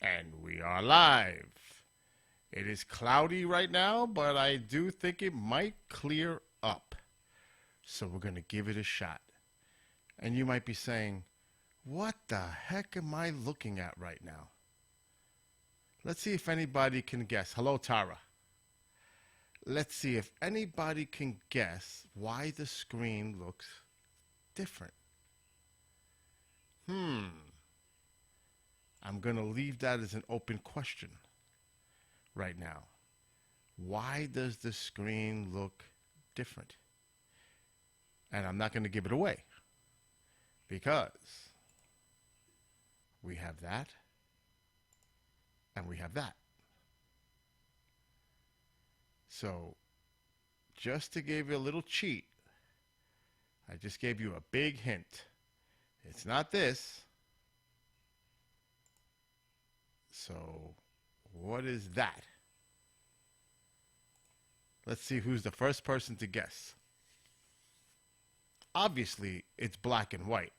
And we are live. It is cloudy right now, but I do think it might clear up. So we're going to give it a shot. And you might be saying, what the heck am I looking at right now? Let's see if anybody can guess. Hello, Tara. Let's see if anybody can guess why the screen looks different. I'm going to leave that as an open question right now. Why does the screen look different? And I'm not going to give it away because we have that and we have that. So just to give you a little cheat, I just gave you a big hint. It's not this. So what is that? Let's see who's the first person to guess. Obviously, it's black and white.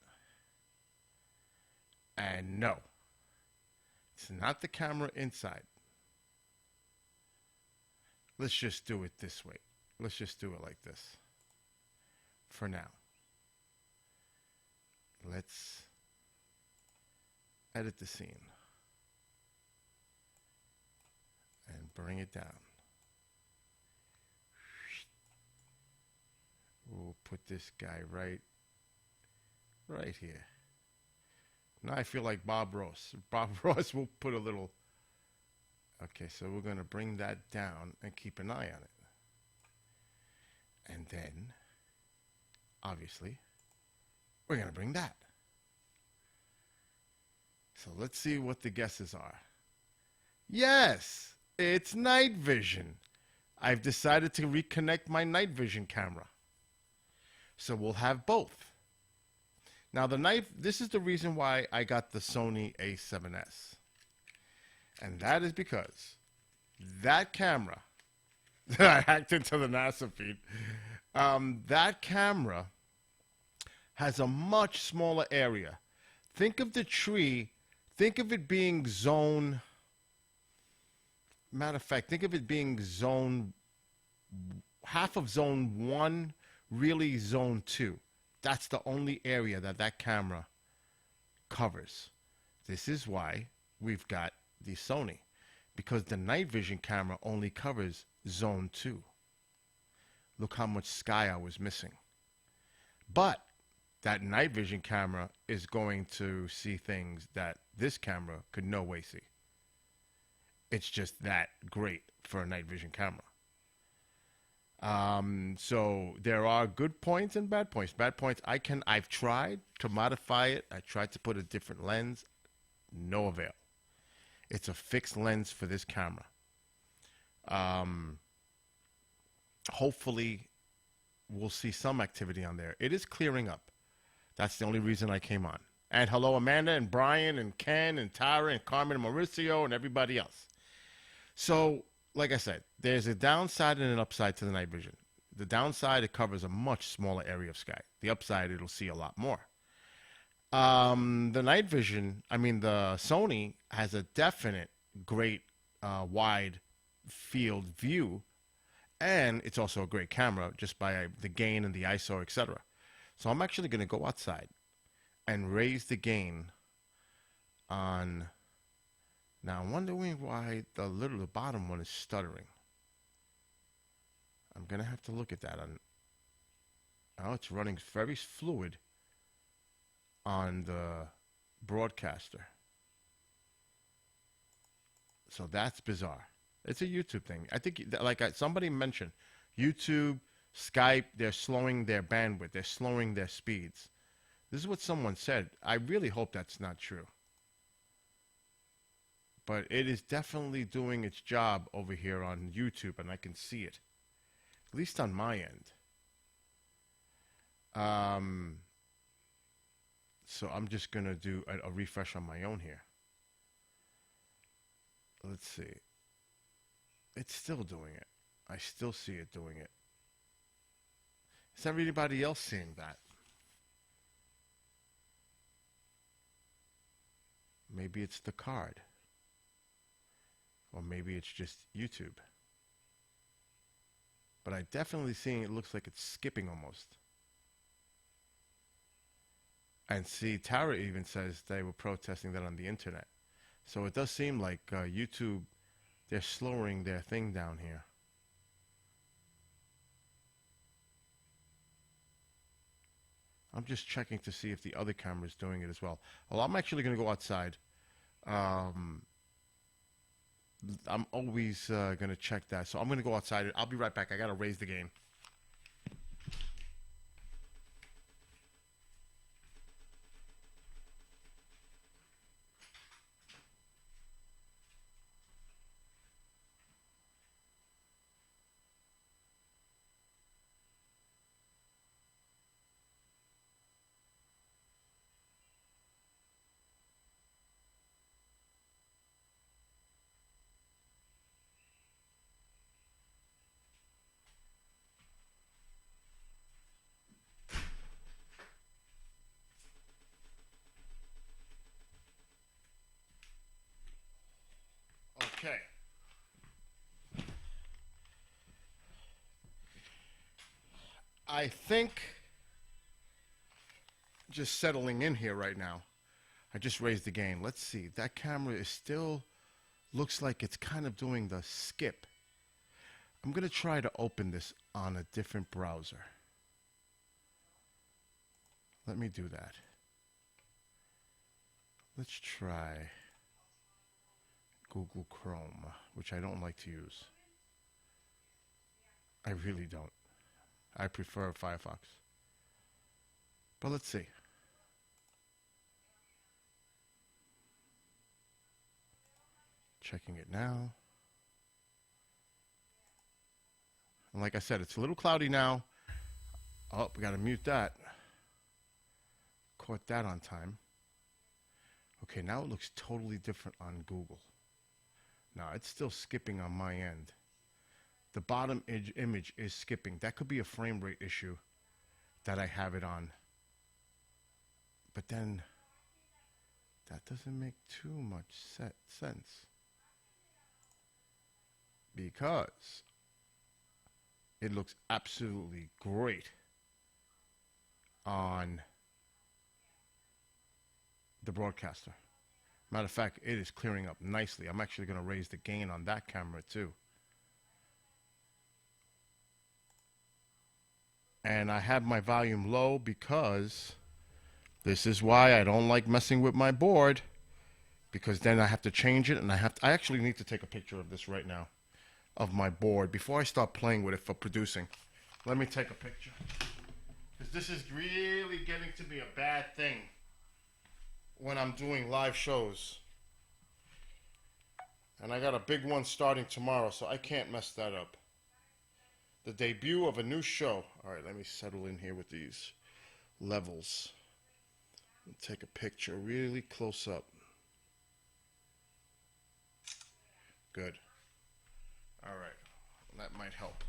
And no, it's not the camera inside. Let's just do it this way. Let's just do it like this for now. Let's edit the scene and bring it down. We'll put this guy right here. Now I feel like Bob Ross. Bob Ross will put a little... Okay, so we're going to bring that down and keep an eye on it. And then, obviously, we're going to bring that. So let's see what the guesses are. Yes, it's night vision. I've decided to reconnect my night vision camera. So we'll have both. Now this is the reason why I got the Sony A7S. And that is because that camera that I hacked into the NASA feed, that camera has a much smaller area. Think of the tree, think of it being zone, matter of fact, think of it being zone, half of zone 1, really zone 2. That's the only area that camera covers. This is why we've got the Sony, because the night vision camera only covers zone 2. Look how much sky I was missing. But that night vision camera is going to see things that this camera could no way see. It's just that great for a night vision camera. So there are good points and bad points. Bad points, I've tried to modify it. I tried to put a different lens. No avail. It's a fixed lens for this camera. Hopefully we'll see some activity on there. It is clearing up. That's the only reason I came on. And hello, Amanda and Brian and Ken and Tara and Carmen and Mauricio and everybody else. So, like I said, there's a downside and an upside to the night vision. The downside, it covers a much smaller area of sky. The upside, it'll see a lot more. The night vision, the Sony has a definite great wide field view, and it's also a great camera just by the gain and the ISO, etc. So I'm actually going to go outside and raise the gain on... Now, I'm wondering why the bottom one is stuttering. I'm going to have to look at that. Oh, it's running very fluid on the broadcaster. So that's bizarre. It's a YouTube thing. I think, somebody mentioned, YouTube, Skype, they're slowing their bandwidth. They're slowing their speeds. This is what someone said. I really hope that's not true. But it is definitely doing its job over here on YouTube, and I can see it, at least on my end. So I'm just going to do a refresh on my own here. Let's see. It's still doing it. I still see it doing it. Is everybody else seeing that? Maybe it's the card. Or maybe it's just YouTube. But I definitely seeing it looks like it's skipping almost. And see, Tara even says they were protesting that on the internet. So it does seem like YouTube, they're slowing their thing down here. I'm just checking to see if the other camera is doing it as well. Well, I'm actually going to go outside. I'm always going to check that. So I'm going to go outside. I'll be right back. I got to raise the gain. Okay. I think just settling in here right now. I just raised the gain. Let's see. That camera is still looks like it's kind of doing the skip. I'm going to try to open this on a different browser. Let me do that. Let's try Google Chrome, which I don't like to use. I really don't. I prefer Firefox. But let's see. Checking it now. And like I said, it's a little cloudy now. Oh, we got to mute that. Caught that on time. Okay, now it looks totally different on Google. Now, it's still skipping on my end. The bottom image is skipping. That could be a frame rate issue that I have it on. But then, that doesn't make too much sense. Because it looks absolutely great on the broadcaster. Matter of fact, it is clearing up nicely. I'm actually going to raise the gain on that camera too. And I have my volume low because this is why I don't like messing with my board, because then I have to change it, and I actually need to take a picture of this right now of my board before I start playing with it for producing. Let me take a picture, because this is really getting to be a bad thing when I'm doing live shows. And I got a big one starting tomorrow, so I can't mess that up. The debut of a new show. All right, let me settle in here with these levels. Take a picture really close up. Good. All right, that might help.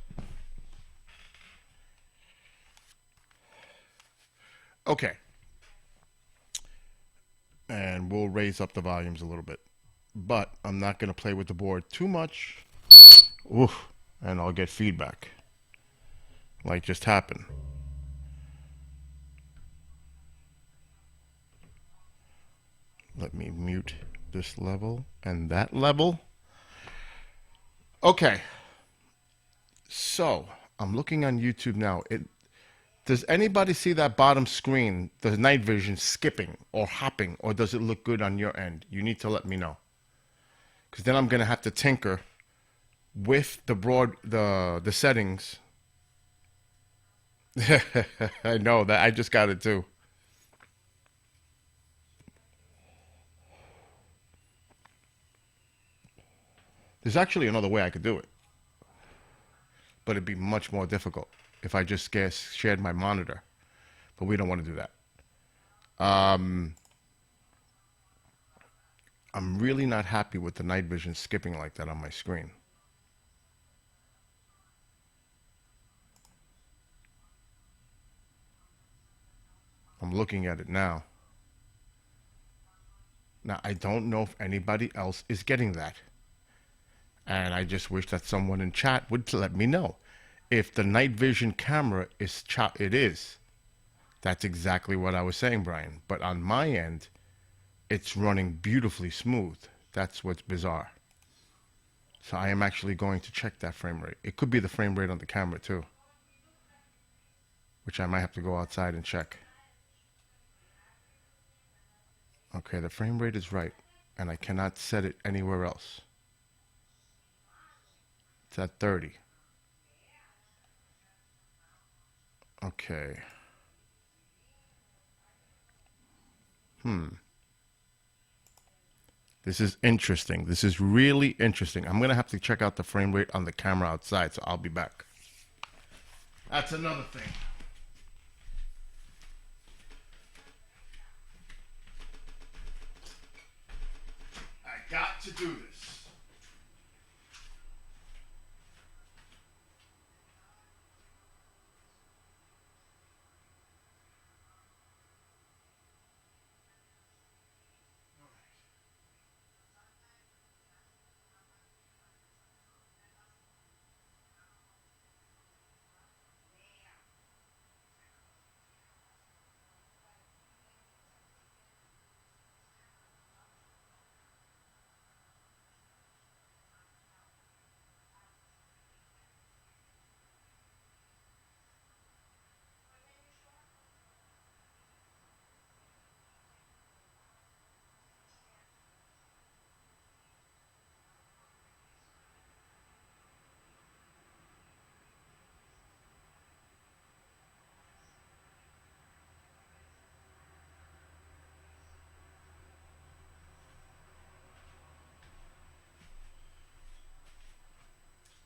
Okay. And we'll raise up the volumes a little bit. But I'm not going to play with the board too much. Oof. And I'll get feedback. Like just happened. Let me mute this level and that level. Okay. So, I'm looking on YouTube now. Does anybody see that bottom screen, the night vision skipping or hopping, or does it look good on your end? You need to let me know. Because then I'm going to have to tinker with the settings. I know that. I just got it too. There's actually another way I could do it. But it'd be much more difficult if I just shared my monitor. But we don't want to do that. I'm really not happy with the night vision skipping like that on my screen. I'm looking at it now. Now, I don't know if anybody else is getting that. And I just wish that someone in chat would let me know if the night vision camera is it is. That's exactly what I was saying, Brian. But on my end, it's running beautifully smooth. That's what's bizarre. So I am actually going to check that frame rate. It could be the frame rate on the camera too, which I might have to go outside and check. Okay, the frame rate is right, and I cannot set it anywhere else. It's at 30. Okay. This is interesting. This is really interesting. I'm going to have to check out the frame rate on the camera outside, so I'll be back. That's another thing. I got to do this.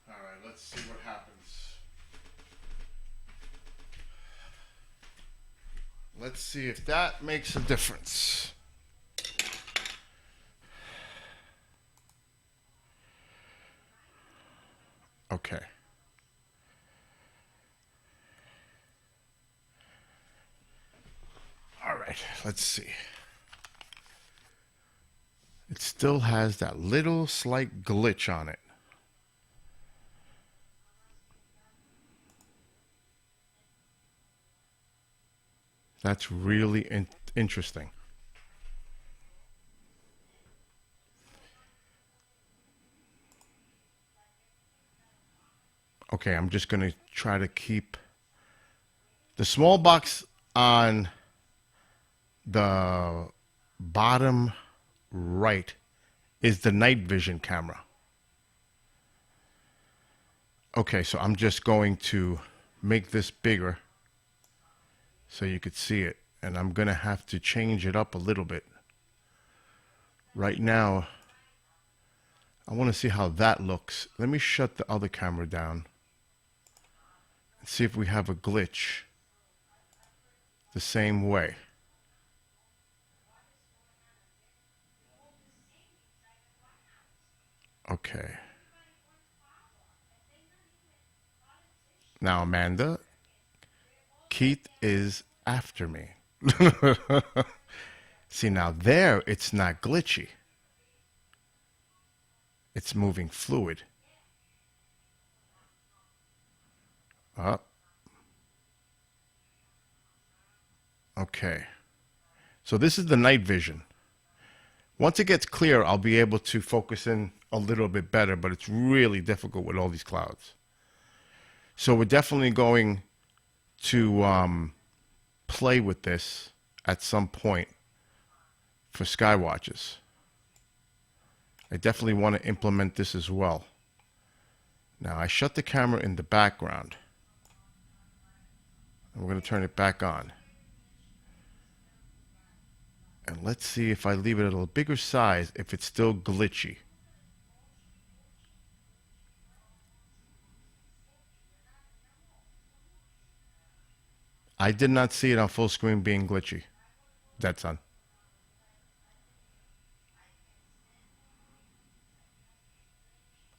All right, let's see what happens. Let's see if that makes a difference. Okay. All right, let's see. It still has that little slight glitch on it. That's really interesting. Okay, I'm just going to try to keep the small box on the bottom right is the night vision camera. Okay, so I'm just going to make this bigger so you could see it. And I'm going to have to change it up a little bit. Right now, I want to see how that looks. Let me shut the other camera down and see if we have a glitch the same way. Okay. Now, Amanda, Keith is after me. See, now there, it's not glitchy. It's moving fluid. Up. Okay. So this is the night vision. Once it gets clear, I'll be able to focus in a little bit better, but it's really difficult with all these clouds. So we're definitely going to play with this at some point for Skywatches. I definitely want to implement this as well. Now I shut the camera in the background. And we're going to turn it back on. And let's see if I leave it at a little bigger size, if it's still glitchy. I did not see it on full screen being glitchy. Dead son.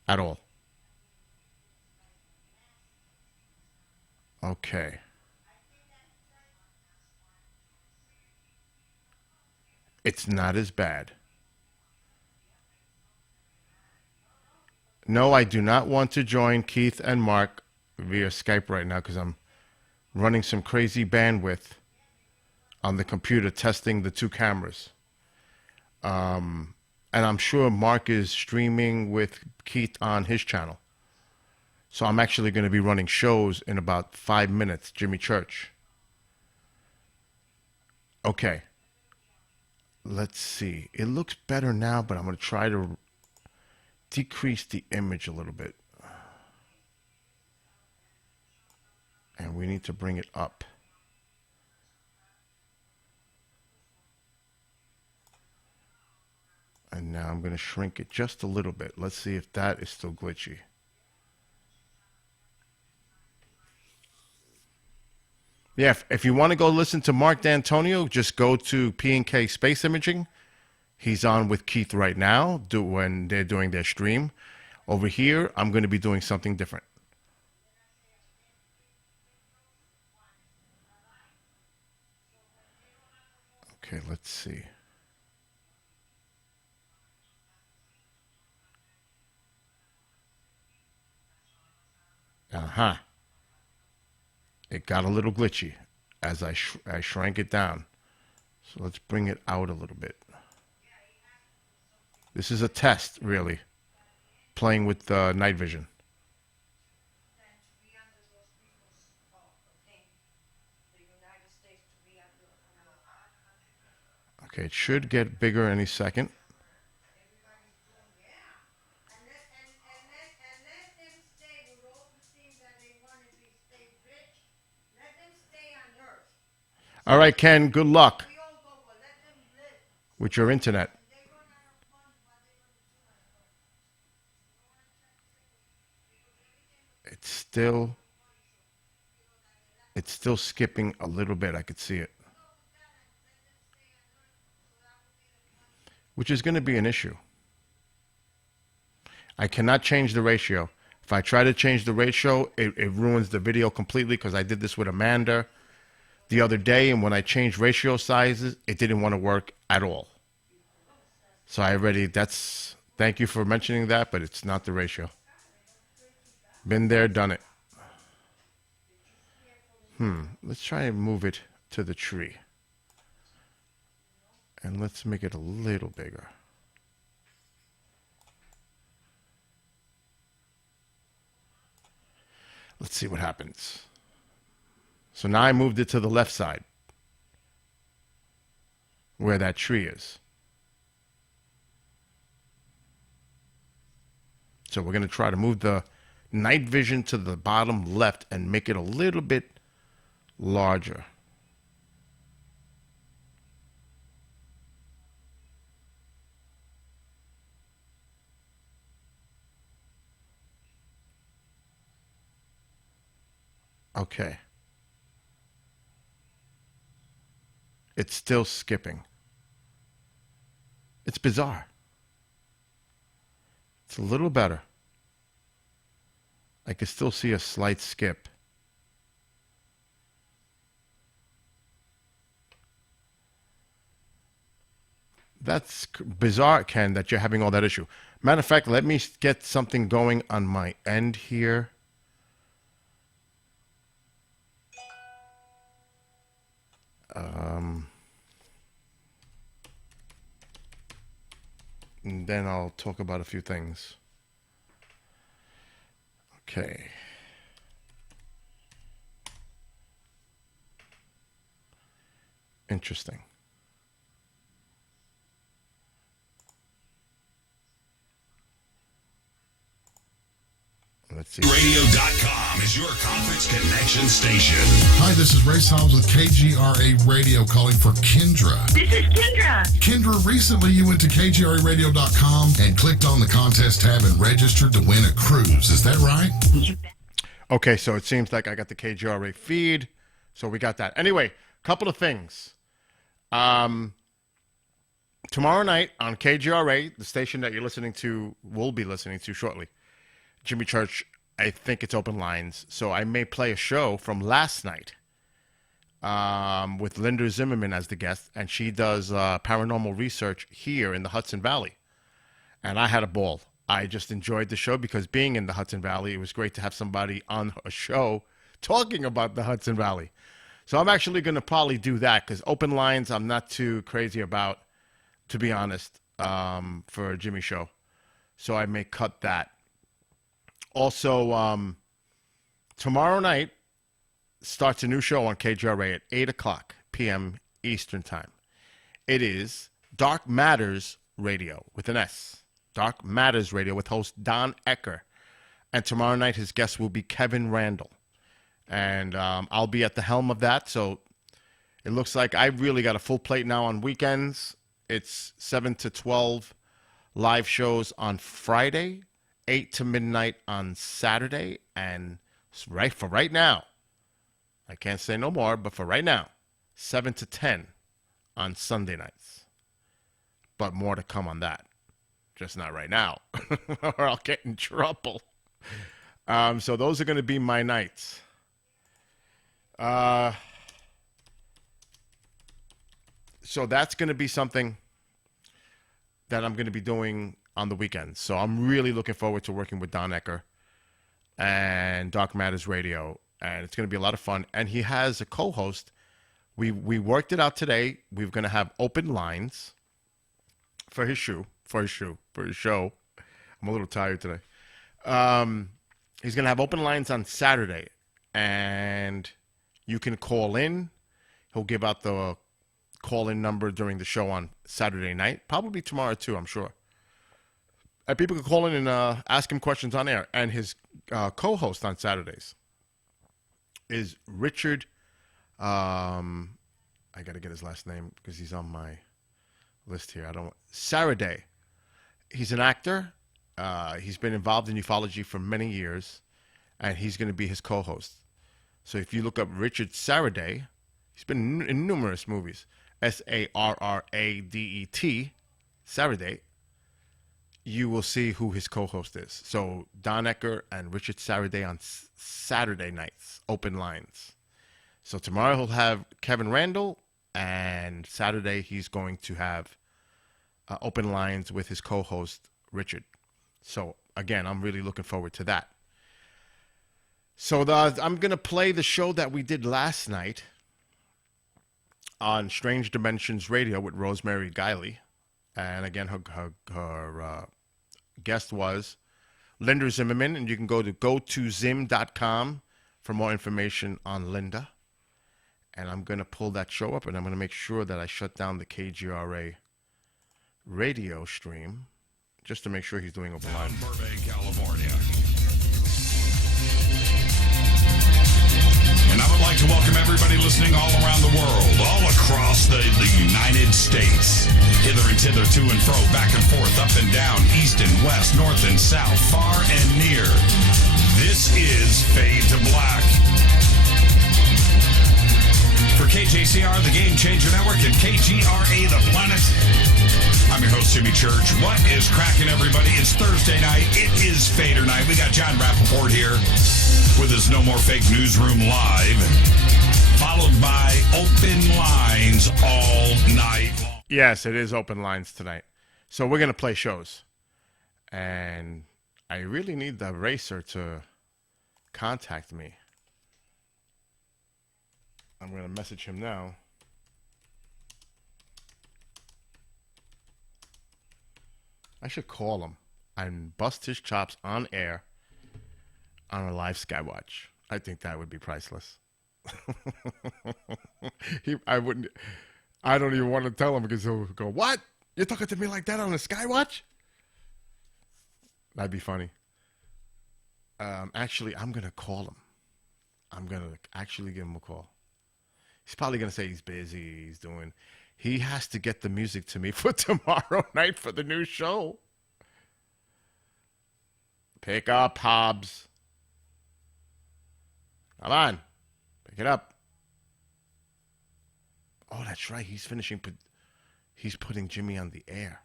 At all. Okay. It's not as bad. No, I do not want to join Keith and Mark via Skype right now because I'm running some crazy bandwidth on the computer testing the two cameras. And I'm sure Mark is streaming with Keith on his channel. So I'm actually going to be running shows in about 5 minutes, Jimmy Church. Okay. Let's see. It looks better now, but I'm going to try to decrease the image a little bit. And we need to bring it up. And now I'm going to shrink it just a little bit. Let's see if that is still glitchy. Yeah, if you want to go listen to Mark D'Antonio, just go to P&K Space Imaging. He's on with Keith right now when they're doing their stream. Over here, I'm going to be doing something different. Okay, let's see. Uh-huh. It got a little glitchy as I shrank it down. So let's bring it out a little bit. This is a test, really, playing with night vision. Okay, it should get bigger any second. All right, Ken, good luck with your internet. It's still skipping a little bit. I could see it. Which is going to be an issue. I cannot change the ratio. If I try to change the ratio, it ruins the video completely because I did this with Amanda the other day, and when I changed ratio sizes, it didn't want to work at all. So thank you for mentioning that, but it's not the ratio. Been there, done it. Let's try and move it to the tree. And let's make it a little bigger. Let's see what happens. So now I moved it to the left side, where that tree is. So we're going to try to move the night vision to the bottom left and make it a little bit larger. Okay. It's still skipping. It's bizarre. It's a little better. I can still see a slight skip. That's bizarre, Ken, that you're having all that issue. Matter of fact, let me get something going on my end here. And then I'll talk about a few things. Okay. Interesting. Let's see. Radio.com is your Conflicts Connection station. Hi, this is Ray Solms with KGRA Radio calling for Kendra. This is Kendra. Kendra, recently you went to KGRARadio.com and clicked on the contest tab and registered to win a cruise. Is that right? Okay, so it seems like I got the KGRA feed. So we got that. Anyway, couple of things. Tomorrow night on KGRA, the station that you're listening to, will be listening to shortly, Jimmy Church, I think it's open lines. So I may play a show from last night with Linda Zimmerman as the guest. And she does paranormal research here in the Hudson Valley. And I had a ball. I just enjoyed the show because being in the Hudson Valley, it was great to have somebody on a show talking about the Hudson Valley. So I'm actually going to probably do that because open lines I'm not too crazy about, to be honest, for a Jimmy show. So I may cut that. Also, tomorrow night starts a new show on KGRA at 8 o'clock p.m. Eastern Time. It is Dark Matters Radio with an S. Dark Matters Radio with host Don Ecker. And tomorrow night his guest will be Kevin Randall. And I'll be at the helm of that. So it looks like I've really got a full plate now on weekends. It's 7 to 12 live shows on Friday, 8 to midnight on Saturday, and for right now, I can't say no more, but for right now, 7 to 10 on Sunday nights. But more to come on that. Just not right now, or I'll get in trouble. So those are going to be my nights. So that's going to be something that I'm going to be doing on the weekends. So I'm really looking forward to working with Don Ecker and Dark Matters Radio. And it's going to be a lot of fun. And he has a co-host. We worked it out today. We're going to have open lines for his show. I'm a little tired today. He's going to have open lines on Saturday. And you can call in. He'll give out the call-in number during the show on Saturday night. Probably tomorrow, too, I'm sure. And people can call in and ask him questions on air. And his co-host on Saturdays is Richard. I got to get his last name because he's on my list here. Saraday. He's an actor. He's been involved in ufology for many years. And he's going to be his co-host. So if you look up Richard Saraday, he's been in numerous movies. Sarradet, Saraday. You will see who his co-host is. So Don Ecker and Richard Saraday on Saturday nights, open lines. So tomorrow he'll have Kevin Randall, and Saturday he's going to have open lines with his co-host Richard. So again, I'm really looking forward to that. So I'm going to play the show that we did last night on Strange Dimensions Radio with Rosemary Guiley. And again, her guest was Linda Zimmerman. And you can go to gotozim.com for more information on Linda. And I'm going to pull that show up, and I'm going to make sure that I shut down the KGRA radio stream just to make sure he's doing open line. Burbank, California. And I would like to welcome everybody listening all around the world, all across the United States, hither and thither, to and fro, back and forth, up and down, east and west, north and south, far and near. This is Fade to Black. For KJCR, the Game Changer Network, and KGRA, The Planet, I'm your host, Jimmy Church. What is cracking, everybody? It's Thursday night. It is Fader night. We got John Rappaport here with his No More Fake Newsroom Live, followed by Open Lines all night long. Yes, it is open lines tonight. So we're going to play shows. And I really need the racer to contact me. I'm going to message him now. I should call him and bust his chops on air on a live Skywatch. I think that would be priceless. I don't even want to tell him because he'll go, "What? You're talking to me like that on a Skywatch?" That'd be funny. Actually, I'm going to call him. I'm going to actually give him a call. He's probably going to say he's busy, he has to get the music to me for tomorrow night for the new show. Pick up, Hobbs. Come on. Pick it up. Oh, that's right. He's putting Jimmy on the air.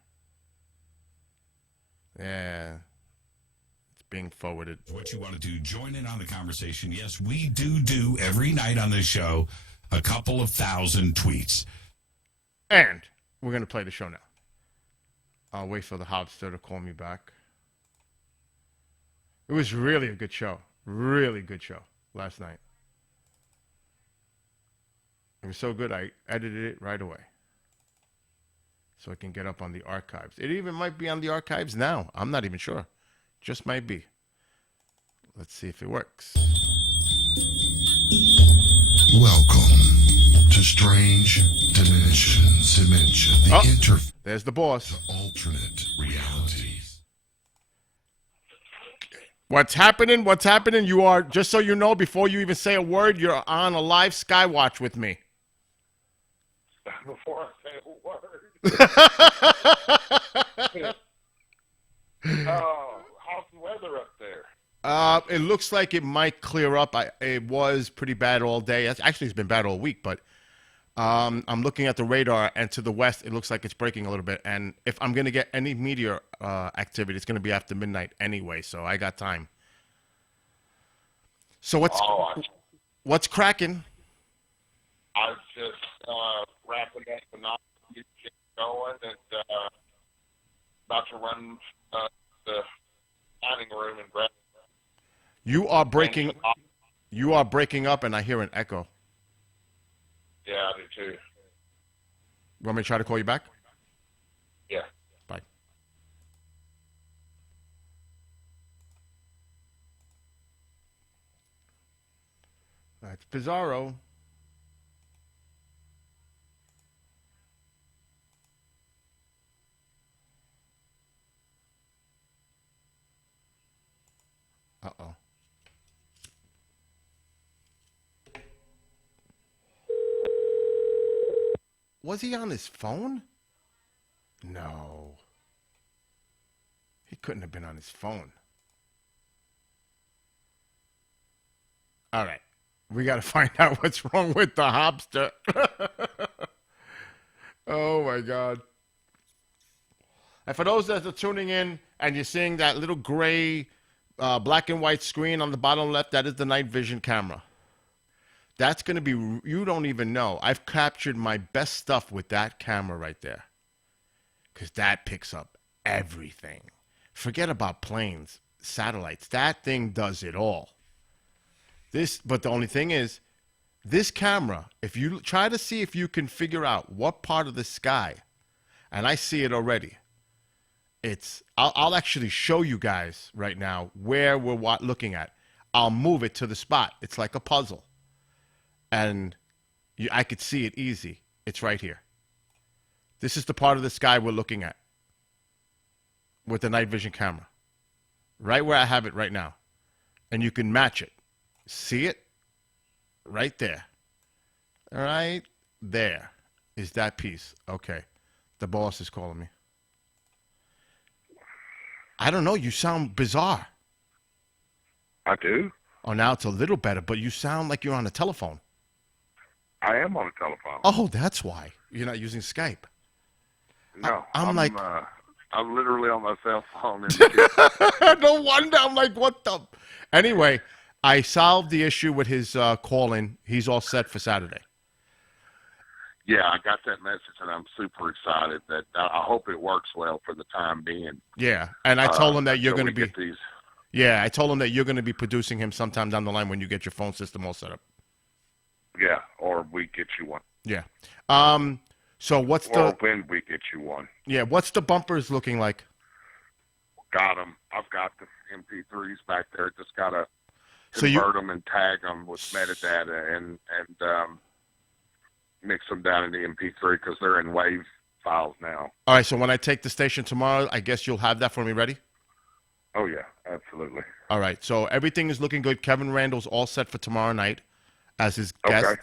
Yeah. It's being forwarded. What you want to do, join in on the conversation. Yes, we do every night on this show a couple of thousand tweets. And we're going to play the show now. I'll wait for the Hobster to call me back. It was really a good show. Really good show last night. It was so good, I edited it right away. So it can get up on the archives. It even might be on the archives now. I'm not even sure. Just might be. Let's see if it works. Welcome to Strange Dimensions. There's the boss. Alternate realities. What's happening? What's happening? You are, just so you know, before you even say a word, you're on a live Skywatch with me. Before I say a word. How's the weather up there? It looks like it might clear up. It was pretty bad all day. Actually, it's been bad all week, but I'm looking at the radar, and to the west, it looks like it's breaking a little bit. And if I'm going to get any meteor activity, it's going to be after midnight anyway, so I got time. So what's cracking? I was just wrapping up the night, getting going, and about to run the dining room and grab. You are breaking up, and I hear an echo. Yeah, I do too. You want me to try to call you back? Yeah. Bye. That's Bizarro. Uh-oh. Was he on his phone? No. He couldn't have been on his phone. All right. We got to find out what's wrong with the Hobster. Oh, my God. And for those that are tuning in and you're seeing that little gray black and white screen on the bottom left, that is the night vision camera. That's going to be, you don't even know. I've captured my best stuff with that camera right there. Because that picks up everything. Forget about planes, satellites. That thing does it all. But the only thing is, this camera, if you try to see if you can figure out what part of the sky, and I see it already, I'll actually show you guys right now where we're looking at. I'll move it to the spot. It's like a puzzle. And I could see it easy. It's right here. This is the part of the sky we're looking at with the night vision camera. Right where I have it right now. And you can match it. See it? Right there. Right there is that piece. Okay. The boss is calling me. I don't know. You sound bizarre. I do? Oh, now it's a little better, but you sound like you're on a telephone. I am on a telephone. Oh, that's why. You're not using Skype. No. I'm like... I'm literally on my cell phone. No wonder. I'm like, what the... Anyway, I solved the issue with his call-in. He's all set for Saturday. Yeah, I got that message, and I'm super excited. That I hope it works well for the time being. Yeah, and I told him that you're going to be... These... Yeah, I told him that you're going to be producing him sometime down the line when you get your phone system all set up. Yeah, or we get you one. Yeah. So what's or when we get you one. Yeah, what's the bumpers looking like? Got them. I've got the MP3s back there. Just got to convert them and tag them with metadata and mix them down in the MP3 because they're in WAV files now. All right, so when I take the station tomorrow, I guess you'll have that for me ready? Oh, yeah, absolutely. All right, so everything is looking good. Kevin Randall's all set for tomorrow night as his guest. Okay.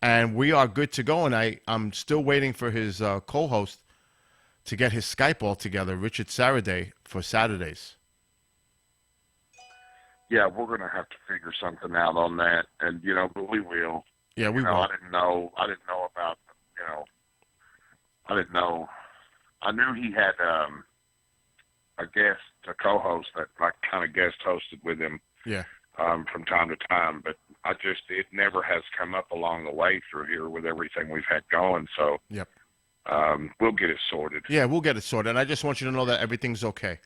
And we are good to go, and I'm still waiting for his co-host to get his Skype all together, Richard Saraday, for Saturdays. Yeah, we're going to have to figure something out on that, and, but we will. Yeah, we will. I didn't know about, I didn't know. I knew he had a guest, a co-host that kind of guest hosted with him. Yeah. From time to time, but it never has come up along the way through here with everything we've had going. So, yep. We'll get it sorted. Yeah, we'll get it sorted. And I just want you to know that everything's okay.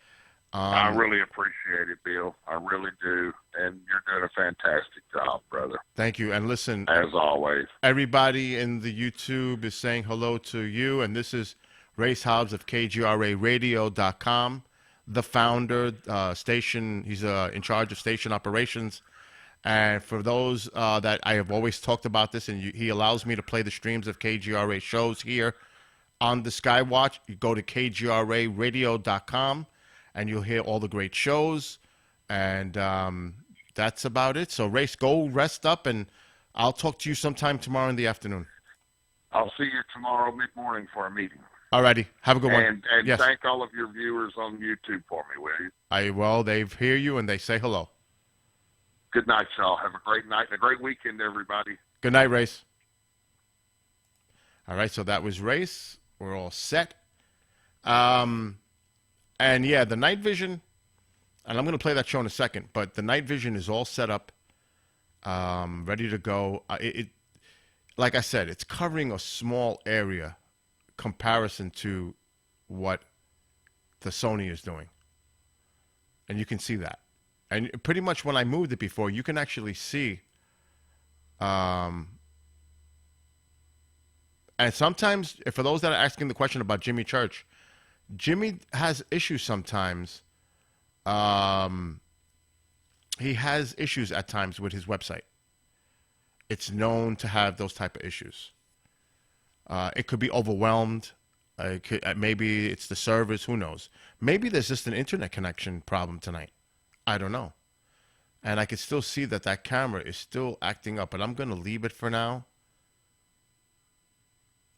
I really appreciate it, Bill. I really do. And you're doing a fantastic job, brother. Thank you. And listen, as always. everybody in the YouTube is saying hello to you. And this is Race Hobbs of KGRARadio.com, the founder, station. He's in charge of station operations. And for those that I have always talked about this, and he allows me to play the streams of KGRA shows here on the Skywatch. You go to KGRARadio.com, and you'll hear all the great shows. And that's about it. So, Race, go rest up, and I'll talk to you sometime tomorrow in the afternoon. I'll see you tomorrow mid-morning for a meeting. All righty. Have a good one. And yes. Thank all of your viewers on YouTube for me, will you? Well, they hear you, and they say hello. Good night, y'all. Have a great night and a great weekend, everybody. Good night, Race. All right, so that was Race. We're all set. And, yeah, the night vision, and I'm going to play that show in a second, but the night vision is all set up, ready to go. Like I said, it's covering a small area comparison to what the Sony is doing. And you can see that. And pretty much when I moved it before, you can actually see. And sometimes, for those that are asking the question about Jimmy Church, Jimmy has issues sometimes. He has issues at times with his website. It's known to have those type of issues. It could be overwhelmed. Maybe it's the servers. Who knows? Maybe there's just an internet connection problem tonight. I don't know. And I can still see that camera is still acting up, but I'm going to leave it for now.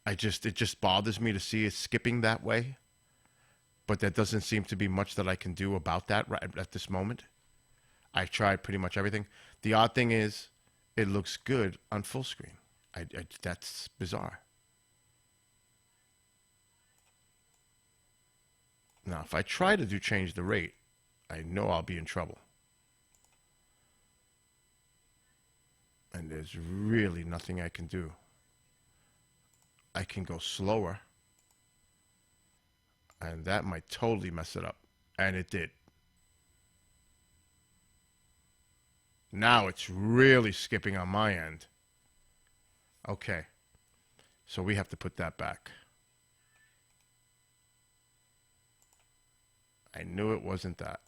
It just bothers me to see it skipping that way. But there doesn't seem to be much that I can do about that right at this moment. I tried pretty much everything. The odd thing is, it looks good on full screen. That's bizarre. Now, if I try to change the rate, I know I'll be in trouble. And there's really nothing I can do. I can go slower. And that might totally mess it up. And it did. Now it's really skipping on my end. Okay. So we have to put that back. I knew it wasn't that.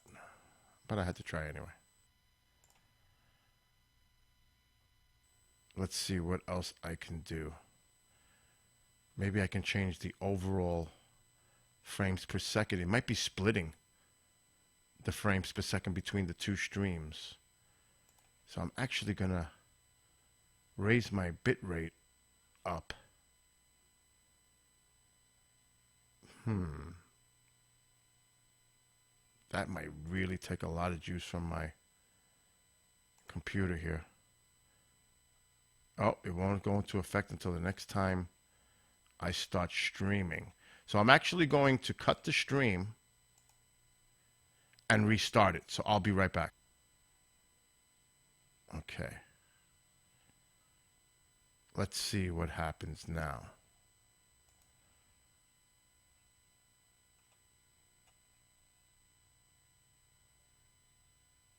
But I had to try anyway. Let's see what else I can do. Maybe I can change the overall frames per second. It might be splitting the frames per second between the two streams. So I'm actually going to raise my bit rate up. That might really take a lot of juice from my computer here. Oh, it won't go into effect until the next time I start streaming. So I'm actually going to cut the stream and restart it. So I'll be right back. Okay. Let's see what happens now.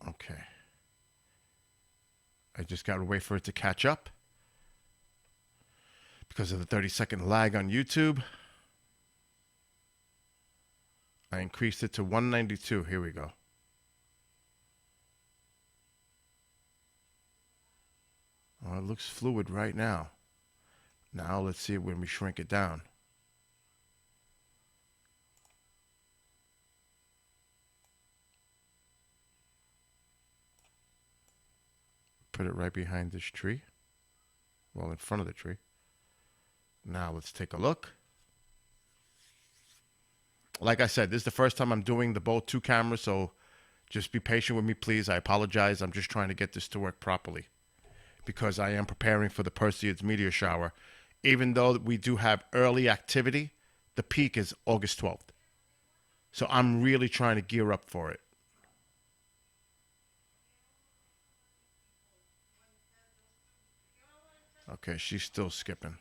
Okay. I just got to wait for it to catch up because of the 30-second lag on YouTube. I increased it to 192. Here we go. Oh, it looks fluid right now. Now let's see when we shrink it down. Put it right behind this tree. Well, in front of the tree. Now let's take a look. Like I said, this is the first time I'm doing both two cameras, so just be patient with me, please. I apologize. I'm just trying to get this to work properly because I am preparing for the Perseids meteor shower. Even though we do have early activity, the peak is August 12th. So I'm really trying to gear up for it. Okay, she's still skipping.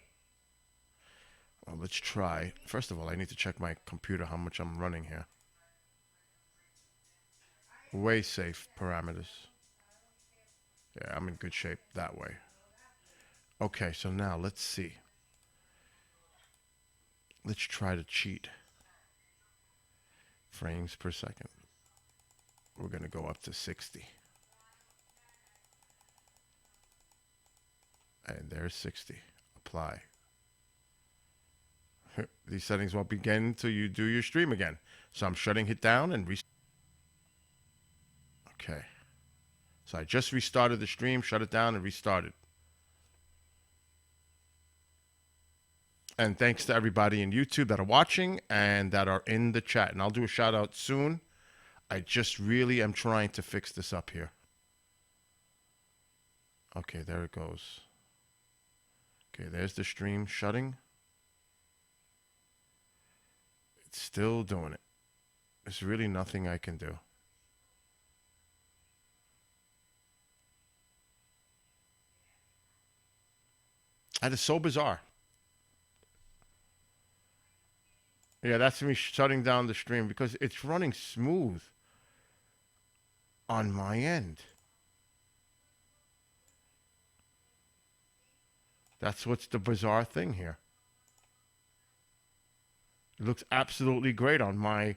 Well, let's try. First of all, I need to check my computer how much I'm running here. Way safe parameters. Yeah, I'm in good shape that way. Okay, so now let's see. Let's try to cheat. Frames per second. We're going to go up to 60. And there's 60. Apply. These settings won't begin until you do your stream again. So I'm shutting it down and okay. So I just restarted the stream, shut it down, and restarted. And thanks to everybody in YouTube that are watching and that are in the chat. And I'll do a shout out soon. I just really am trying to fix this up here. Okay, there it goes. Okay, there's the stream shutting. It's still doing it. There's really nothing I can do. That is so bizarre. Yeah, that's me shutting down the stream because it's running smooth on my end. That's what's the bizarre thing here. It looks absolutely great on my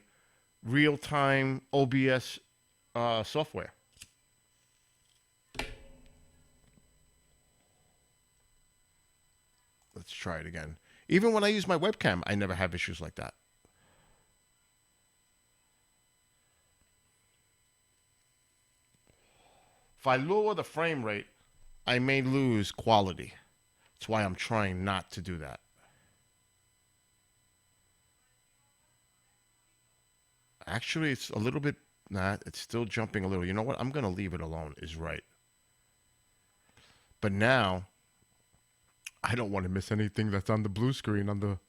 real-time OBS software. Let's try it again. Even when I use my webcam, I never have issues like that. If I lower the frame rate, I may lose quality. That's why I'm trying not to do that. Actually, it's a little bit... Nah, it's still jumping a little. You know what? I'm going to leave it alone is right. But now, I don't want to miss anything that's on the blue screen on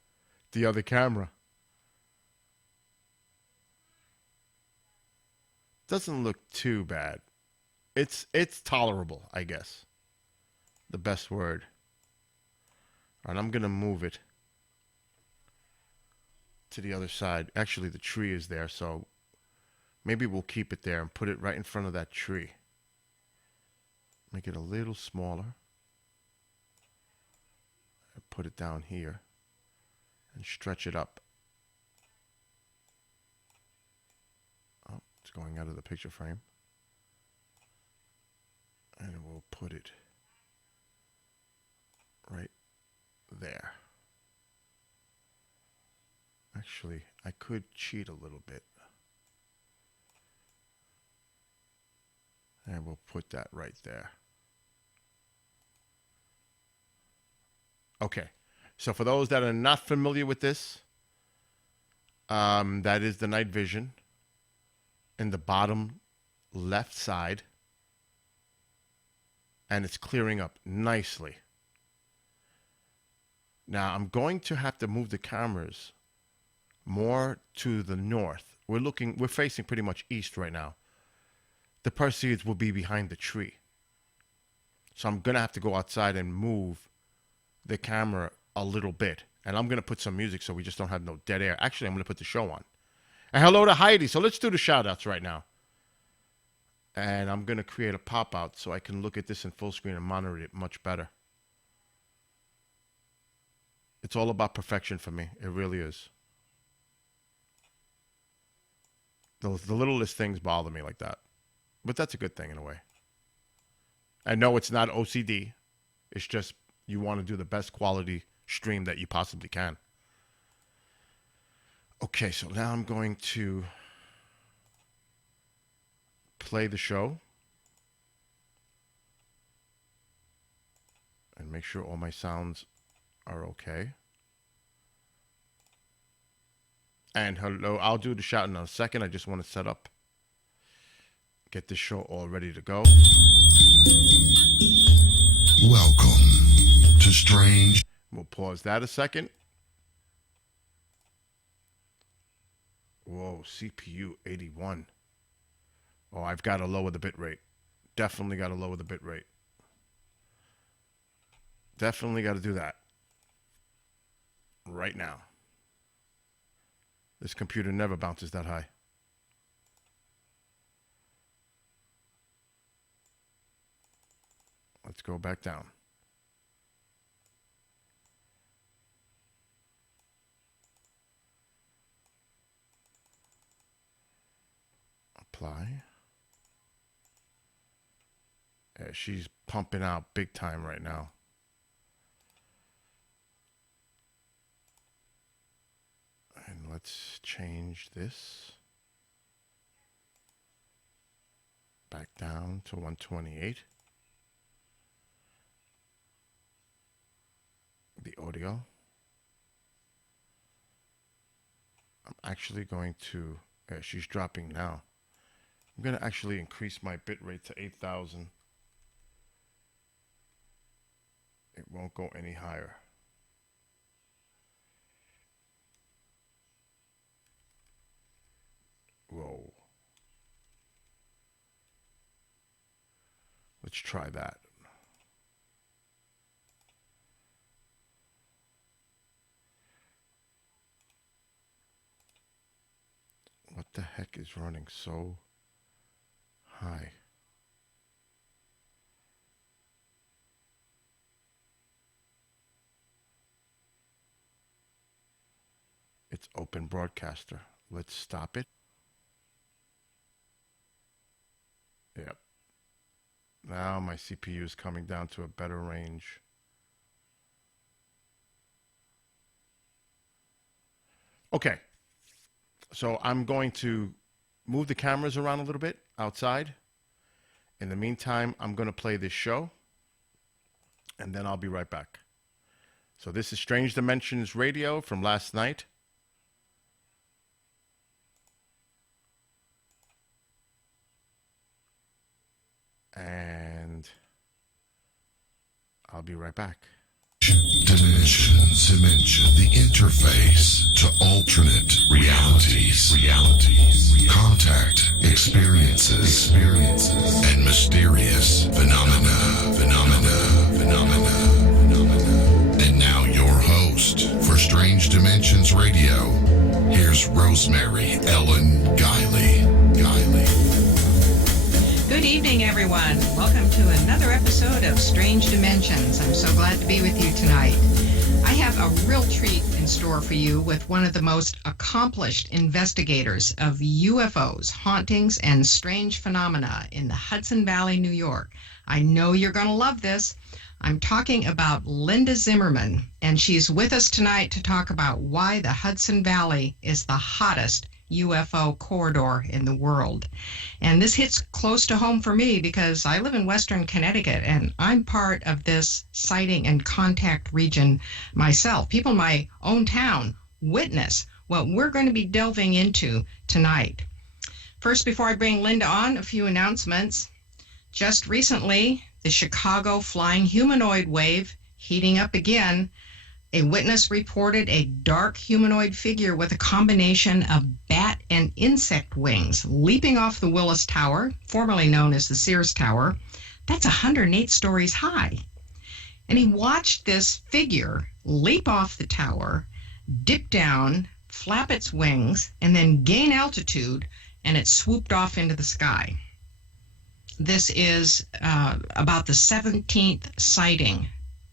the other camera. Doesn't look too bad. It's tolerable, I guess. The best word. And I'm going to move it to the other side. Actually, the tree is there, so maybe we'll keep it there and put it right in front of that tree. Make it a little smaller. And put it down here and stretch it up. Oh, it's going out of the picture frame. And we'll put it right there. Actually, I could cheat a little bit. And we'll put that right there. Okay. So for those that are not familiar with this, that is the night vision in the bottom left side. And it's clearing up nicely. Now, I'm going to have to move the cameras more to the north. We're facing pretty much east right now. The Perseids will be behind the tree. So I'm going to have to go outside and move the camera a little bit. And I'm going to put some music so we just don't have no dead air. Actually, I'm going to put the show on. And hello to Heidi. So let's do the shout-outs right now. And I'm going to create a pop-out so I can look at this in full screen and monitor it much better. It's all about perfection for me. It really is. The littlest things bother me like that. But that's a good thing in a way. I know it's not OCD. It's just you want to do the best quality stream that you possibly can. Okay, so now I'm going to play the show and make sure all my sounds are okay. And hello, I'll do the shout in a second. I just want to set up, get this show all ready to go. Welcome to Strange. We'll pause that a second. Whoa, CPU 81. Oh, I've got to lower the bit rate. Definitely got to lower the bit rate. Definitely got to do that. Right now. This computer never bounces that high. Let's go back down. Apply. Yeah, she's pumping out big time right now. And let's change this back down to 128. The audio. I'm actually going to, she's dropping now. I'm going to actually increase my bit rate to 8,000. It won't go any higher. Whoa. Let's try that. What the heck is running so high? It's Open Broadcaster. Let's stop it. Yep. Now my CPU is coming down to a better range. Okay. So I'm going to move the cameras around a little bit outside. In the meantime, I'm going to play this show. And then I'll be right back. So this is Strange Dimensions Radio from last night. And I'll be right back. Dimension, the interface to alternate realities, contact, experiences, and mysterious phenomena. And now your host for Strange Dimensions Radio, here's Rosemary Ellen Guiley. Good evening, everyone. Welcome to another episode of Strange Dimensions. I'm so glad to be with you tonight. I have a real treat in store for you with one of the most accomplished investigators of UFOs, hauntings, and strange phenomena in the Hudson Valley, New York. I know you're going to love this. I'm talking about Linda Zimmerman, and she's with us tonight to talk about why the Hudson Valley is the hottest UFO corridor in the world. And this hits close to home for me because I live in Western Connecticut and I'm part of this sighting and contact region myself. People in my own town witness what we're going to be delving into tonight. First, before I bring Linda on, a few announcements. Just recently, the Chicago flying humanoid wave heating up again. A witness reported a dark humanoid figure with a combination of bat and insect wings leaping off the Willis Tower, formerly known as the Sears Tower. That's 108 stories high. And he watched this figure leap off the tower, dip down, flap its wings, and then gain altitude, and it swooped off into the sky. This is about the 17th sighting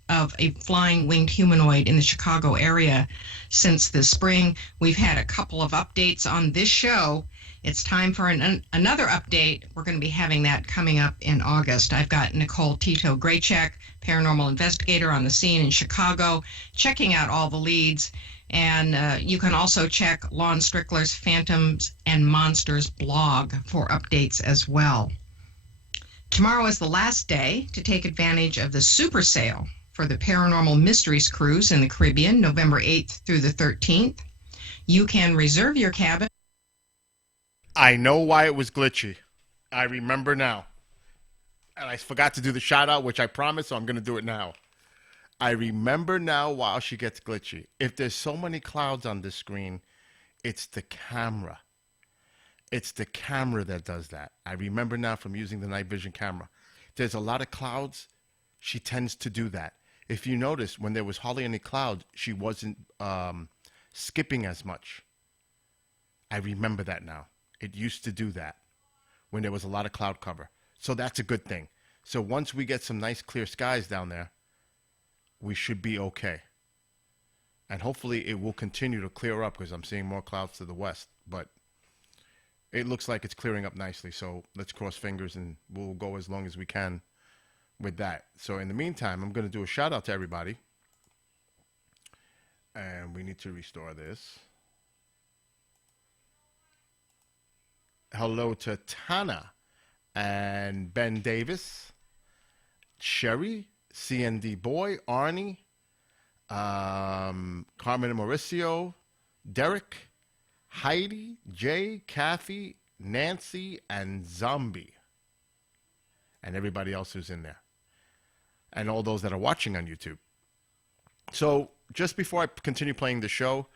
of a flying winged humanoid in the Chicago area since the spring. We've had a couple of updates on this show. It's time for another update. We're going to be having that coming up in August. I've got Nicole Tito Graycheck, paranormal investigator on the scene in Chicago, checking out all the leads. And you can also check Lon Strickler's Phantoms and Monsters blog for updates as well. Tomorrow is the last day to take advantage of the super sale for the Paranormal Mysteries Cruise in the Caribbean, November 8th through the 13th. You can reserve your cabin. I know why it was glitchy. I remember now. And I forgot to do the shout out, which I promised, so I'm going to do it now. I remember now while she gets glitchy. If there's so many clouds on this screen, it's the camera. It's the camera that does that. I remember now from using the night vision camera. There's a lot of clouds. She tends to do that. If you notice, when there was hardly any clouds, she wasn't skipping as much. I remember that now. It used to do that when there was a lot of cloud cover. So that's a good thing. So once we get some nice clear skies down there, we should be okay. And hopefully it will continue to clear up because I'm seeing more clouds to the west. But it looks like it's clearing up nicely. So let's cross fingers and we'll go as long as we can with that. So in the meantime, I'm going to do a shout out to everybody. And we need to restore this. Hello to Tana and Ben Davis, Sherry, CND Boy, Arnie, Carmen and Mauricio, Derek, Heidi, Jay, Kathy, Nancy, and Zombie. And everybody else who's in there. And all those that are watching on YouTube. So just before I continue playing the show,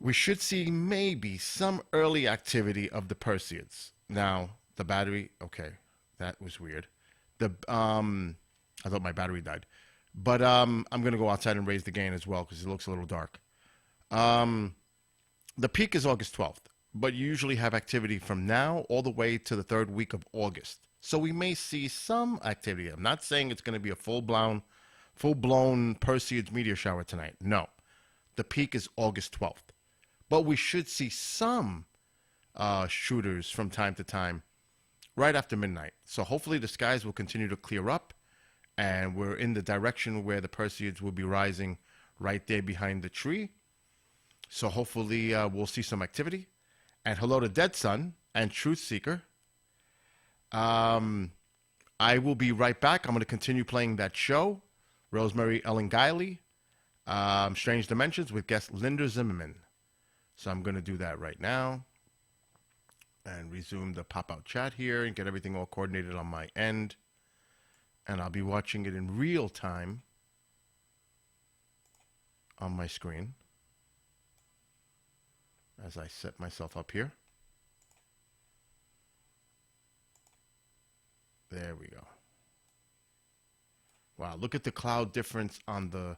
we should see maybe some early activity of the Perseids. Now, the battery, okay, that was weird. I thought my battery died. But I'm going to go outside and raise the gain as well because it looks a little dark. The peak is August 12th, but you usually have activity from now all the way to the third week of August. So we may see some activity. I'm not saying it's going to be a full-blown Perseids meteor shower tonight. No. The peak is August 12th. But we should see some shooters from time to time right after midnight. So hopefully the skies will continue to clear up and we're in the direction where the Perseids will be rising right there behind the tree. So hopefully we'll see some activity. And hello to Dead Sun and Truth Seeker. I will be right back. I'm going to continue playing that show, Rosemary Ellen Guiley, Strange Dimensions with guest Linda Zimmerman. So I'm going to do that right now and resume the pop-out chat here and get everything all coordinated on my end. And I'll be watching it in real time on my screen as I set myself up here. There we go. Wow, look at the cloud difference on the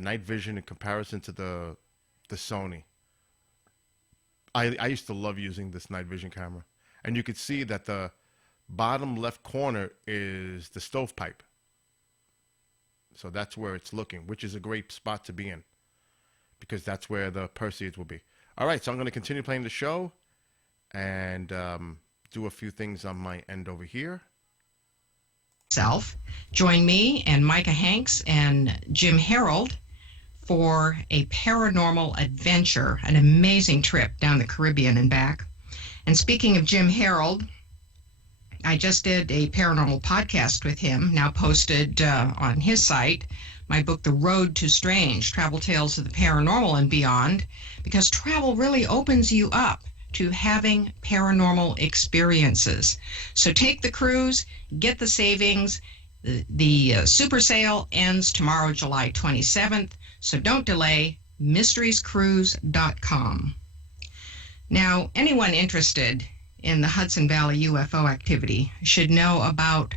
night vision in comparison to the Sony. I used to love using this night vision camera. And you could see that the bottom left corner is the stovepipe. So that's where it's looking, which is a great spot to be in because that's where the Perseids will be. All right, so I'm going to continue playing the show and do a few things on my end over here. Join me and Micah Hanks and Jim Harold for a paranormal adventure, an amazing trip down the Caribbean and back. And speaking of Jim Harold, I just did a paranormal podcast with him, now posted on his site, my book, The Road to Strange, Travel Tales of the Paranormal and Beyond, because travel really opens you up to having paranormal experiences. So take the cruise, get the savings. The super sale ends tomorrow, July 27th. So don't delay, mysteriescruise.com. Now, anyone interested in the Hudson Valley UFO activity should know about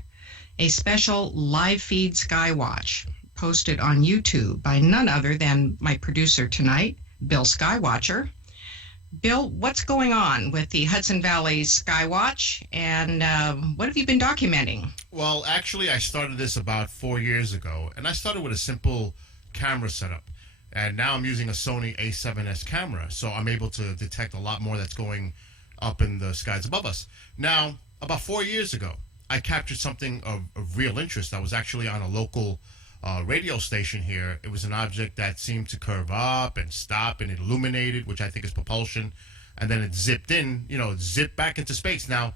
a special live feed Skywatch posted on YouTube by none other than my producer tonight, Bill Skywatcher. Bill, what's going on with the Hudson Valley Skywatch, and what have you been documenting? Well, actually, I started this about 4 years ago, and I started with a simple camera setup. And now I'm using a Sony A7S camera, so I'm able to detect a lot more that's going up in the skies above us. Now, about 4 years ago, I captured something of real interest. I was actually on a local radio station here. It was an object that seemed to curve up and stop, and it illuminated, which I think is propulsion. And then it zipped in, zipped back into space. Now,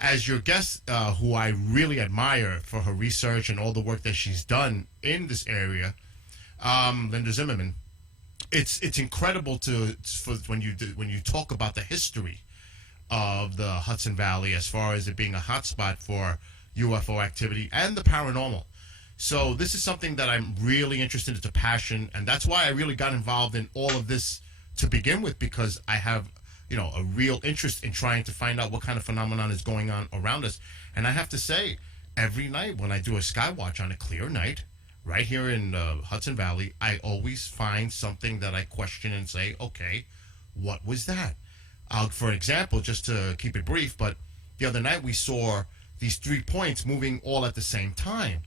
as your guest, who I really admire for her research and all the work that she's done in this area, Linda Zimmerman, it's incredible when you talk about the history of the Hudson Valley as far as it being a hotspot for UFO activity and the paranormal. So this is something that I'm really interested in. It's a passion, and that's why I really got involved in all of this to begin with, because I have, a real interest in trying to find out what kind of phenomenon is going on around us. And I have to say, every night when I do a Skywatch on a clear night, right here in Hudson Valley, I always find something that I question and say, okay, what was that? For example, just to keep it brief, but the other night we saw these 3 points moving all at the same time.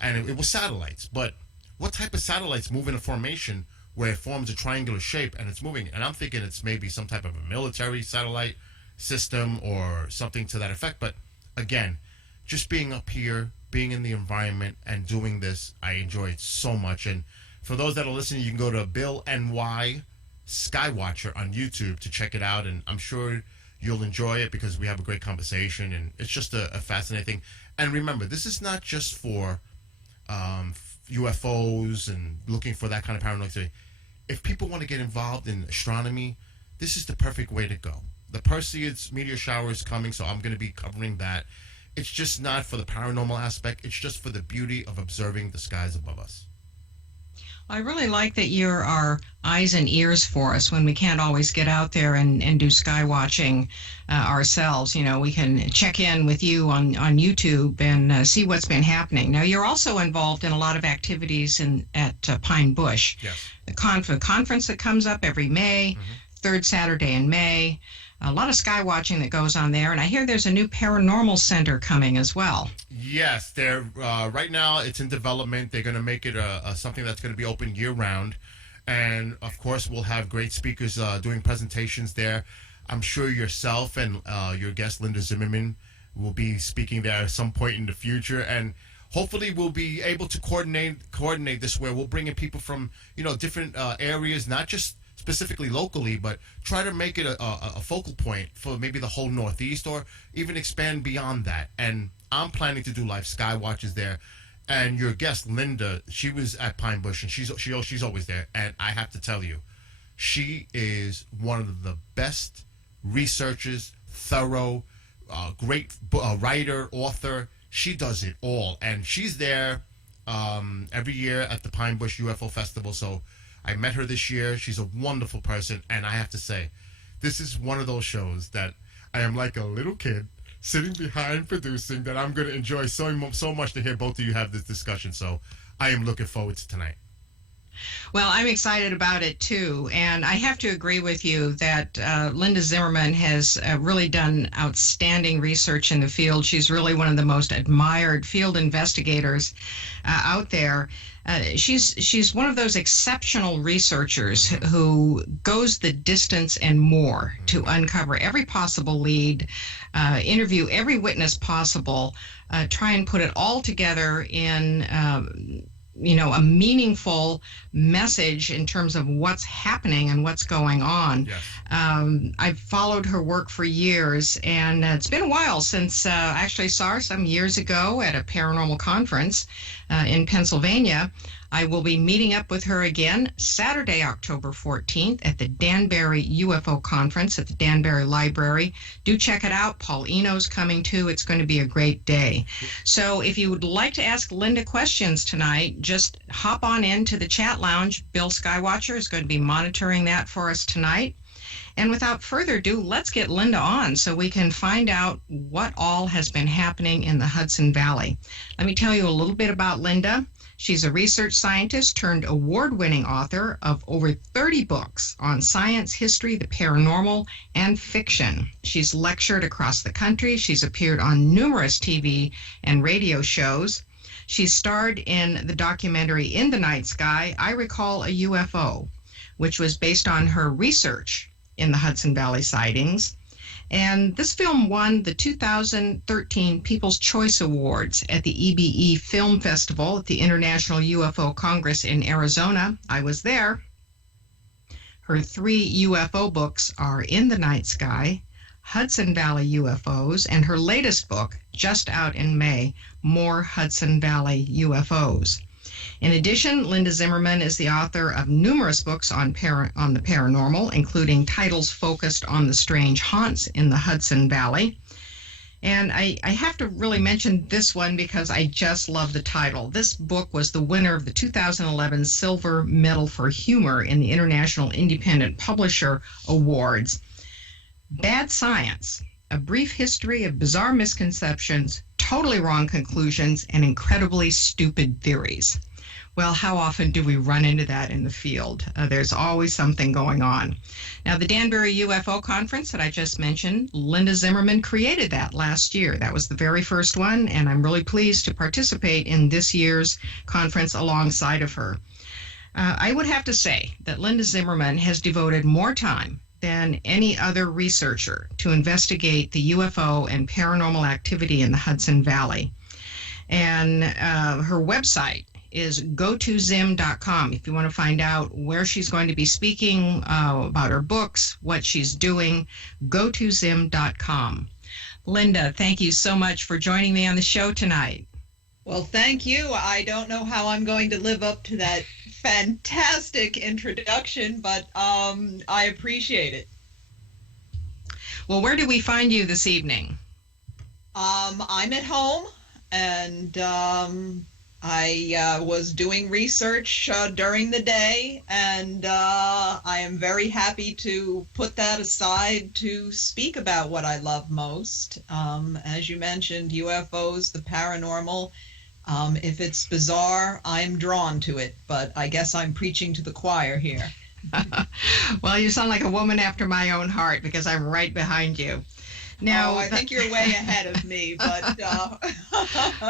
And it was satellites. But what type of satellites move in a formation where it forms a triangular shape and it's moving? And I'm thinking it's maybe some type of a military satellite system or something to that effect. But again, just being up here, being in the environment and doing this, I enjoy it so much. And for those that are listening, you can go to Bill NY Skywatcher on YouTube to check it out. And I'm sure you'll enjoy it because we have a great conversation and it's just a fascinating thing. And remember, this is not just for UFOs and looking for that kind of paranormal activity. If people want to get involved in astronomy, this is the perfect way to go. The Perseids meteor shower is coming, so I'm going to be covering that. It's just not for the paranormal aspect. It's just for the beauty of observing the skies above us. I really like that you're our eyes and ears for us when we can't always get out there and do sky watching ourselves. You know, we can check in with you on YouTube and see what's been happening. Now, you're also involved in a lot of activities at Pine Bush. Yes. The conference that comes up every May, third Saturday in May. A lot of sky watching that goes on there, and I hear there's a new paranormal center coming as well. Yes, they're right now it's in development. They're going to make it something that's going to be open year-round, and of course we'll have great speakers doing presentations there. I'm sure yourself and your guest Linda Zimmerman will be speaking there at some point in the future, and hopefully we'll be able to coordinate this where we'll bring in people from different areas, not just specifically locally, but try to make it a focal point for maybe the whole Northeast or even expand beyond that. And I'm planning to do live sky watches there. And your guest, Linda, she was at Pine Bush, and she's always there. And I have to tell you, she is one of the best researchers, thorough, great writer, author. She does it all. And she's there every year at the Pine Bush UFO Festival. So I met her this year. She's a wonderful person. And I have to say, this is one of those shows that I am like a little kid sitting behind producing that I'm going to enjoy so much to hear both of you have this discussion. So I am looking forward to tonight. Well, I'm excited about it too, and I have to agree with you that Linda Zimmerman has really done outstanding research in the field. She's really one of the most admired field investigators out there. She's one of those exceptional researchers who goes the distance and more to uncover every possible lead, interview every witness possible, try and put it all together in a meaningful message in terms of what's happening and what's going on. Yes. I've followed her work for years, and it's been a while since I actually saw her some years ago at a paranormal conference in Pennsylvania. I will be meeting up with her again Saturday, October 14th at the Danbury UFO Conference at the Danbury Library. Do check it out. Paul Eno's coming too. It's going to be a great day. So if you would like to ask Linda questions tonight, just hop on into the chat lounge. Bill Skywatcher is going to be monitoring that for us tonight. And without further ado, let's get Linda on so we can find out what all has been happening in the Hudson Valley. Let me tell you a little bit about Linda. She's a research scientist turned award-winning author of over 30 books on science, history, the paranormal, and fiction. She's lectured across the country. She's appeared on numerous TV and radio shows. She's starred in the documentary In the Night Sky, I Recall a UFO, which was based on her research in the Hudson Valley sightings. And this film won the 2013 People's Choice Awards at the EBE Film Festival at the International UFO Congress in Arizona. I was there. Her 3 UFO books are In the Night Sky, Hudson Valley UFOs, and her latest book, just out in May, More Hudson Valley UFOs. In addition, Linda Zimmerman is the author of numerous books on the paranormal, including titles focused on the strange haunts in the Hudson Valley. And I have to really mention this one because I just love the title. This book was the winner of the 2011 Silver Medal for Humor in the International Independent Publisher Awards. Bad Science, a brief history of bizarre misconceptions, totally wrong conclusions, and incredibly stupid theories. Well, how often do we run into that in the field? There's always something going on. Now, the Danbury UFO conference that I just mentioned, Linda Zimmerman created that last year. That was the very first one, and I'm really pleased to participate in this year's conference alongside of her. I would have to say that Linda Zimmerman has devoted more time than any other researcher to investigate the UFO and paranormal activity in the Hudson Valley. And her website is gotozim.com if you want to find out where she's going to be speaking, about her books, what she's doing, gotozim.com. Linda, thank you so much for joining me on the show tonight. Well, thank you. I don't know how I'm going to live up to that fantastic introduction, but I appreciate it. Well, where do we find you this evening? I'm at home, and I was doing research during the day, and I am very happy to put that aside to speak about what I love most. As you mentioned, UFOs, the paranormal. If it's bizarre, I'm drawn to it, but I guess I'm preaching to the choir here. Well, you sound like a woman after my own heart because I'm right behind you. Now, I think you're way ahead of me, but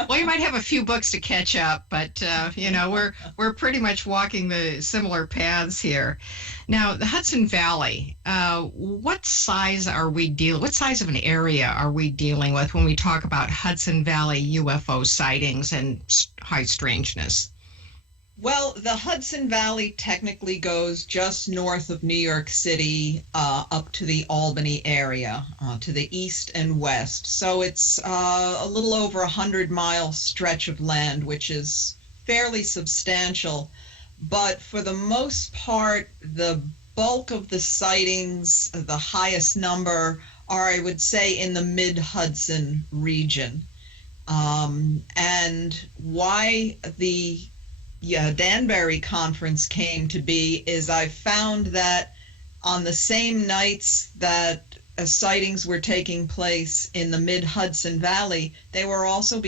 well, you might have a few books to catch up, but we're pretty much walking the similar paths here. Now, the Hudson Valley, what size of an area are we dealing with when we talk about Hudson Valley UFO sightings and high strangeness? Well, the Hudson Valley technically goes just north of New York City up to the Albany area, to the east and west. So it's a little over 100-mile stretch of land, which is fairly substantial. But for the most part, the bulk of the sightings, the highest number, are, I would say, in the mid-Hudson region. And why the Danbury conference came to be is I found that on the same nights that sightings were taking place in the mid-Hudson Valley, they were also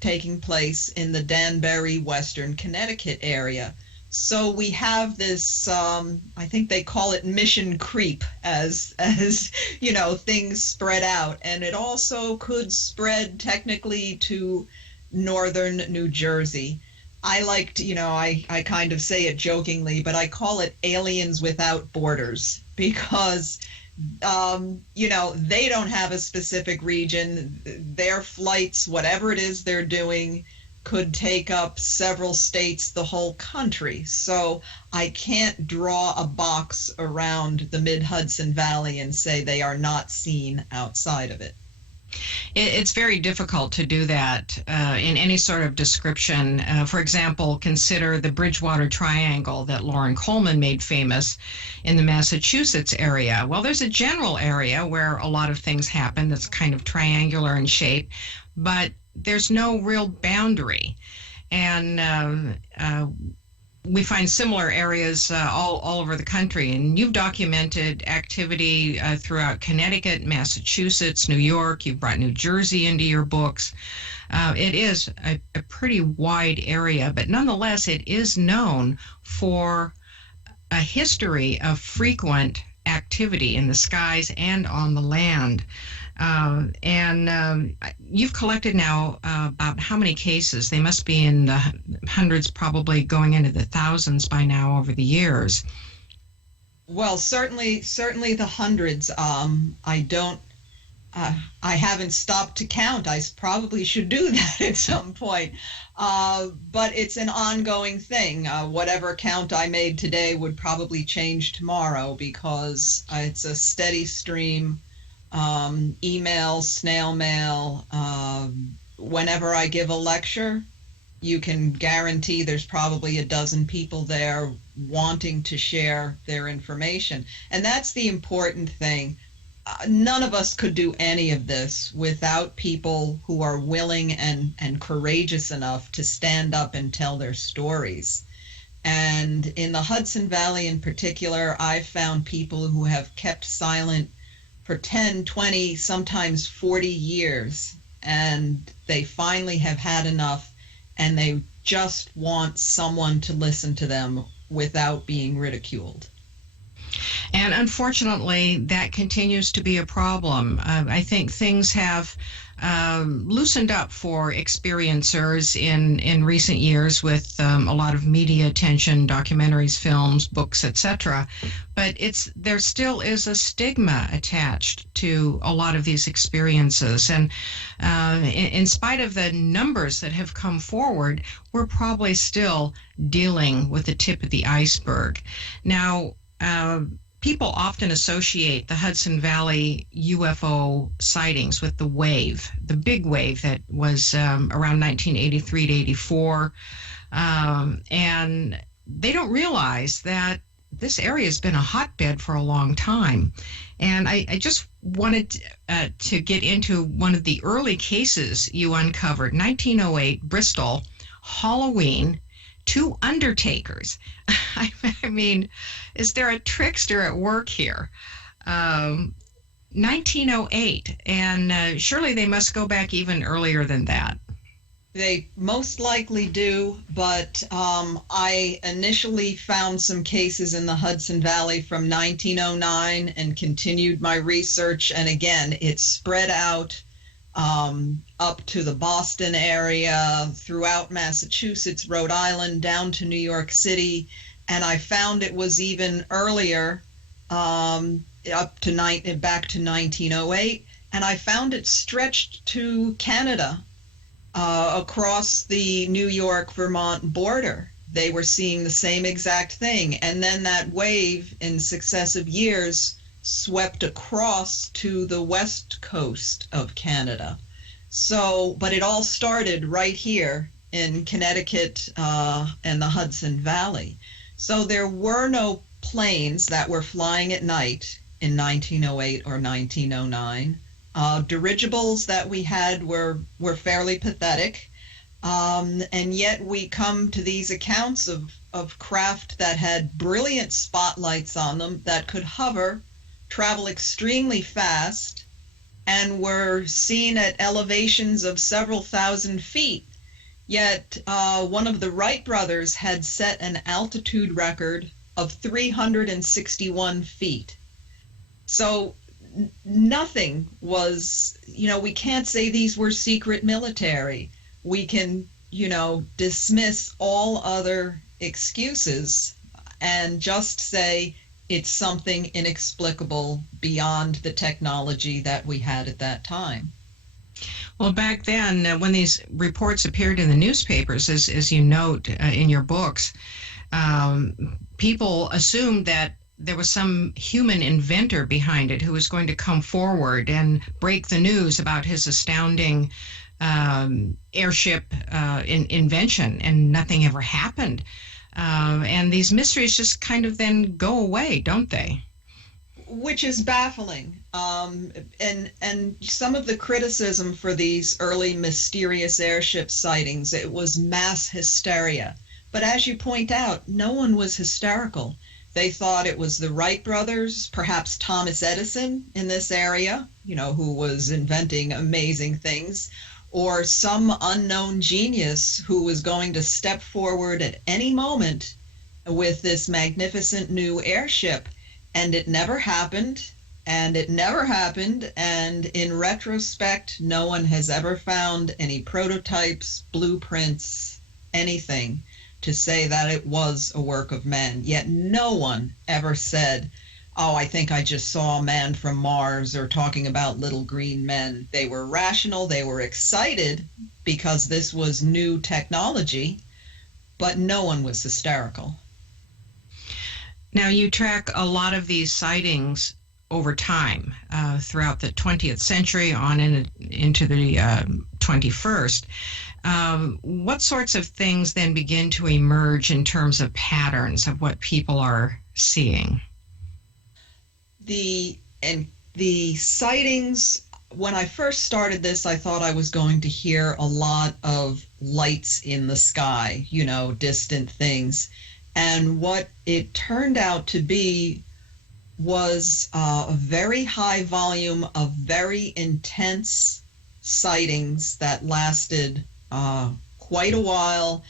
taking place in the Danbury, Western Connecticut area. So we have this, I think they call it mission creep as things spread out. And it also could spread technically to northern New Jersey. I like to, I kind of say it jokingly, but I call it aliens without borders because, they don't have a specific region. Their flights, whatever it is they're doing, could take up several states, the whole country. So I can't draw a box around the mid-Hudson Valley and say they are not seen outside of it. It's very difficult to do that in any sort of description. For example, consider the Bridgewater Triangle that Lauren Coleman made famous in the Massachusetts area. Well, there's a general area where a lot of things happen that's kind of triangular in shape, but there's no real boundary. And we find similar areas all over the country. And you've documented activity throughout Connecticut, Massachusetts, New York. You've brought New Jersey into your books. It is a pretty wide area, but nonetheless, it is known for a history of frequent activity in the skies and on the land. And you've collected now about how many cases? They must be in the hundreds, probably going into the thousands by now over the years. Well, certainly the hundreds. I haven't stopped to count. I probably should do that at some point. But it's an ongoing thing. Whatever count I made today would probably change tomorrow because it's a steady stream. Email, snail mail. Whenever I give a lecture, you can guarantee there's probably a dozen people there wanting to share their information. And that's the important thing. None of us could do any of this without people who are willing and courageous enough to stand up and tell their stories. And in the Hudson Valley in particular, I've found people who have kept silent for 10, 20, sometimes 40 years, and they finally have had enough, and they just want someone to listen to them without being ridiculed. And unfortunately, that continues to be a problem. I think things have loosened up for experiencers in recent years with a lot of media attention, documentaries, films, books, etc. But there still is a stigma attached to a lot of these experiences. And in spite of the numbers that have come forward, we're probably still dealing with the tip of the iceberg. Now, people often associate the Hudson Valley UFO sightings with the wave, the big wave that was around 1983 to 84. And they don't realize that this area has been a hotbed for a long time. And I just wanted to get into one of the early cases you uncovered, 1908, Bristol, Halloween, 2 undertakers. I mean, is there a trickster at work here? 1908, and surely they must go back even earlier than that. They most likely do, but I initially found some cases in the Hudson Valley from 1909 and continued my research. And again, it spread out up to the Boston area, throughout Massachusetts, Rhode Island, down to New York City. And I found it was even earlier, back to 1908. And I found it stretched to Canada. Across the New York-Vermont border, they were seeing the same exact thing. And then that wave in successive years swept across to the west coast of Canada. So, but it all started right here in Connecticut and the Hudson Valley. So there were no planes that were flying at night in 1908 or 1909. Dirigibles that we had were fairly pathetic, and yet we come to these accounts of craft that had brilliant spotlights on them that could hover, travel extremely fast, and were seen at elevations of several thousand feet. Yet one of the Wright brothers had set an altitude record of 361 feet. So nothing was, we can't say these were secret military. We can, dismiss all other excuses and just say it's something inexplicable beyond the technology that we had at that time. Well, back then, when these reports appeared in the newspapers, as you note in your books, people assumed that there was some human inventor behind it who was going to come forward and break the news about his astounding airship invention, and nothing ever happened. And these mysteries just kind of then go away, don't they? Which is baffling. And some of the criticism for these early mysterious airship sightings, it was mass hysteria. But as you point out, no one was hysterical. They thought it was the Wright brothers, perhaps Thomas Edison in this area, who was inventing amazing things, or some unknown genius who was going to step forward at any moment with this magnificent new airship. And it never happened, and it never happened. And in retrospect, no one has ever found any prototypes, blueprints, anything to say that it was a work of men. Yet no one ever said, oh, I think I just saw a man from Mars, or talking about little green men. They were rational, they were excited because this was new technology, but no one was hysterical. Now, you track a lot of these sightings over time throughout the 20th century on into the 21st. What sorts of things then begin to emerge in terms of patterns of what people are seeing? The sightings, when I first started this, I thought I was going to hear a lot of lights in the sky, distant things. And what it turned out to be was a very high volume of very intense sightings that lasted quite a while,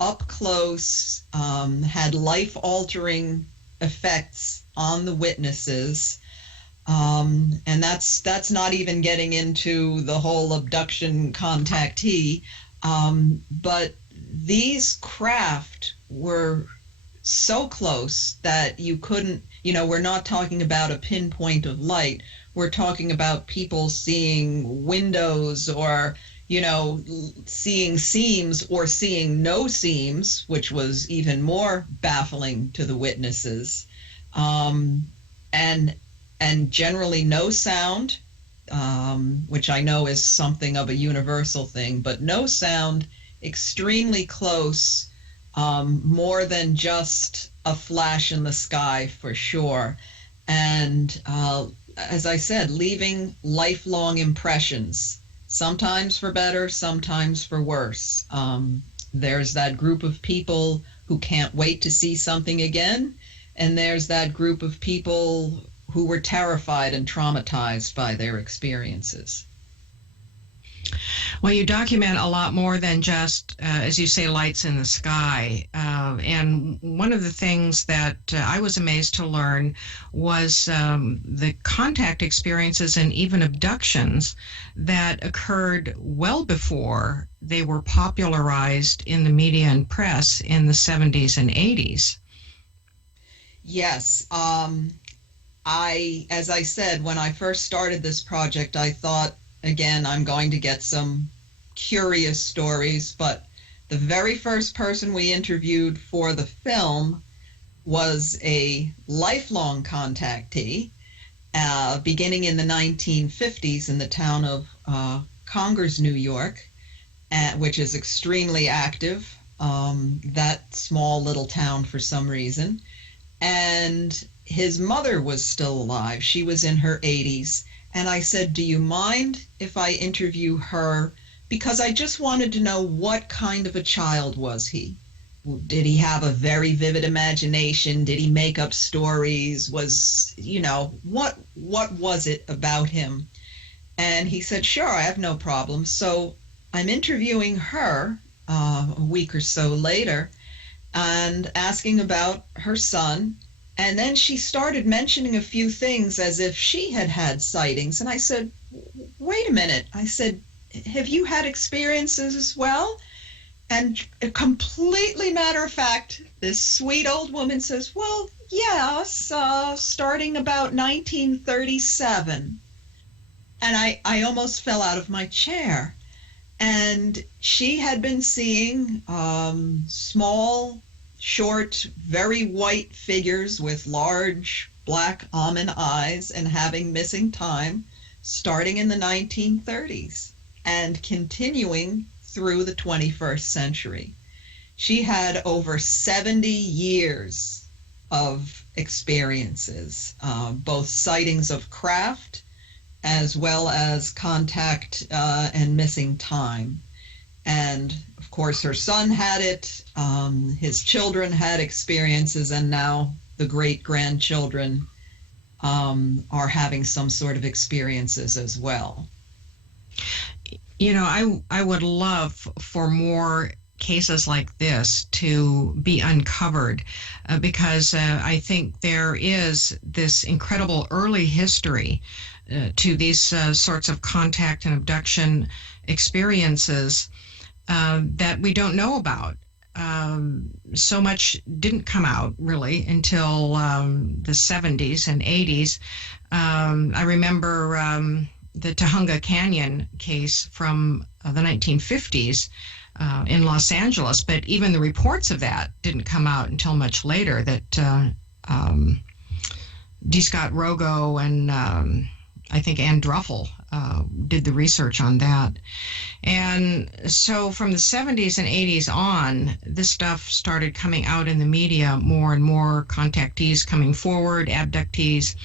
up close, had life-altering effects on the witnesses. And that's not even getting into the whole abduction contactee. But these craft were so close that you couldn't, we're not talking about a pinpoint of light. We're talking about people seeing windows or, seeing seams or seeing no seams, which was even more baffling to the witnesses. And generally no sound, which I know is something of a universal thing, but no sound, extremely close, more than just a flash in the sky for sure. And as I said, leaving lifelong impressions, sometimes for better, sometimes for worse. There's that group of people who can't wait to see something again, and there's that group of people who were terrified and traumatized by their experiences. Well, you document a lot more than just, as you say, lights in the sky. And one of the things that I was amazed to learn was the contact experiences and even abductions that occurred well before they were popularized in the media and press in the 70s and 80s. Yes. As I said, when I first started this project, I thought, again, I'm going to get some curious stories, but the very first person we interviewed for the film was a lifelong contactee, beginning in the 1950s in the town of Congers, New York, which is extremely active, that small little town for some reason. And his mother was still alive. She was in her 80s. And I said, do you mind if I interview her? Because I just wanted to know, what kind of a child was he? Did he have a very vivid imagination? Did he make up stories? What was it about him? And he said, sure, I have no problem. So I'm interviewing her a week or so later and asking about her son. And then she started mentioning a few things as if she had had sightings. And I said, wait a minute. I said, have you had experiences as well? And completely matter of fact, this sweet old woman says, well, yes, starting about 1937. And I almost fell out of my chair. And she had been seeing small, short, very white figures with large black almond eyes and having missing time starting in the 1930s and continuing through the 21st century. She had over 70 years of experiences, both sightings of craft as well as contact and missing time. And of course, her son had it, his children had experiences, and now the great-grandchildren are having some sort of experiences as well. I would love for more cases like this to be uncovered because I think there is this incredible early history to these sorts of contact and abduction experiences that we don't know about. So much didn't come out really until the 70s and 80s. I remember the Tujunga Canyon case from the 1950s in Los Angeles, but even the reports of that didn't come out until much later, that D. Scott Rogo and I think Ann Druffel did the research on that. And so from the 70s and 80s on, this stuff started coming out in the media, more and more contactees coming forward, abductees.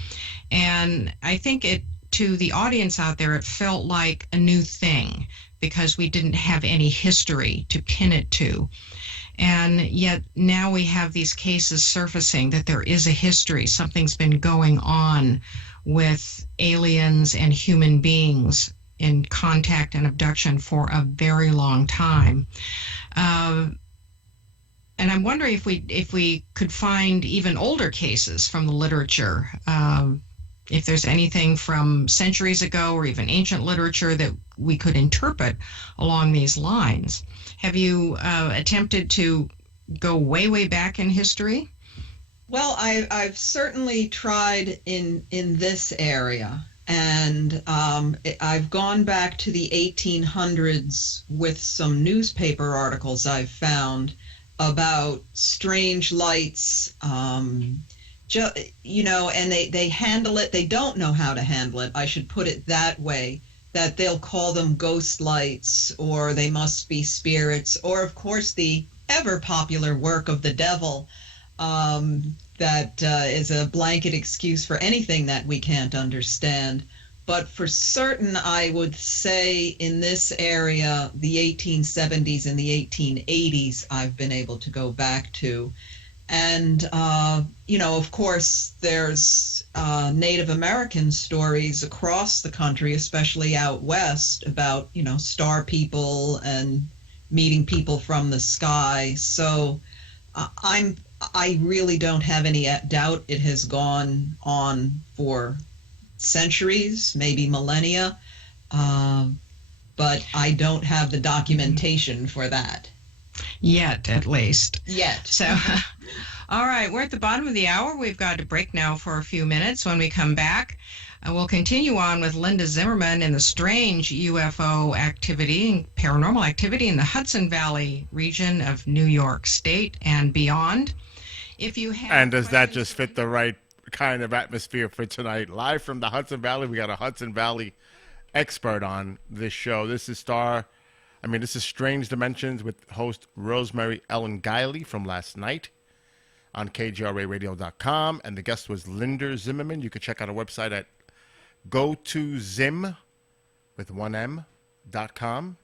And I think to the audience out there, it felt like a new thing because we didn't have any history to pin it to. And yet now we have these cases surfacing that there is a history. Something's been going on with aliens and human beings in contact and abduction for a very long time. And I'm wondering if we could find even older cases from the literature, if there's anything from centuries ago or even ancient literature that we could interpret along these lines. Have you attempted to go way, way back in history? Well, I've certainly tried in this area, and I've gone back to the 1800s with some newspaper articles I've found about strange lights. And they handle it. They don't know how to handle it. I should put it that way. That they'll call them ghost lights, or they must be spirits, or of course the ever popular work of the devil. That is a blanket excuse for anything that we can't understand. But for certain, I would say in this area, the 1870s and the 1880s, I've been able to go back to. And, of course, there's Native American stories across the country, especially out west, about, star people and meeting people from the sky. So I really don't have any doubt it has gone on for centuries, maybe millennia, but I don't have the documentation for that. Yet, at least. Yet. So, all right, we're at the bottom of the hour. We've got to break now for a few minutes. When we come back, we'll continue on with Linda Zimmerman and the strange UFO activity and paranormal activity in the Hudson Valley region of New York State and beyond. If you have And does that just fit the right kind of atmosphere for tonight? Live from the Hudson Valley, we got a Hudson Valley expert on this show. This is Strange Dimensions with host Rosemary Ellen Guiley from last night on KGRAradio.com, and the guest was Linda Zimmerman. You can check out our website at go2zim with 1m.com.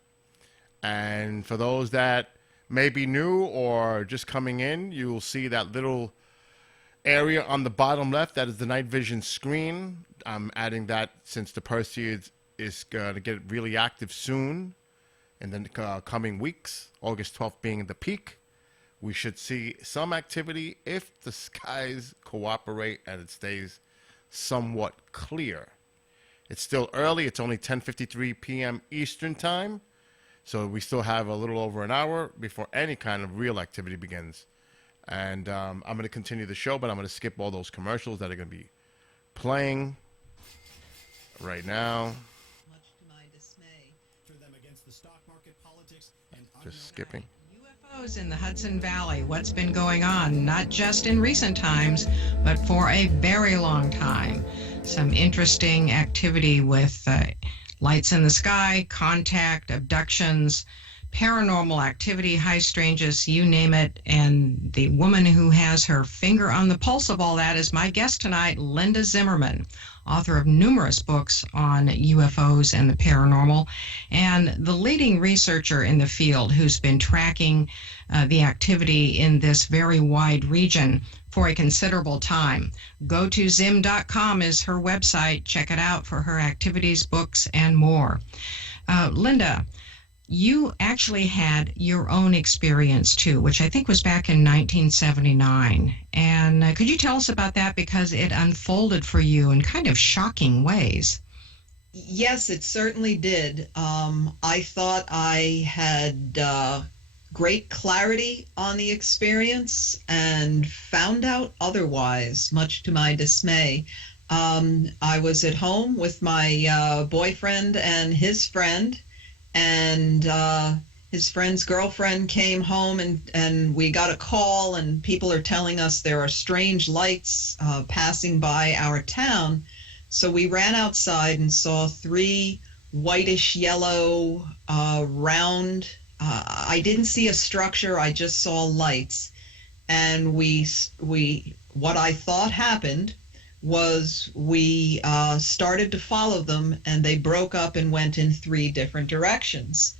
And for those that may be new or just coming in, you will see that little area on the bottom left. That is the night vision screen. I'm adding that since the Perseids is going to get really active soon in the coming weeks, August 12th being the peak. We should see some activity if the skies cooperate and it stays somewhat clear. It's still early. It's only 10:53 p.m. Eastern Time. So we still have a little over an hour before any kind of real activity begins. And I'm going to continue the show, but I'm going to skip all those commercials that are going to be playing right now. Much to my dismay. Just skipping. UFOs in the Hudson Valley. What's been going on, not just in recent times, but for a very long time. Some interesting activity with lights in the sky, contact, abductions, paranormal activity, high strangeness, you name it. And the woman who has her finger on the pulse of all that is my guest tonight, Linda Zimmerman, author of numerous books on UFOs and the paranormal, and the leading researcher in the field who's been tracking the activity in this very wide region for a considerable time. Go2zim.com is her website. Check it out for her activities, books, and more. Linda, you actually had your own experience too, which I think was back in 1979. And could you tell us about that, because it unfolded for you in kind of shocking ways? Yes, it certainly did. I thought I had great clarity on the experience and found out otherwise, much to my dismay. I was at home with my boyfriend and his friend, and his friend's girlfriend came home, and we got a call, and people are telling us there are strange lights passing by our town. So we ran outside and saw 3 whitish yellow round. I didn't see a structure. I just saw lights. And what I thought happened was we started to follow them, and they broke up and went in 3 different directions.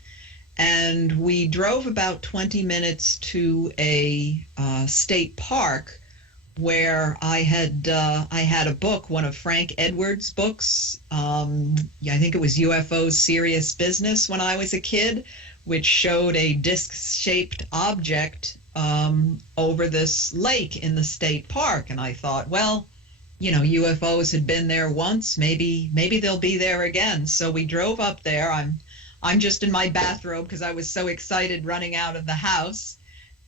And we drove about 20 minutes to a state park where I had a book, one of Frank Edwards' books. I think it was UFO's Serious Business when I was a kid, which showed a disc-shaped object over this lake in the state park. And I thought, well, UFOs had been there once. Maybe they'll be there again. So we drove up there. I'm just in my bathrobe because I was so excited running out of the house.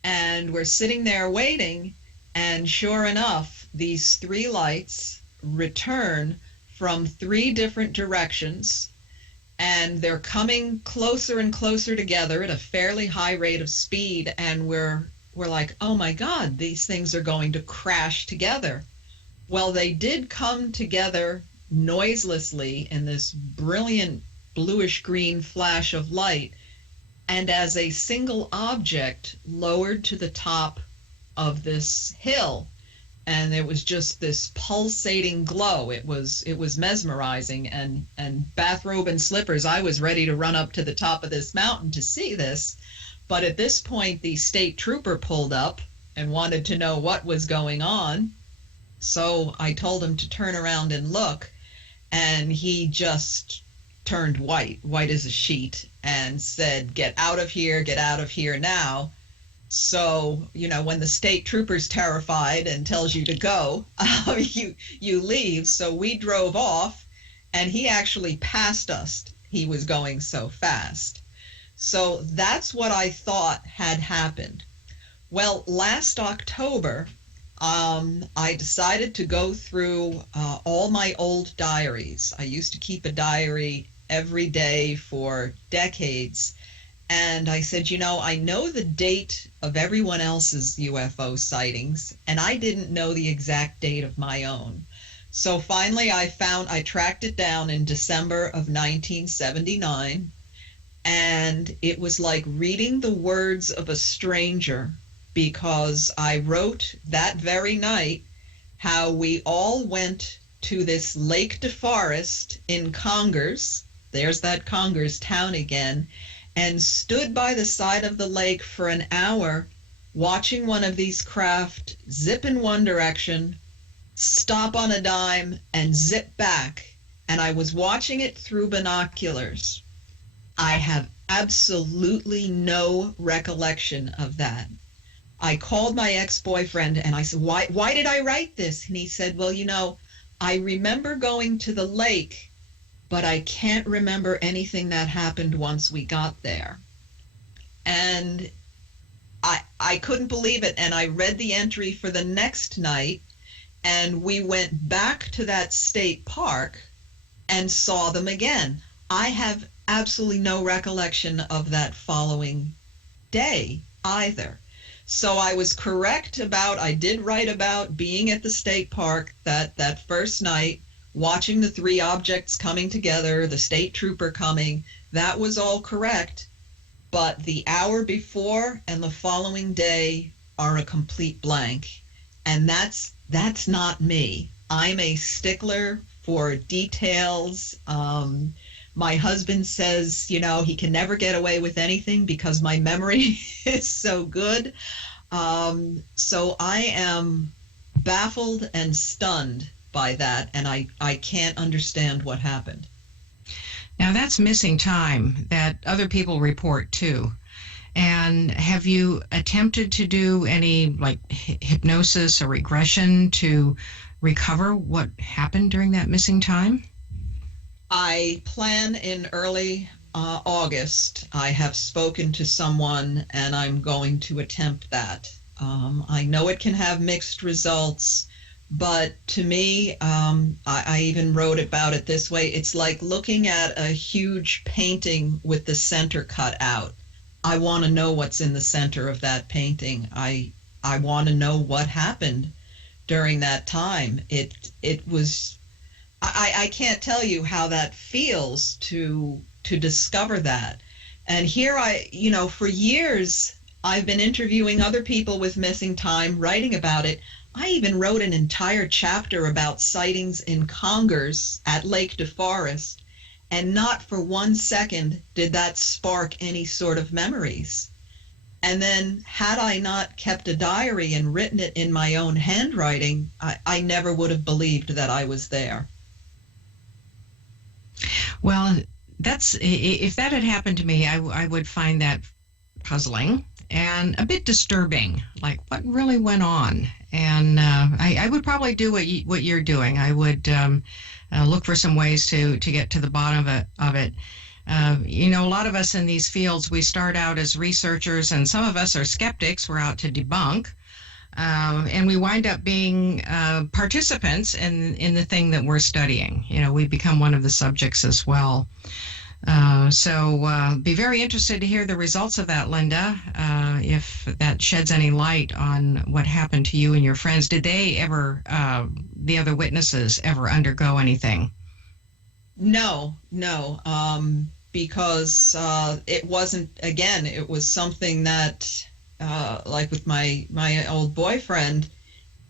And we're sitting there waiting. And sure enough, these three lights return from three different directions. And they're coming closer and closer together at a fairly high rate of speed. And we're like, oh my God, these things are going to crash together. Well, they did come together noiselessly in this brilliant bluish-green flash of light, and as a single object lowered to the top of this hill. And it was just this pulsating glow. It was mesmerizing, and bathrobe and slippers, I was ready to run up to the top of this mountain to see this. But at this point, the state trooper pulled up and wanted to know what was going on. So I told him to turn around and look, and he just turned white as a sheet, and said, get out of here now. So, when the state trooper's terrified and tells you to go, you leave. So we drove off, and he actually passed us. He was going so fast. So that's what I thought had happened. Well, last October, I decided to go through all my old diaries. I used to keep a diary every day for decades. And I said, I know the date of everyone else's UFO sightings, and I didn't know the exact date of my own. So finally I tracked it down in December of 1979, and it was like reading the words of a stranger, because I wrote that very night how we all went to this Lake DeForest in Congers, there's that Congers town again, and stood by the side of the lake for an hour watching one of these craft zip in one direction, stop on a dime, and zip back. And I was watching it through binoculars. I have absolutely no recollection of that. I called my ex-boyfriend and I said, why did I write this? And he said, well, I remember going to the lake, but I can't remember anything that happened once we got there. And I couldn't believe it. And I read the entry for the next night, and we went back to that state park and saw them again. I have absolutely no recollection of that following day either. So I was correct I did write about being at the state park that first night, watching the three objects coming together, the state trooper coming. That was all correct. But the hour before and the following day are a complete blank. And that's not me. I'm a stickler for details. My husband says, he can never get away with anything because my memory is so good. So I am baffled and stunned by that, and I can't understand what happened. Now, that's missing time that other people report too. And have you attempted to do any hypnosis or regression to recover what happened during that missing time? I plan in early August. I have spoken to someone, and I'm going to attempt that. I know it can have mixed results, but to me, I even wrote about it this way. It's like looking at a huge painting with the center cut out. I want to know what's in the center of that painting. I want to know what happened during that time. It was, I can't tell you how that feels to discover that. And here for years, I've been interviewing other people with missing time, writing about it. I even wrote an entire chapter about sightings in Congers at Lake DeForest, and not for 1 second did that spark any sort of memories. And then had I not kept a diary and written it in my own handwriting, I never would have believed that I was there. Well, if that had happened to me, I would find that puzzling. and a bit disturbing, like what really went on. And I would probably do what you're doing. I would look for some ways to get to the bottom of it. A lot of us in these fields, we start out as researchers, and some of us are skeptics. We're out to debunk. And we wind up being participants in the thing that we're studying. We become one of the subjects as well. So be very interested to hear the results of that, Linda, if that sheds any light on what happened to you and your friends. Did they ever, the other witnesses, ever undergo anything? No, because it wasn't, again, it was something that, like with my old boyfriend,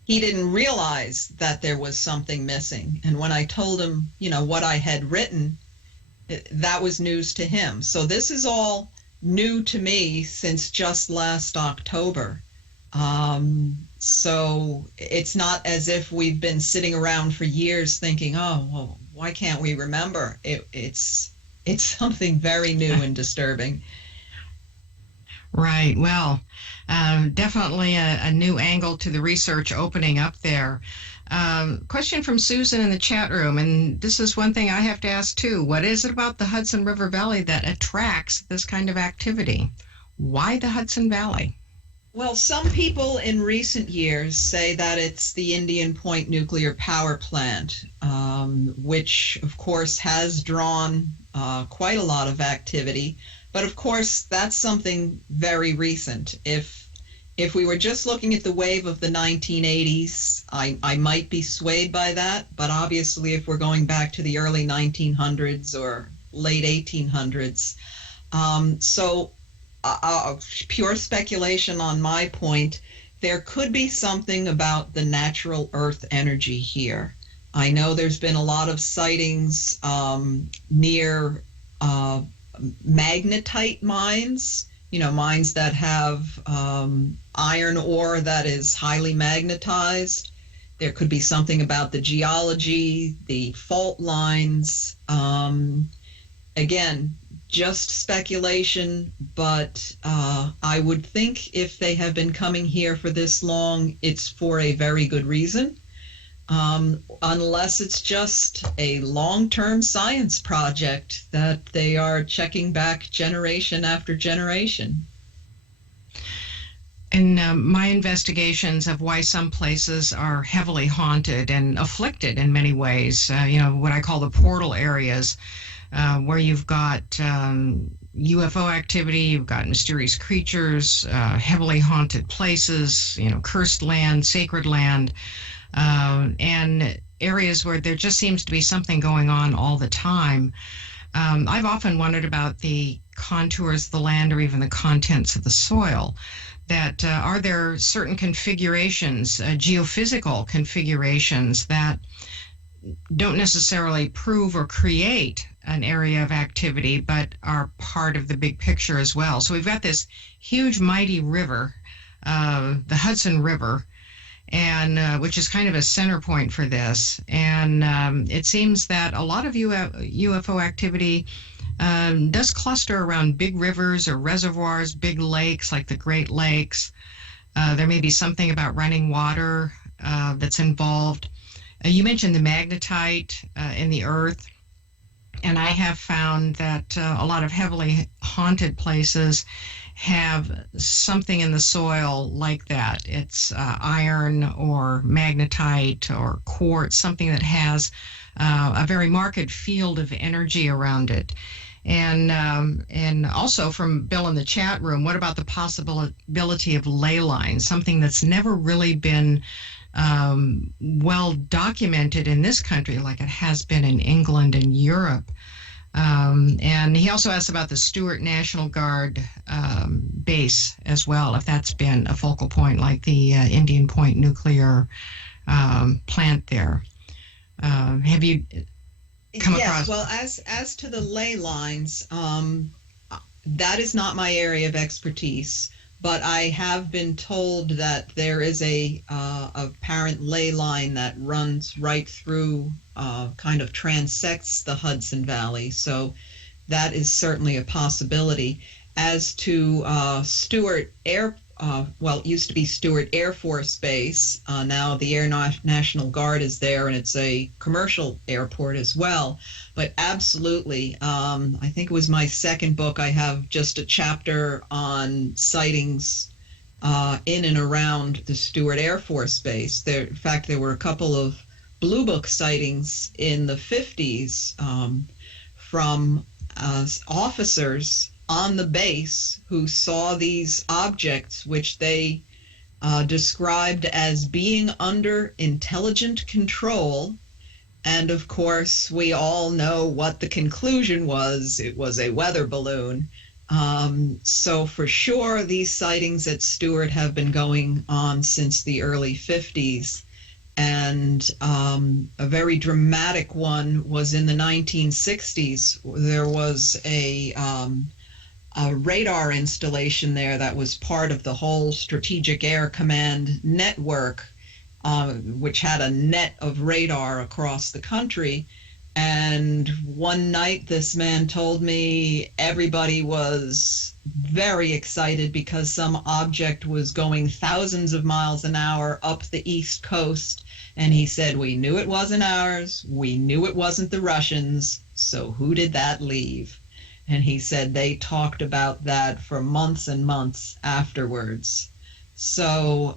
he didn't realize that there was something missing. And when I told him, what I had written, that was news to him. So this is all new to me since just last October. So it's not as if we've been sitting around for years thinking, oh, well, why can't we remember? It's something very new and disturbing. Right. Well, definitely a new angle to the research opening up there. Question from Susan in the chat room, and this is one thing I have to ask too. What is it about the Hudson River Valley that attracts this kind of activity? Why the Hudson Valley? Well, some people in recent years say that it's the Indian Point nuclear power plant, which of course has drawn quite a lot of activity. But of course, that's something very recent. If we were just looking at the wave of the 1980s, I might be swayed by that. But obviously, if we're going back to the early 1900s or late 1800s, pure speculation on my point, there could be something about the natural earth energy here. I know there's been a lot of sightings near magnetite mines, mines that have iron ore that is highly magnetized. There could be something about the geology, the fault lines. Again, just speculation, but I would think if they have been coming here for this long, it's for a very good reason. Unless it's just a long-term science project that they are checking back generation after generation. In my investigations of why some places are heavily haunted and afflicted in many ways, what I call the portal areas, where you've got UFO activity, you've got mysterious creatures, heavily haunted places, cursed land, sacred land, and areas where there just seems to be something going on all the time. I've often wondered about the contours of the land or even the contents of the soil. That are there certain configurations, geophysical configurations, that don't necessarily prove or create an area of activity, but are part of the big picture as well. So we've got this huge, mighty river, the Hudson River, and which is kind of a center point for this. And it seems that a lot of UFO activity does cluster around big rivers or reservoirs, big lakes like the Great Lakes. There may be something about running water that's involved. You mentioned the magnetite in the earth, and I have found that a lot of heavily haunted places have something in the soil like that. It's iron or magnetite or quartz, something that has a very marked field of energy around it. And also from Bill in the chat room, what about the possibility of ley lines, something that's never really been well documented in this country like it has been in England and Europe. And he also asked about the Stewart National Guard base as well, if that's been a focal point like the Indian Point nuclear plant there. Have you come across? Yes, well, as to the ley lines, that is not my area of expertise. But I have been told that there is a apparent ley line that runs right through, kind of transects the Hudson Valley. So that is certainly a possibility. As to Stewart Air, well, it used to be Stewart Air Force Base. Now the National Guard is there, and it's a commercial airport as well. But absolutely, I think it was my second book. I have just a chapter on sightings in and around the Stewart Air Force Base. There, in fact, there were a couple of Blue Book sightings in the 50s from officers on the base who saw these objects, which they described as being under intelligent control. And of course, we all know what the conclusion was. It was a weather balloon. So for sure, these sightings at Stewart have been going on since the early 50s. And a very dramatic one was in the 1960s. There was a radar installation there that was part of the whole Strategic Air Command network, which had a net of radar across the country. And one night, this man told me everybody was very excited because some object was going thousands of miles an hour up the East Coast. And he said, we knew it wasn't ours. We knew it wasn't the Russians. So who did that leave? And he said they talked about that for months and months afterwards. So,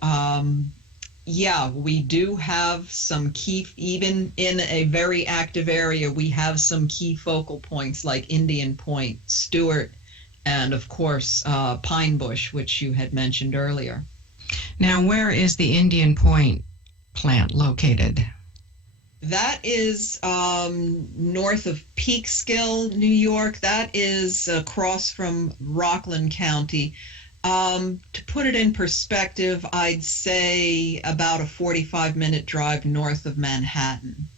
yeah, we do have some key, even in a very active area, we have some key focal points like Indian Point, Stewart, and of course, Pine Bush, which you had mentioned earlier. Now, where is the Indian Point plant located? That is north of Peekskill, New York. That is across from Rockland County. To put it in perspective, I'd say about a 45-minute drive north of Manhattan.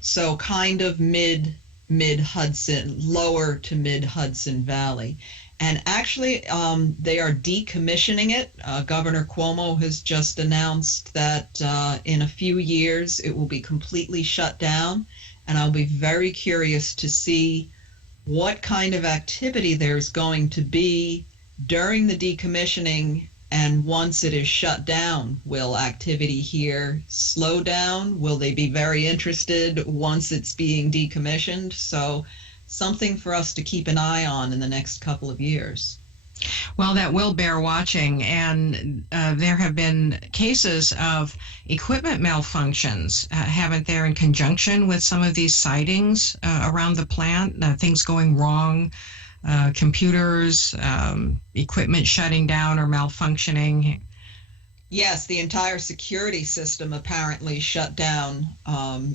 So kind of mid-Hudson, lower to mid-Hudson Valley. And actually, they are decommissioning it. Governor Cuomo has just announced that in a few years it will be completely shut down. And I'll be very curious to see what kind of activity there's going to be during the decommissioning, and once it is shut down. Will activity here slow down? Will they be very interested once it's being decommissioned? So something for us to keep an eye on in the next couple of years. Well, that will bear watching, and there have been cases of equipment malfunctions, haven't there, in conjunction with some of these sightings around the plant, things going wrong, computers, equipment shutting down or malfunctioning. Yes, the entire security system apparently shut down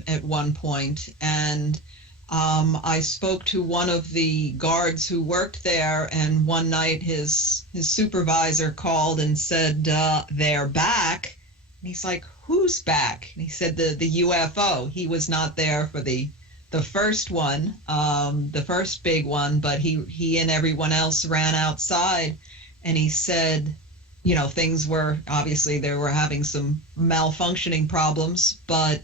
at one point. And I spoke to one of the guards who worked there, and one night his supervisor called and said, they're back. And he's like, who's back? And he said the UFO. He was not there for the first one, the first big one, but he and everyone else ran outside, and he said, you know, things were, obviously they were having some malfunctioning problems, but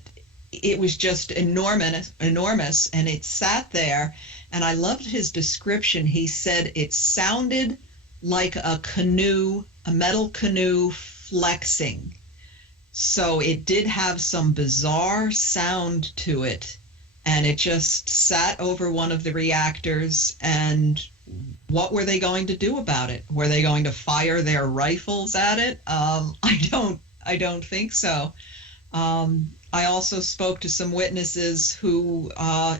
it was just enormous, and it sat there. And I loved his description. He said it sounded like a canoe, a metal canoe flexing. So it did have some bizarre sound to it. And it just sat over one of the reactors. And what were they going to do about it? Were they going to fire their rifles at it? I don't think so. I also spoke to some witnesses who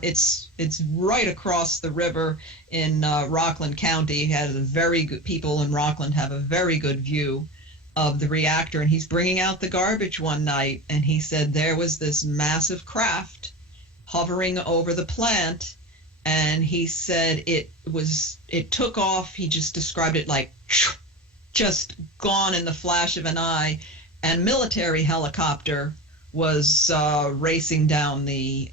it's right across the river in Rockland County. Has a very good, people in Rockland have a very good view of the reactor. And he's bringing out the garbage one night, and he said there was this massive craft hovering over the plant, and he said it took off. He just described it like just gone in the flash of an eye, and military helicopter was racing down the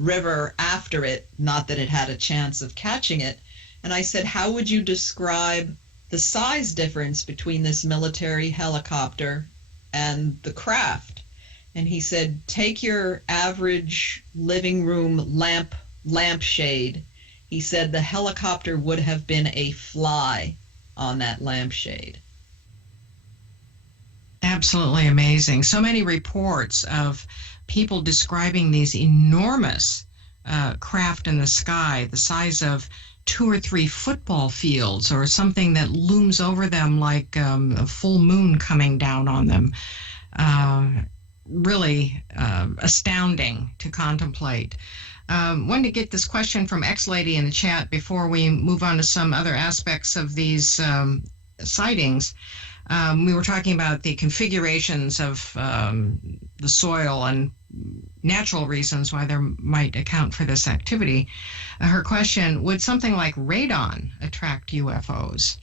river after it, not that it had a chance of catching it. And I said, how would you describe the size difference between this military helicopter and the craft? And he said, take your average living room lampshade He said the helicopter would have been a fly on that lampshade. Absolutely amazing. So many reports of people describing these enormous craft in the sky, the size of 2 or 3 football fields, or something that looms over them like a full moon coming down on them. Really astounding to contemplate. Wanted to get this question from X-Lady in the chat before we move on to some other aspects of these sightings. We were talking about the configurations of the soil and natural reasons why there might account for this activity. Her question, would something like radon attract UFOs?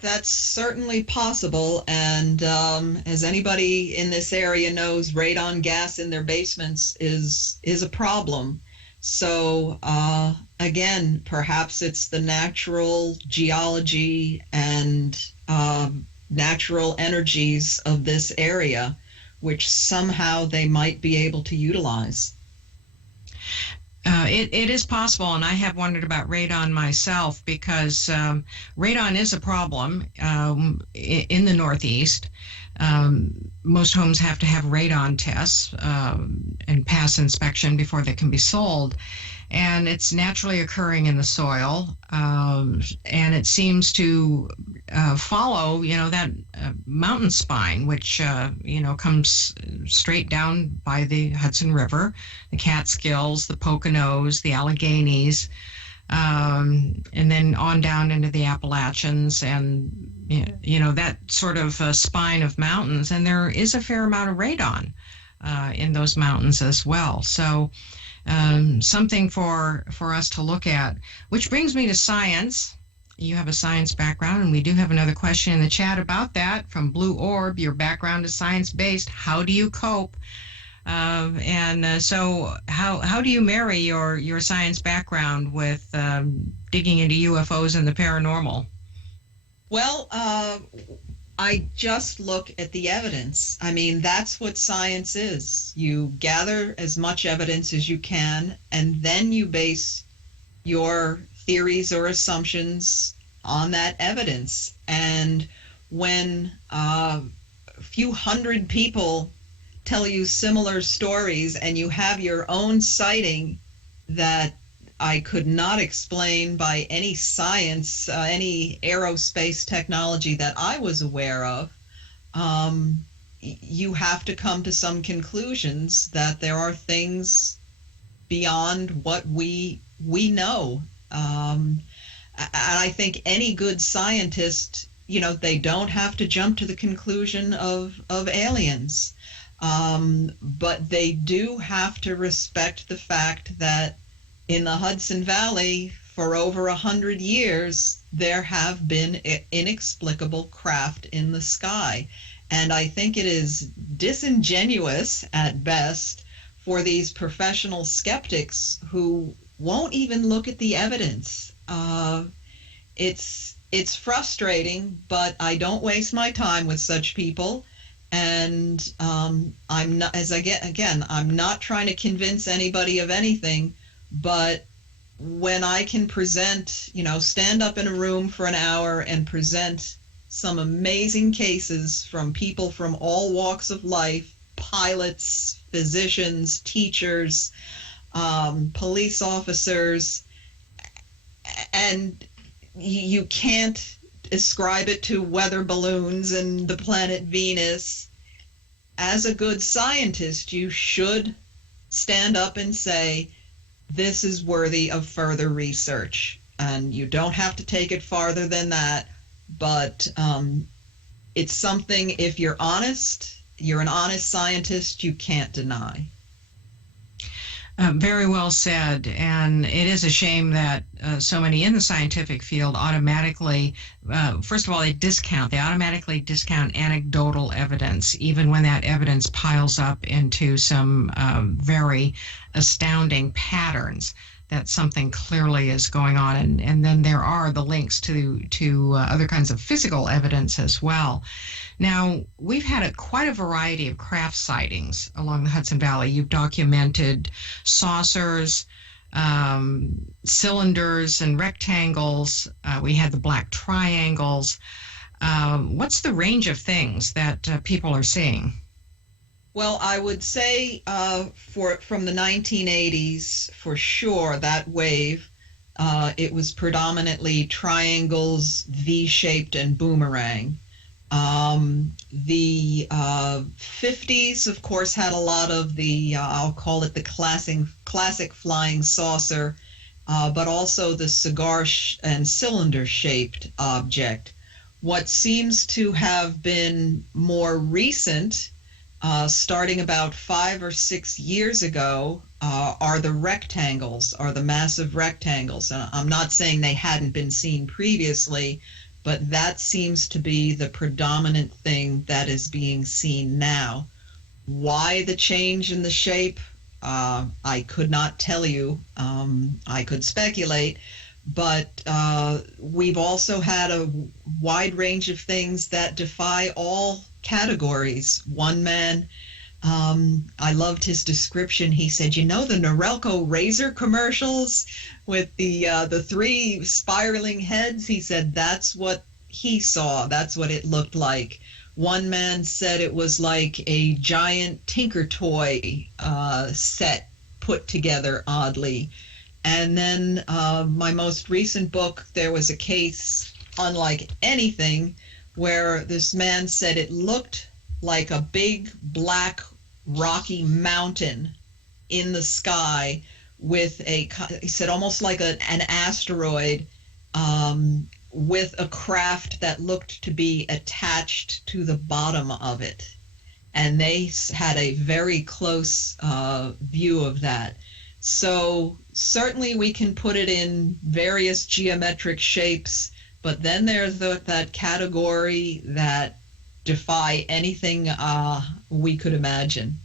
That's certainly possible, and as anybody in this area knows, radon gas in their basements is a problem. So again, perhaps it's the natural geology and natural energies of this area, which somehow they might be able to utilize. It is possible, and I have wondered about radon myself, because radon is a problem in the Northeast. Most homes have to have radon tests and pass inspection before they can be sold. And it's naturally occurring in the soil, and it seems to follow, that mountain spine, which, comes straight down by the Hudson River, the Catskills, the Poconos, the Alleghenies, and then on down into the Appalachians, and, that sort of spine of mountains. And there is a fair amount of radon in those mountains as well. So something for us to look at, which brings me to science. You have a science background, and we do have another question in the chat about that from Blue Orb. Your background is science-based. How do you cope? So how do you marry your science background with digging into UFOs and the paranormal? Well, I just look at the evidence. I mean, that's what science is. You gather as much evidence as you can, and then you base your theories or assumptions on that evidence. And when a few hundred people tell you similar stories and you have your own sighting that I could not explain by any science, any aerospace technology that I was aware of, you have to come to some conclusions that there are things beyond what we know. And I think any good scientist, they don't have to jump to the conclusion of aliens. But they do have to respect the fact that in the Hudson Valley, for over 100 years, there have been inexplicable craft in the sky. And I think it is disingenuous at best for these professional skeptics who won't even look at the evidence. It's frustrating, but I don't waste my time with such people. And I'm not, I'm not trying to convince anybody of anything. But when I can present, stand up in a room for an hour and present some amazing cases from people from all walks of life, pilots, physicians, teachers, police officers, and you can't ascribe it to weather balloons and the planet Venus. As a good scientist, you should stand up and say, this is worthy of further research. And you don't have to take it farther than that, but it's something, if you're honest, you're an honest scientist, you can't deny. Very well said. And it is a shame that so many in the scientific field automatically, first of all, they automatically discount anecdotal evidence, even when that evidence piles up into some very astounding patterns that something clearly is going on. And then there are the links to other kinds of physical evidence as well. Now, we've had quite a variety of craft sightings along the Hudson Valley. You've documented saucers, cylinders and rectangles. We had the black triangles. What's the range of things that people are seeing? Well, I would say from the 1980s, for sure, that wave, it was predominantly triangles, V-shaped, and boomerang. The 50s, of course, had a lot of the, I'll call it the classic flying saucer, but also the cigar and cylinder-shaped object. What seems to have been more recent, starting about 5 or 6 years ago, are the rectangles, are the massive rectangles. And I'm not saying they hadn't been seen previously, but that seems to be the predominant thing that is being seen now. Why the change in the shape? I could not tell you. I could speculate, but we've also had a wide range of things that defy all categories. One man, I loved his description. He said, "You know the Norelco razor commercials with the three spiraling heads?" He said that's what he saw. That's what it looked like. One man said it was like a giant Tinker Toy set put together oddly. And then my most recent book, there was a case unlike anything where this man said it looked like a big black rocky mountain in the sky with he said almost like an asteroid with a craft that looked to be attached to the bottom of it. And they had a very close view of that. So certainly we can put it in various geometric shapes, but then there's that category that defy anything we could imagine.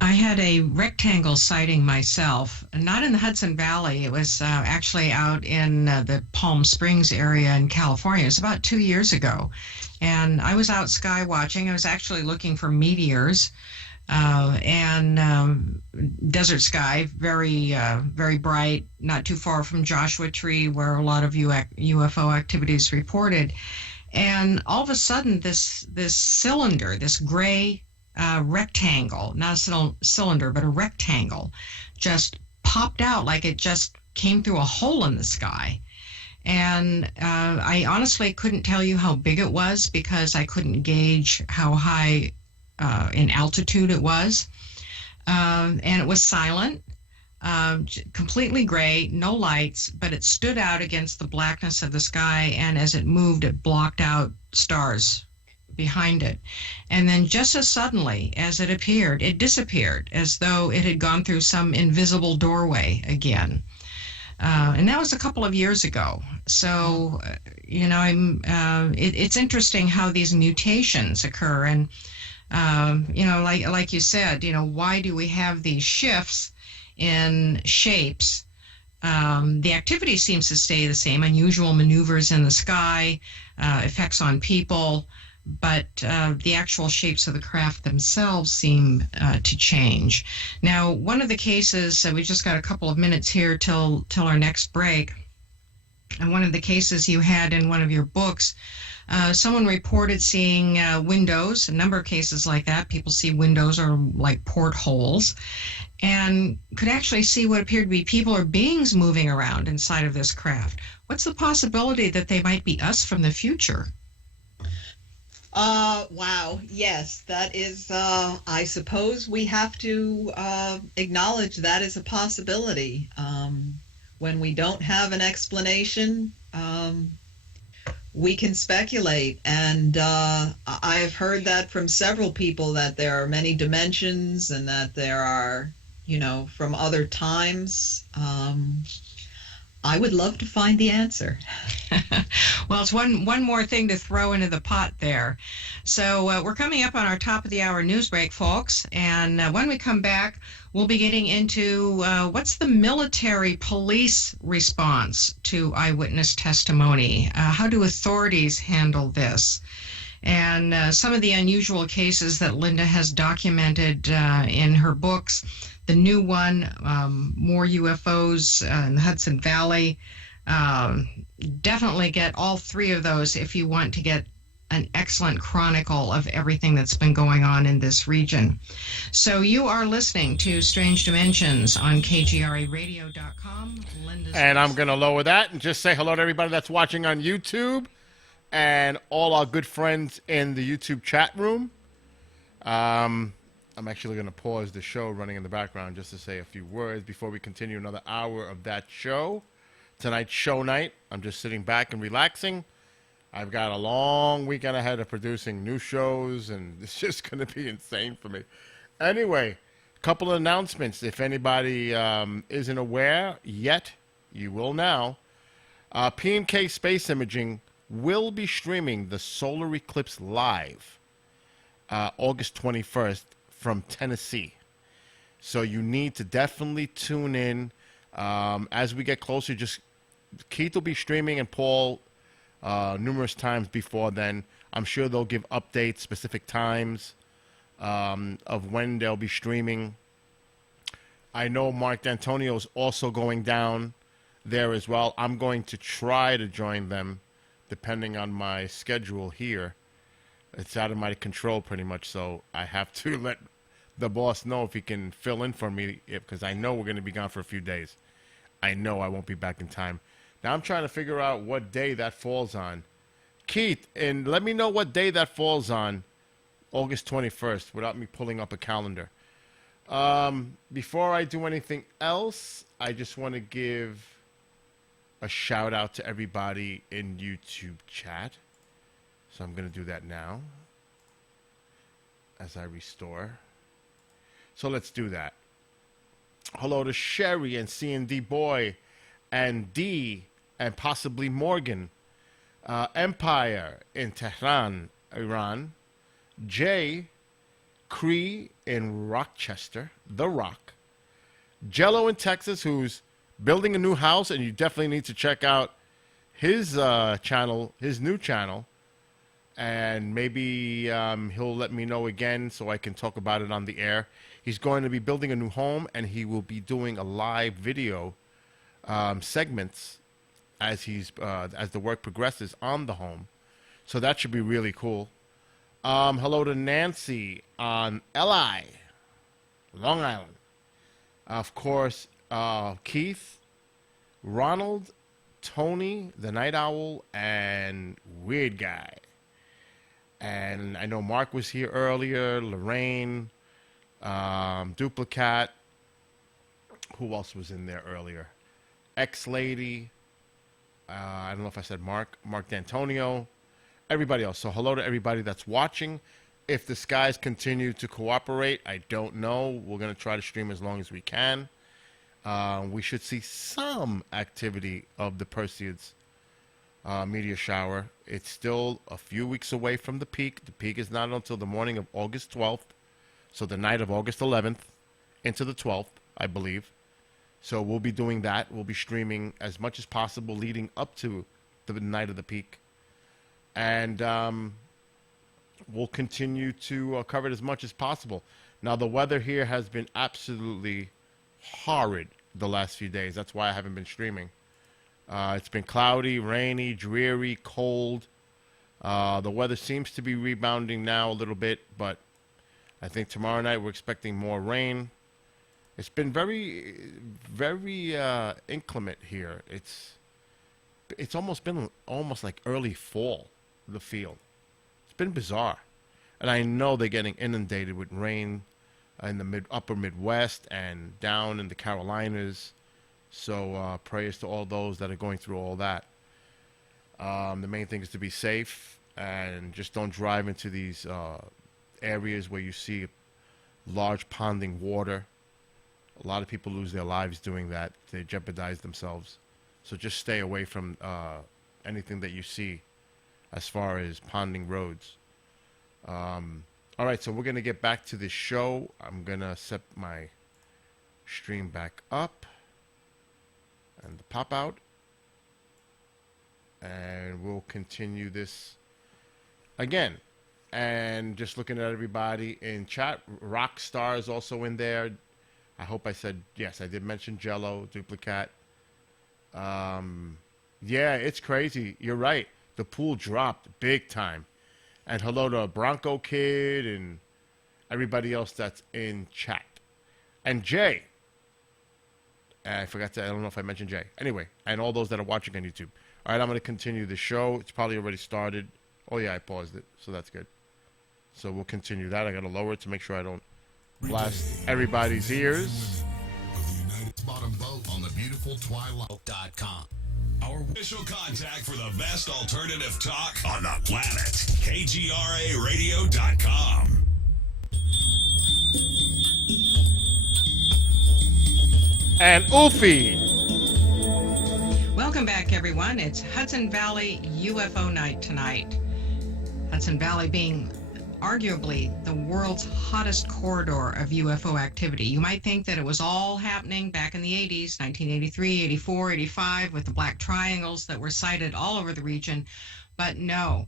I had a rectangle sighting myself, not in the Hudson Valley. It was actually out in the Palm Springs area in California. It was about 2 years ago. And I was out sky watching. I was actually looking for meteors. And desert sky, very bright, not too far from Joshua Tree, where a lot of UFO activities reported. And all of a sudden, this cylinder, this gray rectangle, not a cylinder, but a rectangle, just popped out like it just came through a hole in the sky. And I honestly couldn't tell you how big it was because I couldn't gauge how high in altitude it was. And it was silent, completely gray, no lights, but it stood out against the blackness of the sky, and as it moved, it blocked out stars behind it. And then just as suddenly as it appeared, it disappeared, as though it had gone through some invisible doorway again. And that was a couple of years ago. So, it's interesting how these mutations occur. And, like you said, why do we have these shifts in shapes? The activity seems to stay the same, unusual maneuvers in the sky, effects on people, but the actual shapes of the craft themselves seem to change. Now, one of the cases, we just got a couple of minutes here till our next break, and one of the cases you had in one of your books, someone reported seeing windows, a number of cases like that. People see windows or like portholes, and could actually see what appeared to be people or beings moving around inside of this craft. What's the possibility that they might be us from the future? Wow. Yes, that is, I suppose we have to acknowledge that is a possibility. When we don't have an explanation, we can speculate. And I've heard that from several people, that there are many dimensions and that there are, from other times. I would love to find the answer. Well, it's one more thing to throw into the pot there. So we're coming up on our top of the hour news break, folks. And when we come back, we'll be getting into what's the military police response to eyewitness testimony? How do authorities handle this? And some of the unusual cases that Linda has documented in her books the new one, more UFOs in the Hudson Valley. Um, Definitely get all three of those if you want to get an excellent chronicle of everything that's been going on in this region. So you are listening to Strange Dimensions on KGRAradio.com. And I'm going to lower that and just say hello to everybody that's watching on YouTube and all our good friends in the YouTube chat room. I'm actually going to pause the show running in the background just to say a few words before we continue another hour of that show. Tonight's show night, I'm just sitting back and relaxing. I've got a long weekend ahead of producing new shows, and it's just going to be insane for me. Anyway, a couple of announcements. If anybody isn't aware yet, you will now. P&K Space Imaging will be streaming the solar eclipse live August 21st from Tennessee. So you need to definitely tune in. As we get closer, just Keith will be streaming and Paul numerous times before then. I'm sure they'll give updates, specific times of when they'll be streaming. I know Mark D'Antonio is also going down there as well. I'm going to try to join them depending on my schedule here. It's out of my control pretty much, so I have to let the boss know if he can fill in for me, because I know we're going to be gone for a few days. I know I won't be back in time. Now I'm trying to figure out what day that falls on. Keith, and let me know what day that falls on, August 21st, without me pulling up a calendar. Before I do anything else, I just want to give a shout out to everybody in YouTube chat. So I'm going to do that now as I restore. So let's do that. Hello to Sherry and C&D Boy and D and possibly Morgan. Empire in Tehran, Iran. Jay, Cree in Rochester, The Rock. Jello in Texas, who's building a new house, and you definitely need to check out his channel, his new channel. And maybe he'll let me know again so I can talk about it on the air. He's going to be building a new home, and he will be doing a live video segments as the work progresses on the home. So that should be really cool. Hello to Nancy on LI, Long Island. Of course, Keith, Ronald, Tony, the Night Owl, and Weird Guy. And I know Mark was here earlier, Lorraine, Duplicat. Who else was in there earlier? X-Lady. I don't know if I said Mark D'Antonio. Everybody else. So hello to everybody that's watching. If the skies continue to cooperate, I don't know. We're going to try to stream as long as we can. We should see some activity of the Perseids meteor shower. It's still a few weeks away from the peak. The peak is not until the morning of August 12th. So the night of August 11th into the 12th, I believe. So we'll be doing that. We'll be streaming as much as possible leading up to the night of the peak. And we'll continue to cover it as much as possible. Now, the weather here has been absolutely horrid the last few days. That's why I haven't been streaming. It's been cloudy, rainy, dreary, cold. The weather seems to be rebounding now a little bit, but I think tomorrow night we're expecting more rain. It's been very, very inclement here. It's almost been like early fall, the feel. It's been bizarre. And I know they're getting inundated with rain in the upper Midwest and down in the Carolinas. So prayers to all those that are going through all that. The main thing is to be safe and just don't drive into these areas where you see large ponding water. A lot of people lose their lives doing that. They jeopardize themselves. So just stay away from anything that you see as far as ponding roads. All right, so we're going to get back to the show. I'm going to set my stream back up and the pop out. And we'll continue this again. And just looking at everybody in chat, Rockstar is also in there. I hope I said yes. I did mention Jello, Duplicat. Yeah, it's crazy. You're right. The pool dropped big time. And hello to Bronco Kid and everybody else that's in chat. And Jay. I forgot to, I don't know if I mentioned Jay. Anyway, and all those that are watching on YouTube. All right, I'm going to continue the show. It's probably already started. Oh, yeah, I paused it, so that's good. So we'll continue that. I got to lower it to make sure I don't blast everybody's ears. Bottom vote on the beautiful Twilight.com. Our official contact for the best alternative talk on the planet. KGRARadio.com. And Oofy. Welcome back, everyone. It's Hudson Valley UFO night tonight. Hudson Valley being arguably the world's hottest corridor of UFO activity. You might think that it was all happening back in the 80s, 1983, 84, 85, with the black triangles that were sighted all over the region. But no,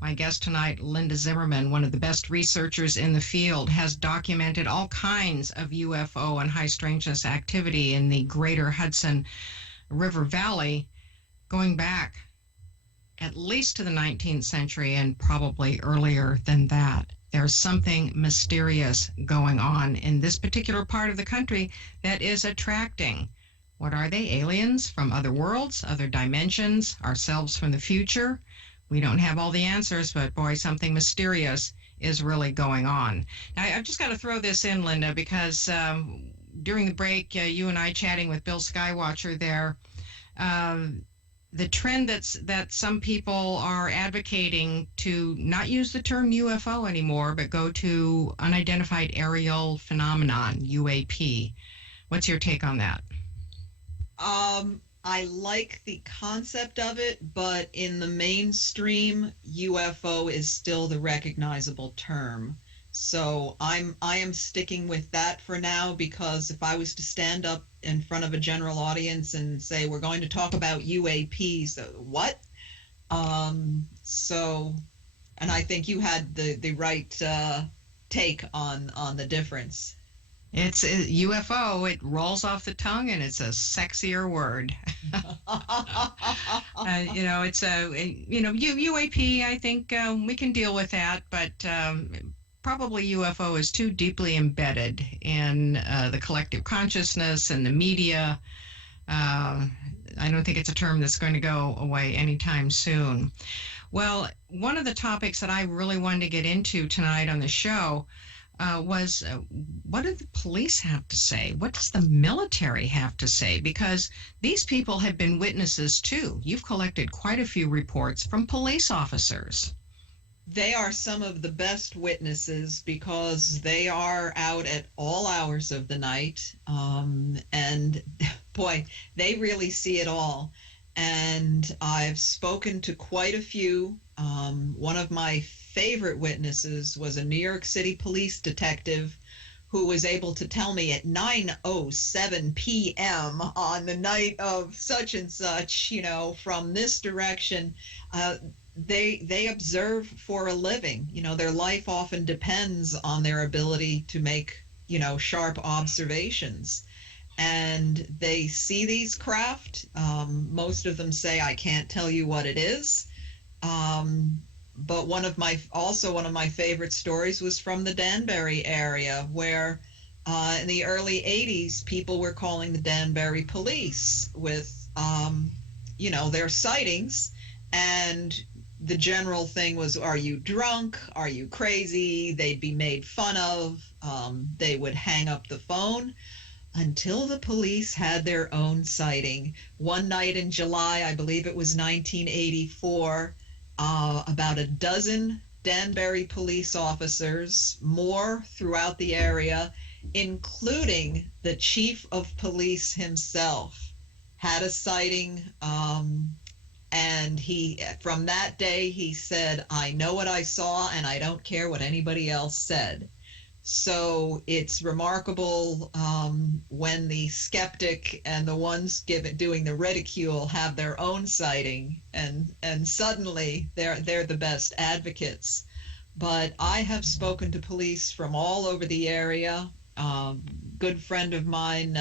my guest tonight, Linda Zimmerman, one of the best researchers in the field, has documented all kinds of UFO and high strangeness activity in the greater Hudson River Valley, going back at least to the 19th century and probably earlier than that. There's something mysterious going on in this particular part of the country that is attracting. What are they? Aliens from other worlds, other dimensions, ourselves from the future? We don't have all the answers, but boy, something mysterious is really going on. Now, I've just got to throw this in, Linda, because during the break, you and I chatting with Bill Skywatcher there, the trend that some people are advocating to not use the term UFO anymore, but go to unidentified aerial phenomenon, UAP. What's your take on that? I like the concept of it, but in the mainstream, UFO is still the recognizable term. So I am sticking with that for now, because if I was to stand up in front of a general audience and say we're going to talk about UAPs, what? So, and I think you had the right take on the difference. It's UFO. It rolls off the tongue, and it's a sexier word. It's UAP. I think we can deal with that, but probably UFO is too deeply embedded in the collective consciousness and the media. I don't think it's a term that's going to go away anytime soon. Well, one of the topics that I really wanted to get into tonight on the show was what do the police have to say? What does the military have to say? Because these people have been witnesses too. You've collected quite a few reports from police officers. They are some of the best witnesses because they are out at all hours of the night. And boy, they really see it all. And I've spoken to quite a few. One of my favorite witnesses was a New York City police detective who was able to tell me at 9:07 p.m. on the night of such and such, from this direction, they observe for a living. Their life often depends on their ability to make, sharp observations. And they see these craft. Most of them say, I can't tell you what it is. But one of my favorite stories was from the Danbury area, where in the early 80s, people were calling the Danbury police with, their sightings. And the general thing was, are you drunk? Are you crazy? They'd be made fun of. They would hang up the phone until the police had their own sighting. One night in July, I believe it was 1984, about a dozen Danbury police officers, more throughout the area, including the chief of police himself, had a sighting. And from that day, he said, I know what I saw and I don't care what anybody else said. So it's remarkable when the skeptic and the ones doing the ridicule have their own sighting, and suddenly they're the best advocates. But I have spoken to police from all over the area, Good friend of mine,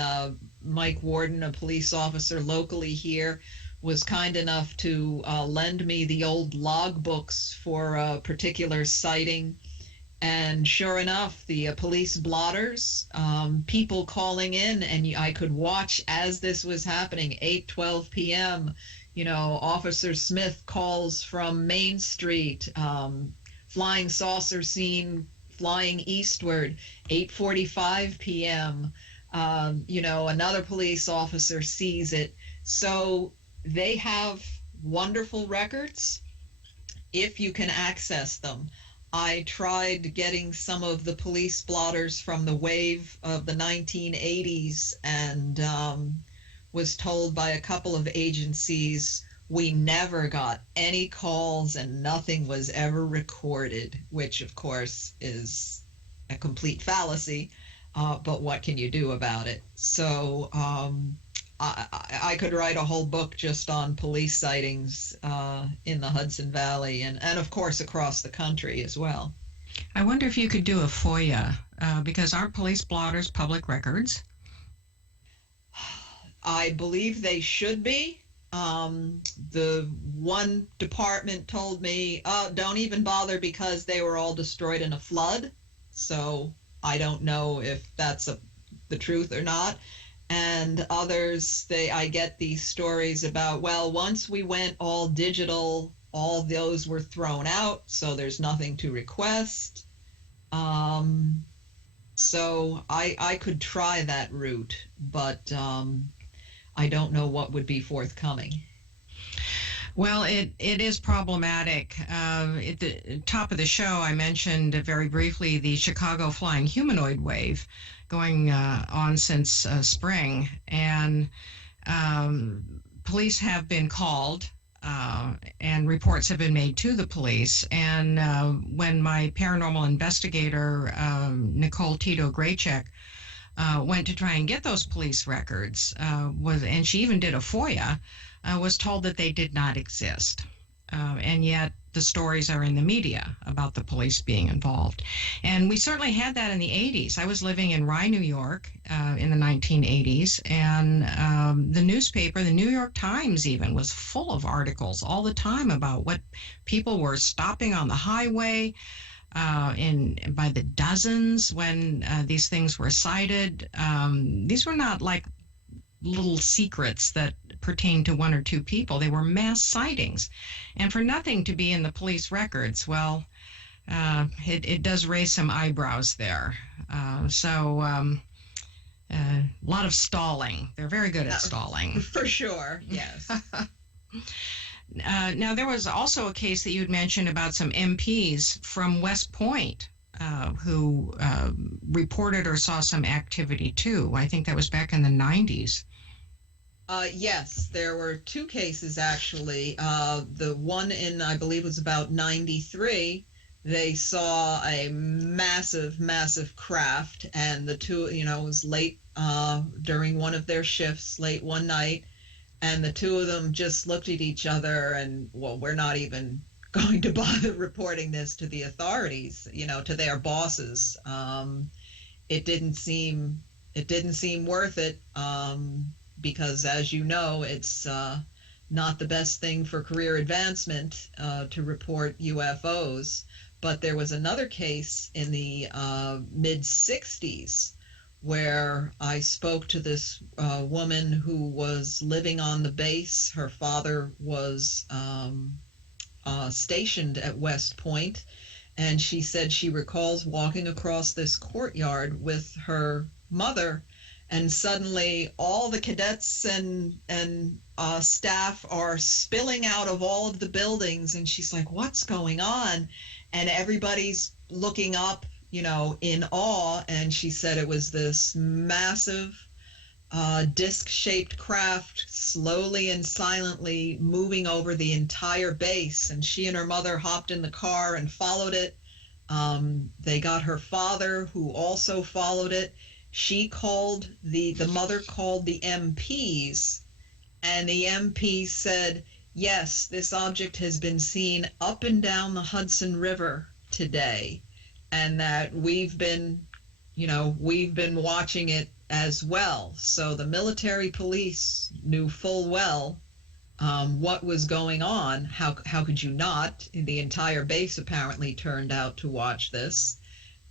Mike Warden, a police officer locally here, was kind enough to lend me the old logbooks for a particular sighting. And sure enough, the police blotters, people calling in, and I could watch as this was happening, 8:12 p.m. Officer Smith calls from Main Street, flying saucer seen flying eastward, 8:45 p.m. Another police officer sees it. So they have wonderful records if you can access them. I tried getting some of the police blotters from the wave of the 1980s and was told by a couple of agencies we never got any calls and nothing was ever recorded, which of course is a complete fallacy, but what can you do about it? So I could write a whole book just on police sightings in the Hudson Valley and of course across the country as well. I wonder if you could do a FOIA, because aren't police blotters public records? I believe they should be. The one department told me, don't even bother because they were all destroyed in a flood. So I don't know if that's the truth or not. And others, I get these stories about, well, once we went all digital, all those were thrown out, so there's nothing to request. So I could try that route, but I don't know what would be forthcoming. Well, it is problematic. At the top of the show, I mentioned very briefly the Chicago flying humanoid wave going on since spring. And police have been called and reports have been made to the police. And when my paranormal investigator, Nicole Tito Graycheck, went to try and get those police records, and she even did a FOIA, was told that they did not exist. And yet the stories are in the media about the police being involved. And we certainly had that in the 80s. I was living in Rye, New York in the 1980s, and the newspaper, the New York Times even, was full of articles all the time about what people were stopping on the highway by the dozens when these things were cited. These were not like little secrets that pertain to one or two people. They were mass sightings. And for nothing to be in the police records, well, it does raise some eyebrows there. So a lot of stalling. They're very good at stalling. For sure, yes. Now, there was also a case that you had mentioned about some MPs from West Point who reported or saw some activity too. I think that was back in the 90s. Yes, there were two cases actually. The one in, I believe, was about 93. They saw a massive, massive craft, and the two, it was late during one of their shifts, late one night, and the two of them just looked at each other and, well, we're not even going to bother reporting this to the authorities, to their bosses. It didn't seem worth it. Because, as you know, it's not the best thing for career advancement to report UFOs. But there was another case in the mid-'60s where I spoke to this woman who was living on the base. Her father was stationed at West Point, and she said she recalls walking across this courtyard with her mother, and suddenly all the cadets and staff are spilling out of all of the buildings, and she's like, what's going on? And everybody's looking up, in awe, and she said it was this massive disc-shaped craft slowly and silently moving over the entire base, and she and her mother hopped in the car and followed it. They got her father, who also followed it. She called, the mother called the MPs, and the MPs said, yes, this object has been seen up and down the Hudson River today, and that we've been we've been watching it as well. So the military police knew full well what was going on. How could you not? The entire base apparently turned out to watch this.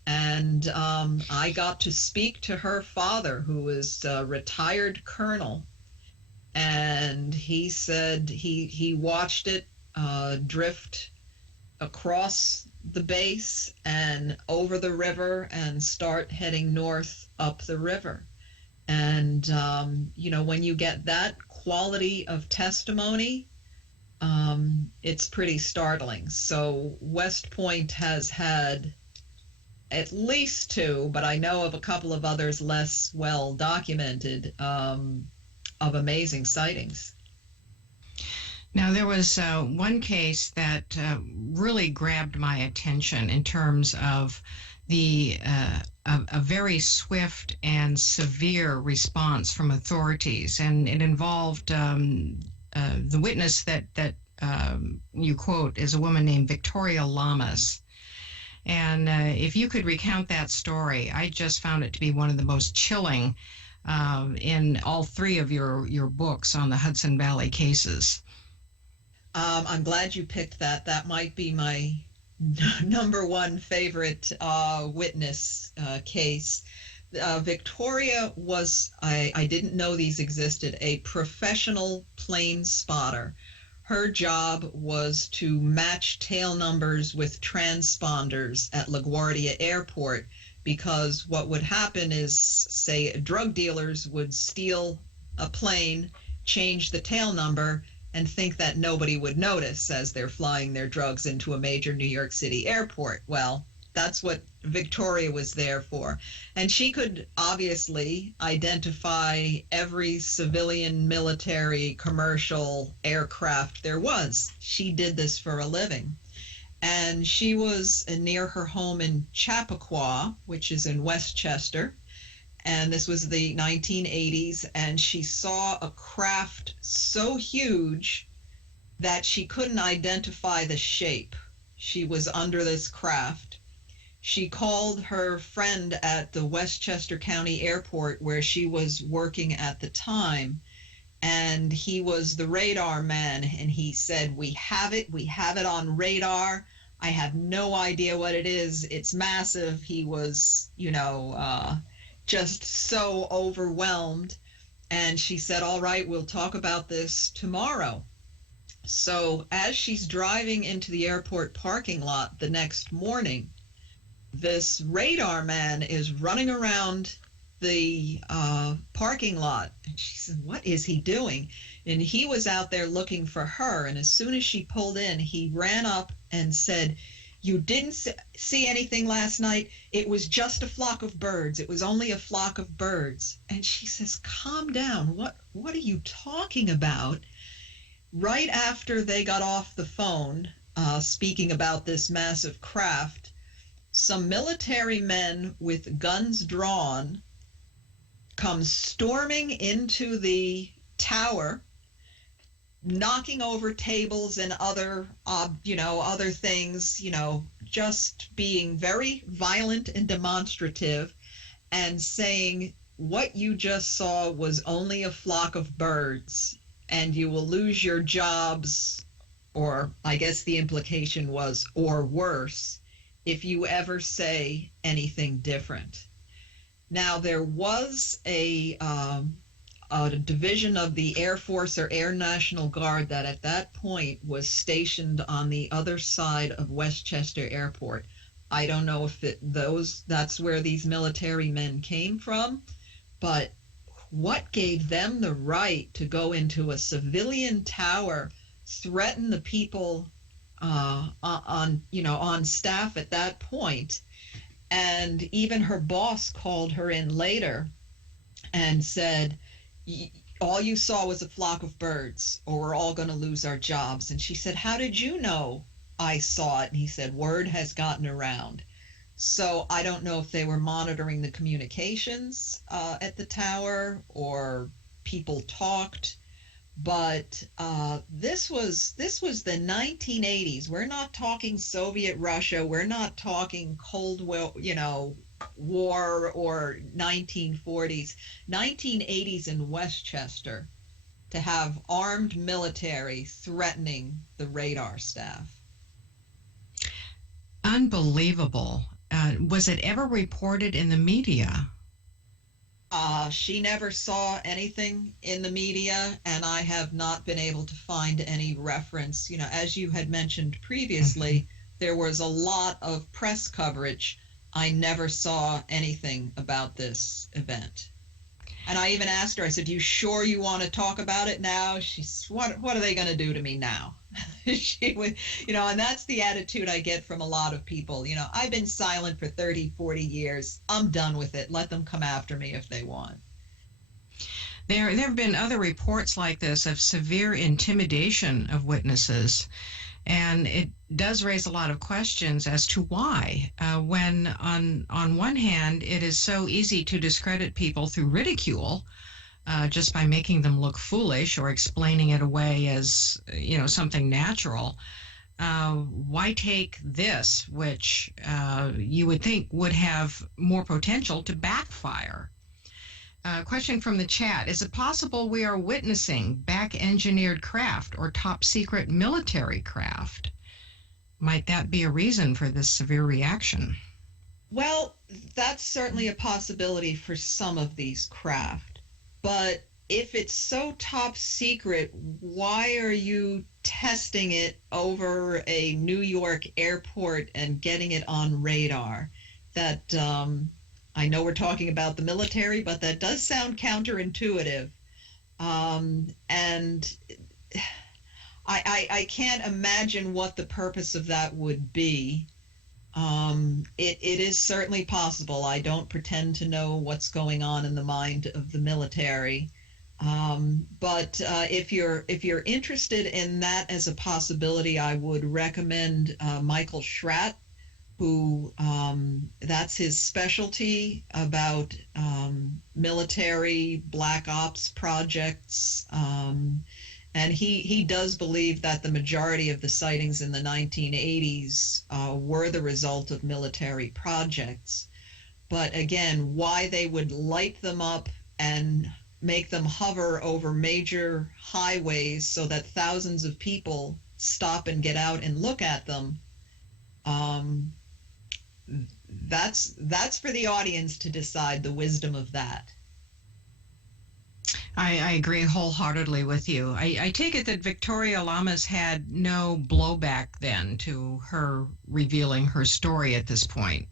And I got to speak to her father, who was a retired colonel, and he said he watched it drift across the base and over the river and start heading north up the river. And when you get that quality of testimony, it's pretty startling. So West Point has had at least two, but I know of a couple of others less well documented, of amazing sightings. Now, there was one case that really grabbed my attention in terms of a very swift and severe response from authorities, and it involved the witness that you quote is a woman named Victoria Lamas. And if you could recount that story, I just found it to be one of the most chilling in all three of your books on the Hudson Valley cases. I'm glad you picked that. That might be my number one favorite witness case. Victoria was, I didn't know these existed, a professional plane spotter. Her job was to match tail numbers with transponders at LaGuardia Airport, because what would happen is, say, drug dealers would steal a plane, change the tail number, and think that nobody would notice as they're flying their drugs into a major New York City airport. Well, that's what Victoria was there for. And she could obviously identify every civilian, military, commercial aircraft there was. She did this for a living. And she was near her home in Chappaqua, which is in Westchester. And this was the 1980s, and she saw a craft so huge that she couldn't identify the shape. She was under this craft. She called her friend at the Westchester County Airport, where she was working at the time, and he was the radar man, and he said, we have it on radar. I have no idea what it is. It's massive. He was, just so overwhelmed. And she said, all right, we'll talk about this tomorrow. So as she's driving into the airport parking lot the next morning, this radar man is running around the parking lot. And she said, what is he doing? And he was out there looking for her. And as soon as she pulled in, he ran up and said, you didn't see anything last night. It was just a flock of birds. It was only a flock of birds. And she says, calm down. What are you talking about? Right after they got off the phone, speaking about this massive craft, some military men with guns drawn come storming into the tower, knocking over tables and other things, just being very violent and demonstrative, and saying, what you just saw was only a flock of birds, and you will lose your jobs, or I guess the implication was, or worse, if you ever say anything different. Now, there was a division of the Air Force or Air National Guard that at that point was stationed on the other side of Westchester Airport. I don't know if that's where these military men came from, but what gave them the right to go into a civilian tower, threaten the people on staff at that point? And even her boss called her in later and said, all you saw was a flock of birds, or we're all going to lose our jobs. And she said, how did you know I saw it? And he said, word has gotten around. So I don't know if they were monitoring the communications at the tower, or people talked, but this was the 1980s. We're not talking Soviet Russia. We're not talking Cold War, war or 1940s, 1980s in Westchester, to have armed military threatening the radar staff. Unbelievable. Was it ever reported in the media? She never saw anything in the media, and I have not been able to find any reference. You know, as you had mentioned previously, there was a lot of press coverage. I never saw anything about this event. And I even asked her, I said, "You sure you want to talk about it now?" She's, what are they going to do to me now? She would, and that's the attitude I get from a lot of people. I've been silent for 30, 40 years. I'm done with it. Let them come after me if they want. There have been other reports like this of severe intimidation of witnesses. And it does raise a lot of questions as to why, when on one hand, it is so easy to discredit people through ridicule, just by making them look foolish or explaining it away as, something natural. Why take this, which you would think would have more potential to backfire? Question from the chat. Is it possible we are witnessing back-engineered craft or top-secret military craft? Might that be a reason for this severe reaction? Well, that's certainly a possibility for some of these craft. But if it's so top secret, why are you testing it over a New York airport and getting it on radar? That, I know we're talking about the military, but that does sound counterintuitive. And I can't imagine what the purpose of that would be. It is certainly possible. I don't pretend to know what's going on in the mind of the military. But if you're interested in that as a possibility, I would recommend Michael Schratt, who that's his specialty about military black ops projects. And he does believe that the majority of the sightings in the 1980s were the result of military projects. But again, why they would light them up and make them hover over major highways so that thousands of people stop and get out and look at them, that's for the audience to decide the wisdom of that. I agree wholeheartedly with you. I take it that Victoria Lamas had no blowback then to her revealing her story at this point.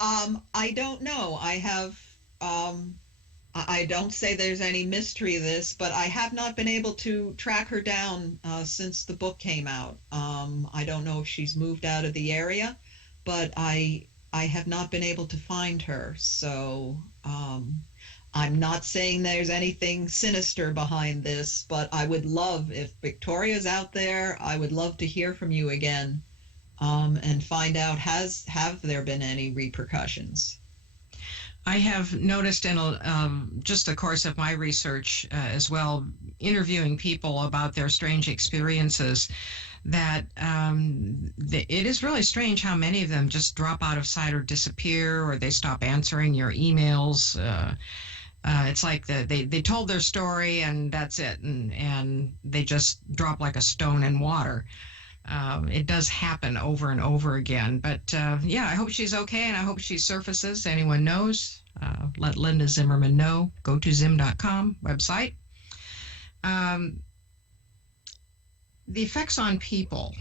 I don't know. I don't say there's any mystery to this, but I have not been able to track her down since the book came out. I don't know if she's moved out of the area, but I have not been able to find her. So I'm not saying there's anything sinister behind this, but I would love, if Victoria's out there, I would love to hear from you again and find out, have there been any repercussions? I have noticed in just the course of my research as well, interviewing people about their strange experiences, that it is really strange how many of them just drop out of sight or disappear, or they stop answering your emails. It's like they told their story and that's it, and they just drop like a stone in water. It does happen over and over again. But yeah, I hope she's okay, and I hope she surfaces. Anyone knows, let Linda Zimmerman know. Go to zim.com website. The effects on people.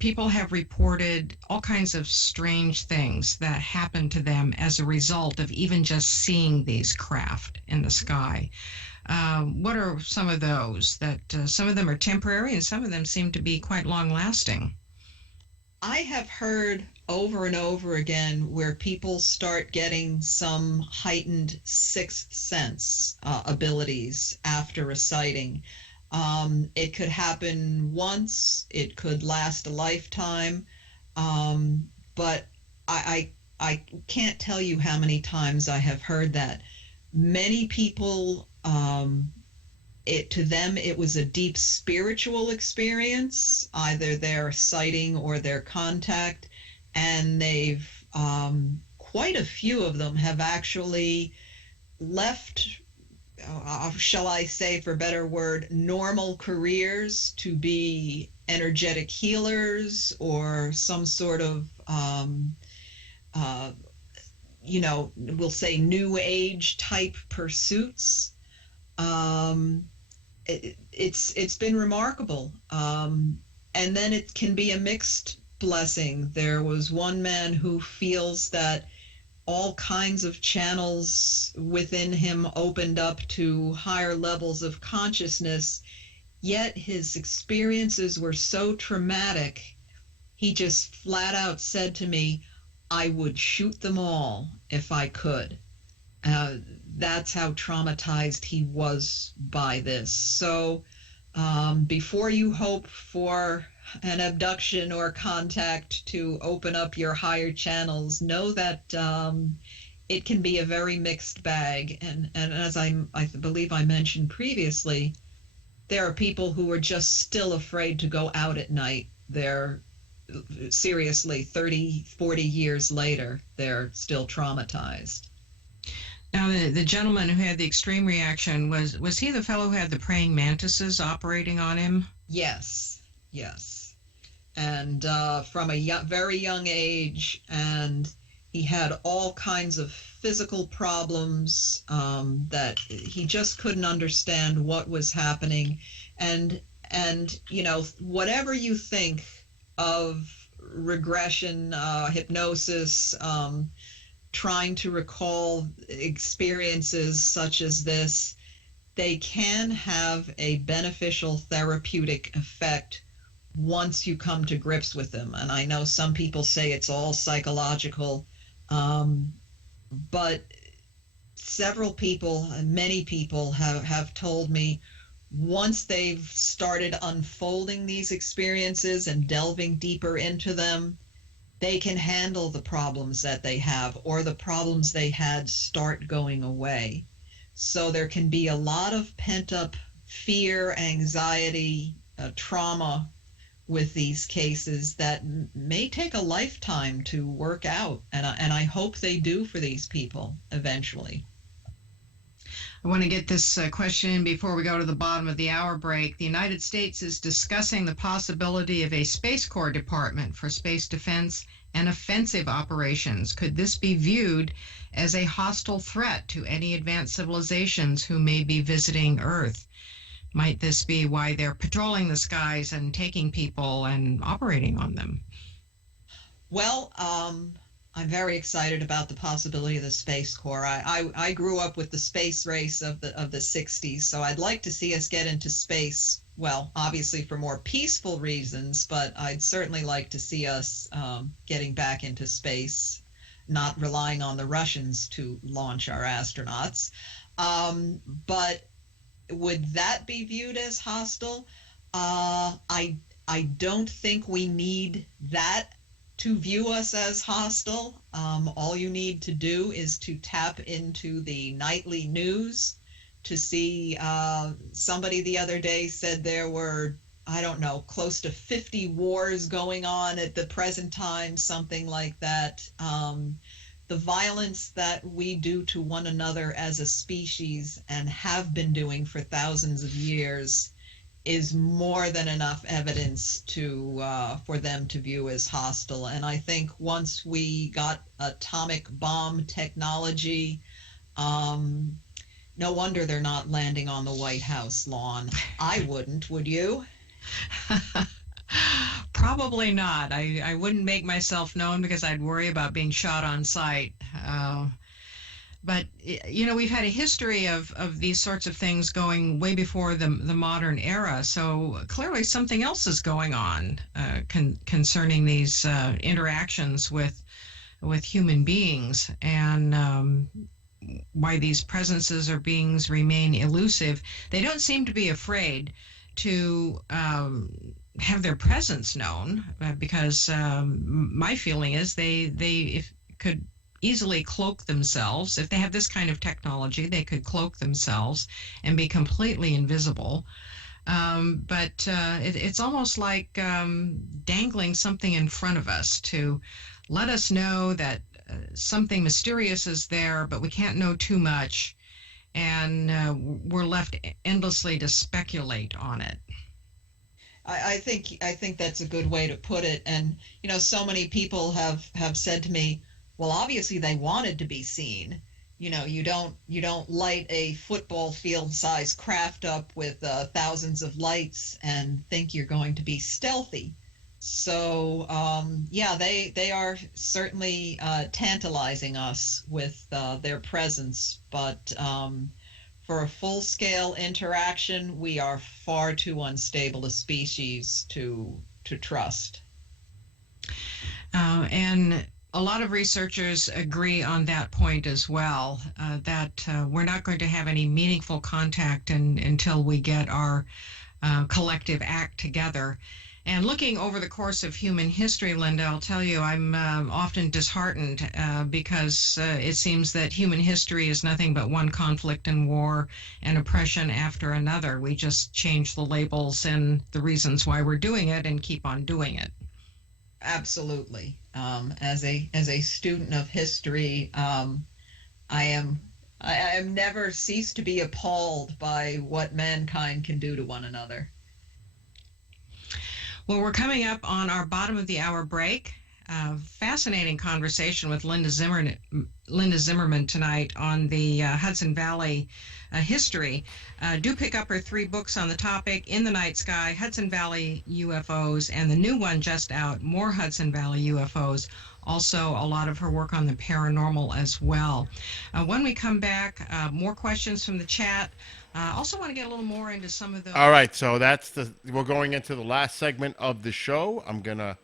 People have reported all kinds of strange things that happen to them as a result of even just seeing these craft in the sky. What are some of those? That some of them are temporary and some of them seem to be quite long-lasting. I have heard over and over again where people start getting some heightened sixth sense abilities after a sighting. It could happen once, it could last a lifetime, but I can't tell you how many times I have heard that. Many people, to them it was a deep spiritual experience, either their sighting or their contact, and they've quite a few of them have actually left, shall I say, for a better word, normal careers to be energetic healers or some sort of, uh, we'll say new age type pursuits. It's been remarkable. And then it can be a mixed blessing. There was one man who feels that all kinds of channels within him opened up to higher levels of consciousness, yet his experiences were so traumatic, he just flat out said to me, I would shoot them all if I could. Uh, that's how traumatized he was by this. So before you hope for an abduction or contact to open up your higher channels, know that it can be a very mixed bag. And as I believe I mentioned previously, there are people who are just still afraid to go out at night. They're seriously 30, 40 years later, they're still traumatized. Now, the gentleman who had the extreme reaction, was he the fellow who had the praying mantises operating on him? Yes, yes. And from a very young age, and he had all kinds of physical problems that he just couldn't understand what was happening. And whatever you think of regression, hypnosis, trying to recall experiences such as this, they can have a beneficial therapeutic effect once you come to grips with them. And I know some people say it's all psychological, but several people, many people have told me once they've started unfolding these experiences and delving deeper into them, they can handle the problems that they have, or the problems they had start going away. So there can be a lot of pent-up fear, anxiety, trauma with these cases that may take a lifetime to work out. And I hope they do for these people eventually. I want to get this question in before we go to the bottom of the hour break. The United States is discussing the possibility of a Space Corps Department for Space Defense and Offensive Operations. Could this be viewed as a hostile threat to any advanced civilizations who may be visiting Earth? Might this be why they're patrolling the skies and taking people and operating on them? Well, I'm very excited about the possibility of the Space Corps. I grew up with the space race of the 60s, so I'd like to see us get into space. Well, obviously for more peaceful reasons, but I'd certainly like to see us getting back into space, not relying on the Russians to launch our astronauts. But would that be viewed as hostile? I don't think we need that to view us as hostile. All you need to do is to tap into the nightly news to see, somebody the other day said there were, I don't know, close to 50 wars going on at the present time, something like that. The violence that we do to one another as a species and have been doing for thousands of years is more than enough evidence to for them to view as hostile. And I think once we got atomic bomb technology, no wonder they're not landing on the White House lawn. I wouldn't, would you? Probably not. I wouldn't make myself known because I'd worry about being shot on sight. But, we've had a history of these sorts of things going way before the modern era. So clearly something else is going on concerning these interactions with human beings, and why these presences or beings remain elusive. They don't seem to be afraid to have their presence known, because my feeling is they could easily cloak themselves. If they have this kind of technology, they could cloak themselves and be completely invisible. But it's almost like dangling something in front of us to let us know that something mysterious is there, but we can't know too much, and we're left endlessly to speculate on it. I think that's a good way to put it. And so many people have said to me, well, obviously they wanted to be seen. You don't light a football field size craft up with thousands of lights and think you're going to be stealthy. So yeah, they are certainly tantalizing us with their presence, but for a full-scale interaction, we are far too unstable a species to trust. And a lot of researchers agree on that point as well, that we're not going to have any meaningful contact until we get our collective act together. And looking over the course of human history, Linda, I'll tell you, I'm often disheartened because it seems that human history is nothing but one conflict and war and oppression after another. We just change the labels and the reasons why we're doing it and keep on doing it. Absolutely. As a student of history, I am never cease to be appalled by what mankind can do to one another. Well, we're coming up on our bottom of the hour break. Fascinating conversation with Linda Zimmerman tonight on the Hudson Valley history. Do pick up her 3 books on the topic: In the Night Sky, Hudson Valley UFOs, and the new one just out, More Hudson Valley UFOs. Also, a lot of her work on the paranormal as well. When we come back, more questions from the chat. Also want to get a little more into some of the... All right, so we're going into the last segment of the show. I'm going to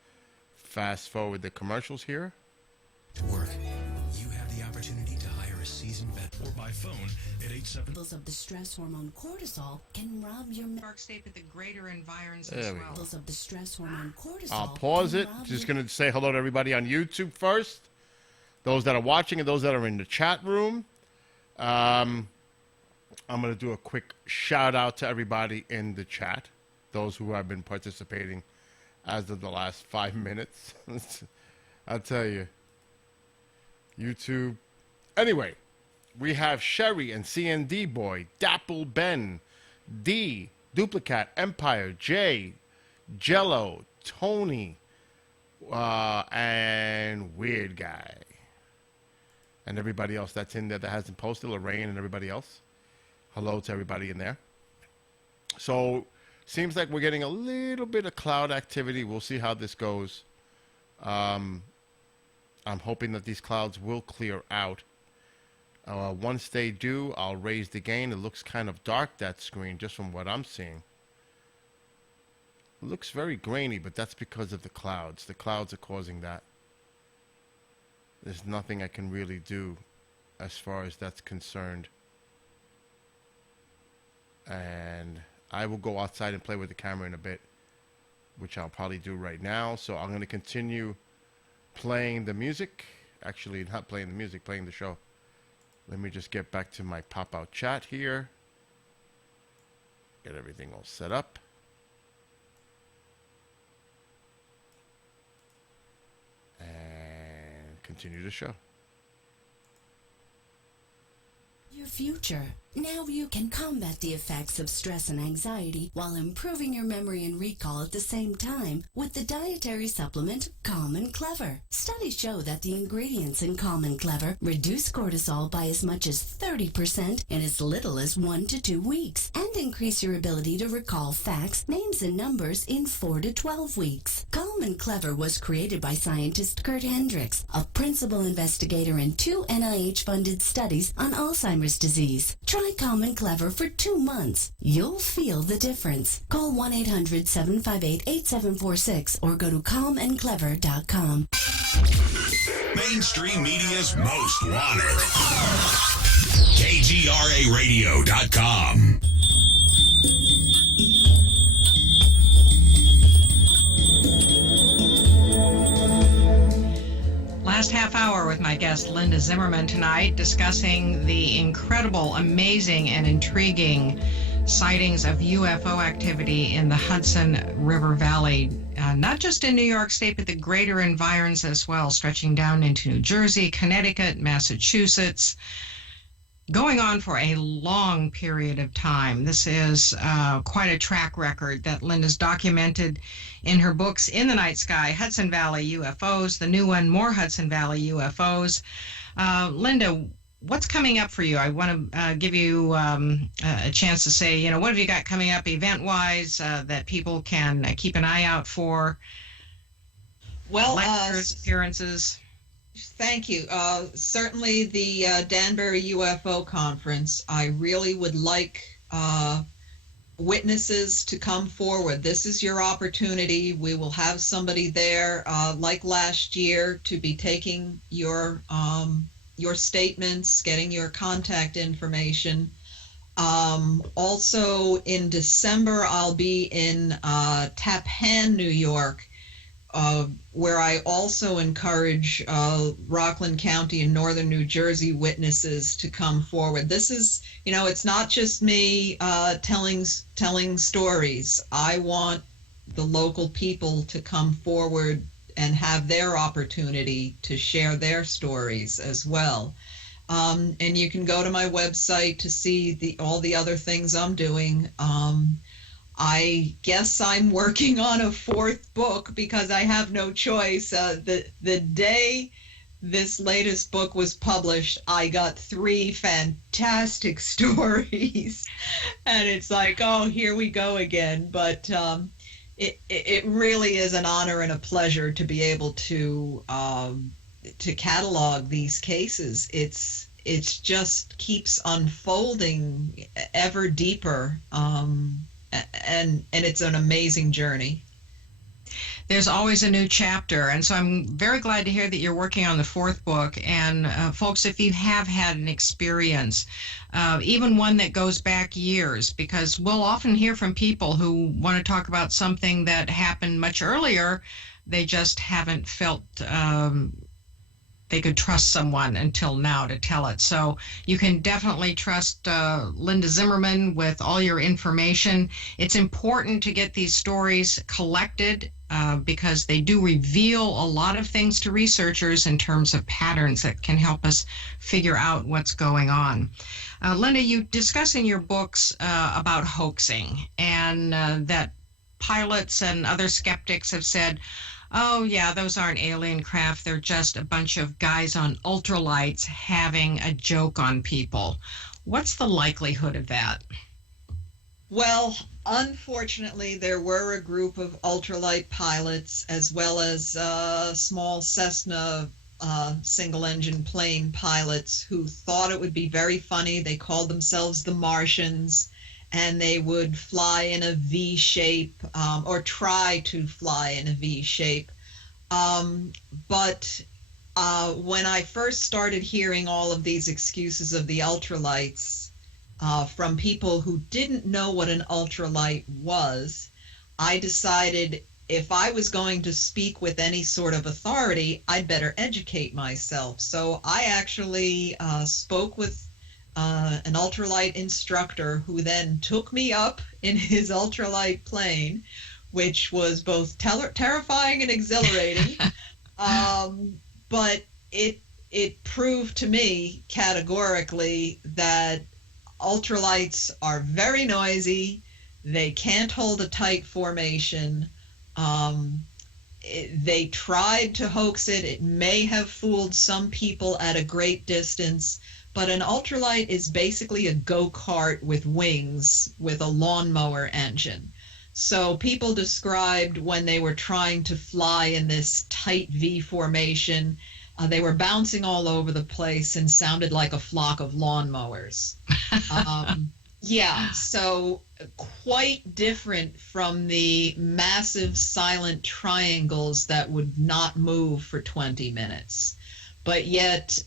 fast forward the commercials here. To work, you have the opportunity to hire a seasoned vet or by phone at 87. Levels of the stress hormone cortisol can rob your Dark state with the greater environs as well. levels of the stress hormone cortisol. I'll pause it. Just going to say hello to everybody on YouTube first. Those that are watching and those that are in the chat room. I'm going to do a quick shout out to everybody in the chat, those who have been participating as of the last 5 minutes. I'll tell you. YouTube. Anyway, we have Sherry and CND Boy, Dapple Ben, D, Duplicat, Empire, J, Jello, Tony, and Weird Guy. And everybody else that's in there that hasn't posted, Lorraine and everybody else. Hello to everybody in there. So, seems like we're getting a little bit of cloud activity. We'll see how this goes. I'm hoping that these clouds will clear out. Once they do, I'll raise the gain. It looks kind of dark, that screen, just from what I'm seeing. It looks very grainy, but that's because of the clouds. The clouds are causing that. There's nothing I can really do as far as that's concerned. And I will go outside and play with the camera in a bit, which I'll probably do right now. So I'm going to continue playing the music. Actually, not playing the music, playing the show. Let me just get back to my pop-out chat here. Get everything all set up. And continue the show. Your future. Now you can combat the effects of stress and anxiety while improving your memory and recall at the same time with the dietary supplement Calm and Clever. Studies show that the ingredients in Calm and Clever reduce cortisol by as much as 30% in as little as 1 to 2 weeks and increase your ability to recall facts, names, and numbers in 4 to 12 weeks. Calm and Clever was created by scientist Kurt Hendricks, a principal investigator in 2 NIH-funded studies on Alzheimer's disease. Try Calm and Clever for 2 months. You'll feel the difference. Call 1-800-758-8746 or go to calmandclever.com. Mainstream media's most wanted. KGRAradio.com. Last half hour with my guest Linda Zimmerman tonight, discussing the incredible, amazing, and intriguing sightings of UFO activity in the Hudson River Valley, not just in New York State, but the greater environs as well, stretching down into New Jersey, Connecticut, Massachusetts, going on for a long period of time. This is quite a track record that Linda's documented in her books, In the Night Sky, Hudson Valley UFOs, the new one, More Hudson Valley UFOs. Linda, what's coming up for you? I want to give you a chance to say, what have you got coming up event-wise that people can keep an eye out for? Well, lectures, appearances. Thank you. Certainly the Danbury UFO Conference. I really would like witnesses to come forward. This is your opportunity. We will have somebody there, like last year, to be taking your statements, getting your contact information. Also in December, I'll be in Tappan, New York, where I also encourage Rockland County and northern New Jersey witnesses to come forward. This is, it's not just me telling stories. I want the local people to come forward and have their opportunity to share their stories as well. And you can go to my website to see all the other things I'm doing. I guess I'm working on a fourth book because I have no choice. The day this latest book was published, I got 3 fantastic stories. And it's like, oh, here we go again. But it really is an honor and a pleasure to be able to catalog these cases. It's just keeps unfolding ever deeper. And it's an amazing journey. There's always a new chapter, and so I'm very glad to hear that you're working on the 4th book. And folks, if you have had an experience, even one that goes back years, because we'll often hear from people who want to talk about something that happened much earlier, they just haven't felt they could trust someone until now to tell it. So you can definitely trust Linda Zimmerman with all your information. It's important to get these stories collected because they do reveal a lot of things to researchers in terms of patterns that can help us figure out what's going on. Linda, you discuss in your books about hoaxing, and that pilots and other skeptics have said, oh, yeah, those aren't alien craft. They're just a bunch of guys on ultralights having a joke on people. What's the likelihood of that? Well, unfortunately, there were a group of ultralight pilots as well as small Cessna single-engine plane pilots who thought it would be very funny. They called themselves the Martians, and they would fly in a V shape or try to fly in a V shape. But when I first started hearing all of these excuses of the ultralights from people who didn't know what an ultralight was, I decided if I was going to speak with any sort of authority, I'd better educate myself. So I actually spoke with an ultralight instructor who then took me up in his ultralight plane, which was both terrifying and exhilarating. But it proved to me categorically that ultralights are very noisy. They can't hold a tight formation. They tried to hoax it. It may have fooled some people at a great distance. But an ultralight is basically a go-kart with wings with a lawnmower engine. So people described when they were trying to fly in this tight V formation, they were bouncing all over the place and sounded like a flock of lawnmowers. Yeah, so quite different from the massive silent triangles that would not move for 20 minutes. But yet,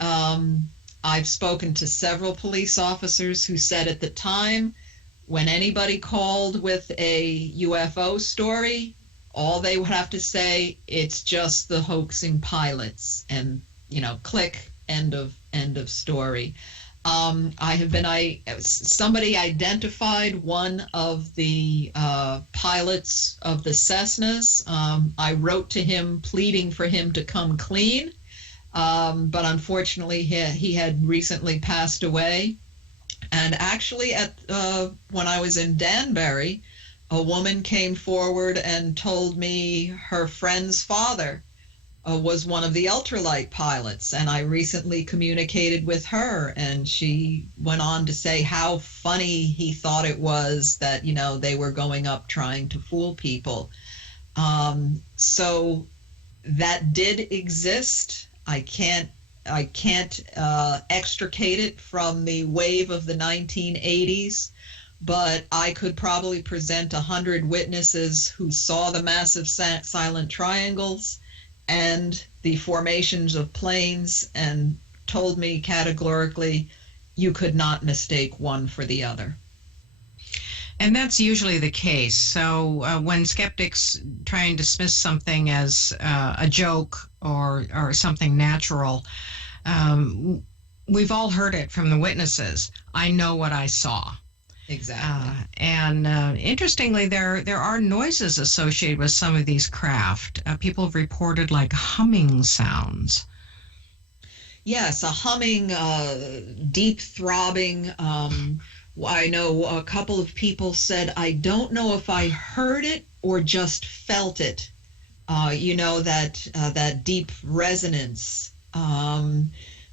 I've spoken to several police officers who said at the time, when anybody called with a UFO story, all they would have to say, it's just the hoaxing pilots, and, click, end of story. Somebody identified one of the pilots of the Cessnas. I wrote to him pleading for him to come clean, but unfortunately he had recently passed away. And actually, when I was in Danbury, a woman came forward and told me her friend's father was one of the ultralight pilots, and I recently communicated with her, and she went on to say how funny he thought it was that, they were going up trying to fool people. So that did exist. I can't extricate it from the wave of the 1980s, but I could probably present 100 witnesses who saw the massive silent triangles and the formations of planes and told me categorically you could not mistake one for the other. And that's usually the case. So when skeptics try and dismiss something as a joke or something natural, we've all heard it from the witnesses. I know what I saw. Exactly. And interestingly, there are noises associated with some of these craft. People have reported like humming sounds. Yes, a humming, deep throbbing. I know a couple of people said, I don't know if I heard it or just felt it. That deep resonance.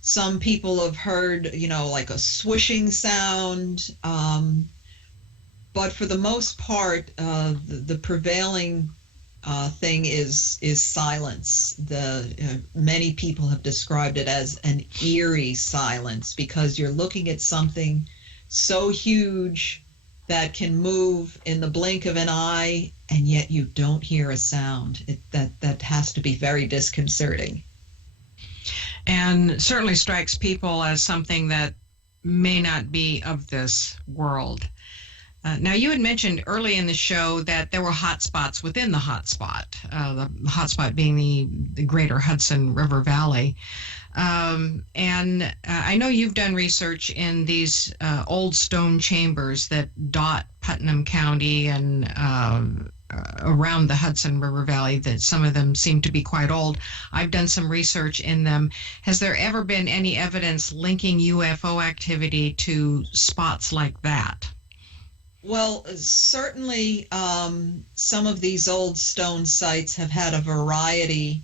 Some people have heard, like a swishing sound. But for the most part, the prevailing thing is silence. Many people have described it as an eerie silence because you're looking at something so huge that can move in the blink of an eye, and yet you don't hear a sound. That has to be very disconcerting. And certainly strikes people as something that may not be of this world. Now, you had mentioned early in the show that there were hot spots within the hotspot, the hotspot being the greater Hudson River Valley. And I know you've done research in these old stone chambers that dot Putnam County and around the Hudson River Valley, that some of them seem to be quite old. I've done some research in them. Has there ever been any evidence linking UFO activity to spots like that? Well, certainly some of these old stone sites have had a variety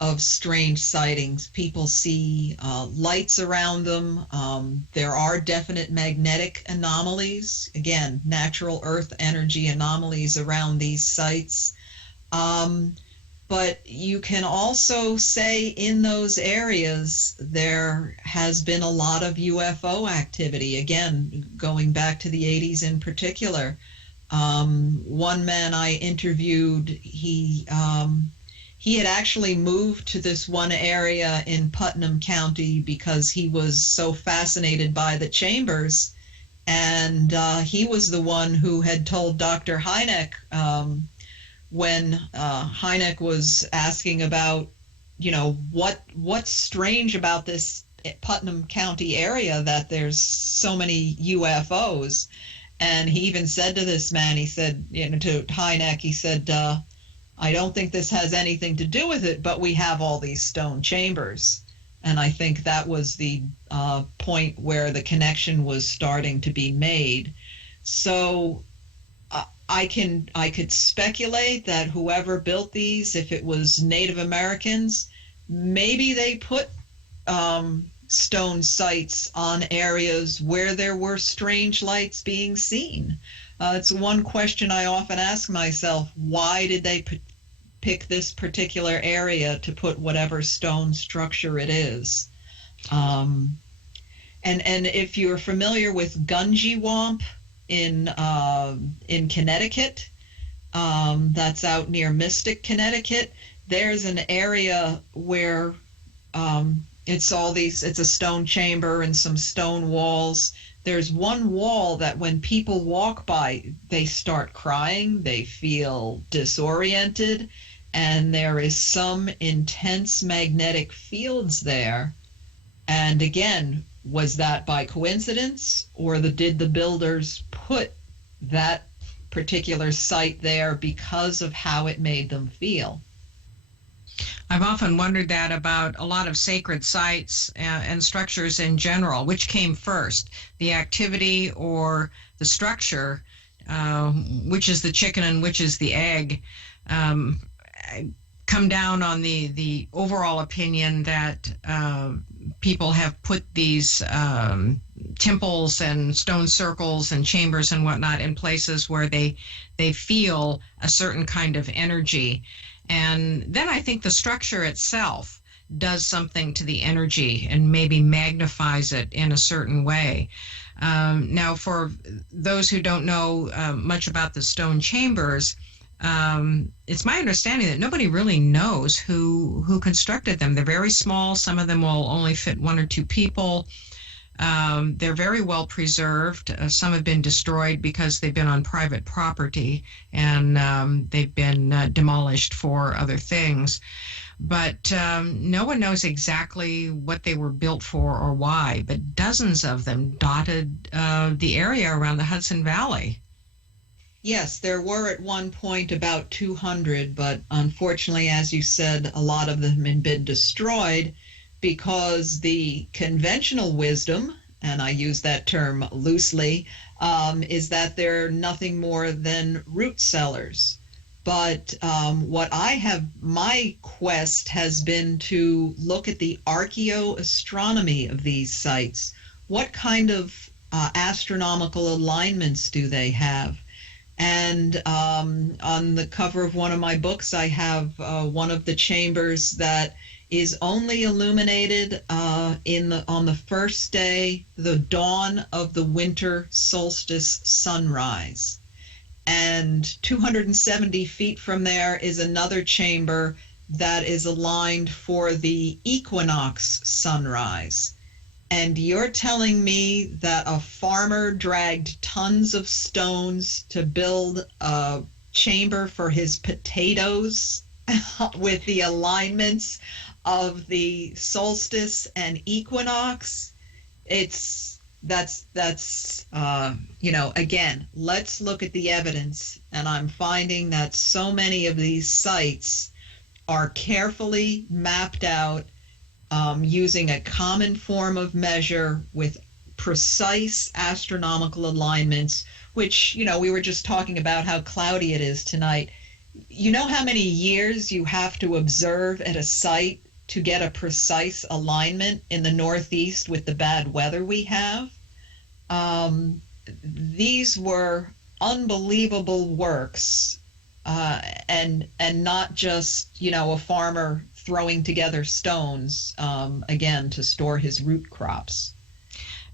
of strange sightings. People see lights around them. There are definite magnetic anomalies, again, natural earth energy anomalies around these sites. But you can also say in those areas there has been a lot of UFO activity, again, going back to the 80s in particular. One man I interviewed, he had actually moved to this one area in Putnam County because he was so fascinated by the chambers. And he was the one who had told Dr. Hynek, when Hynek was asking about, what's strange about this Putnam County area that there's so many UFOs. And he even said to this man, he said, to Hynek, he said, I don't think this has anything to do with it, but we have all these stone chambers. And I think that was the point where the connection was starting to be made. So I could speculate that whoever built these, if it was Native Americans, maybe they put stone sites on areas where there were strange lights being seen. It's one question I often ask myself: why did they pick this particular area to put whatever stone structure it is? And if you're familiar with Gunjiwamp in Connecticut, that's out near Mystic, Connecticut. There's an area where it's a stone chamber and some stone walls. There's one wall that when people walk by, they start crying, they feel disoriented, and there is some intense magnetic fields there. And again, Was that by coincidence, or did the builders put that particular site there because of how it made them feel? I've often wondered that about a lot of sacred sites and structures in general. Which came first, the activity or the structure? Which is the chicken and which is the egg? I come down on the overall opinion that people have put these temples and stone circles and chambers and whatnot in places where they feel a certain kind of energy. And then I think the structure itself does something to the energy and maybe magnifies it in a certain way. Now, for those who don't know much about the stone chambers, it's my understanding that nobody really knows who constructed them. They're very small. Some of them will only fit 1 or 2 people. They're very well preserved. Some have been destroyed because they've been on private property and they've been demolished for other things. But no one knows exactly what they were built for or why, but dozens of them dotted the area around the Hudson Valley. Yes, there were at one point about 200, but unfortunately, as you said, a lot of them had been destroyed because the conventional wisdom, and I use that term loosely, is that they're nothing more than root cellars. But my quest has been to look at the archaeoastronomy of these sites. What kind of astronomical alignments do they have? And on the cover of one of my books, I have one of the chambers that is only illuminated on the first day, the dawn of the winter solstice sunrise. And 270 feet from there is another chamber that is aligned for the equinox sunrise. And you're telling me that a farmer dragged tons of stones to build a chamber for his potatoes with the alignments of the solstice and equinox? Again, let's look at the evidence. And I'm finding that so many of these sites are carefully mapped out using a common form of measure with precise astronomical alignments, which, we were just talking about how cloudy it is tonight. You know how many years you have to observe at a site to get a precise alignment in the Northeast with the bad weather we have? These were unbelievable works, and not just, a farmer throwing together stones, again, to store his root crops.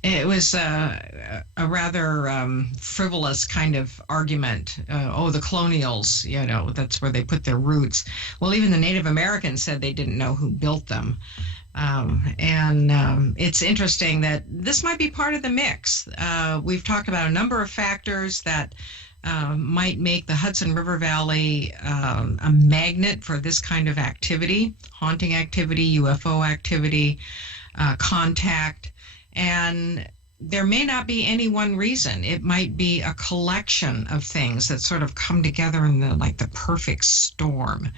It was a rather frivolous kind of argument. The colonials, that's where they put their roots. Well, even the Native Americans said they didn't know who built them. It's interesting that this might be part of the mix. We've talked about a number of factors that might make the Hudson River Valley a magnet for this kind of activity, haunting activity, UFO activity, contact. And there may not be any one reason. It might be a collection of things that sort of come together in the perfect storm.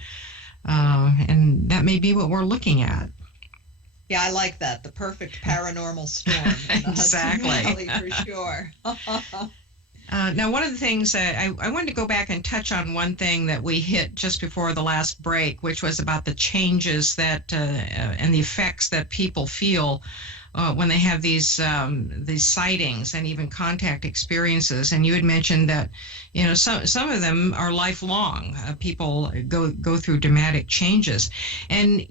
And that may be what we're looking at. Yeah, I like that. The perfect paranormal storm in the Exactly. Hudson Valley, for sure. Now, one of the things I wanted to go back and touch on one thing that we hit just before the last break, which was about the changes that and the effects that people feel when they have these sightings and even contact experiences. And you had mentioned that some of them are lifelong. People go through dramatic changes, and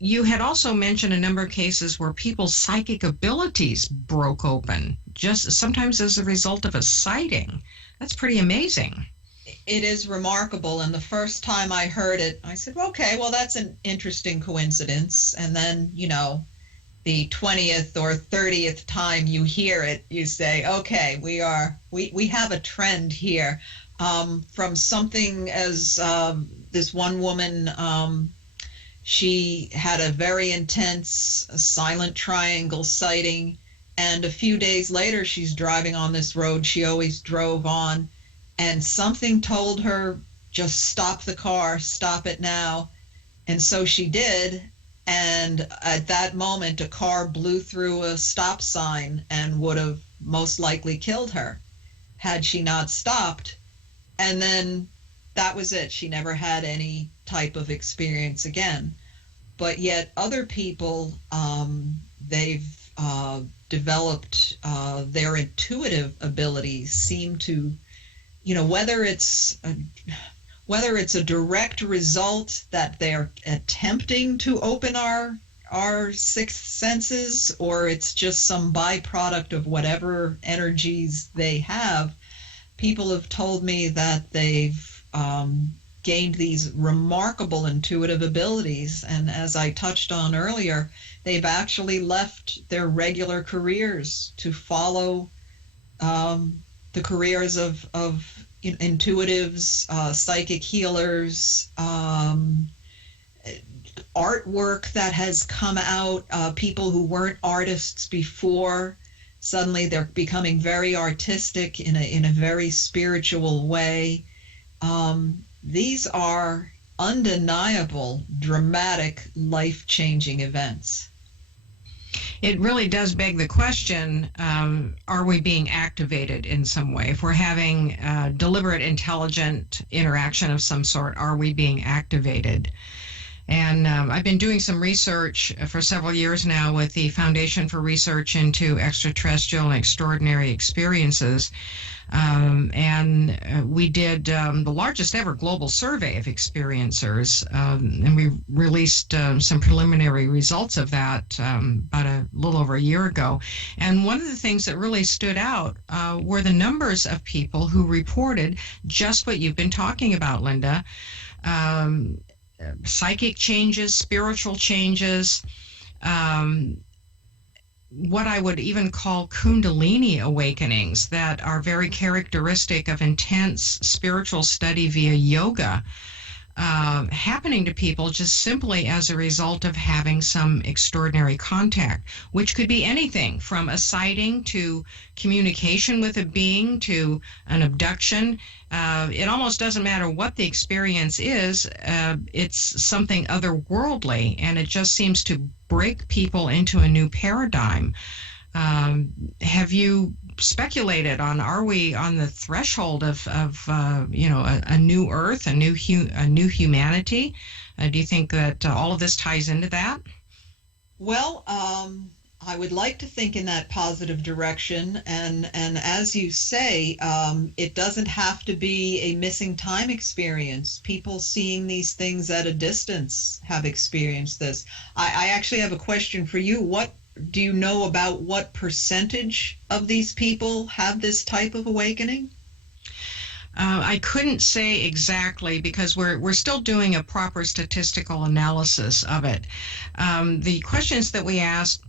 you had also mentioned a number of cases where people's psychic abilities broke open, just sometimes as a result of a sighting. That's pretty amazing. It is remarkable. And the first time I heard it, I said, okay, well, that's an interesting coincidence. And then, the 20th or 30th time you hear it, you say, okay, we have a trend here. From something as this one woman, she had a very intense silent triangle sighting And a few days later, she's driving on this road she always drove on, and something told her, just stop the car, stop it now. And so she did. And at that moment, a car blew through a stop sign and would have most likely killed her had she not stopped. And then that was it. She never had any type of experience again. But yet other people, they've developed their intuitive abilities seem to, whether it's a direct result that they're attempting to open our sixth senses, or it's just some byproduct of whatever energies they have. People have told me that they've gained these remarkable intuitive abilities, and as I touched on earlier, they've actually left their regular careers to follow the careers of intuitives, psychic healers, artwork that has come out, people who weren't artists before. Suddenly they're becoming very artistic in a very spiritual way. These are undeniable, dramatic, life-changing events. It really does beg the question, are we being activated in some way? If we're having deliberate, intelligent interaction of some sort, are we being activated? And I've been doing some research for several years now with the Foundation for Research into Extraterrestrial and Extraordinary Experiences. And we did the largest ever global survey of experiencers, and we released some preliminary results of that about a little over a year ago. And one of the things that really stood out were the numbers of people who reported just what you've been talking about, Linda. Psychic changes, spiritual changes, what I would even call Kundalini awakenings that are very characteristic of intense spiritual study via yoga, happening to people just simply as a result of having some extraordinary contact, which could be anything from a sighting to communication with a being to an abduction. It almost doesn't matter what the experience is. It's something otherworldly, and it just seems to break people into a new paradigm. Have you speculated on, are we on the threshold of a new earth, a new humanity? Do you think that all of this ties into that? Well, I would like to think in that positive direction, and as you say, it doesn't have to be a missing time experience. People seeing these things at a distance have experienced this. I actually have a question for you. What do you know about what percentage of these people have this type of awakening? I couldn't say exactly because we're still doing a proper statistical analysis of it. The questions that we asked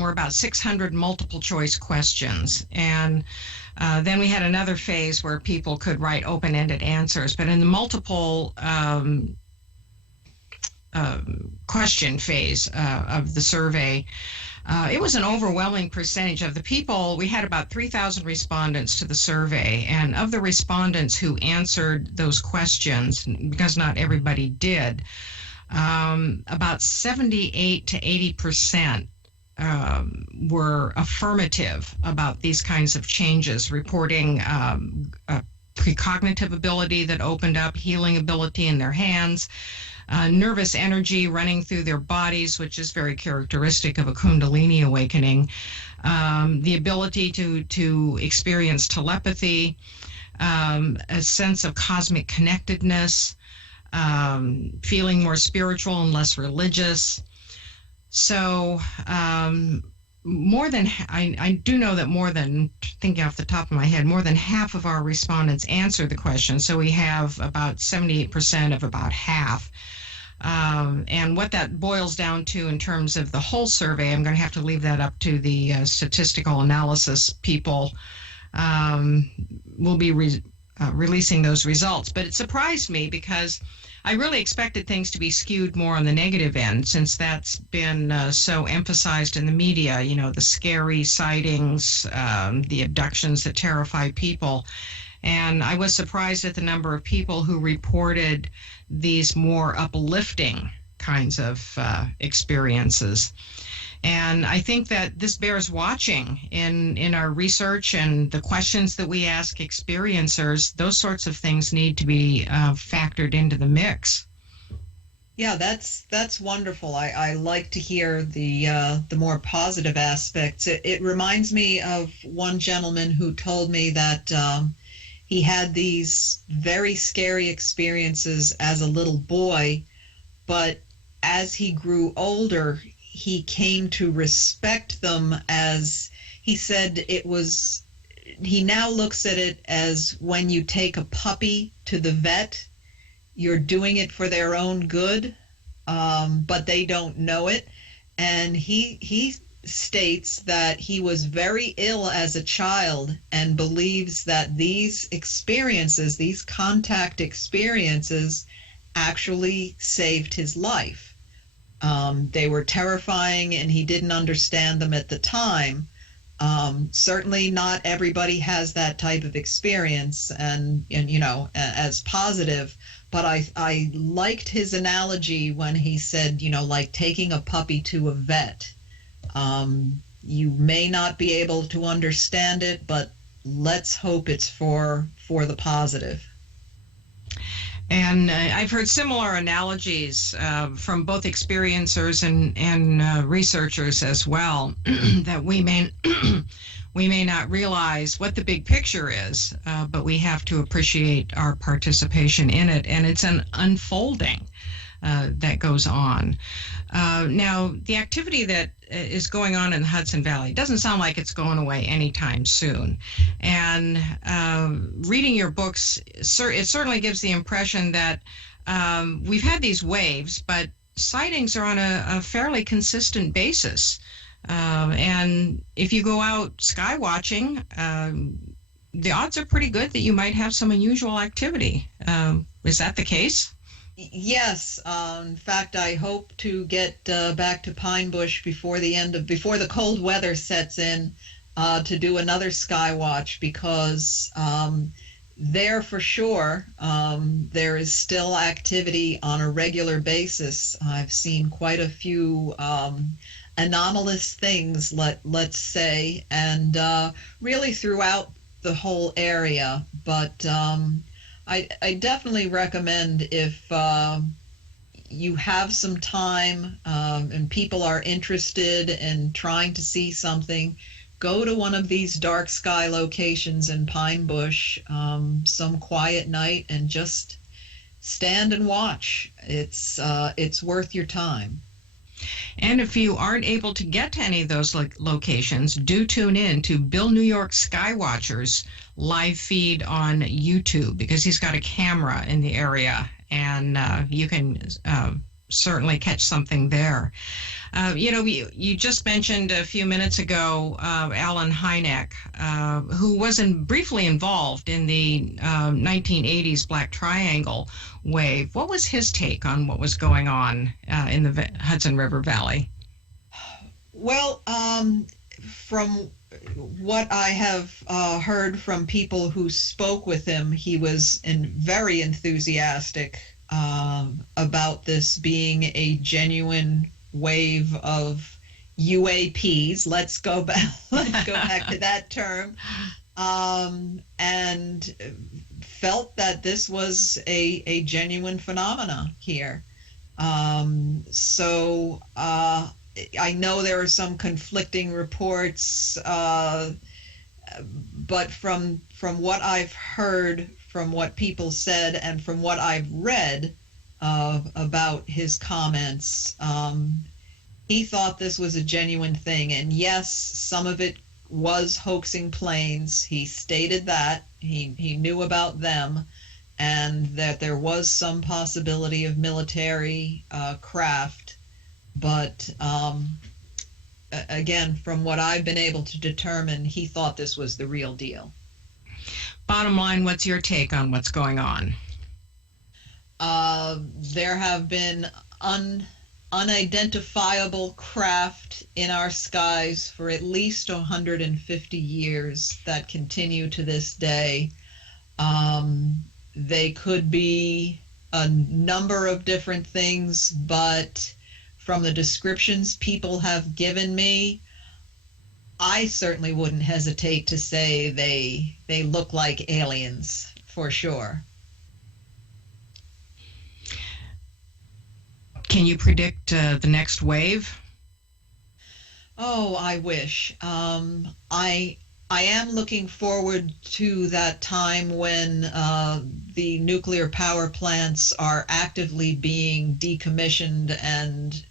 were about 600 multiple choice questions, and then we had another phase where people could write open-ended answers. But in the multiple question phase of the survey, it was an overwhelming percentage of the people. We had about 3,000 respondents to the survey, and of the respondents who answered those questions, because not everybody did, about 78 to 80% were affirmative about these kinds of changes, reporting precognitive ability that opened up, healing ability in their hands, nervous energy running through their bodies, which is very characteristic of a Kundalini awakening, the ability to experience telepathy, a sense of cosmic connectedness, feeling more spiritual and less religious. So more than, I do know that more than, thinking off the top of my head, more than half of our respondents answered the question. So we have about 78% of about half. And what that boils down to in terms of the whole survey, I'm going to have to leave that up to the statistical analysis people. We'll be releasing those results. But it surprised me because I really expected things to be skewed more on the negative end, since that's been so emphasized in the media, the scary sightings, the abductions that terrify people. And I was surprised at the number of people who reported these more uplifting kinds of experiences. And I think that this bears watching in our research and the questions that we ask experiencers. Those sorts of things need to be factored into the mix. Yeah, that's wonderful. I like to hear the more positive aspects. It reminds me of one gentleman who told me that he had these very scary experiences as a little boy, but as he grew older, he came to respect them. As he said, he now looks at it as when you take a puppy to the vet, you're doing it for their own good, but they don't know it. And he states that he was very ill as a child and believes that these experiences, these contact experiences, actually saved his life. They were terrifying and he didn't understand them at the time. Certainly not everybody has that type of experience and as positive, but I liked his analogy when he said, like taking a puppy to a vet. You may not be able to understand it, but let's hope it's for the positive. And I've heard similar analogies from both experiencers and researchers as well, that we may not realize what the big picture is, but we have to appreciate our participation in it, and it's an unfolding that goes on. Now, the activity that is going on in the Hudson Valley doesn't sound like it's going away anytime soon. And reading your books, it certainly gives the impression that we've had these waves, but sightings are on a fairly consistent basis. And if you go out sky watching, the odds are pretty good that you might have some unusual activity. Is that the case? Yes. In fact, I hope to get back to Pine Bush before the cold weather sets in, to do another sky watch, because there for sure there is still activity on a regular basis. I've seen quite a few anomalous things, let's say, and really throughout the whole area. But I definitely recommend, if you have some time and people are interested in trying to see something, go to one of these dark sky locations in Pine Bush some quiet night and just stand and watch. It's worth your time. And if you aren't able to get to any of those locations, do tune in to Bill New York Skywatcher's live feed on YouTube, because he's got a camera in the area, and you can certainly catch something there. You just mentioned a few minutes ago Alan Hynek, who was briefly involved in the 1980s Black Triangle wave. What was his take on what was going on in the Hudson River Valley? Well, from what I have heard from people who spoke with him, he was very enthusiastic about this being a genuine wave of UAPs. Let's go back to that term, and felt that this was a genuine phenomena here. So I know there are some conflicting reports, but from what I've heard, from what people said, and from what I've read about his comments, he thought this was a genuine thing. And yes, some of it was hoaxing planes. He stated that. He knew about them, and that there was some possibility of military craft. But again, from what I've been able to determine, he thought this was the real deal. Bottom line, what's your take on what's going on? There have been unidentifiable craft in our skies for at least 150 years that continue to this day. They could be a number of different things, but from the descriptions people have given me, I certainly wouldn't hesitate to say they look like aliens for sure. Can you predict the next wave? Oh, I wish. I am looking forward to that time when the nuclear power plants are actively being decommissioned and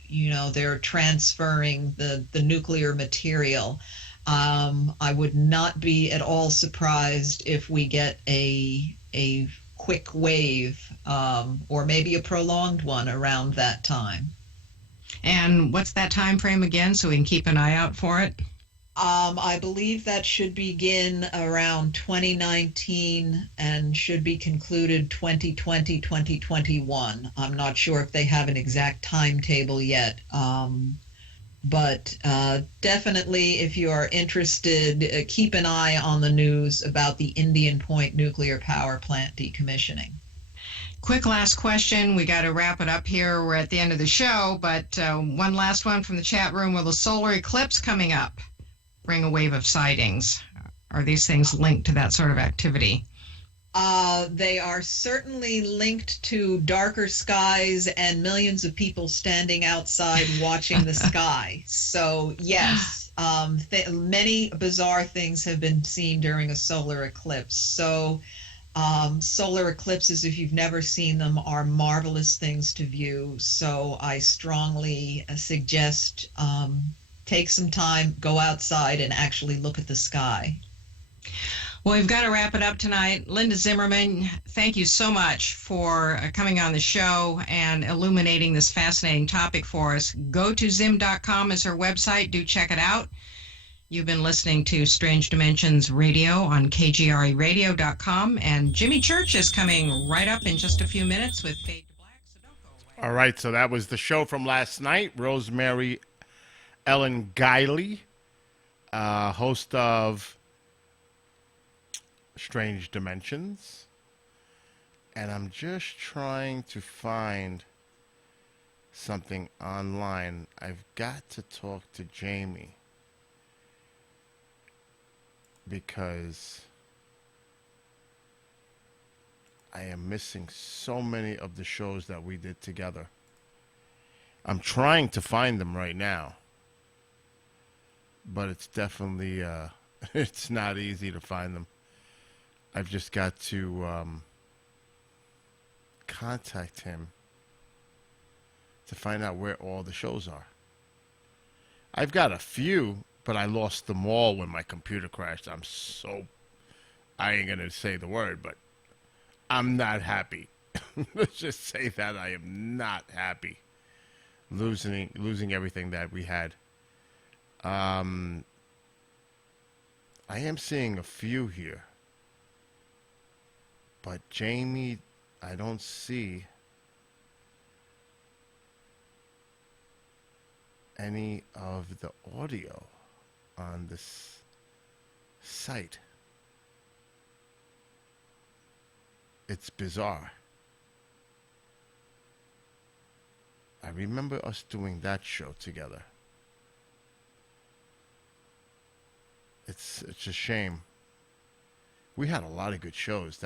they're transferring the nuclear material. I would not be at all surprised if we get a quick wave, or maybe a prolonged one around that time. And what's that time frame again, so we can keep an eye out for it? I believe that should begin around 2019 and should be concluded 2020, 2021. I'm not sure if they have an exact timetable yet. But definitely, if you are interested, keep an eye on the news about the Indian Point nuclear power plant decommissioning. Quick last question. We got to wrap it up here. We're at the end of the show, but one last one from the chat room. Will the solar eclipse coming up bring a wave of sightings? Are these things linked to that sort of activity? They are certainly linked to darker skies and millions of people standing outside watching the sky. So, yes, many bizarre things have been seen during a solar eclipse. So, solar eclipses, if you've never seen them, are marvelous things to view. So, I strongly suggest take some time, go outside, and actually look at the sky. Well, we've got to wrap it up tonight. Linda Zimmerman, thank you so much for coming on the show and illuminating this fascinating topic for us. Go to Zim.com is her website. Do check it out. You've been listening to Strange Dimensions Radio on KGREradio.com, and Jimmy Church is coming right up in just a few minutes with Fade to Black, so don't go away. All right, so that was the show from last night. Rosemary Ellen Guiley, host of Strange Dimensions, and I'm just trying to find something online. I've got to talk to Jamie because I am missing so many of the shows that we did together. I'm trying to find them right now, but it's definitely it's not easy to find them. I've just got to contact him to find out where all the shows are. I've got a few, but I lost them all when my computer crashed. I ain't going to say the word, but I'm not happy. Let's just say that I am not happy losing everything that we had. I am seeing a few here. But Jamie, I don't see any of the audio on this site. It's bizarre. I remember us doing that show together. It's a shame. We had a lot of good shows.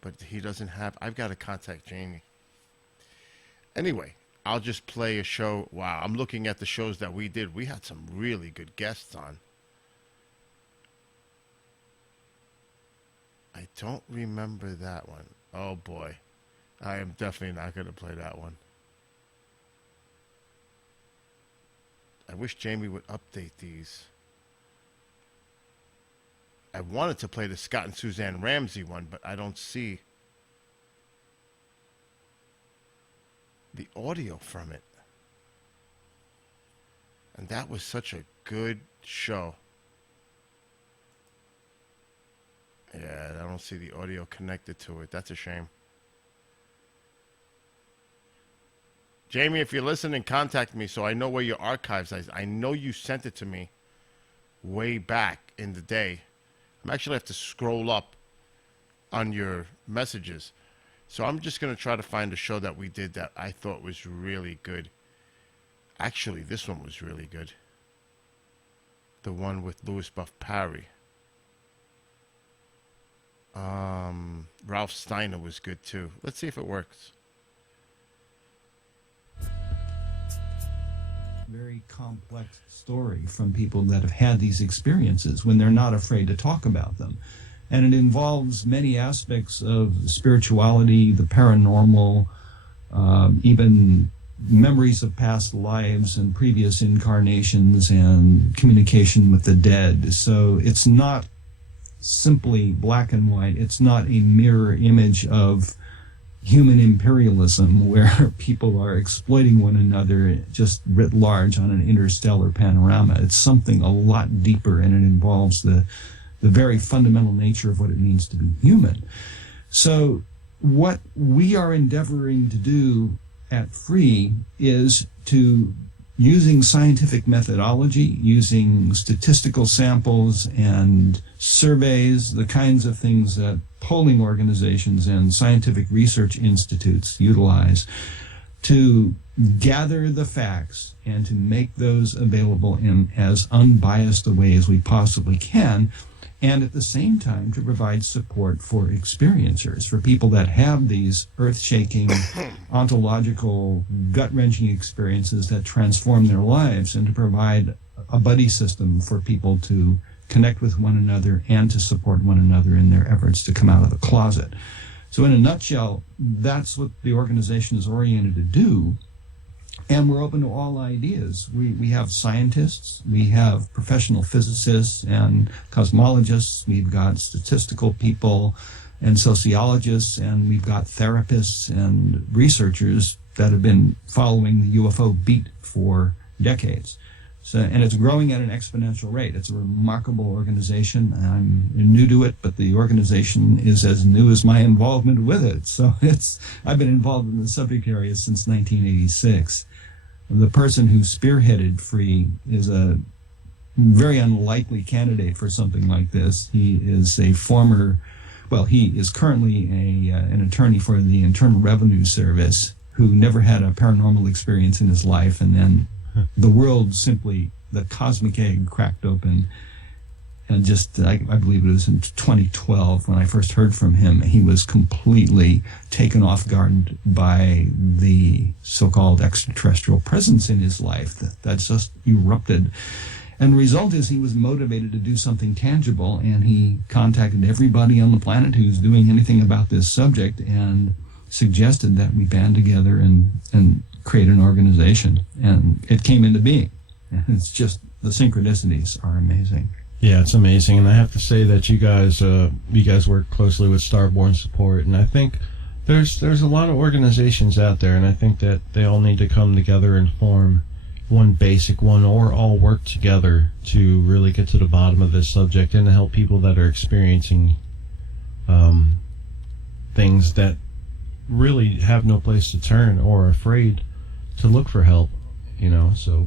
But he doesn't have. I've got to contact Jamie. Anyway, I'll just play a show. Wow, I'm looking at the shows that we did. We had some really good guests on. I don't remember that one. Oh boy, I am definitely not going to play that one. I wish Jamie would update these. I wanted to play the Scott and Suzanne Ramsey one, but I don't see the audio from it. And that was such a good show. Yeah, I don't see the audio connected to it. That's a shame. Jamie, if you're listening, contact me so I know where your archives are. I know you sent it to me way back in the day. I'm actually have to scroll up on your messages. So I'm just going to try to find a show that we did that I thought was really good. Actually, this one was really good. The one with Louis Buff Parry. Ralph Steiner was good too. Let's see if it works. Very complex story from people that have had these experiences when they're not afraid to talk about them. And it involves many aspects of spirituality, the paranormal, even memories of past lives and previous incarnations and communication with the dead. So it's not simply black and white. It's not a mirror image of human imperialism where people are exploiting one another just writ large on an interstellar panorama. It's something a lot deeper, and it involves the very fundamental nature of what it means to be human. So what we are endeavoring to do at Free is to, using scientific methodology, using statistical samples and surveys, the kinds of things that polling organizations and scientific research institutes utilize, to gather the facts and to make those available in as unbiased a way as we possibly can, and at the same time to provide support for experiencers, for people that have these earth-shaking, ontological, gut-wrenching experiences that transform their lives, and to provide a buddy system for people to connect with one another and to support one another in their efforts to come out of the closet. So in a nutshell, that's what the organization is oriented to do. And we're open to all ideas. We have scientists, we have professional physicists and cosmologists, we've got statistical people and sociologists, and we've got therapists and researchers that have been following the UFO beat for decades. So, and it's growing at an exponential rate. It's a remarkable organization. I'm new to it, but the organization is as new as my involvement with it. So I've been involved in the subject area since 1986. The person who spearheaded Free is a very unlikely candidate for something like this. He is he is currently an attorney for the Internal Revenue Service who never had a paranormal experience in his life, and then the world simply, the cosmic egg cracked open. And just, I believe it was in 2012 when I first heard from him, he was completely taken off guard by the so-called extraterrestrial presence in his life that just erupted. And the result is he was motivated to do something tangible, and he contacted everybody on the planet who's doing anything about this subject and suggested that we band together and create an organization. And it came into being. And it's just, the synchronicities are amazing. Yeah, it's amazing, and I have to say that you guys work closely with Starborn Support, and I think there's a lot of organizations out there, and I think that they all need to come together and form one basic one, or all work together to really get to the bottom of this subject and to help people that are experiencing things that really have no place to turn or are afraid to look for help, so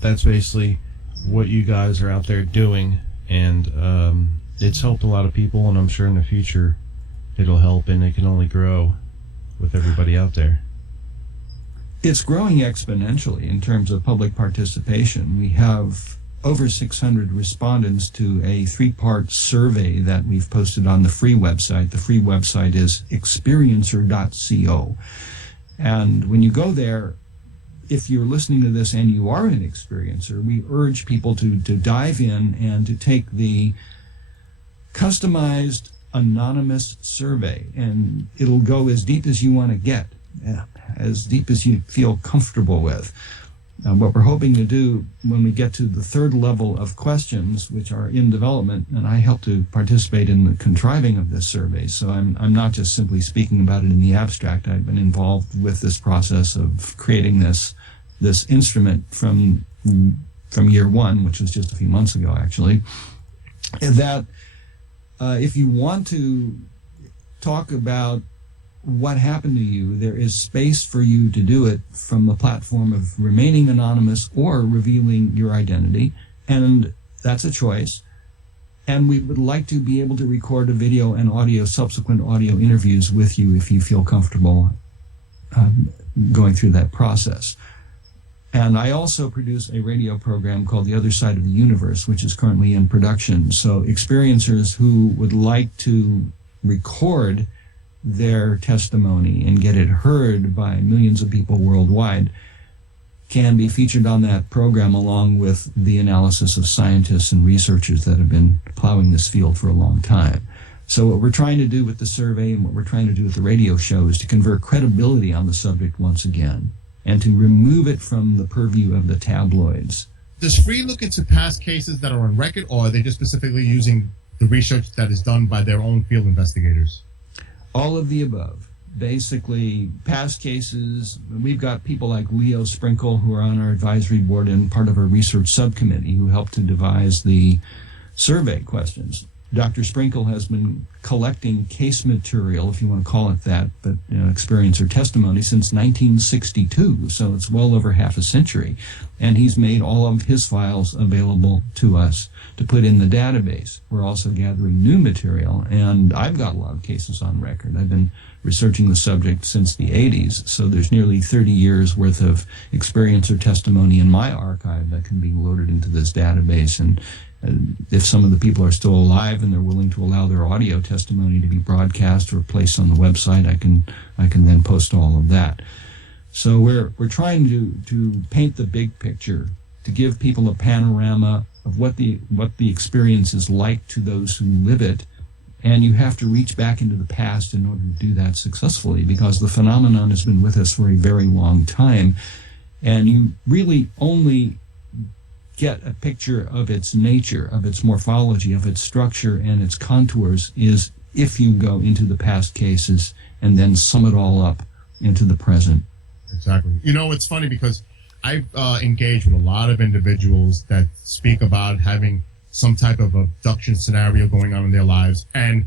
that's basically what you guys are out there doing, and it's helped a lot of people, and I'm sure in the future it'll help, and it can only grow with everybody out there. It's growing exponentially in terms of public participation. We have over 600 respondents to a 3-part survey that we've posted on the Free website. The Free website is experiencer.co, and when you go there, if you're listening to this and you are an experiencer, we urge people to dive in and to take the customized anonymous survey, and it'll go as deep as you want to get, as deep as you feel comfortable with. What we're hoping to do when we get to the 3rd level of questions, which are in development, and I help to participate in the contriving of this survey, so I'm not just simply speaking about it in the abstract. I've been involved with this process of creating this instrument from year 1, which was just a few months ago, actually, that if you want to talk about what happened to you, there is space for you to do it from the platform of remaining anonymous or revealing your identity, and that's a choice. And we would like to be able to record a video and audio, subsequent audio interviews with you if you feel comfortable going through that process. And I also produce a radio program called The Other Side of the Universe, which is currently in production. So experiencers who would like to record their testimony and get it heard by millions of people worldwide can be featured on that program, along with the analysis of scientists and researchers that have been plowing this field for a long time. So what we're trying to do with the survey and what we're trying to do with the radio show is to convert credibility on the subject once again, and to remove it from the purview of the tabloids. Does Free look into past cases that are on record, or are they just specifically using the research that is done by their own field investigators? All of the above. Basically, past cases, we've got people like Leo Sprinkle, who are on our advisory board and part of our research subcommittee, who helped to devise the survey questions. Dr. Sprinkle has been collecting case material, if you want to call it that, but experience or testimony, since 1962, so it's well over half a century. And he's made all of his files available to us to put in the database. We're also gathering new material, and I've got a lot of cases on record. I've been researching the subject since the 80s, so there's nearly 30 years worth of experience or testimony in my archive that can be loaded into this database. And if some of the people are still alive and they're willing to allow their audio testimony to be broadcast or placed on the website, I can then post all of that. So we're trying to paint the big picture, to give people a panorama of what the experience is like to those who live it. And you have to reach back into the past in order to do that successfully, because the phenomenon has been with us for a very long time. And you really only get a picture of its nature, of its morphology, of its structure and its contours is if you go into the past cases and then sum it all up into the present. Exactly. It's funny because I've engaged with a lot of individuals that speak about having some type of abduction scenario going on in their lives, and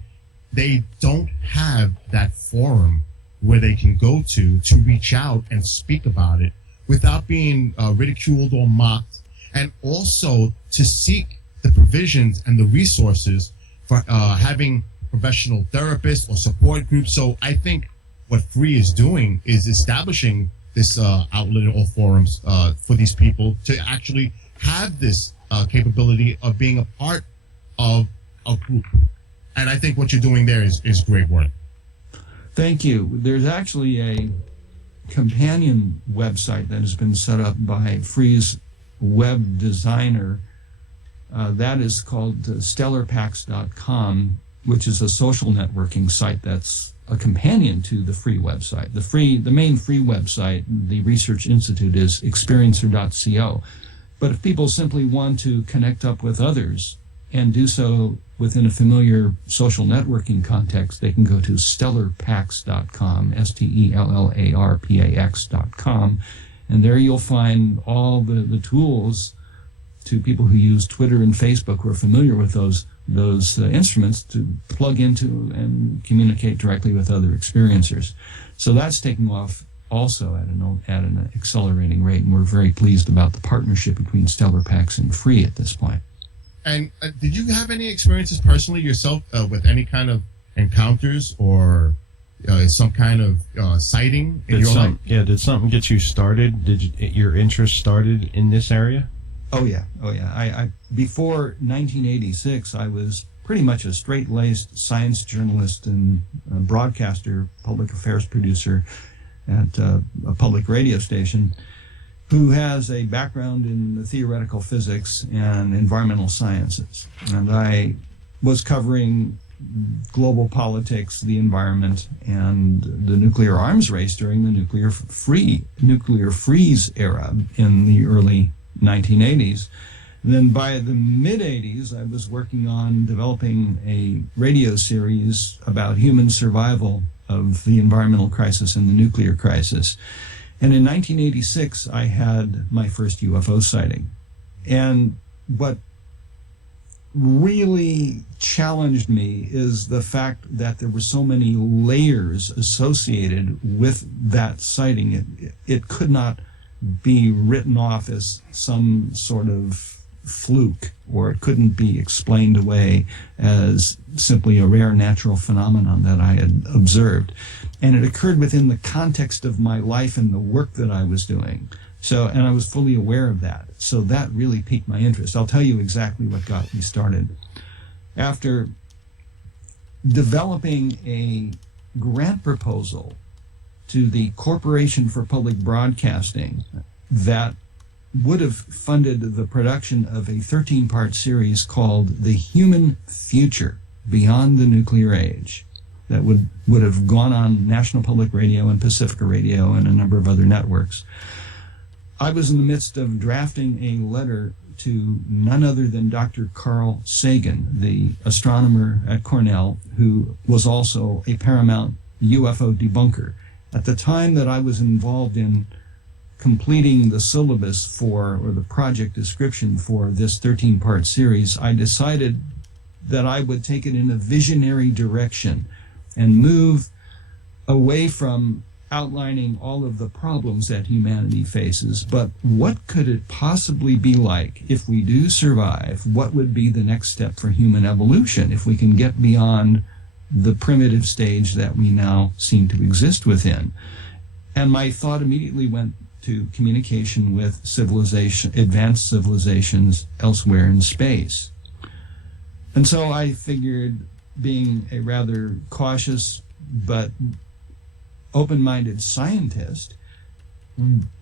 they don't have that forum where they can go to reach out and speak about it without being ridiculed or mocked, and also to seek the provisions and the resources for having professional therapists or support groups. So I think what Free is doing is establishing this outlet or forums for these people to actually have this capability of being a part of a group. And I think what you're doing there is great work. Thank you. There's actually a companion website that has been set up by Free's web designer. That is called stellarpax.com, which is a social networking site that's a companion to the Free website. The main Free website, the Research Institute, is experiencer.co. But if people simply want to connect up with others and do so within a familiar social networking context, they can go to stellarpax.com, STELLARPAX.com, and there you'll find all the tools to people who use Twitter and Facebook who are familiar with those instruments to plug into and communicate directly with other experiencers. So that's taking off also at an accelerating rate, and we're very pleased about the partnership between Stellar Pax and Free at this point. And did you have any experiences personally yourself with any kind of encounters or some kind of sighting in your life? Yeah, did something get you started? Your interest started in this area? Oh yeah. I before 1986, I was pretty much a straight-laced science journalist and broadcaster, public affairs producer at a public radio station, who has a background in theoretical physics and environmental sciences. And I was covering global politics, the environment, and the nuclear arms race during the nuclear freeze era in the early 1980s. And then by the mid-80s, I was working on developing a radio series about human survival of the environmental crisis and the nuclear crisis. And in 1986, I had my first UFO sighting. And what really challenged me is the fact that there were so many layers associated with that sighting. It could not be written off as some sort of fluke, or it couldn't be explained away as simply a rare natural phenomenon that I had observed. And it occurred within the context of my life and the work that I was doing. So, and I was fully aware of that. So that really piqued my interest. I'll tell you exactly what got me started. After developing a grant proposal to the Corporation for Public Broadcasting that would have funded the production of a 13-part series called The Human Future Beyond the Nuclear Age, that would have gone on National Public Radio and Pacifica Radio and a number of other networks. I was in the midst of drafting a letter to none other than Dr. Carl Sagan, the astronomer at Cornell, who was also a paramount UFO debunker. At the time that I was involved in completing the syllabus for, or the project description for this 13-part series, I decided that I would take it in a visionary direction and move away from outlining all of the problems that humanity faces, but what could it possibly be like if we do survive? What would be the next step for human evolution if we can get beyond the primitive stage that we now seem to exist within? And my thought immediately went to communication with advanced civilizations elsewhere in space. And so I figured, being a rather cautious but open-minded scientist,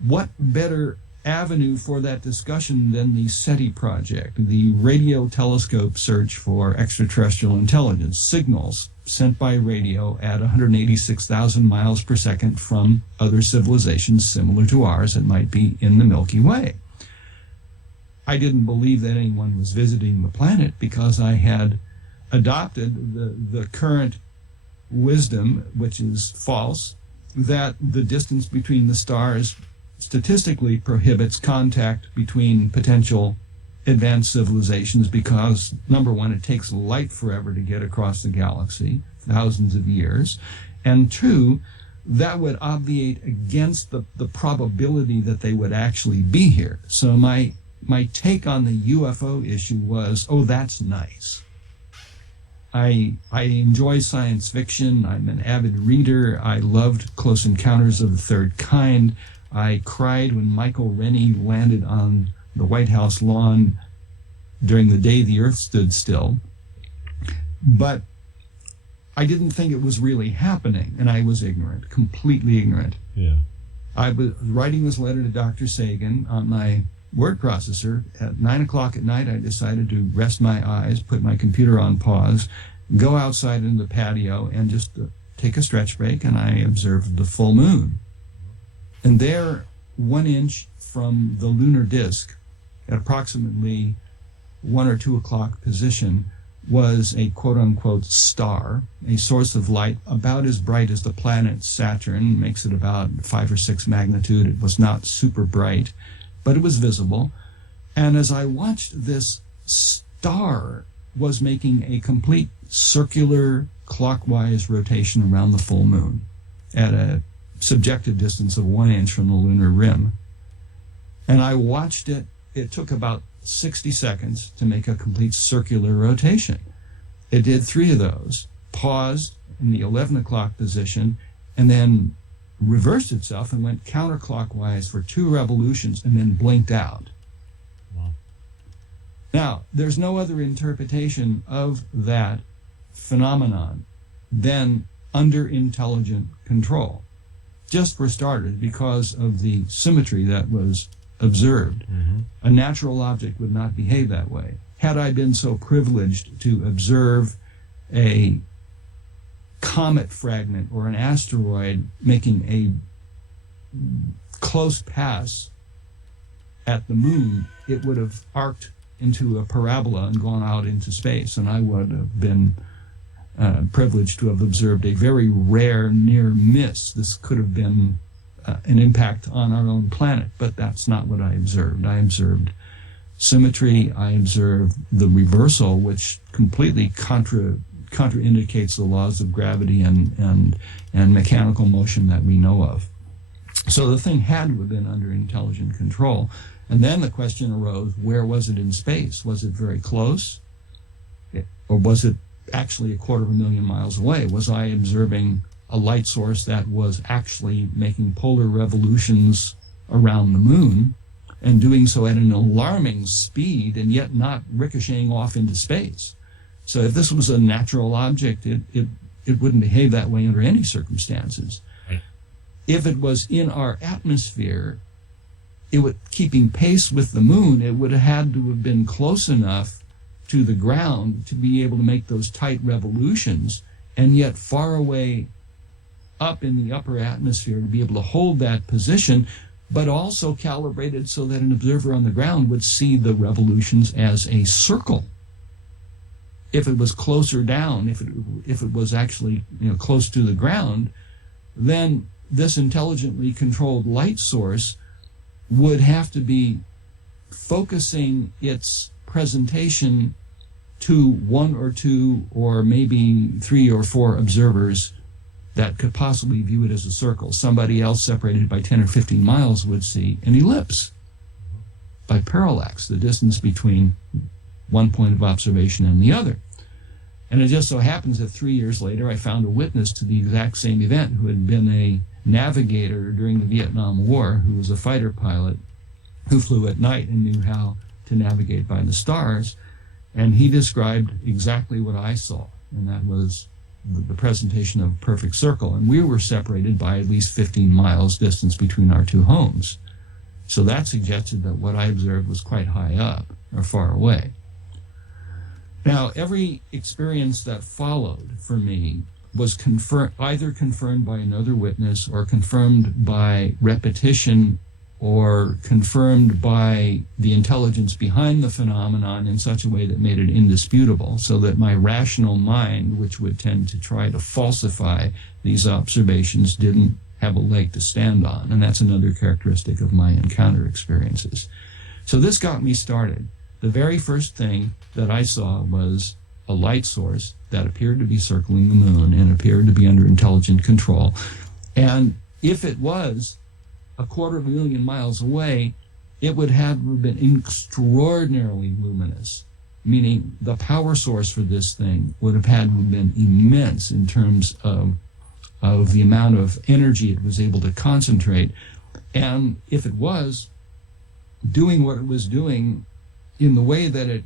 what better avenue for that discussion than the SETI project, the radio telescope search for extraterrestrial intelligence, signals sent by radio at 186,000 miles per second from other civilizations similar to ours that might be in the Milky Way. I didn't believe that anyone was visiting the planet because I had adopted the current wisdom, which is false, that the distance between the stars statistically prohibits contact between potential advanced civilizations because, number one, it takes light forever to get across the galaxy, thousands of years, and two, that would obviate against the probability that they would actually be here. So my take on the UFO issue was, oh, that's nice. I enjoy science fiction. I'm an avid reader. I loved Close Encounters of the Third Kind. I cried when Michael Rennie landed on the White House lawn during the day the Earth stood still. But I didn't think it was really happening, and I was ignorant, completely ignorant. Yeah. I was writing this letter to Dr. Sagan on my word processor. At 9 o'clock at night, I decided to rest my eyes, put my computer on pause, go outside in the patio, and just take a stretch break, and I observed the full moon. And there, 1 inch from the lunar disk, at approximately 1 or 2 o'clock position, was a quote-unquote star, a source of light about as bright as the planet Saturn, makes it about 5 or 6 magnitude. It was not super bright, but it was visible. And as I watched, this star was making a complete circular clockwise rotation around the full moon at a subjective distance of 1 inch from the lunar rim. And I watched it. It took about 60 seconds to make a complete circular rotation. It did 3 of those, paused in the 11 o'clock position, and then reversed itself and went counterclockwise for 2 revolutions and then blinked out. Wow. Now, there's no other interpretation of that phenomenon than under intelligent control. Just for starters, because of the symmetry that was observed. Mm-hmm. A natural object would not behave that way. Had I been so privileged to observe a comet fragment or an asteroid making a close pass at the moon, it would have arced into a parabola and gone out into space, and I would have been privileged to have observed a very rare near miss. This could have been an impact on our own planet, but that's not what I observed. I observed symmetry. I observed the reversal, which completely contraindicates the laws of gravity and mechanical motion that we know of. So the thing had to have been under intelligent control. And then the question arose, where was it in space? Was it very close? Or was it actually 250,000 miles away? Was I observing a light source that was actually making polar revolutions around the moon and doing so at an alarming speed and yet not ricocheting off into space? So if this was a natural object, it wouldn't behave that way under any circumstances. Right. If it was in our atmosphere, keeping pace with the moon, it would have had to have been close enough to the ground to be able to make those tight revolutions, and yet far away up in the upper atmosphere to be able to hold that position, but also calibrated so that an observer on the ground would see the revolutions as a circle. If it was closer down, if it was actually close to the ground, then this intelligently controlled light source would have to be focusing its presentation to one or two or maybe 3 or 4 observers that could possibly view it as a circle. Somebody else separated by 10 or 15 miles would see an ellipse by parallax, the distance between one point of observation and the other. And it just so happens that 3 years later I found a witness to the exact same event who had been a navigator during the Vietnam War, who was a fighter pilot who flew at night and knew how to navigate by the stars. And he described exactly what I saw, and that was the presentation of a perfect circle. And we were separated by at least 15 miles distance between our two homes. So that suggested that what I observed was quite high up or far away. Now, every experience that followed for me was either confirmed by another witness or confirmed by repetition or confirmed by the intelligence behind the phenomenon in such a way that made it indisputable, so that my rational mind, which would tend to try to falsify these observations, didn't have a leg to stand on. And that's another characteristic of my encounter experiences. So this got me started. The very first thing that I saw was a light source that appeared to be circling the moon and appeared to be under intelligent control. And if it was 250,000 miles away, it would have been extraordinarily luminous, meaning the power source for this thing would have had to have been immense in terms of the amount of energy it was able to concentrate. And if it was doing what it was doing in the way that it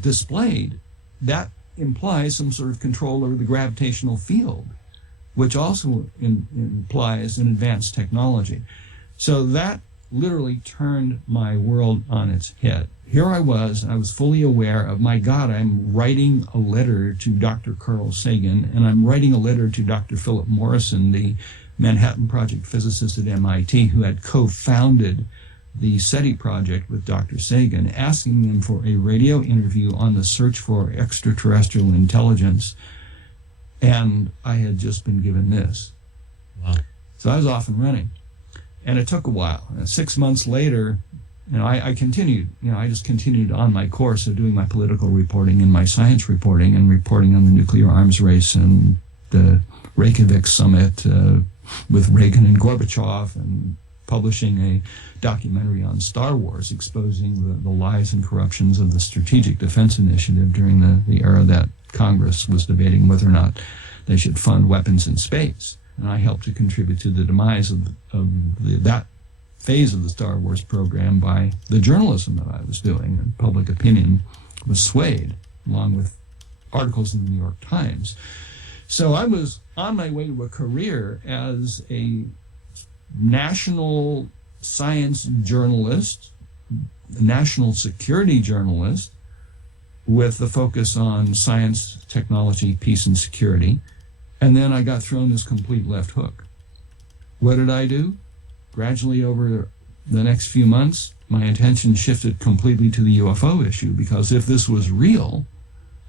displayed, that implies some sort of control over the gravitational field, which also implies an advanced technology. So that literally turned my world on its head. Here I was fully aware of, my God, I'm writing a letter to Dr. Carl Sagan, and I'm writing a letter to Dr. Philip Morrison, the Manhattan Project physicist at MIT, who had co-founded the SETI project with Dr. Sagan, asking them for a radio interview on the search for extraterrestrial intelligence. And I had just been given this. Wow. So I was off and running. And it took a while. 6 months later, I continued. I just continued on my course of doing my political reporting and my science reporting and reporting on the nuclear arms race and the Reykjavik summit with Reagan and Gorbachev, and publishing a documentary on Star Wars exposing the lies and corruptions of the Strategic Defense Initiative during the era that Congress was debating whether or not they should fund weapons in space. And I helped to contribute to the demise of that phase of the Star Wars program by the journalism that I was doing, and public opinion was swayed, along with articles in the New York Times. So I was on my way to a career as a national science journalist, a national security journalist, with the focus on science, technology, peace, and security. And then I got thrown this complete left hook. What did I do? Gradually over the next few months, my attention shifted completely to the UFO issue, because if this was real,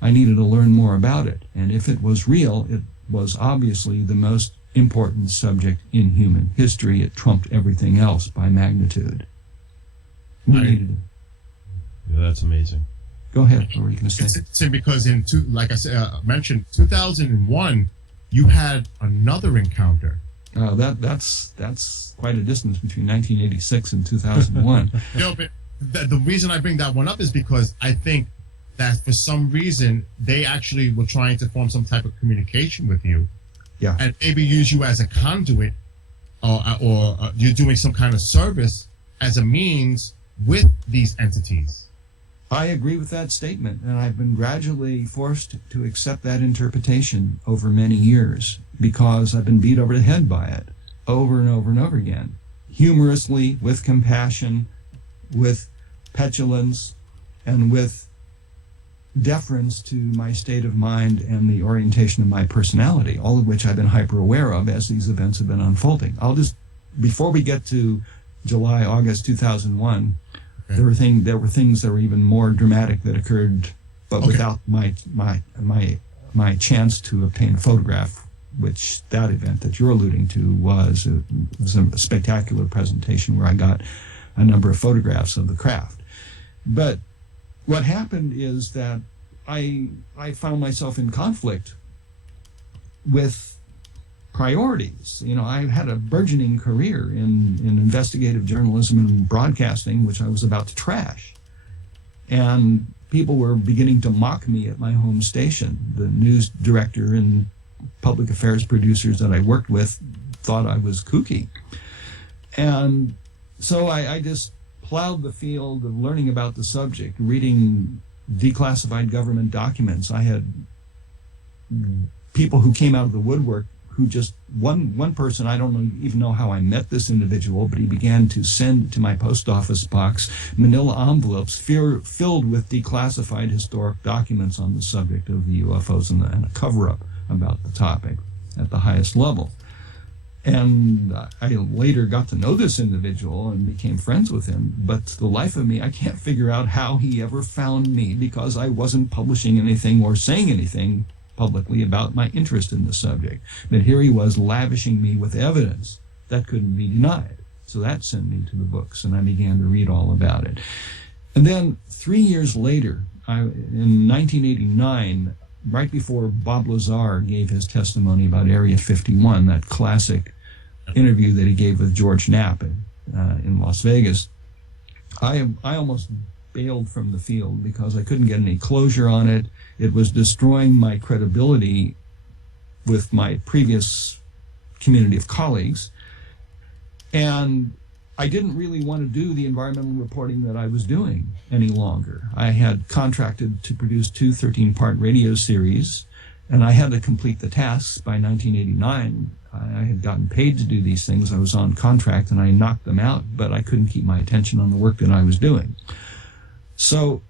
I needed to learn more about it. And if it was real, it was obviously the most important subject in human history. It trumped everything else by magnitude. Yeah, that's amazing. Go ahead. What were you going to say? It's interesting because like I said, mentioned 2001, you had another encounter. That's quite a distance between 1986 and 2001. But the reason I bring that one up is because I think that for some reason they actually were trying to form some type of communication with you, and maybe use you as a conduit, or you're doing some kind of service as a means with these entities. I agree with that statement, and I've been gradually forced to accept that interpretation over many years because I've been beat over the head by it over and over and over again. Humorously, with compassion, with petulance, and with deference to my state of mind and the orientation of my personality, all of which I've been hyper aware of as these events have been unfolding. Before we get to July, August 2001, there were things that were even more dramatic that occurred, but without my chance to obtain a photograph, which that event that you're alluding to was a spectacular presentation where I got a number of photographs of the craft. But what happened is that I found myself in conflict with priorities. I had a burgeoning career in investigative journalism and broadcasting, which I was about to trash. And people were beginning to mock me at my home station. The news director and public affairs producers that I worked with thought I was kooky. And so I just plowed the field of learning about the subject, reading declassified government documents. I had people who came out of the woodwork who just, one person, I don't even know how I met this individual, but he began to send to my post office box manila envelopes filled with declassified historic documents on the subject of the UFOs and a cover-up about the topic at the highest level. And I later got to know this individual and became friends with him, but the life of me, I can't figure out how he ever found me because I wasn't publishing anything or saying anything publicly about my interest in the subject. But here he was lavishing me with evidence that couldn't be denied. So that sent me to the books, and I began to read all about it. And then 3 years later, in 1989, right before Bob Lazar gave his testimony about Area 51, that classic interview that he gave with George Knapp in Las Vegas, I almost bailed from the field because I couldn't get any closure on it. It was destroying my credibility with my previous community of colleagues. And I didn't really want to do the environmental reporting that I was doing any longer. I had contracted to produce 2 13-part radio series, and I had to complete the tasks by 1989. I had gotten paid to do these things. I was on contract, and I knocked them out, but I couldn't keep my attention on the work that I was doing. So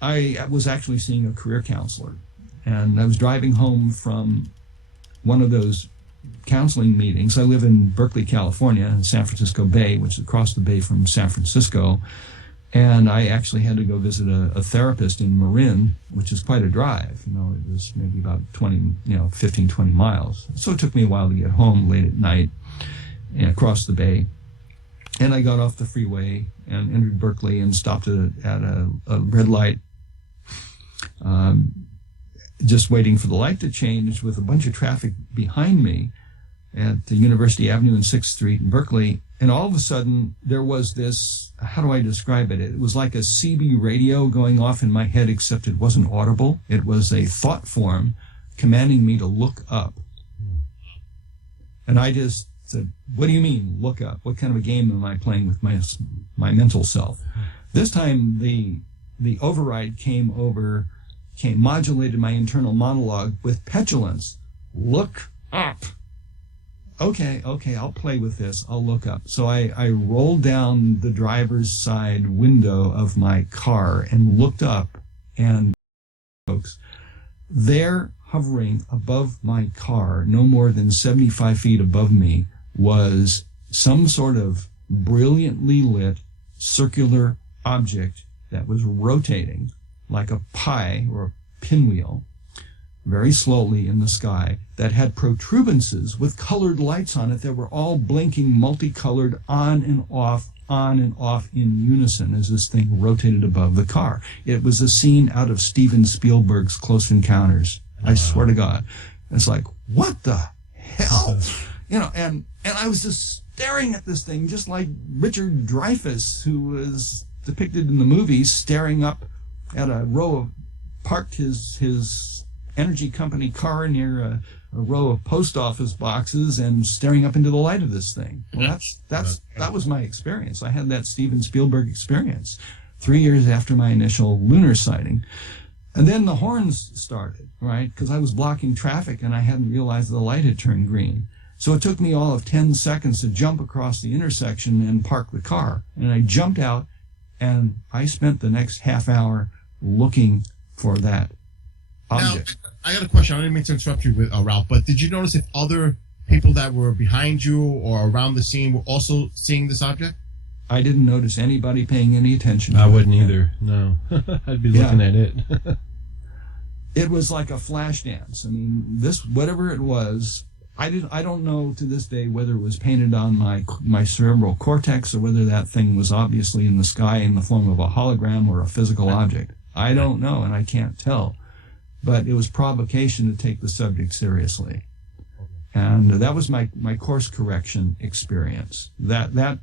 I was actually seeing a career counselor, and I was driving home from one of those counseling meetings. I live in Berkeley, California, in San Francisco Bay, which is across the bay from San Francisco, and I actually had to go visit a therapist in Marin, which is quite a drive. It was maybe about 15, 20 miles. So it took me a while to get home late at night and across the bay. And I got off the freeway and entered Berkeley and stopped at a red light, just waiting for the light to change with a bunch of traffic behind me at the University Avenue and 6th Street in Berkeley. And all of a sudden, there was this, how do I describe it? It was like a CB radio going off in my head, except it wasn't audible. It was a thought form commanding me to look up. And I just said, what do you mean, look up? What kind of a game am I playing with my mental self? This time, the override came modulated my internal monologue with petulance. Look up. Okay, I'll play with this. I'll look up. So I rolled down the driver's side window of my car and looked up, and folks, there, hovering above my car, no more than 75 feet above me, was some sort of brilliantly lit circular object that was rotating like a pie or a pinwheel very slowly in the sky, that had protuberances with colored lights on it that were all blinking multicolored on and off on and off in unison as this thing rotated above the car. It was a scene out of Steven Spielberg's Close Encounters. I swear to God. It's like, what the hell? You know, and I was just staring at this thing, just like Richard Dreyfuss, who was depicted in the movies, staring up at a row of, parked his energy company car near a row of post office boxes and staring up into the light of this thing. Well, that was my experience. I had that Steven Spielberg experience 3 years after my initial lunar sighting. And then the horns started, right? Because I was blocking traffic and I hadn't realized the light had turned green. So it took me all of 10 seconds to jump across the intersection and park the car. And I jumped out and I spent the next half hour looking for that object. Now, I got a question. I didn't mean to interrupt you, with Ralph, but did you notice if other people that were behind you or around the scene were also seeing this object? I didn't notice anybody paying any attention to it. I wouldn't either. No. I'd be looking at it. It was like a flash dance. I mean, this, whatever it was, I don't know to this day whether it was painted on my cerebral cortex or whether that thing was obviously in the sky in the form of a hologram or a physical object. I don't know, and I can't tell. But it was provocation to take the subject seriously. And that was my course correction experience. That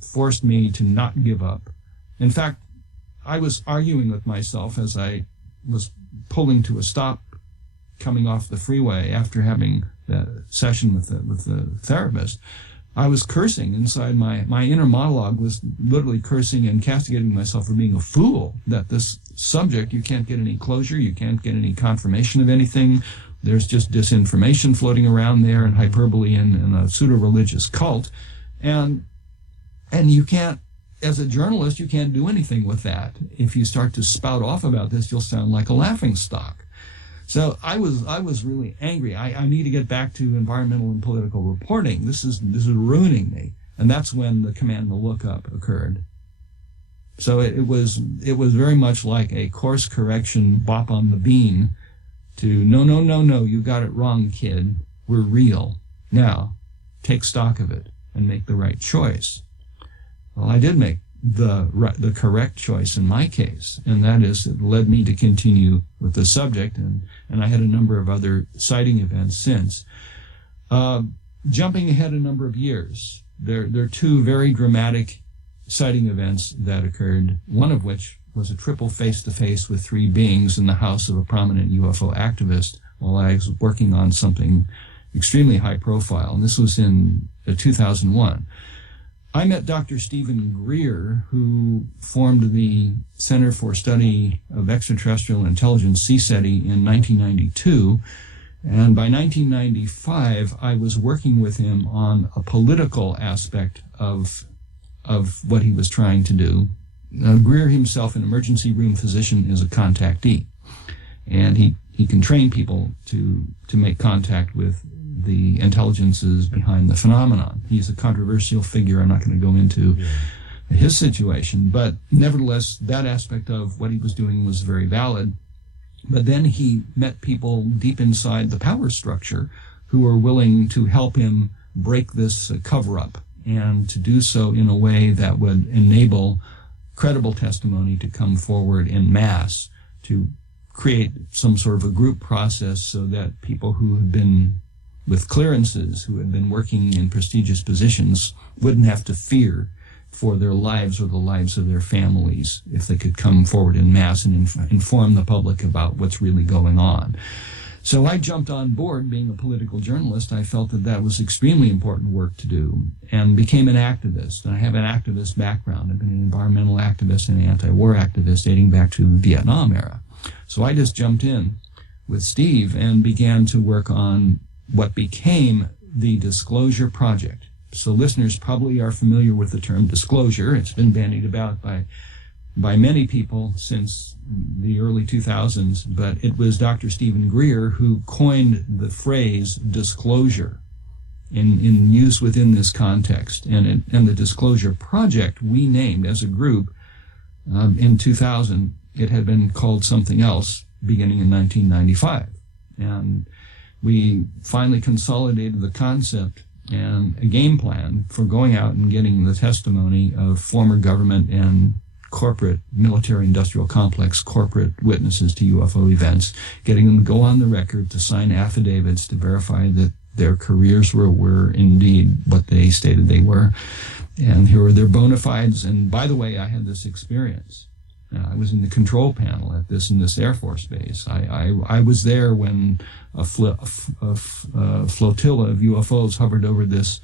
forced me to not give up. In fact, I was arguing with myself as I was pulling to a stop coming off the freeway after having the session with the therapist. I was cursing inside. My inner monologue was literally cursing and castigating myself for being a fool, that this subject, you can't get any closure, you can't get any confirmation of anything. There's just disinformation floating around there and hyperbole and a pseudo-religious cult. And you can't, as a journalist, you can't do anything with that. If you start to spout off about this, you'll sound like a laughingstock. So I was really angry. I need to get back to environmental and political reporting. This is ruining me. And that's when the command to look up occurred. So it was very much like a course correction bop on the bean to no, you got it wrong, kid. We're real. Now, take stock of it and make the right choice. Well, I did make the correct choice in my case, and that is it led me to continue with the subject, and I had a number of other sighting events since. Jumping ahead a number of years, there are two very dramatic sighting events that occurred, one of which was a triple face-to-face with three beings in the house of a prominent UFO activist while I was working on something extremely high profile, and this was in 2001. I met Dr. Stephen Greer, who formed the Center for Study of Extraterrestrial Intelligence, CSETI, in 1992. And by 1995, I was working with him on a political aspect of what he was trying to do. Greer himself, an emergency room physician, is a contactee. And he can train people to make contact with the intelligences behind the phenomenon. He's a controversial figure. I'm not going to go into his situation, but nevertheless, that aspect of what he was doing was very valid. But then he met people deep inside the power structure who were willing to help him break this cover-up, and to do so in a way that would enable credible testimony to come forward in mass, to create some sort of a group process so that people who had been with clearances, who had been working in prestigious positions, wouldn't have to fear for their lives or the lives of their families if they could come forward in mass and inform the public about what's really going on. So I jumped on board. Being a political journalist, I felt that was extremely important work to do, and became an activist. And I have an activist background. I've been an environmental activist and anti-war activist dating back to the Vietnam era. So I just jumped in with Steve and began to work on what became the Disclosure Project. So listeners probably are familiar with the term disclosure. It's been bandied about by many people since the early 2000s, but it was Dr. Stephen Greer who coined the phrase disclosure in use within this context. And the Disclosure Project we named as a group in 2000. It had been called something else beginning in 1995. And we finally consolidated the concept and a game plan for going out and getting the testimony of former government and corporate military-industrial complex corporate witnesses to UFO events, getting them to go on the record to sign affidavits to verify that their careers were indeed what they stated they were. And here are their bona fides. And by the way, I had this experience. I was in the control panel at in this Air Force base. I was there when a flotilla of UFOs hovered over this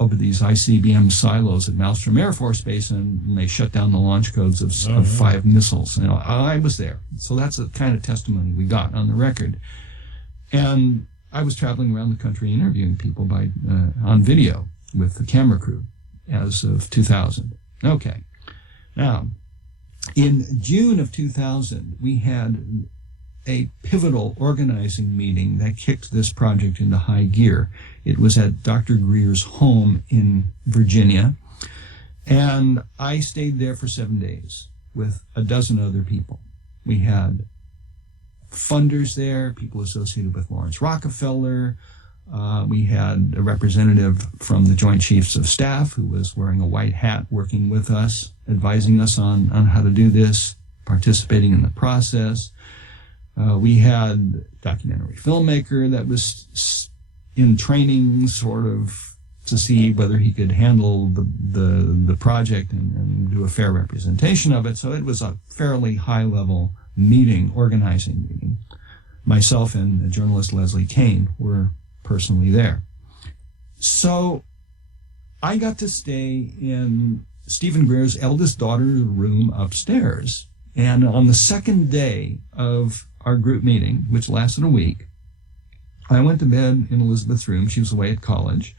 over these ICBM silos at Malmstrom Air Force Base, and they shut down the launch codes of 5 missiles. I was there. So that's the kind of testimony we got on the record. And I was traveling around the country interviewing people on video with the camera crew as of 2000. Okay. Now, in June of 2000, we had a pivotal organizing meeting that kicked this project into high gear. It was at Dr. Greer's home in Virginia, and I stayed there for 7 days with a dozen other people. We had funders there, people associated with Lawrence Rockefeller. We had a representative from the Joint Chiefs of Staff who was wearing a white hat working with us, advising us on how to do this, participating in the process. We had a documentary filmmaker that was in training sort of to see whether he could handle the project and do a fair representation of it. So it was a fairly high-level organizing meeting. Myself and the journalist Leslie Kane were personally there. So I got to stay in Stephen Greer's eldest daughter's room upstairs. And on the second day of our group meeting, which lasted a week, I went to bed in Elizabeth's room. She was away at college.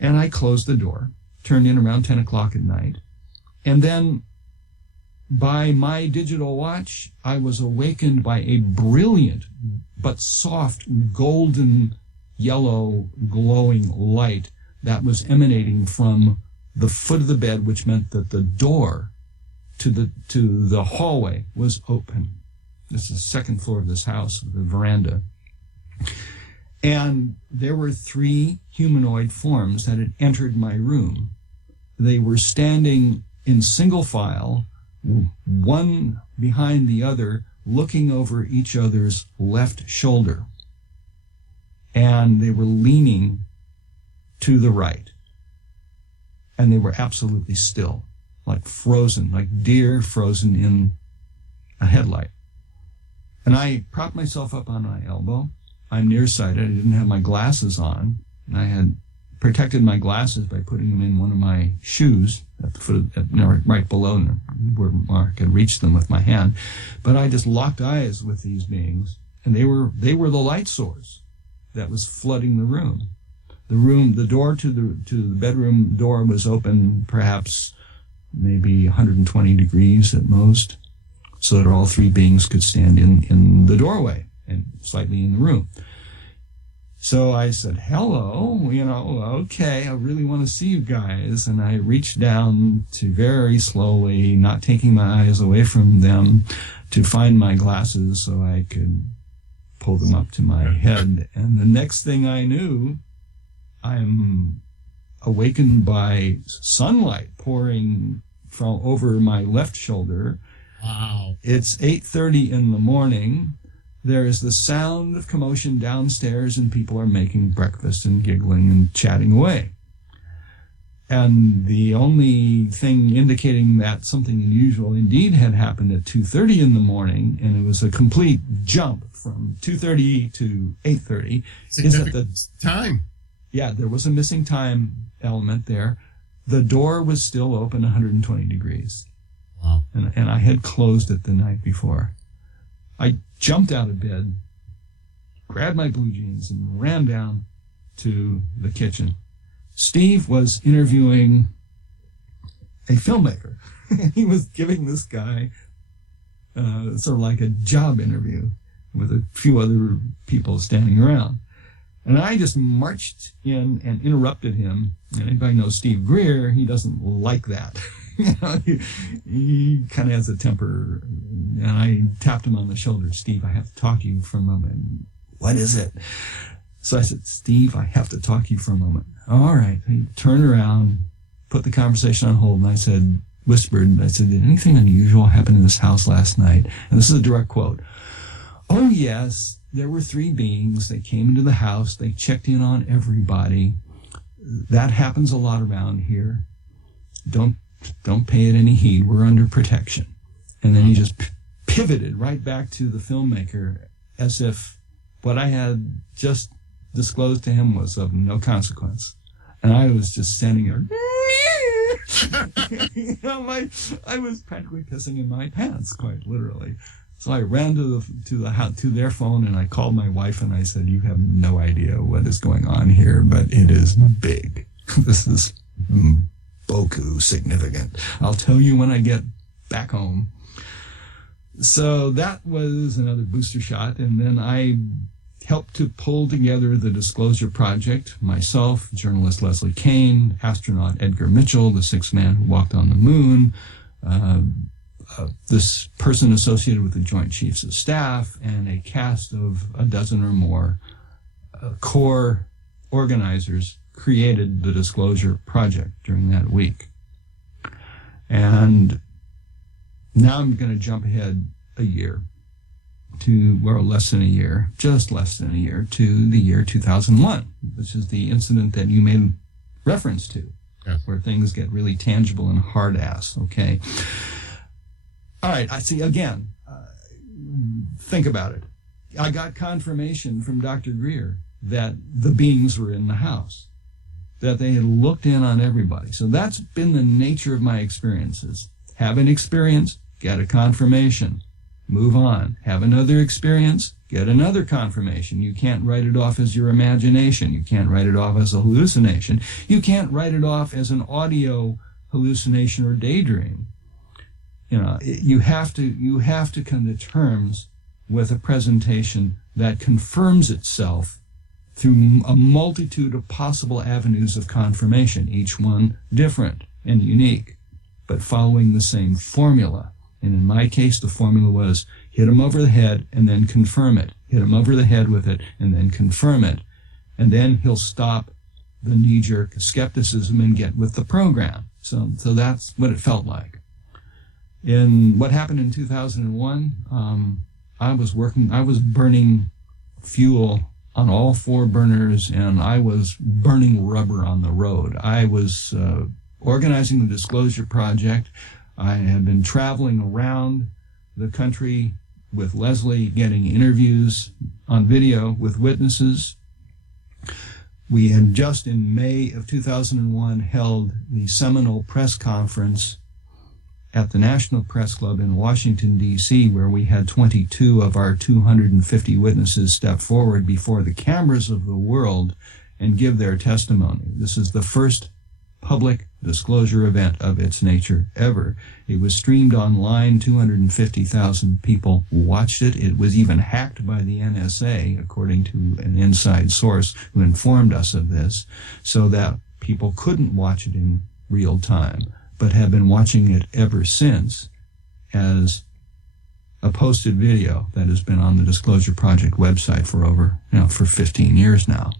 And I closed the door, turned in around 10 o'clock at night. And then by my digital watch, I was awakened by a brilliant but soft golden yellow glowing light that was emanating from the foot of the bed, which meant that the door to the hallway was open. This is the second floor of this house, the veranda. And there were 3 humanoid forms that had entered my room. They were standing in single file, one behind the other, looking over each other's left shoulder. And they were leaning to the right. And they were absolutely still, like frozen, like deer frozen in a headlight. And I propped myself up on my elbow. I'm nearsighted. I didn't have my glasses on. I had protected my glasses by putting them in one of my shoes at the foot of, right below where I could reach them with my hand. But I just locked eyes with these beings, and they were the light source that was flooding the room. The door to the bedroom door was open perhaps maybe 120 degrees at most, so that all 3 beings could stand in the doorway and slightly in the room. So I said, hello, okay, I really want to see you guys. And I reached down to very slowly, not taking my eyes away from them, to find my glasses so I could pull them up to my head. And the next thing I knew, I'm awakened by sunlight pouring from over my left shoulder. Wow. It's 8:30 in the morning. There is the sound of commotion downstairs, and people are making breakfast and giggling and chatting away. And the only thing indicating that something unusual indeed had happened at 2:30 in the morning, and it was a complete jump from 2:30 to 8:30, is that the time. Yeah, there was a missing time element there. The door was still open 120 degrees. Wow. And I had closed it the night before. I jumped out of bed, grabbed my blue jeans, and ran down to the kitchen. Steve was interviewing a filmmaker. He was giving this guy sort of like a job interview with a few other people standing around. And I just marched in and interrupted him. And anybody knows Steve Greer, he doesn't like that. He kind of has a temper. And I tapped him on the shoulder. Steve, I have to talk to you for a moment. What is it? So I said, Steve, I have to talk to you for a moment. All right. He turned around, put the conversation on hold, and I said, whispered, I said, did anything unusual happen in this house last night? And this is a direct quote. Oh, yes, there were 3 beings. They came into the house. They checked in on everybody. That happens a lot around here. Don't pay it any heed. We're under protection. And then he just pivoted right back to the filmmaker as if what I had just disclosed to him was of no consequence. And I was just standing there. I was practically pissing in my pants, quite literally. So I ran to their phone and I called my wife and I said, you have no idea what is going on here, but it is big. This is beaucoup significant. I'll tell you when I get back home. So that was another booster shot, and then I helped to pull together the Disclosure Project, myself, journalist Leslie Kane, astronaut Edgar Mitchell, the 6th man who walked on the moon, this person associated with the Joint Chiefs of Staff, and a cast of a dozen or more core organizers created the Disclosure Project during that week. And now I'm going to jump ahead a year to, well, less than a year, just less than a year, to the year 2001, which is the incident that you made reference to, yes, where things get really tangible and hard-ass, okay? All right, I see, again, think about it. I got confirmation from Dr. Greer that the beings were in the house, that they had looked in on everybody. So that's been the nature of my experiences. Have an experience, get a confirmation, move on. Have another experience, get another confirmation. You can't write it off as your imagination. You can't write it off as a hallucination. You can't write it off as an audio hallucination or daydream. You know, you have to come to terms with a presentation that confirms itself through a multitude of possible avenues of confirmation, each one different and unique, but following the same formula. And in my case, the formula was hit him over the head and then confirm it. Hit him over the head with it and then confirm it. And then he'll stop the knee-jerk skepticism and get with the program. So that's what it felt like. In what happened in 2001, I was burning fuel on all 4 burners, and I was burning rubber on the road. I was organizing the Disclosure Project. I had been traveling around the country with Leslie, getting interviews on video with witnesses. We had just in May of 2001 held the seminal press conference at the National Press Club in Washington, D.C., where we had 22 of our 250 witnesses step forward before the cameras of the world and give their testimony. This is the first public disclosure event of its nature ever. It was streamed online. 250,000 people watched it. It was even hacked by the NSA, according to an inside source who informed us of this, so that people couldn't watch it in real time, but have been watching it ever since as a posted video that has been on the Disclosure Project website for 15 years now.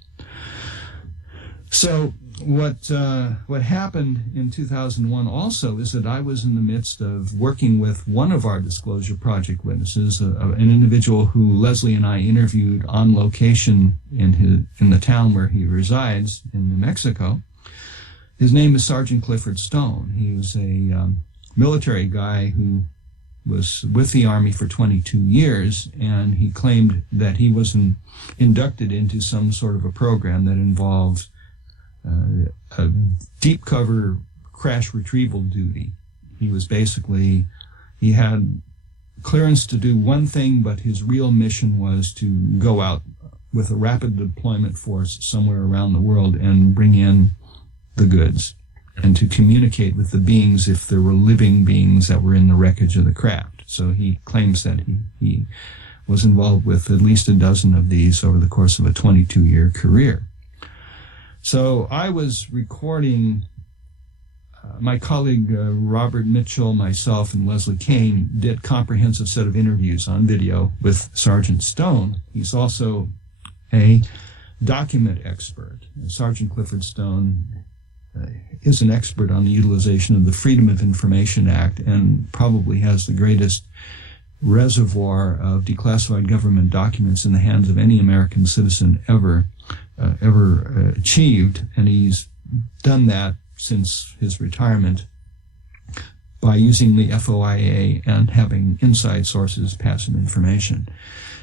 So what happened in 2001 also is that I was in the midst of working with one of our Disclosure Project witnesses, an individual who Leslie and I interviewed on location in the town where he resides in New Mexico. His name is Sergeant Clifford Stone. He was a military guy who was with the Army for 22 years, and he claimed that he was inducted into some sort of a program that involved a deep cover crash retrieval duty. He had clearance to do one thing, but his real mission was to go out with a rapid deployment force somewhere around the world and bring in the goods, and to communicate with the beings if there were living beings that were in the wreckage of the craft. So he claims that he was involved with at least a dozen of these over the course of a 22-year career. So I was recording, my colleague Robert Mitchell, myself, and Leslie Kane did a comprehensive set of interviews on video with Sergeant Stone. He's also a document expert. Sergeant Clifford Stone is an expert on the utilization of the Freedom of Information Act and probably has the greatest reservoir of declassified government documents in the hands of any American citizen ever achieved, and he's done that since his retirement by using the FOIA and having inside sources pass him information.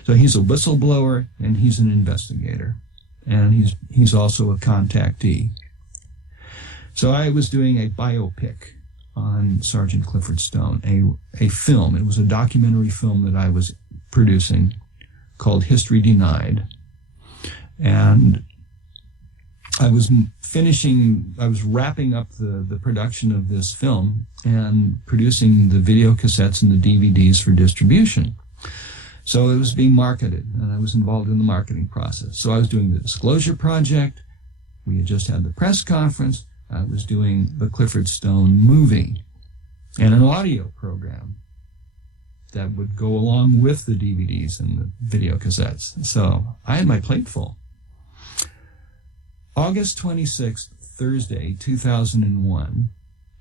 So he's a whistleblower and he's an investigator, and he's also a contactee. So I was doing a biopic on Sergeant Clifford Stone, a film. It was a documentary film that I was producing called History Denied. And I was wrapping up the production of this film and producing the video cassettes and the DVDs for distribution. So it was being marketed, and I was involved in the marketing process. So I was doing the Disclosure Project. We had just had the press conference. I was doing the Clifford Stone movie and an audio program that would go along with the DVDs and the video cassettes. So I had my plate full. August 26th, Thursday, 2001,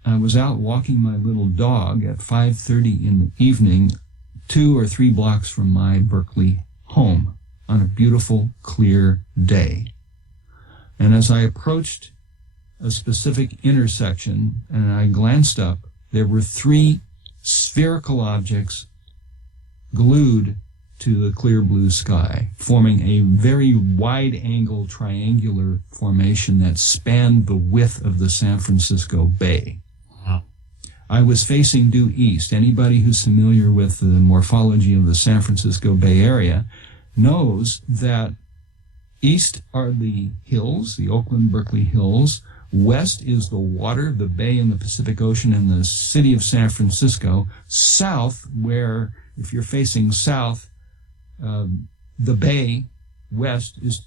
I was out walking my little dog at 5:30 in the evening, 2 or 3 blocks from my Berkeley home on a beautiful, clear day. And as I approached a specific intersection and I glanced up, there were 3 spherical objects glued to the clear blue sky, forming a very wide-angle triangular formation that spanned the width of the San Francisco Bay. Wow. I was facing due east. Anybody who's familiar with the morphology of the San Francisco Bay Area knows that east are the hills, the Oakland-Berkeley Hills. West is the water, the bay in the Pacific Ocean and the city of San Francisco. South, where if you're facing south, the bay west is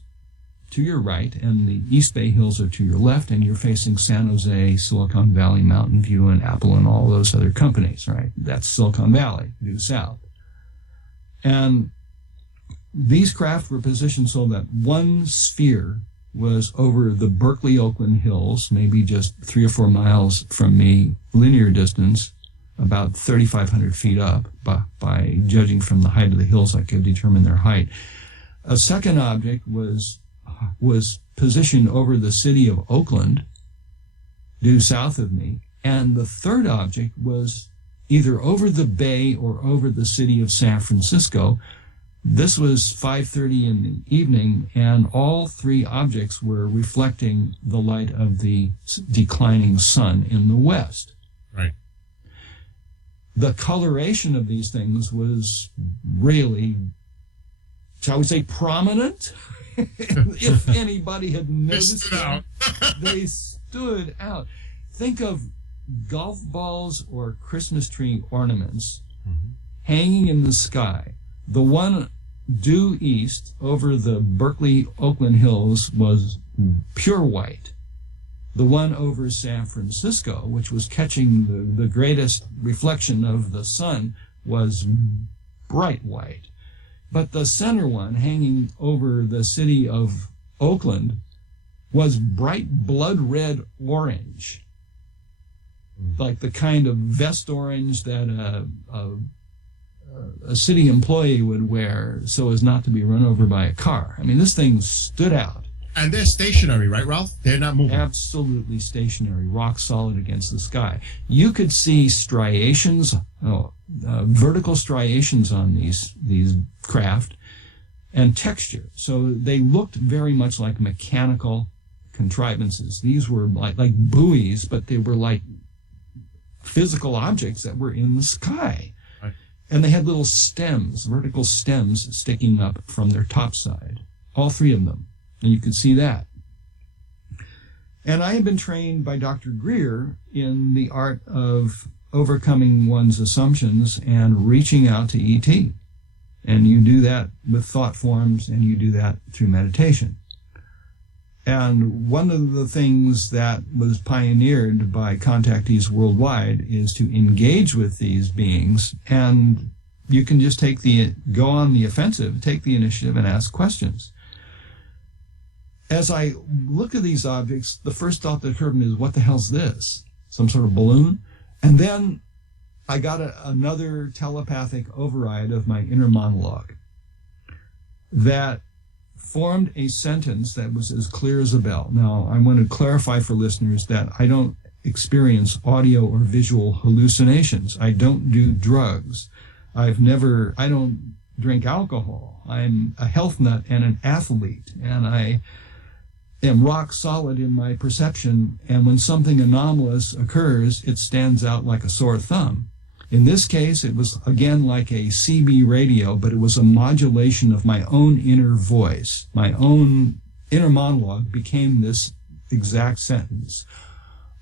to your right, and the East Bay Hills are to your left, and you're facing San Jose, Silicon Valley, Mountain View, and Apple, and all those other companies, right? That's Silicon Valley, due south. And these craft were positioned so that one sphere was over the Berkeley-Oakland Hills, maybe just 3 or 4 miles from me, linear distance, about 3,500 feet up. By judging from the height of the hills, I could determine their height. A second object was positioned over the city of Oakland, due south of me, and the third object was either over the bay or over the city of San Francisco. This was 5:30 in the evening, and all 3 objects were reflecting the light of the declining sun in the west. Right. The coloration of these things was really, shall we say, prominent? If anybody had noticed them, they stood out. Think of golf balls or Christmas tree ornaments hanging in the sky. The one due east over the Berkeley-Oakland Hills was pure white. The one over San Francisco, which was catching the greatest reflection of the sun, was bright white. But the center one, hanging over the city of Oakland, was bright blood red orange, like the kind of vest orange that a city employee would wear so as not to be run over by a car. I mean, this thing stood out. And they're stationary, right, Ralph? They're not moving. Absolutely stationary, rock solid against the sky. You could see striations, vertical striations on these craft, and texture. So they looked very much like mechanical contrivances. These were like buoys, but they were like physical objects that were in the sky. Right. And they had little stems, vertical stems sticking up from their top side. All 3 of them. And you could see that. And I had been trained by Dr. Greer in the art of overcoming one's assumptions and reaching out to ET. And you do that with thought forms, and you do that through meditation. And one of the things that was pioneered by contactees worldwide is to engage with these beings, and you can just go on the offensive, take the initiative, and ask questions. as I looked at these objects, the first thought that occurred to me is, what the hell's this? Some sort of balloon? And then I got another telepathic override of my inner monologue that formed a sentence that was as clear as a bell. Now, I want to clarify for listeners that I don't experience audio or visual hallucinations. I don't do drugs. I don't drink alcohol. I'm a health nut and an athlete, and I am rock solid in my perception, and when something anomalous occurs, it stands out like a sore thumb. In this case, it was, again, like a CB radio, but it was a modulation of my own inner voice. My own inner monologue became this exact sentence.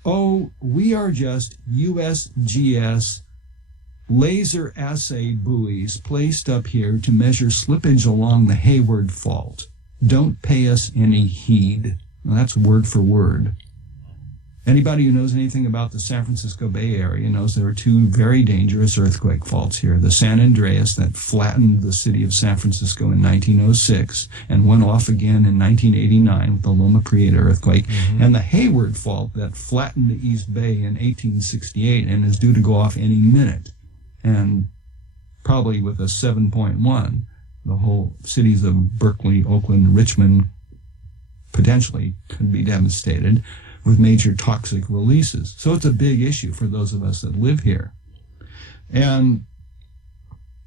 Oh, we are just USGS laser assay buoys placed up here to measure slippage along the Hayward Fault. Don't pay us any heed. Well, that's word for word. Anybody who knows anything about the San Francisco Bay Area knows there are two very dangerous earthquake faults here. The San Andreas that flattened the city of San Francisco in 1906 and went off again in 1989 with the Loma Prieta earthquake, and the Hayward Fault that flattened the East Bay in 1868 and is due to go off any minute. And probably with a 7.1, the whole cities of Berkeley, Oakland, Richmond potentially could be devastated with major toxic releases. So it's a big issue for those of us that live here. And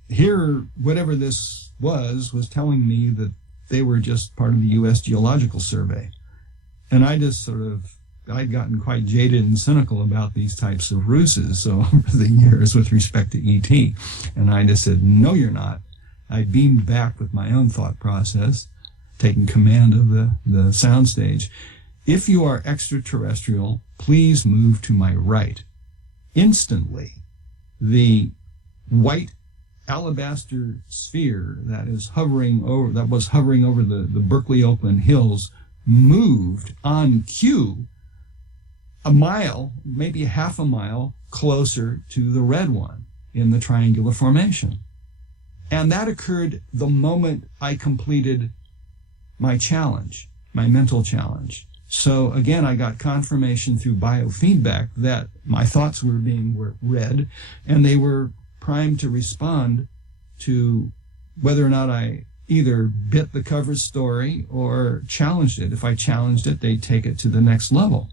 here, whatever this was telling me that they were just part of the U.S. Geological Survey. And I just I'd gotten quite jaded and cynical about these types of ruses over the years with respect to ET. And I just said, no, you're not. I beamed back with my own thought process, taking command of the soundstage. If you are extraterrestrial, please move to my right. Instantly, the white alabaster sphere that was hovering over the Berkeley Oakland hills moved on cue a mile, maybe half a mile closer to the red one in the triangular formation. And that occurred the moment I completed my challenge, my mental challenge. So again, I got confirmation through biofeedback that my thoughts were being read, and they were primed to respond to whether or not I either bit the cover story or challenged it. If I challenged it, they'd take it to the next level.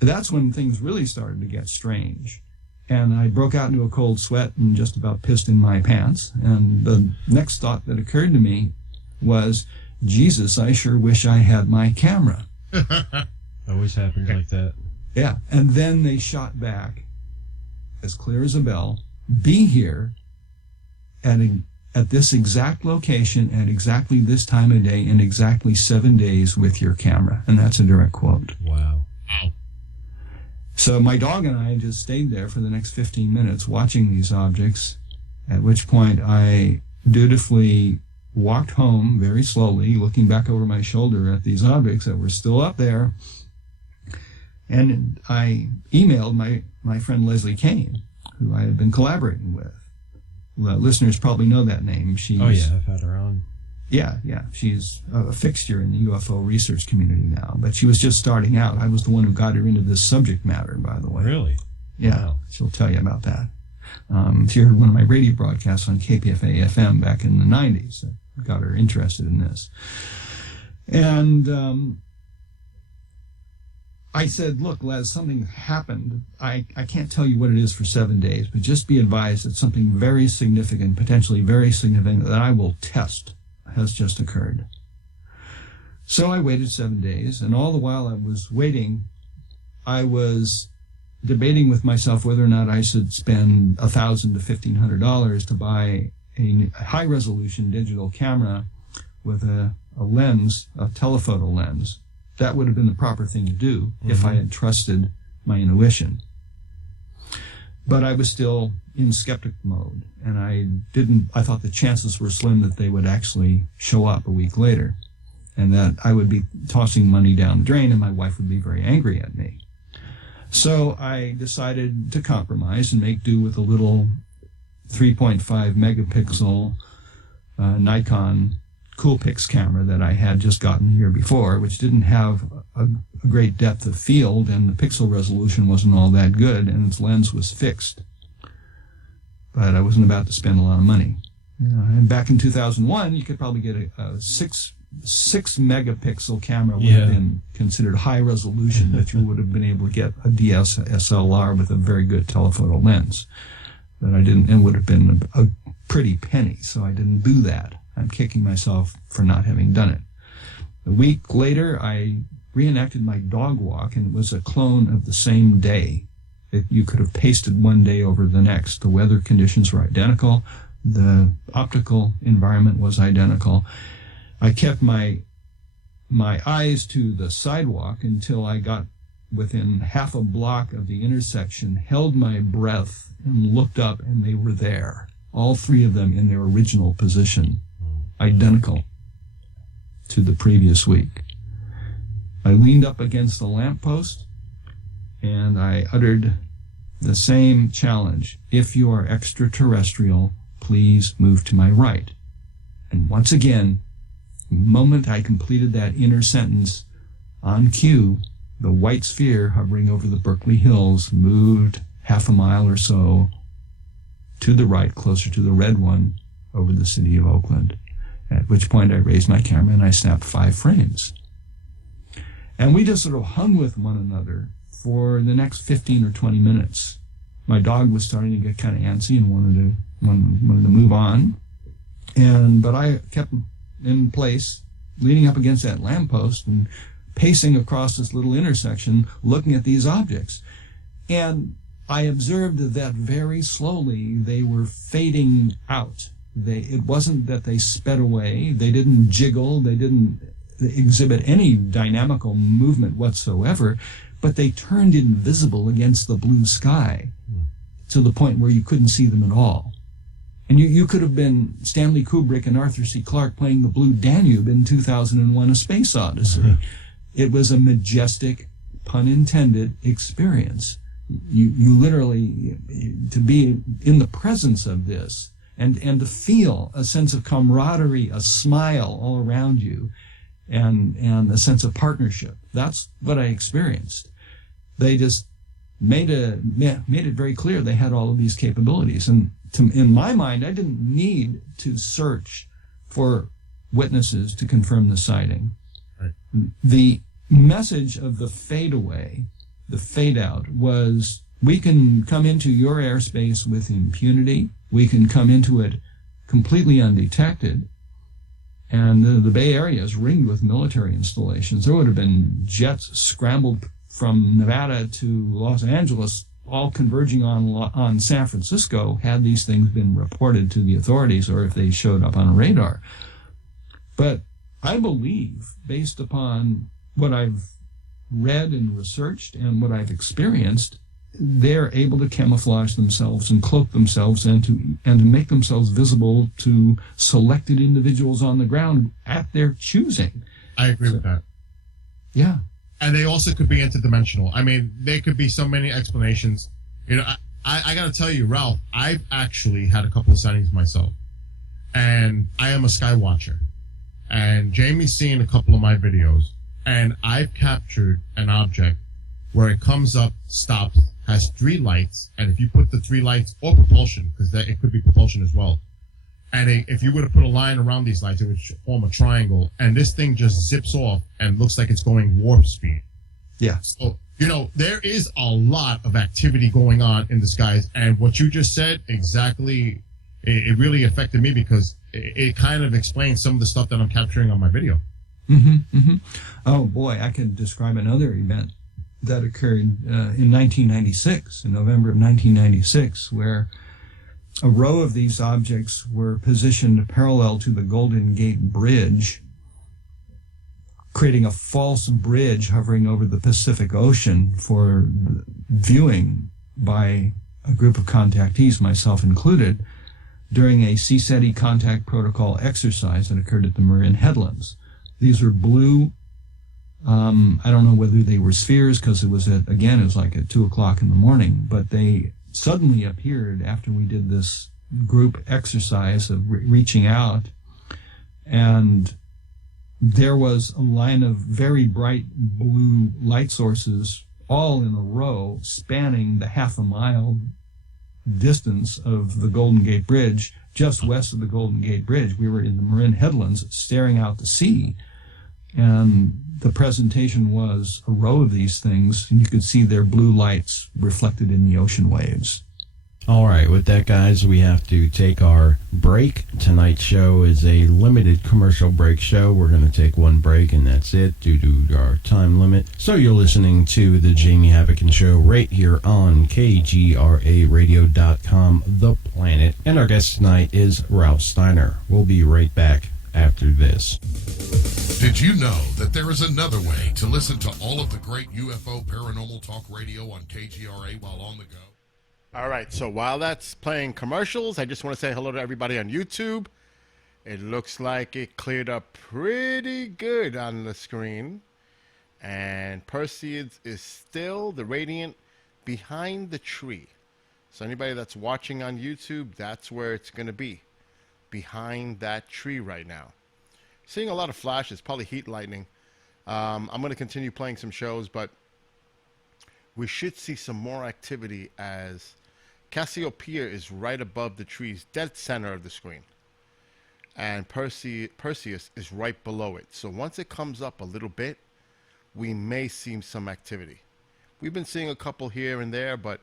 That's when things really started to get strange. And I broke out into a cold sweat and just about pissed in my pants. And the next thought that occurred to me was, Jesus, I sure wish I had my camera. Always happens like that. Yeah. And then they shot back, as clear as a bell, be here at this exact location at exactly this time of day in exactly 7 days with your camera. And that's a direct quote. Wow. So my dog and I just stayed there for the next 15 minutes watching these objects, at which point I dutifully walked home very slowly, looking back over my shoulder at these objects that were still up there. And I emailed my friend Leslie Kane, who I had been collaborating with. The listeners probably know that name. I've had her on. Yeah. She's a fixture in the UFO research community now, but she was just starting out. I was the one who got her into this subject matter, by the way. Really? Yeah, wow. She'll tell you about that. She heard one of my radio broadcasts on KPFA-FM back in the 90s that got her interested in this. And I said, look, Les, something happened. I can't tell you what it is for 7 days, but just be advised that something very significant, potentially very significant, that I will test has just occurred. So I waited 7 days, and all the while I was waiting, I was debating with myself whether or not I should spend $1,000 to $1,500 to buy a high-resolution digital camera with a lens, a telephoto lens. That would have been the proper thing to do if I had trusted my intuition. But I was still in skeptic mode, and I thought the chances were slim that they would actually show up a week later, and that I would be tossing money down the drain and my wife would be very angry at me. So I decided to compromise and make do with a little 3.5 megapixel Nikon Coolpix camera that I had just gotten the year before, which didn't have a great depth of field, and the pixel resolution wasn't all that good, and its lens was fixed. But I wasn't about to spend a lot of money. And back in 2001, you could probably get a six megapixel camera would have been considered high resolution, that you would have been able to get a DSLR with a very good telephoto lens. But I didn't, and would have been a pretty penny, so I didn't do that. I'm kicking myself for not having done it. A week later, I reenacted my dog walk, and it was a clone of the same day. You could have pasted one day over the next. The weather conditions were identical. The optical environment was identical. I kept my eyes to the sidewalk until I got within half a block of the intersection, held my breath, and looked up, and they were there. All three of them in their original position, identical to the previous week. I leaned up against the lamppost, and I uttered the same challenge. If you are extraterrestrial, please move to my right. And once again, the moment I completed that inner sentence, on cue, the white sphere hovering over the Berkeley Hills moved half a mile or so to the right, closer to the red one over the city of Oakland, at which point I raised my camera and I snapped 5 frames. And we just sort of hung with one another for the next 15 or 20 minutes. My dog was starting to get kind of antsy and wanted to move on. But I kept in place, leaning up against that lamppost and pacing across this little intersection, looking at these objects. And I observed that very slowly they were fading out. It wasn't that they sped away. They didn't jiggle. They didn't exhibit any dynamical movement whatsoever, but they turned invisible against the blue sky to the point where you couldn't see them at all. And you could have been Stanley Kubrick and Arthur C. Clarke playing the Blue Danube in 2001: A Space Odyssey. It was a majestic, pun intended, experience. You literally, to be in the presence of this and to feel a sense of camaraderie, a smile all around you, and a sense of partnership. That's what I experienced. They just made it very clear they had all of these capabilities. And in my mind, I didn't need to search for witnesses to confirm the sighting. Right. The message of the fade away, the fade out, was we can come into your airspace with impunity. We can come into it completely undetected. And the Bay Area is ringed with military installations. There would have been jets scrambled from Nevada to Los Angeles, all converging on San Francisco, had these things been reported to the authorities or if they showed up on a radar. But I believe, based upon what I've read and researched and what I've experienced, they're able to camouflage themselves and cloak themselves and to make themselves visible to selected individuals on the ground at their choosing. I agree with that. Yeah. And they also could be interdimensional. I mean, there could be so many explanations. You know, I got to tell you, Ralph, I've actually had a couple of sightings myself. And I am a sky watcher. And Jamie's seen a couple of my videos. And I've captured an object where it comes up, stops, has 3 lights. And if you put the 3 lights, or propulsion, because it could be propulsion as well. And if you were to put a line around these lights, it would form a triangle. And this thing just zips off and looks like it's going warp speed. Yeah. So, you know, there is a lot of activity going on in the skies. And what you just said, exactly, it really affected me because it kind of explains some of the stuff that I'm capturing on my video. Mm-hmm, mm-hmm. Oh, boy, I could describe another event that occurred in 1996, in November of 1996, where a row of these objects were positioned parallel to the Golden Gate Bridge, creating a false bridge hovering over the Pacific Ocean for viewing by a group of contactees, myself included, during a CSETI contact protocol exercise that occurred at the Marin Headlands. These were blue. I don't know whether they were spheres because it was like at 2 o'clock in the morning, but they suddenly appeared after we did this group exercise of reaching out, and there was a line of very bright blue light sources all in a row spanning the half a mile distance of the Golden Gate Bridge, just west of the Golden Gate Bridge. We were in the Marin Headlands staring out to sea, and the presentation was a row of these things, and you could see their blue lights reflected in the ocean waves. All right, with that, guys, we have to take our break. Tonight's show is a limited commercial break show. We're going to take one break, and that's it due to our time limit. So you're listening to the Jamie Havocan Show right here on KGRARadio.com, The Planet. And our guest tonight is Ralph Steiner. We'll be right back after this. Did you know that there is another way to listen to all of the great UFO paranormal talk radio on KGRA while on the go? All right, so while that's playing commercials, I just want to say hello to everybody on YouTube. It looks like it cleared up pretty good on the screen. And Perseids is still the radiant behind the tree. So anybody that's watching on YouTube, that's where it's going to be, behind that tree right now. Seeing a lot of flashes, probably heat lightning. I'm going to continue playing some shows, but we should see some more activity as Cassiopeia is right above the trees, dead center of the screen. And Perseus is right below it. So once it comes up a little bit, we may see some activity. We've been seeing a couple here and there, but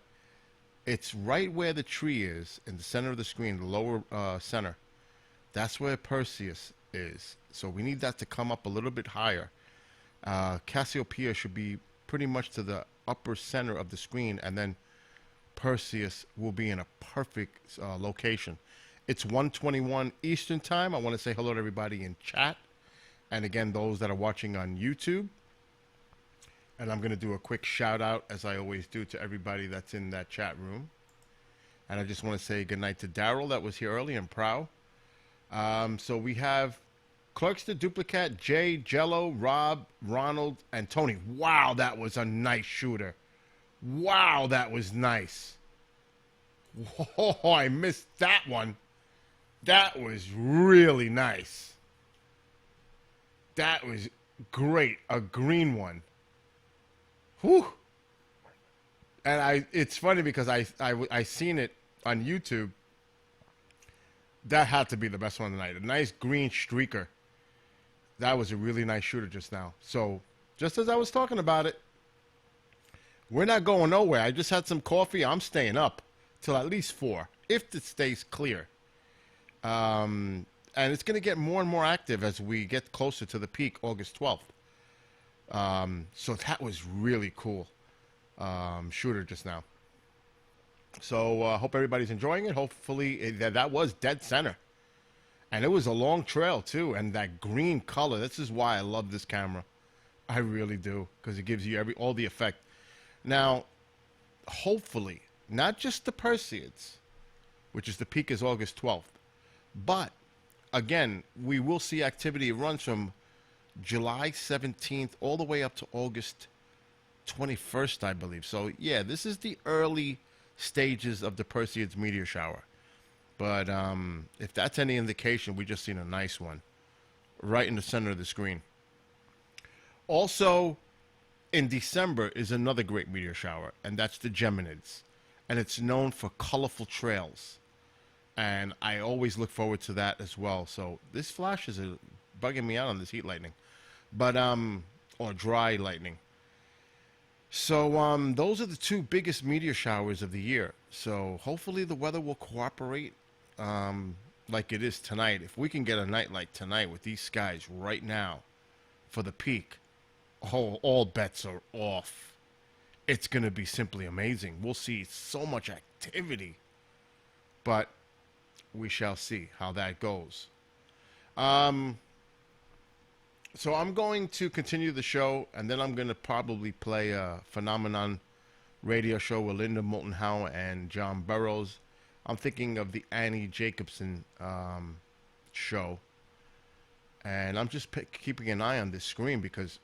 it's right where the tree is, in the center of the screen, the lower center. That's where Perseus is. So we need that to come up a little bit higher. Cassiopeia should be pretty much to the upper center of the screen, and then Perseus will be in a perfect location. It's 1:21 Eastern Time. I want to say hello to everybody in chat, and again, those that are watching on YouTube. And I'm going to do a quick shout out, as I always do, to everybody that's in that chat room. And I just want to say good night to Daryl that was here early, and Prow. So we have Clerkster, Duplicate, Jay, Jello, Rob, Ronald, and Tony. Wow, that was a nice shooter. Wow, that was nice. Whoa, I missed that one. That was really nice. That was great. A green one. Whew. And it's funny because I seen it on YouTube. That had to be the best one tonight. A nice green streaker. That was a really nice shooter just now. So, just as I was talking about it, we're not going nowhere. I just had some coffee. I'm staying up till at least 4, if it stays clear. And it's going to get more and more active as we get closer to the peak, August 12th. So that was really cool shooter just now. So hope everybody's enjoying it. Hopefully that was dead center. And it was a long trail too. And that green color, this is why I love this camera. I really do, because it gives you all the effect. Now, hopefully, not just the Perseids, which is the peak is August 12th, but again, we will see activity. It runs from July 17th all the way up to August 21st, I believe. So, yeah, this is the early stages of the Perseids meteor shower. But if that's any indication, we just seen a nice one right in the center of the screen. Also, in December is another great meteor shower, and that's the Geminids. And it's known for colorful trails. And I always look forward to that as well. So this flash is bugging me out on this heat lightning. But, or dry lightning. So those are the two biggest meteor showers of the year. So hopefully the weather will cooperate like it is tonight. If we can get a night like tonight with these skies right now for the peak, all bets are off. It's going to be simply amazing. We'll see so much activity. But we shall see how that goes. So I'm going to continue the show, and then I'm going to probably play a Phenomenon radio show with Linda Moulton Howe and John Burroughs. I'm thinking of the Annie Jacobson show. And I'm just keeping an eye on this screen because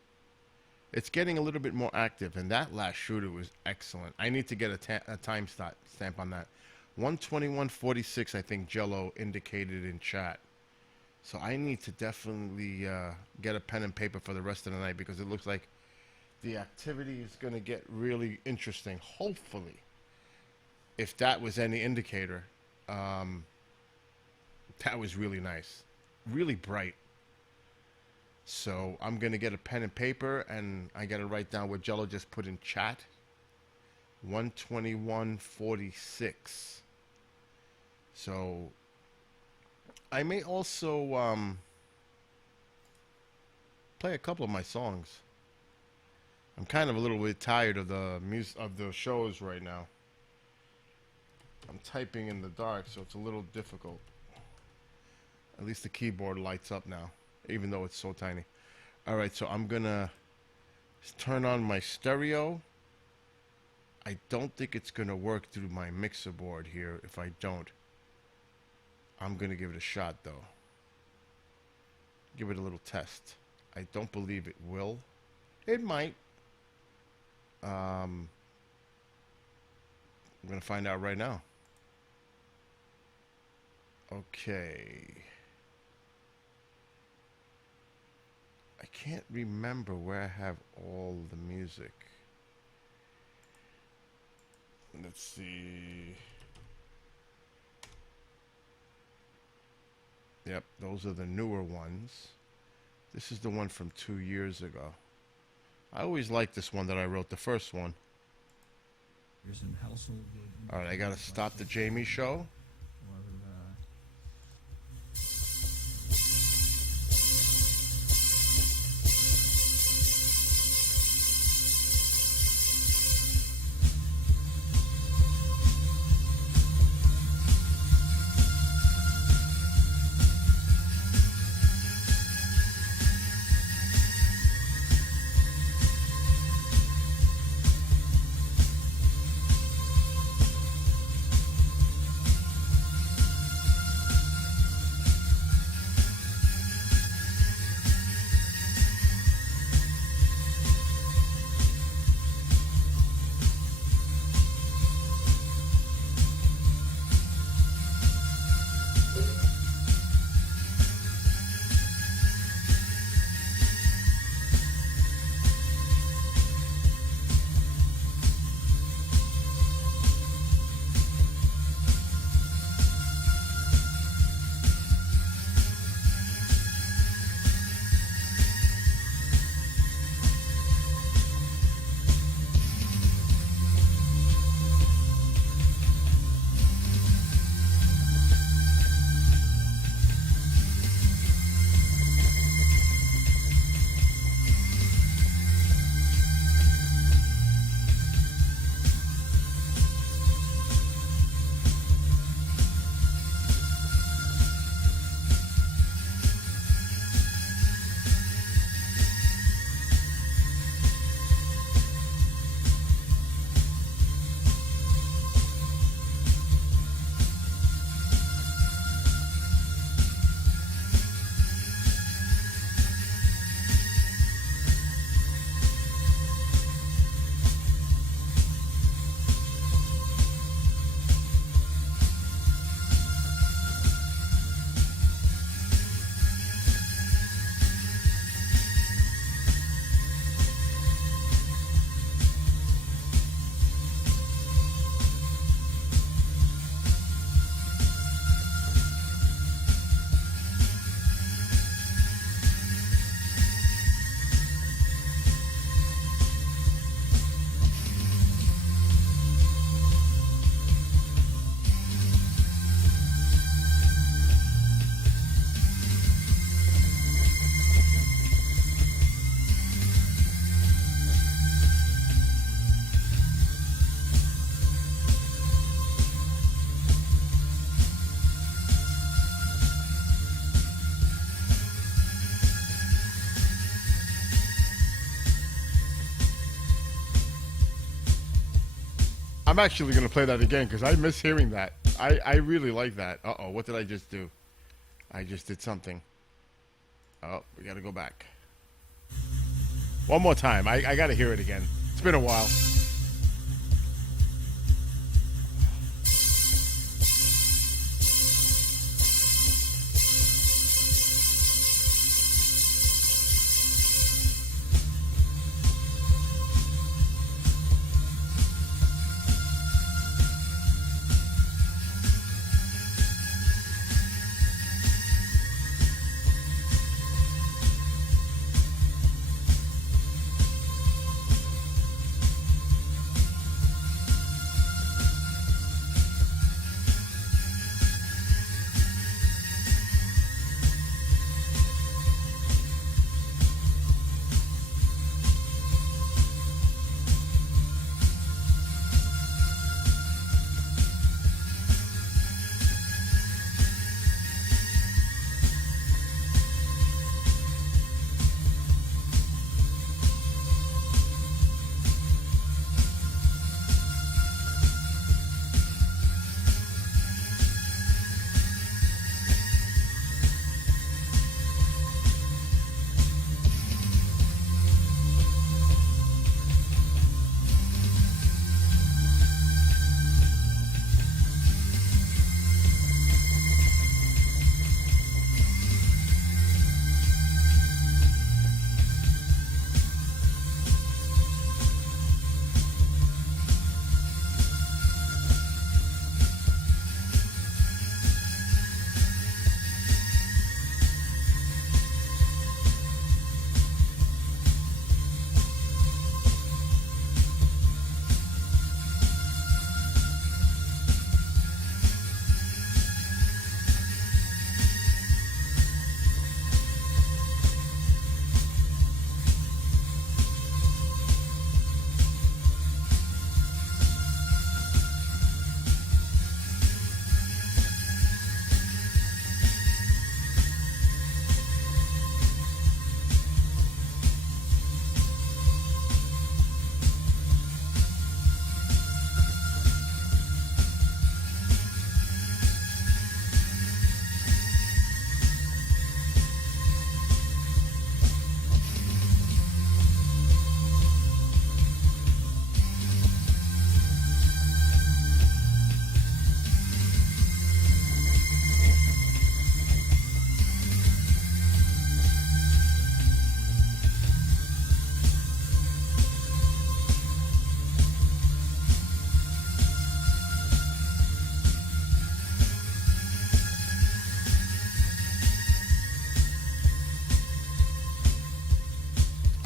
it's getting a little bit more active. And that last shooter was excellent. I need to get a time stamp on that. 121.46, I think Jello indicated in chat. So I need to definitely get a pen and paper for the rest of the night because it looks like the activity is going to get really interesting. Hopefully, if that was any indicator, that was really nice, really bright. So I'm going to get a pen and paper, and I got to write down what Jello just put in chat. 121.46. So I may also play a couple of my songs. I'm kind of a little bit tired of the shows right now. I'm typing in the dark, so it's a little difficult. At least the keyboard lights up now, even though it's so tiny. All right, so I'm gonna turn on my stereo. I don't think it's gonna work through my mixer board here. If I don't, I'm gonna give it a shot though. Give it a little test. I don't believe it will. It might. I'm gonna find out right now. Okay. I can't remember where I have all the music. Let's see. Yep, those are the newer ones. This is the one from 2 years ago. I always liked this one that I wrote, the first one. Here's some household. All right, I gotta stop the Jamie show. I'm actually going to play that again because I miss hearing that. I really like that. Uh-oh, what did I just do? I just did something. Oh, we got to go back. One more time. I got to hear it again. It's been a while.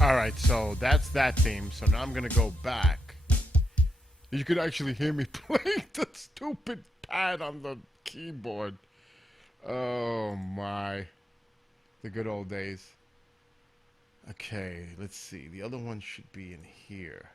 All right, so that's that theme. So now I'm going to go back. You could actually hear me playing the stupid pad on the keyboard. Oh, my. The good old days. Okay, let's see. The other one should be in here.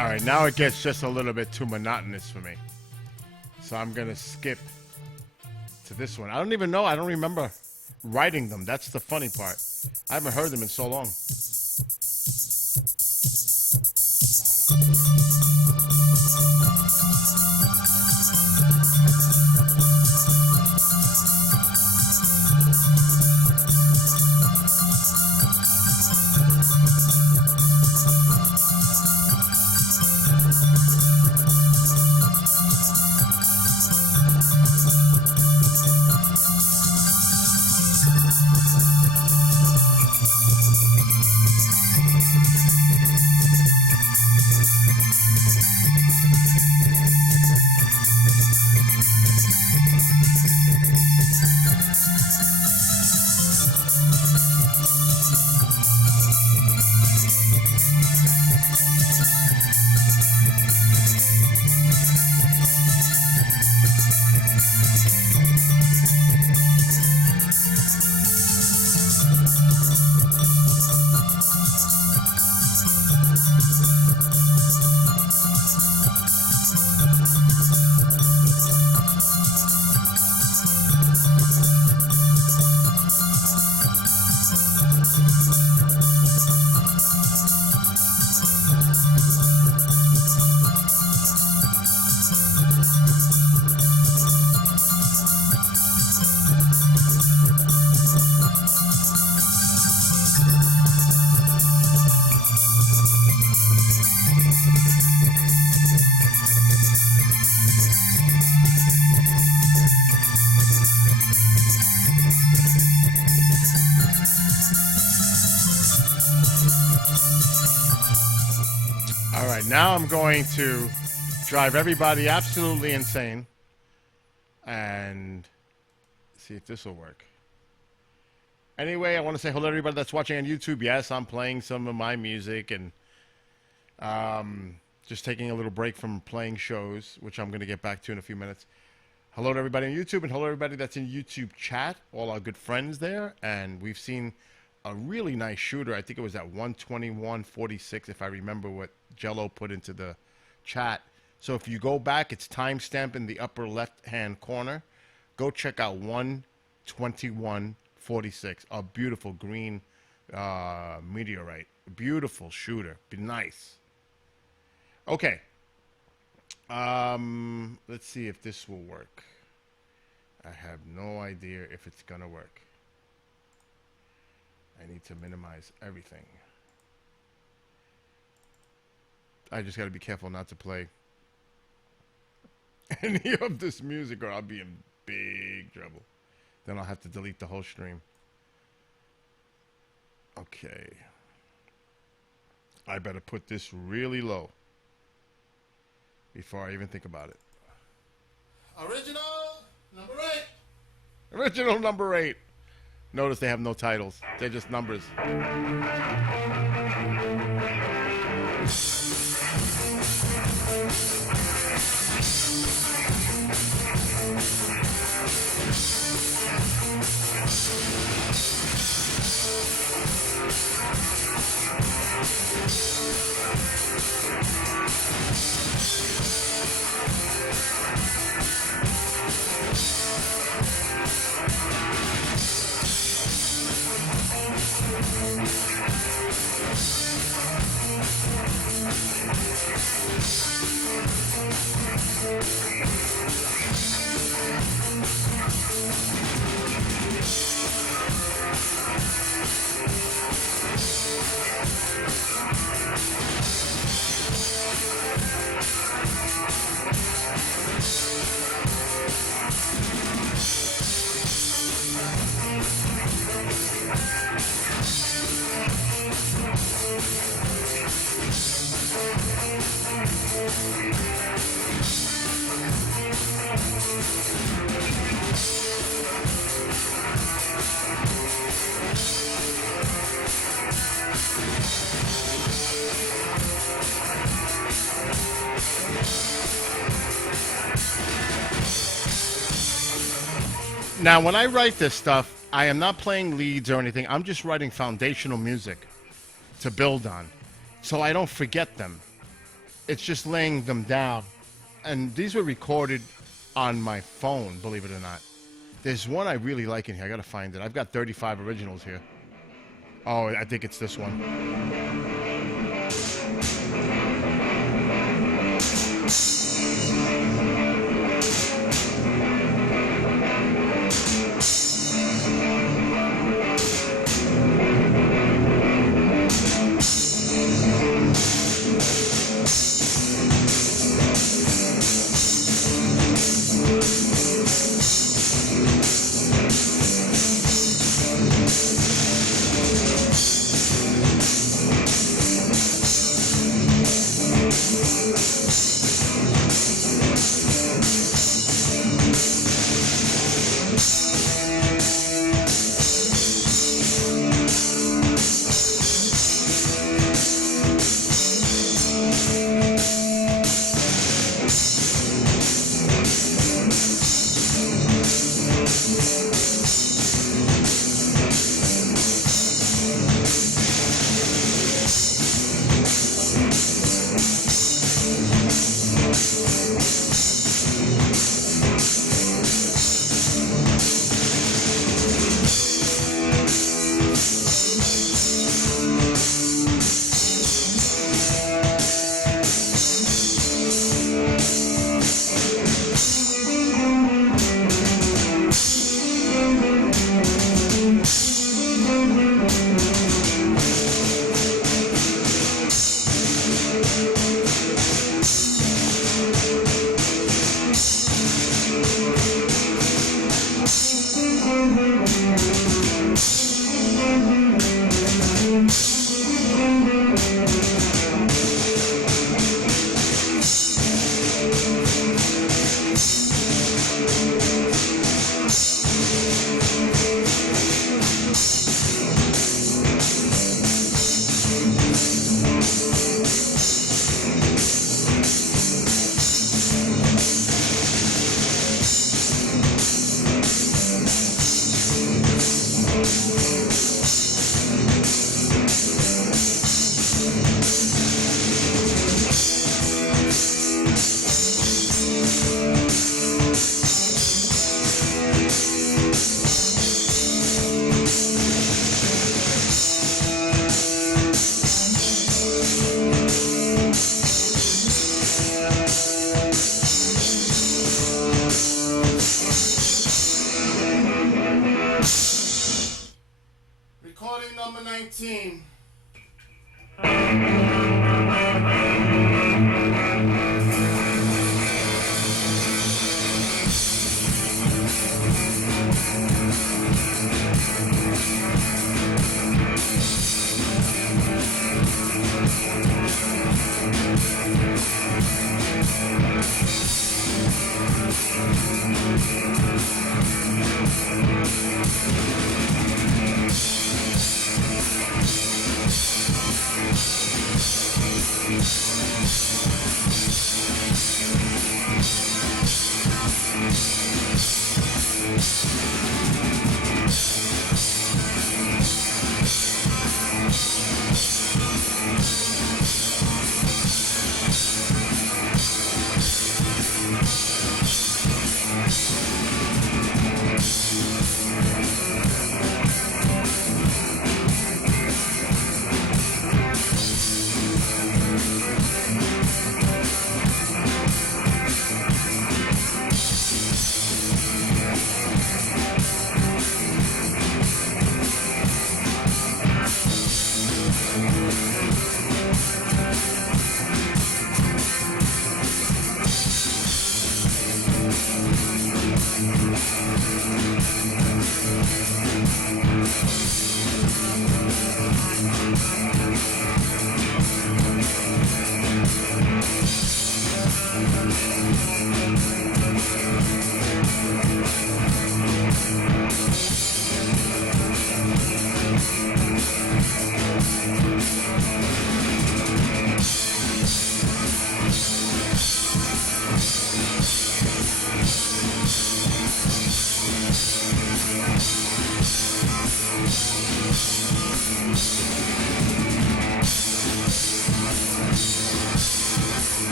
All right, now it gets just a little bit too monotonous for me. So I'm going to skip to this one. I don't even know. I don't remember writing them. That's the funny part. I haven't heard them in so long. All right, now I'm going to drive everybody absolutely insane and see if this will work. Anyway, I want to say hello to everybody that's watching on YouTube. Yes, I'm playing some of my music and just taking a little break from playing shows, which I'm going to get back to in a few minutes. Hello to everybody on YouTube, and hello to everybody that's in YouTube chat, all our good friends there. And we've seen a really nice shooter. I think it was at 121.46, if I remember what Jello put into the chat. So if you go back, it's timestamp in the upper left-hand corner. Go check out 121.46, a beautiful green meteorite. Beautiful shooter. Be nice. Okay. Let's see if this will work. I have no idea if it's gonna work. I need to minimize everything. I just gotta be careful not to play any of this music or I'll be in big trouble. Then I'll have to delete the whole stream. Okay. I better put this really low before I even think about it. Original number 8. Original number 8. Notice they have no titles. They're just numbers. Now, when I write this stuff, I am not playing leads or anything. I'm just writing foundational music to build on, so I don't forget them. It's just laying them down. And these were recorded on my phone, believe it or not. There's one I really like in here. I gotta find it. I've got 35 originals here. Oh, I think it's this one.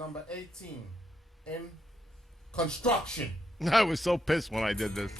Number 18 in construction. I was so pissed when I did this.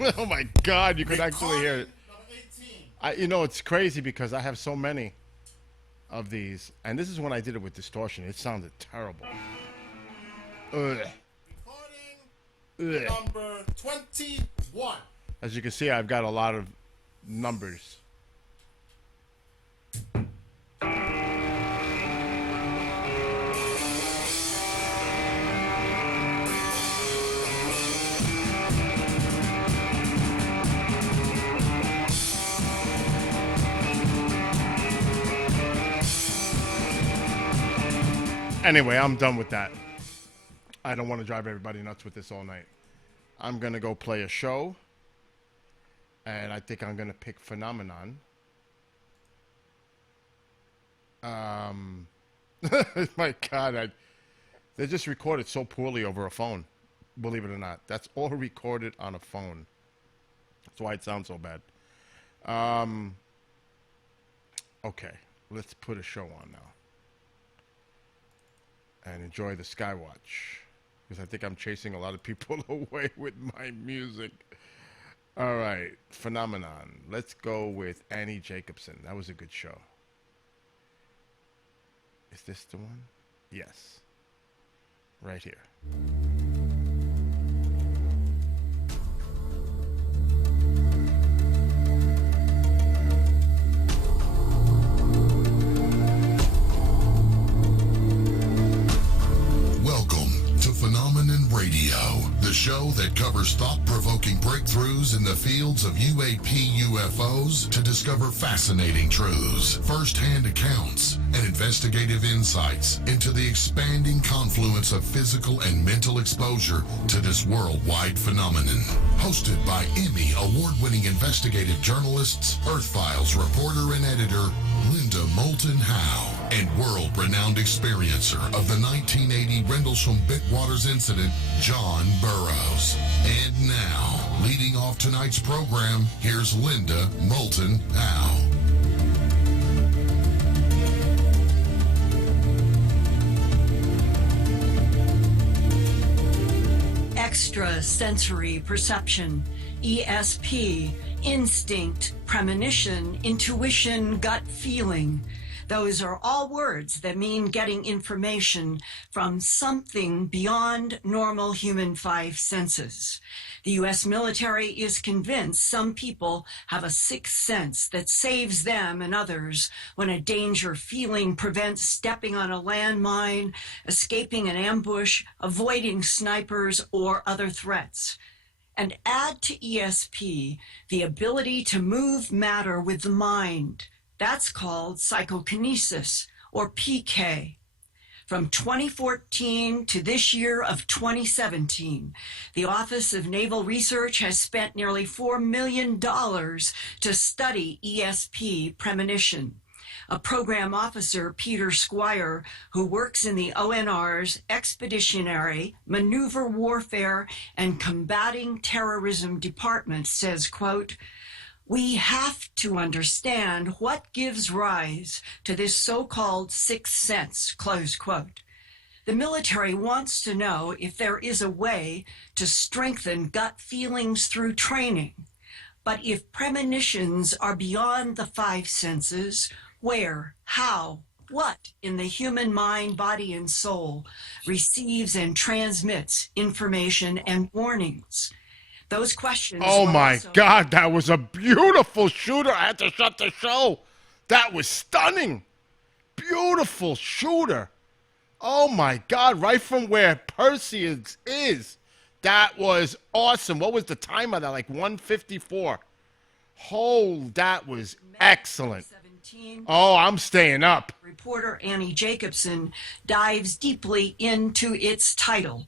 Oh my God, you could actually hear it. It's crazy because I have so many of these, and this is when I did it with distortion. It sounded terrible. Ugh. Number 21. As you can see, I've got a lot of numbers. Anyway, I'm done with that. I don't want to drive everybody nuts with this all night. I'm going to go play a show. And I think I'm going to pick Phenomenon. My God. They just recorded so poorly over a phone. Believe it or not. That's all recorded on a phone. That's why it sounds so bad. Okay. Let's put a show on now. And enjoy the Skywatch. Because I think I'm chasing a lot of people away with my music. All right. Phenomenon. Let's go with Annie Jacobson. That was a good show. Is this the one? Yes. Right here. Phenomenon Radio, the show that covers thought-provoking breakthroughs in the fields of UAP UFOs to discover fascinating truths, first-hand accounts, and investigative insights into the expanding confluence of physical and mental exposure to this worldwide phenomenon. Hosted by Emmy award-winning investigative journalists, Earth Files reporter and editor Linda Moulton Howe, and world-renowned experiencer of the 1980 Rendlesham Bitwaters incident, John Burroughs. And now, leading off tonight's program, here's Linda Moulton Howe. Extrasensory perception, ESP, instinct, premonition, intuition, gut feeling. Those are all words that mean getting information from something beyond normal human five senses. The U.S. military is convinced some people have a sixth sense that saves them and others when a danger feeling prevents stepping on a landmine, escaping an ambush, avoiding snipers or other threats. And add to ESP the ability to move matter with the mind. That's called psychokinesis, or PK. From 2014 to this year of 2017, the Office of Naval Research has spent nearly $4 million to study ESP premonition. A program officer, Peter Squire, who works in the ONR's Expeditionary, Maneuver Warfare, and Combating Terrorism Department, says, quote, "We have to understand what gives rise to this so-called sixth sense," close quote. The military wants to know if there is a way to strengthen gut feelings through training. But if premonitions are beyond the five senses, where, how, what in the human mind, body, and soul receives and transmits information and warnings? Those questions. Oh my God, that was a beautiful shooter. I had to shut the show. That was stunning. Beautiful shooter. Oh my God, right from where Perseids is. That was awesome. What was the time of that? Like 154. Oh, that was excellent. Oh, I'm staying up. Reporter Annie Jacobson dives deeply into its title,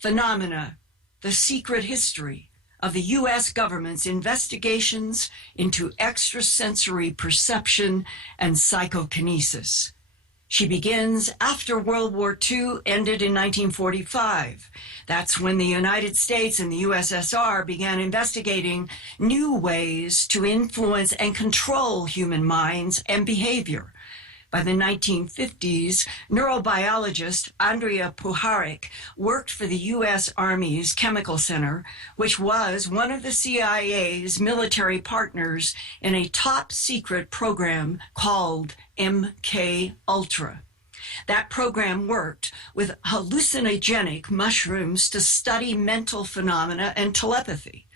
Phenomena, the Secret History of the U.S. government's investigations into extrasensory perception and psychokinesis. She begins after World War II ended in 1945. That's when the United States and the USSR began investigating new ways to influence and control human minds and behavior. By the 1950s, neurobiologist Andrea Puharich worked for the U.S. Army's Chemical Center, which was one of the CIA's military partners in a top-secret program called MK Ultra. That program worked with hallucinogenic mushrooms to study mental phenomena and telepathy.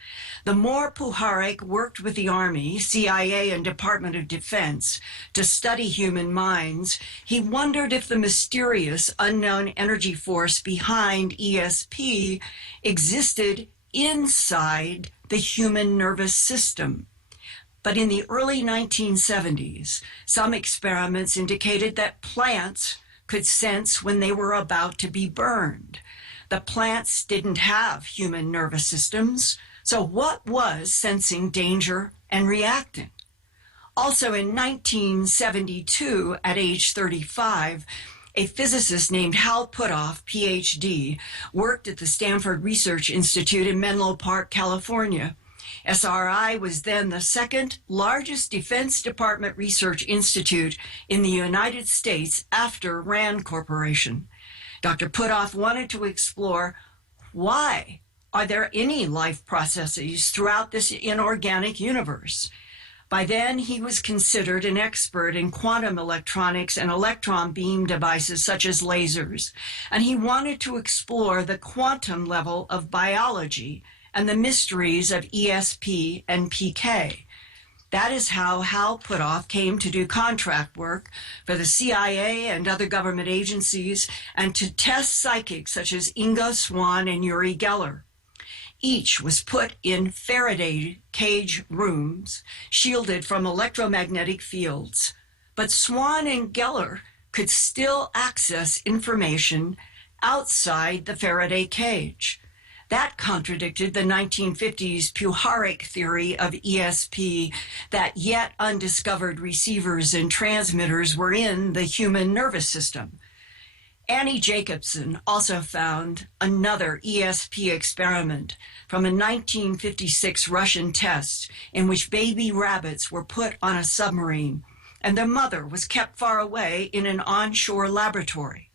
The more Puharich worked with the Army, CIA, and Department of Defense to study human minds, he wondered if the mysterious unknown energy force behind ESP existed inside the human nervous system. But in the early 1970s, some experiments indicated that plants could sense when they were about to be burned. The plants didn't have human nervous systems, so what was sensing danger and reacting? Also in 1972, at age 35, a physicist named Hal Puthoff, PhD, worked at the Stanford Research Institute in Menlo Park, California. SRI was then the second largest Defense Department research institute in the United States after RAND Corporation. Dr. Puthoff wanted to explore why are there any life processes throughout this inorganic universe? By then, he was considered an expert in quantum electronics and electron beam devices such as lasers, and he wanted to explore the quantum level of biology and the mysteries of ESP and PK. That is how Hal Puthoff came to do contract work for the CIA and other government agencies and to test psychics such as Inga Swann and Uri Geller. Each was put in Faraday cage rooms, shielded from electromagnetic fields. But Swann and Geller could still access information outside the Faraday cage. That contradicted the 1950s Puharich theory of ESP that yet undiscovered receivers and transmitters were in the human nervous system. Annie Jacobson also found another ESP experiment from a 1956 Russian test in which baby rabbits were put on a submarine and their mother was kept far away in an onshore laboratory.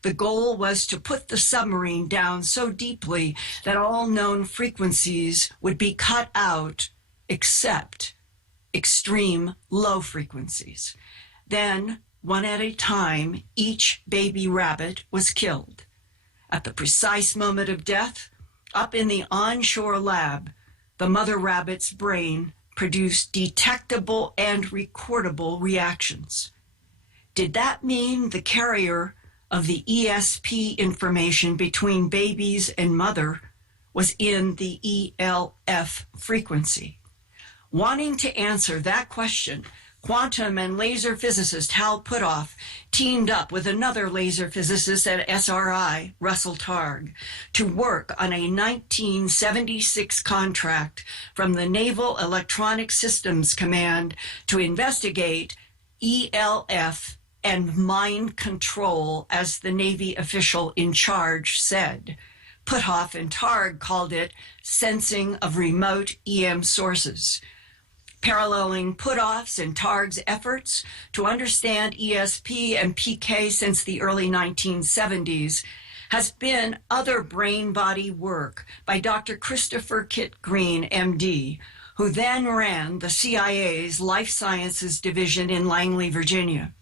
The goal was to put the submarine down so deeply that all known frequencies would be cut out except extreme low frequencies. Then, one at a time, each baby rabbit was killed. At the precise moment of death, up in the onshore lab, the mother rabbit's brain produced detectable and recordable reactions. Did that mean the carrier of the ESP information between babies and mother was in the ELF frequency? Wanting to answer that question, quantum and laser physicist Hal Puthoff teamed up with another laser physicist at SRI, Russell Targ, to work on a 1976 contract from the Naval Electronic Systems Command to investigate ELF and mind control, as the Navy official in charge said. Puthoff and Targ called it sensing of remote EM sources. Paralleling Puthoff's and Targ's efforts to understand ESP and PK since the early 1970s has been other brain-body work by Dr. Christopher Kit Green, MD, who then ran the CIA's Life Sciences Division in Langley, Virginia.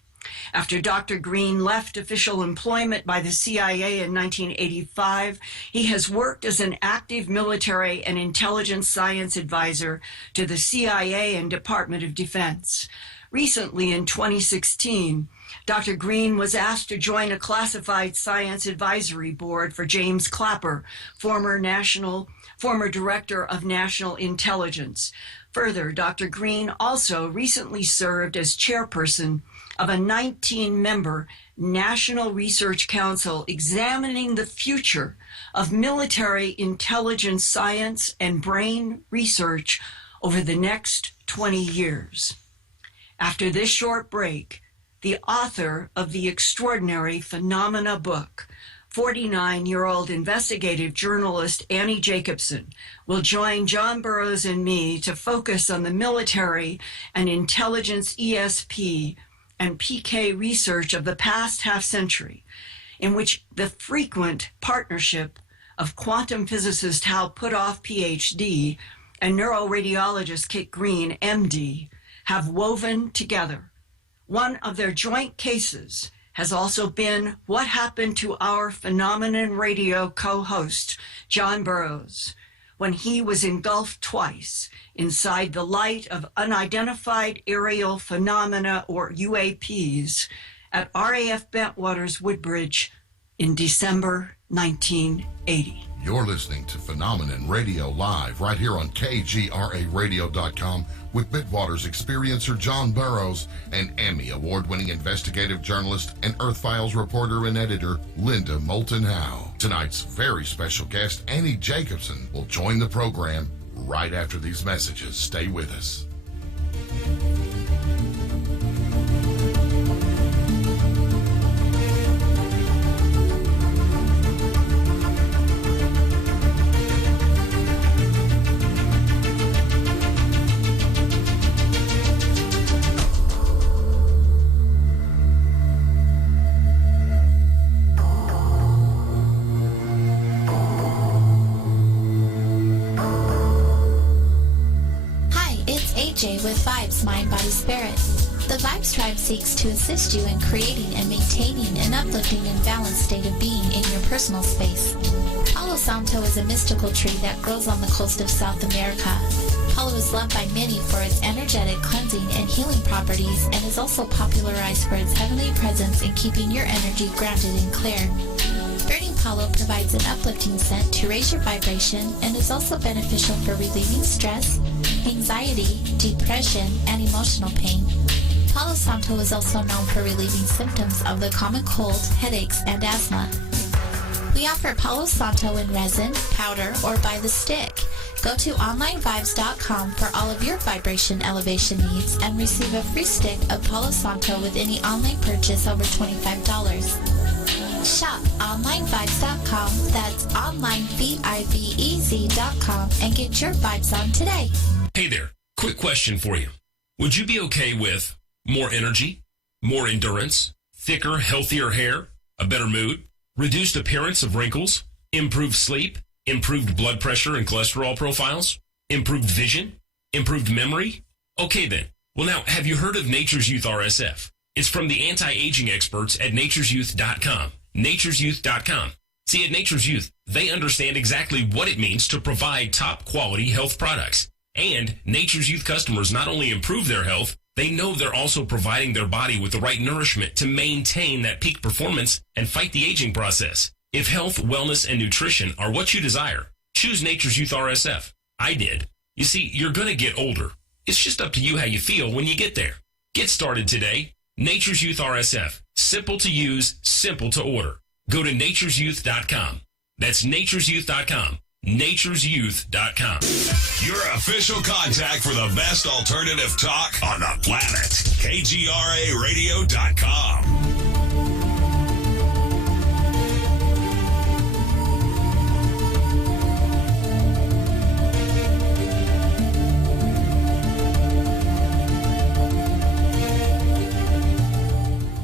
After Dr. Green left official employment by the CIA in 1985, he has worked as an active military and intelligence science advisor to the CIA and Department of Defense. Recently, in 2016, Dr. Green was asked to join a classified science advisory board for James Clapper, former Director of National Intelligence. Further, Dr. Green also recently served as chairperson of a 19-member National Research Council examining the future of military intelligence science and brain research over the next 20 years. After this short break, the author of the extraordinary Phenomena book, 49-year-old investigative journalist Annie Jacobson, will join John Burroughs and me to focus on the military and intelligence ESP and PK research of the past half century, in which the frequent partnership of quantum physicist Hal Puthoff, PhD, and neuroradiologist Kit Green, MD, have woven together. One of their joint cases has also been what happened to our Phenomenon Radio co-host, John Burroughs, when he was engulfed twice inside the light of unidentified aerial phenomena, or UAPs, at RAF Bentwaters Woodbridge in December 1980. You're listening to Phenomenon Radio live right here on KGRARadio.com with Bitwater's experiencer John Burroughs and Emmy award-winning investigative journalist and Earth Files reporter and editor Linda Moulton Howe. Tonight's very special guest, Annie Jacobson, will join the program right after these messages. Stay with us. With Vibes, Mind, Body, Spirit. The Vibes Tribe seeks to assist you in creating and maintaining an uplifting and balanced state of being in your personal space. Palo Santo is a mystical tree that grows on the coast of South America. Palo is loved by many for its energetic, cleansing, and healing properties, and is also popularized for its heavenly presence in keeping your energy grounded and clear. Burning Palo provides an uplifting scent to raise your vibration and is also beneficial for relieving stress, anxiety, depression, and emotional pain. Palo Santo is also known for relieving symptoms of the common cold, headaches, and asthma. We offer Palo Santo in resin, powder, or by the stick. Go to onlinevibes.com for all of your vibration elevation needs and receive a free stick of Palo Santo with any online purchase over $25. Shop onlinevibes.com, that's onlinevibez.com, and get your vibes on today. Hey there, quick question for you. Would you be okay with more energy, more endurance, thicker, healthier hair, a better mood, reduced appearance of wrinkles, improved sleep, improved blood pressure and cholesterol profiles, improved vision, improved memory? Okay then. Well now, have you heard of Nature's Youth RSF? It's from the anti-aging experts at nature'syouth.com. nature'syouth.com. See, at Nature's Youth, they understand exactly what it means to provide top quality health products. And Nature's Youth customers not only improve their health, they know they're also providing their body with the right nourishment to maintain that peak performance and fight the aging process. If health, wellness, and nutrition are what you desire, choose Nature's Youth RSF. I did. You see, you're going to get older. It's just up to you how you feel when you get there. Get started today. Nature's Youth RSF. Simple to use, simple to order. Go to nature'syouth.com. That's nature'syouth.com. nature'syouth.com. Your official contact for the best alternative talk on the planet. KGRARadio.com.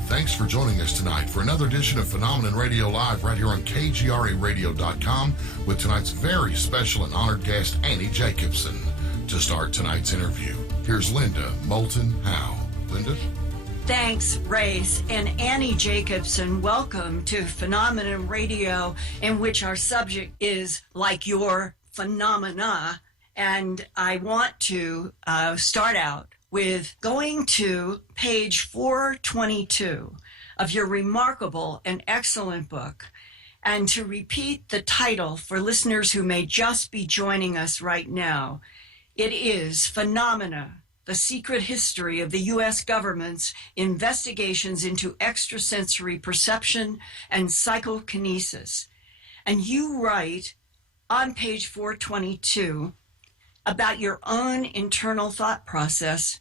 Thanks for joining us tonight for another edition of Phenomenon Radio Live right here on KGRARadio.com with tonight's very special and honored guest, Annie Jacobson. To start tonight's interview, here's Linda Moulton Howe. Linda? Thanks, Race. And Annie Jacobson, welcome to Phenomenon Radio, in which our subject is like your phenomena. And I want to start out with going to page 422 of your remarkable and excellent book, and to repeat the title for listeners who may just be joining us right now. It is Phenomena, the Secret History of the U.S. Government's Investigations into Extrasensory Perception and Psychokinesis. And you write on page 422 about your own internal thought process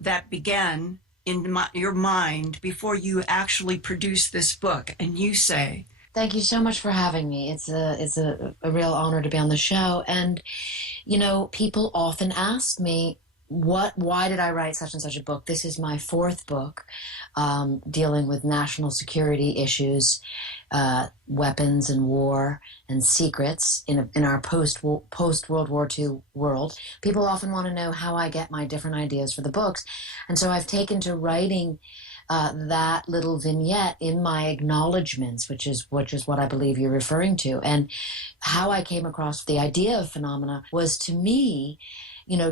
that began in your mind before you actually produced this book. And you say, thank you so much for having me. It's a real honor to be on the show. And, you know, people often ask me, why did I write such and such a book? This is my fourth book dealing with national security issues, weapons and war and secrets in our post World War II world. People often want to know how I get my different ideas for the books. And so I've taken to writing that little vignette in my acknowledgments, which is what I believe you're referring to. And how I came across the idea of phenomena was, to me,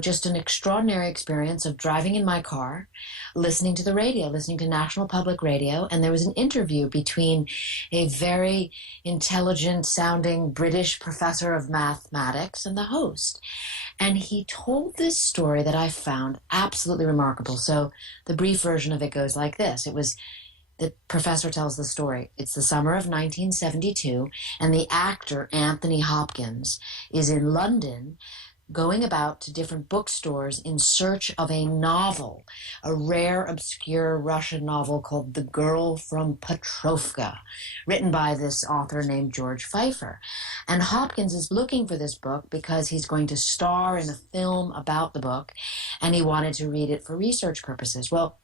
just an extraordinary experience of driving in my car, listening to the radio, listening to National Public Radio, and there was an interview between a very intelligent-sounding British professor of mathematics and the host. And he told this story that I found absolutely remarkable. So the brief version of it goes like this. The professor tells the story. It's the summer of 1972, and the actor Anthony Hopkins is in London going about to different bookstores in search of a novel, a rare, obscure Russian novel called The Girl from Petrovka, written by this author named George Pfeiffer. And Hopkins is looking for this book because he's going to star in a film about the book, and he wanted to read it for research purposes. Well,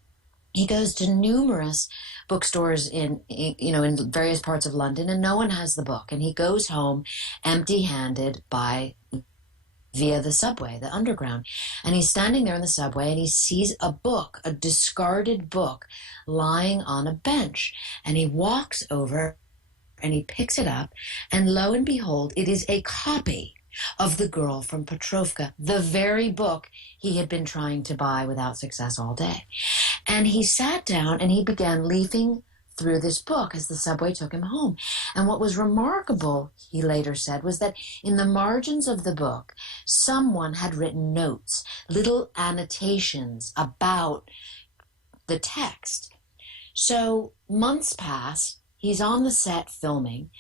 he goes to numerous bookstores in various parts of London, and no one has the book. And he goes home empty-handed via the subway, the underground. And he's standing there in the subway and he sees a book, a discarded book, lying on a bench. And he walks over and he picks it up, and lo and behold, it is a copy of The Girl from Petrovka, the very book he had been trying to buy without success all day. And he sat down and he began leafing through this book as the subway took him home. And what was remarkable, he later said, was that in the margins of the book, someone had written notes, little annotations about the text. So months pass, he's on the set filming,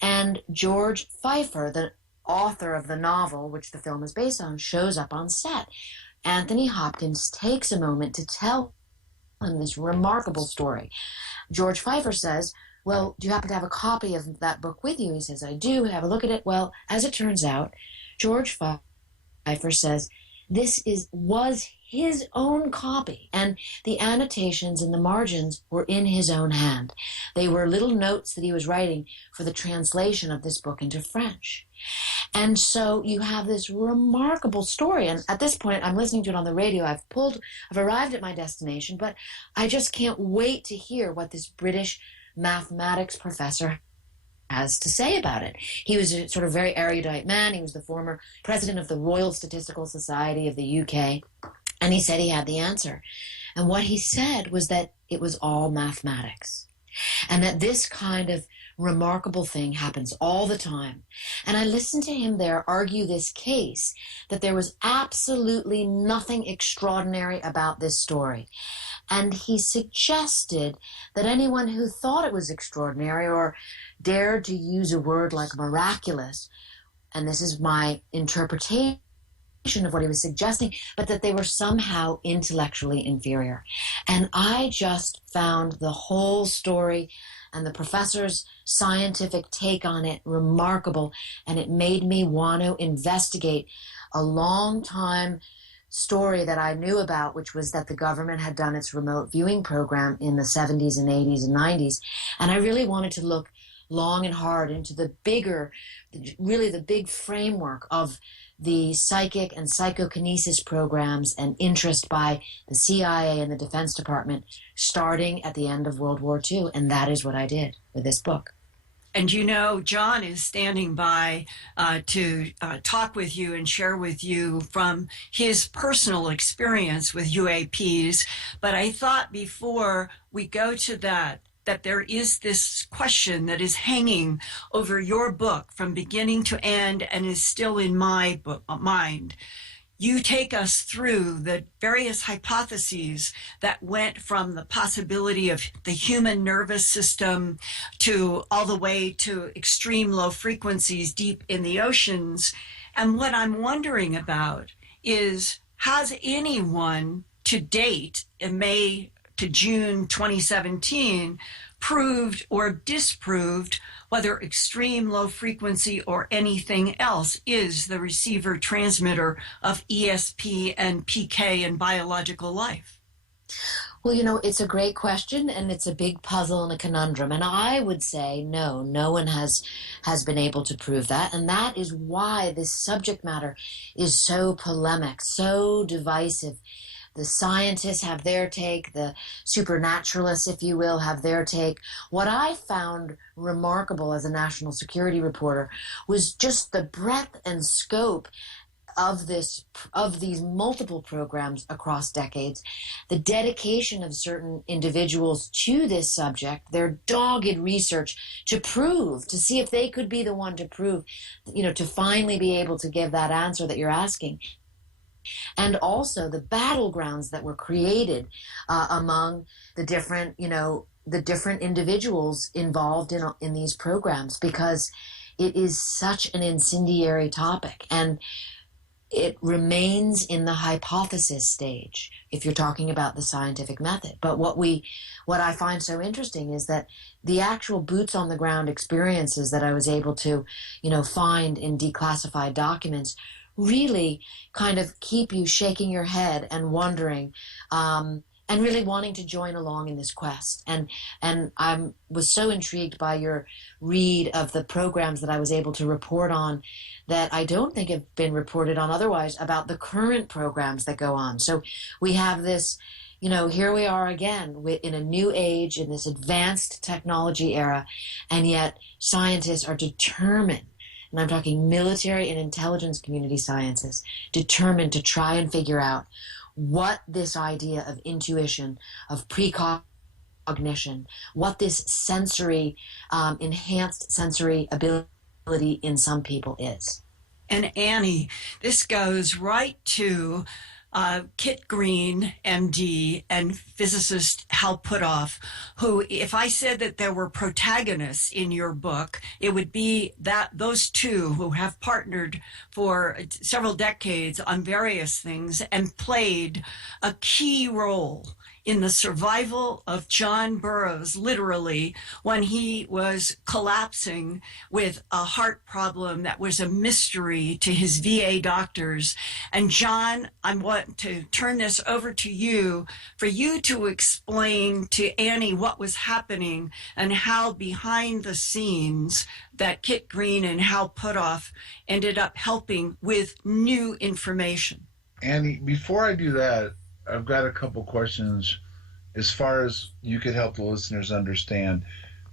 and George Pfeiffer, the author of the novel, which the film is based on, shows up on set. Anthony Hopkins takes a moment to tell him this remarkable story. George Pfeiffer says, well, do you happen to have a copy of that book with you? He says, I do. Have a look at it. Well, as it turns out, George Pfeiffer says was his own copy, and the annotations in the margins were in his own hand. They were little notes that he was writing for the translation of this book into French. And so you have this remarkable story. And at this point, I'm listening to it on the radio. I've arrived at my destination, but I just can't wait to hear what this British mathematics professor has to say about it. He was a sort of very erudite man. He was the former president of the Royal Statistical Society of the UK. And he said he had the answer. And what he said was that it was all mathematics. And that this kind of remarkable thing happens all the time. And I listened to him there argue this case, that there was absolutely nothing extraordinary about this story. And he suggested that anyone who thought it was extraordinary or dared to use a word like miraculous, and this is my interpretation of what he was suggesting, but that they were somehow intellectually inferior. And I just found the whole story and the professor's scientific take on it remarkable, and it made me want to investigate a long time story that I knew about, which was that the government had done its remote viewing program in the 70s and 80s and 90s. And I really wanted to look long and hard into the big framework of the psychic and psychokinesis programs and interest by the CIA and the Defense Department starting at the end of World War II. And that is what I did with this book. And John is standing by to talk with you and share with you from his personal experience with UAPs. But I thought before we go to that there is this question that is hanging over your book from beginning to end and is still in my mind. You take us through the various hypotheses that went from the possibility of the human nervous system to all the way to extreme low frequencies deep in the oceans. And what I'm wondering about is, has anyone to date, to June 2017 proved or disproved whether extreme low frequency or anything else is the receiver transmitter of ESP and PK in biological life? Well, you know, it's a great question, and it's a big puzzle and a conundrum. And I would say no one has been able to prove that. And that is why this subject matter is so polemic, so divisive. The scientists have their take, the supernaturalists, if you will, have their take. What I found remarkable as a national security reporter was just the breadth and scope of these multiple programs across decades, the dedication of certain individuals to this subject, their dogged research to see if they could be the one to prove, to finally be able to give that answer that you're asking. And also the battlegrounds that were created among the different individuals involved in these programs, because it is such an incendiary topic. And it remains in the hypothesis stage if you're talking about the scientific method. But what I find so interesting is that the actual boots on the ground experiences that I was able to, find in declassified documents really kind of keep you shaking your head and wondering, and really wanting to join along in this quest. And I was so intrigued by your read of the programs that I was able to report on that I don't think have been reported on otherwise about the current programs that go on. So we have this, here we are again in a new age, in this advanced technology era, and yet scientists are determined, and I'm talking military and intelligence community scientists, determined to try and figure out what this idea of intuition, of precognition, what this sensory, enhanced sensory ability in some people is. And Annie, this goes right to Kit Green, MD, and physicist Hal Puthoff, who, if I said that there were protagonists in your book, it would be that those two who have partnered for several decades on various things and played a key role in the survival of John Burroughs, literally, when he was collapsing with a heart problem that was a mystery to his VA doctors. And John, I want to turn this over to you for you to explain to Annie what was happening and how behind the scenes that Kit Green and Hal Puthoff ended up helping with new information. Annie, before I do that, I've got a couple questions as far as you could help the listeners understand.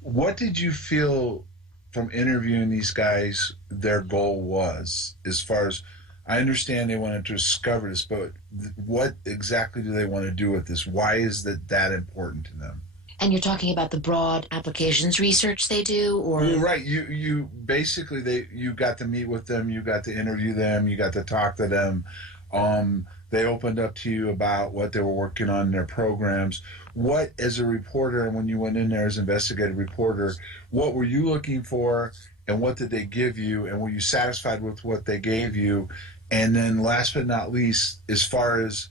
What did you feel from interviewing these guys their goal was? As far as I understand, they wanted to discover this, but what exactly do they want to do with this? Why is that important to them? And you're talking about the broad applications research they do, or? Well, right. You basically, you got to meet with them, you got to interview them, you got to talk to them. They opened up to you about what they were working on in their programs. What, as a reporter, and when you went in there as investigative reporter, what were you looking for, and what did they give you, and were you satisfied with what they gave you? And then last but not least, as far as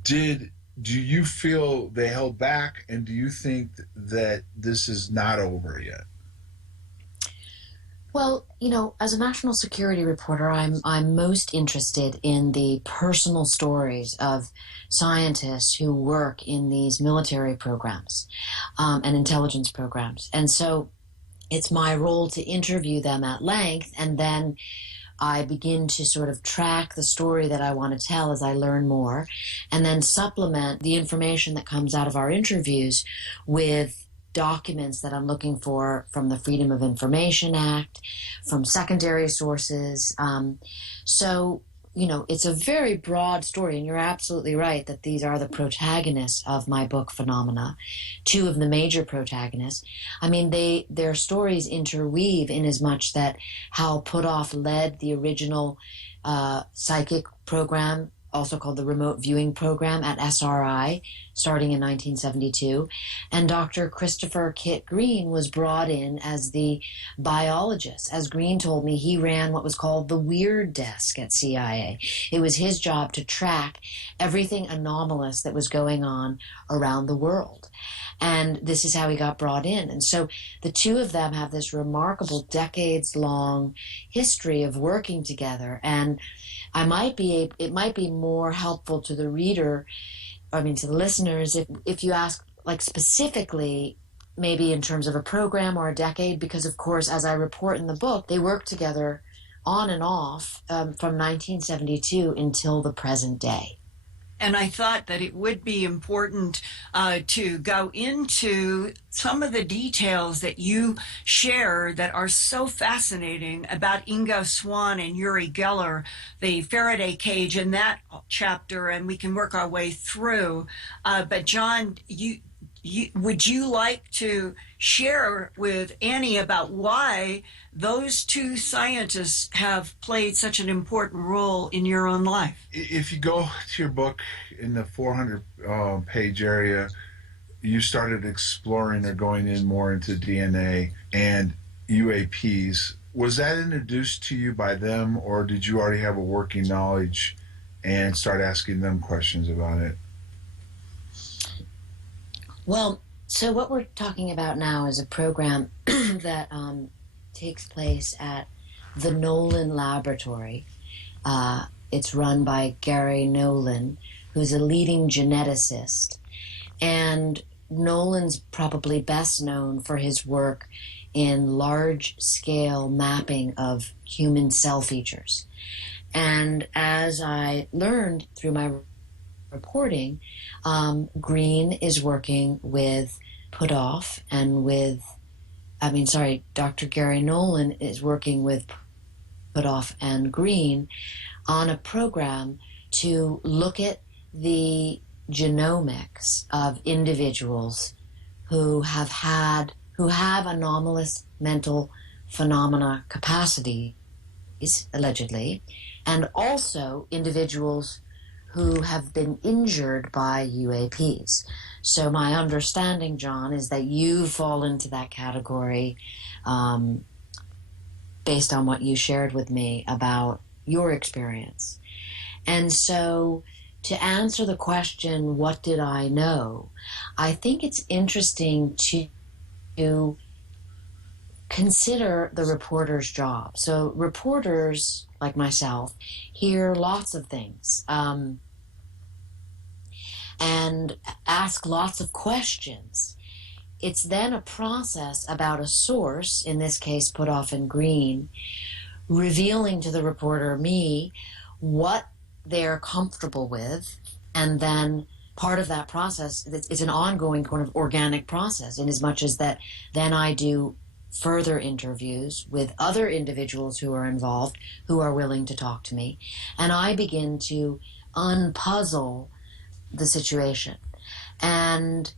do you feel they held back, and do you think that this is not over yet? Well, as a national security reporter, I'm most interested in the personal stories of scientists who work in these military programs and intelligence programs. And so it's my role to interview them at length, and then I begin to sort of track the story that I want to tell as I learn more, and then supplement the information that comes out of our interviews with documents that I'm looking for from the Freedom of Information Act, from secondary sources. So, it's a very broad story, and you're absolutely right that these are the protagonists of my book, Phenomena, two of the major protagonists. I mean, their stories interweave in as much that Hal Puthoff led the original psychic program also called the Remote Viewing Program at SRI, starting in 1972. And Dr. Christopher Kit Green was brought in as the biologist. As Green told me, he ran what was called the Weird Desk at CIA. It was his job to track everything anomalous that was going on around the world. And this is how he got brought in. And so the two of them have this remarkable decades-long history of working together. And it might be more helpful to the reader, to the listeners, if you ask, like, specifically, maybe in terms of a program or a decade, because, of course, as I report in the book, they worked together on and off from 1972 until the present day. And I thought that it would be important to go into some of the details that you share that are so fascinating about Ingo Swann and Uri Geller, the Faraday cage in that chapter, and we can work our way through. But John, would you like to share with Annie about why those two scientists have played such an important role in your own life? If you go to your book in the 400 page area, you started exploring or going in more into DNA and UAPs. Was that introduced to you by them, or did you already have a working knowledge and start asking them questions about it? Well, so what we're talking about now is a program that takes place at the Nolan Laboratory. It's run by Gary Nolan, who's a leading geneticist. And Nolan's probably best known for his work in large-scale mapping of human cell features. And as I learned through my reporting, Green is working with Puthoff and Dr. Gary Nolan is working with Puthoff and Green on a program to look at the genomics of individuals who have anomalous mental phenomena capacities, allegedly, and also individuals who have been injured by UAPs. So my understanding, John, is that you fall into that category based on what you shared with me about your experience. And so to answer the question, what did I know? I think it's interesting to consider the reporter's job. So reporters, like myself, hear lots of things and ask lots of questions. It's then a process about a source, in this case Puthoff and Green, revealing to the reporter, me, what they're comfortable with, and then part of that process, it's an ongoing kind of organic process, in as much as that then I do further interviews with other individuals who are involved, who are willing to talk to me, and I begin to unpuzzle the situation. And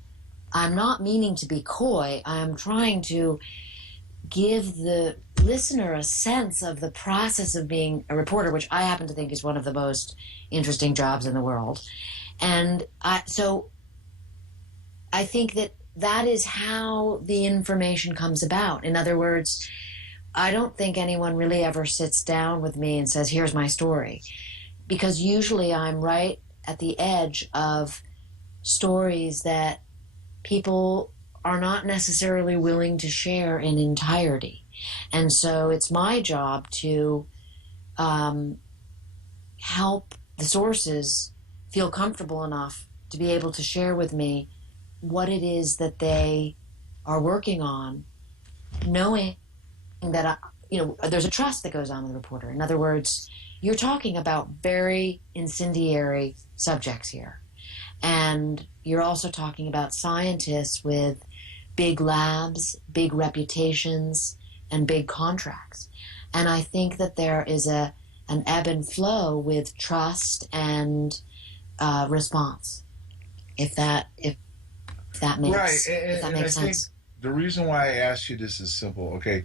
I'm not meaning to be coy, I'm trying to give the listener a sense of the process of being a reporter, which I happen to think is one of the most interesting jobs in the world. And so I think that is how the information comes about. In other words, I don't think anyone really ever sits down with me and says, here's my story. Because usually I'm right at the edge of stories that people are not necessarily willing to share in entirety. And so it's my job to help the sources feel comfortable enough to be able to share with me what it is that they are working on, knowing that there's a trust that goes on with the reporter. In other words, you're talking about very incendiary subjects here. And you're also talking about scientists with big labs, big reputations, and big contracts. And I think that there is an ebb and flow with trust and response, if that makes sense. The reason why I asked you this is simple. Okay,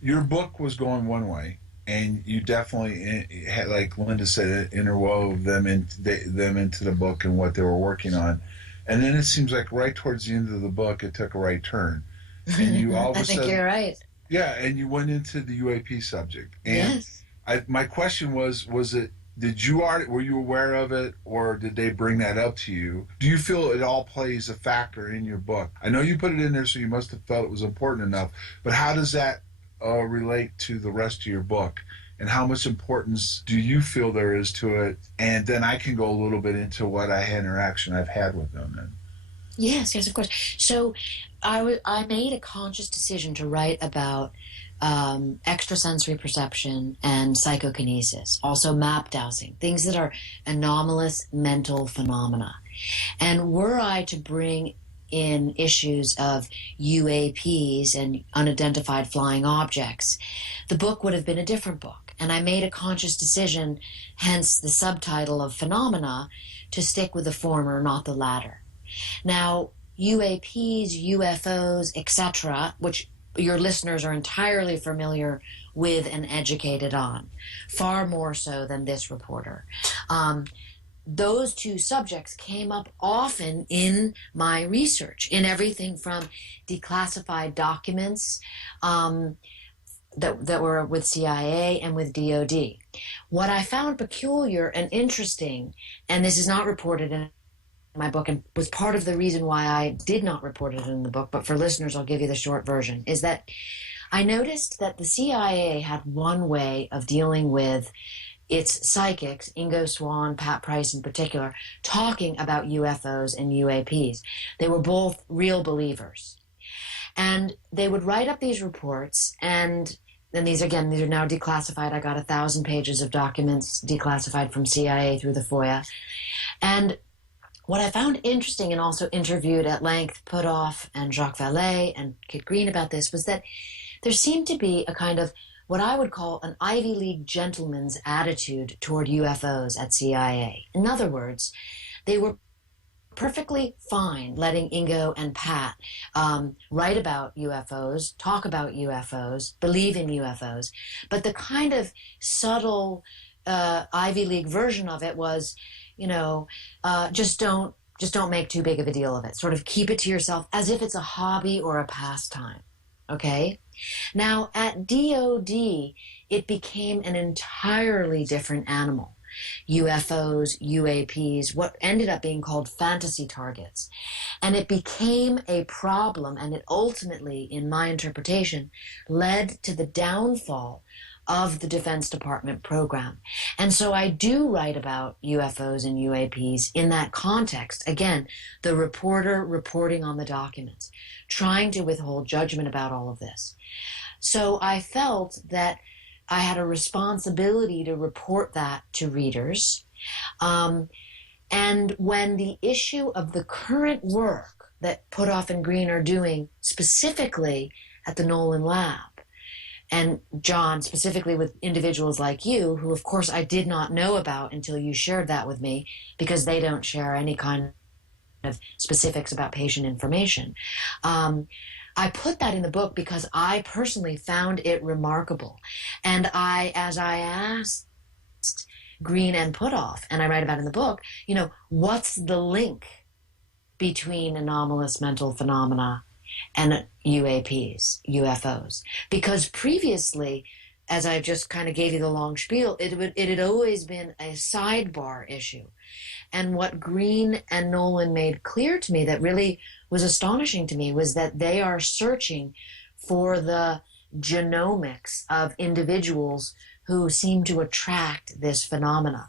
your book was going one way, and you definitely had, like Linda said, interwove them into the book and what they were working on. And then it seems like right towards the end of the book, it took a right turn, and you all of a I think sudden, you're right. yeah, and you went into the UAP subject. And Yes. my question was it? Were you aware of it, or did they bring that up to you? Do you feel it all plays a factor in your book? I know you put it in there, so you must have felt it was important enough. But how does that relate to the rest of your book? And how much importance do you feel there is to it? And then I can go a little bit into what interaction I've had with them. Then. Yes, of course. So I made a conscious decision to write about extrasensory perception and psychokinesis, also map dowsing, things that are anomalous mental phenomena. And were I to bring in issues of UAPs and unidentified flying objects, the book would have been a different book. And I made a conscious decision, hence the subtitle of Phenomena, to stick with the former, not the latter. Now, UAPs, UFOs, etc., which your listeners are entirely familiar with and educated on, far more so than this reporter. Those two subjects came up often in my research, in everything from declassified documents that were with CIA and with DOD. What I found peculiar and interesting, and this is not reported in my book and was part of the reason why I did not report it in the book, but for listeners I'll give you the short version, is that I noticed that the CIA had one way of dealing with its psychics, Ingo Swann, Pat Price in particular, talking about UFOs and UAPs. They were both real believers. And they would write up these reports, and these are now declassified. I got 1,000 pages of documents declassified from CIA through the FOIA. And what I found interesting, and also interviewed at length Putoff and Jacques Vallée and Kit Green about this, was that there seemed to be a kind of what I would call an Ivy League gentleman's attitude toward UFOs at CIA. In other words, they were perfectly fine letting Ingo and Pat write about UFOs, talk about UFOs, believe in UFOs, but the kind of subtle Ivy League version of it was, just don't make too big of a deal of it. Sort of keep it to yourself as if it's a hobby or a pastime. Okay? Now, at DOD, it became an entirely different animal. UFOs, UAPs, what ended up being called fantasy targets. And it became a problem, and it ultimately, in my interpretation, led to the downfall of the Defense Department program. And so I do write about UFOs and UAPs in that context. Again, the reporter reporting on the documents, trying to withhold judgment about all of this. So I felt that I had a responsibility to report that to readers. And when the issue of the current work that Putoff and Green are doing specifically at the Nolan Lab, and John, specifically with individuals like you, who of course I did not know about until you shared that with me, because they don't share any kind of specifics about patient information. I put that in the book because I personally found it remarkable. And as I asked Green and Putoff, and I write about in the book, what's the link between anomalous mental phenomena and UAPs, UFOs? Because previously, as I just kind of gave you the long spiel, it had always been a sidebar issue. And what Green and Nolan made clear to me that really was astonishing to me was that they are searching for the genomics of individuals who seem to attract this phenomena.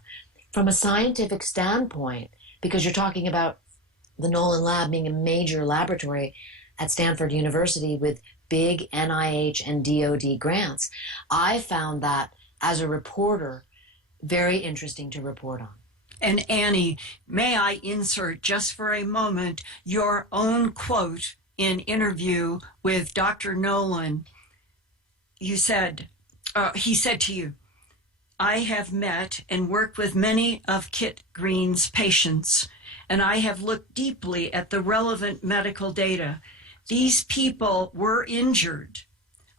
From a scientific standpoint, because you're talking about the Nolan Lab being a major laboratory at Stanford University with big NIH and DOD grants, I found that, as a reporter, very interesting to report on. And Annie, may I insert just for a moment your own quote in interview with Dr. Nolan? You said, he said to you, "I have met and worked with many of Kit Green's patients, and I have looked deeply at the relevant medical data. These people were injured.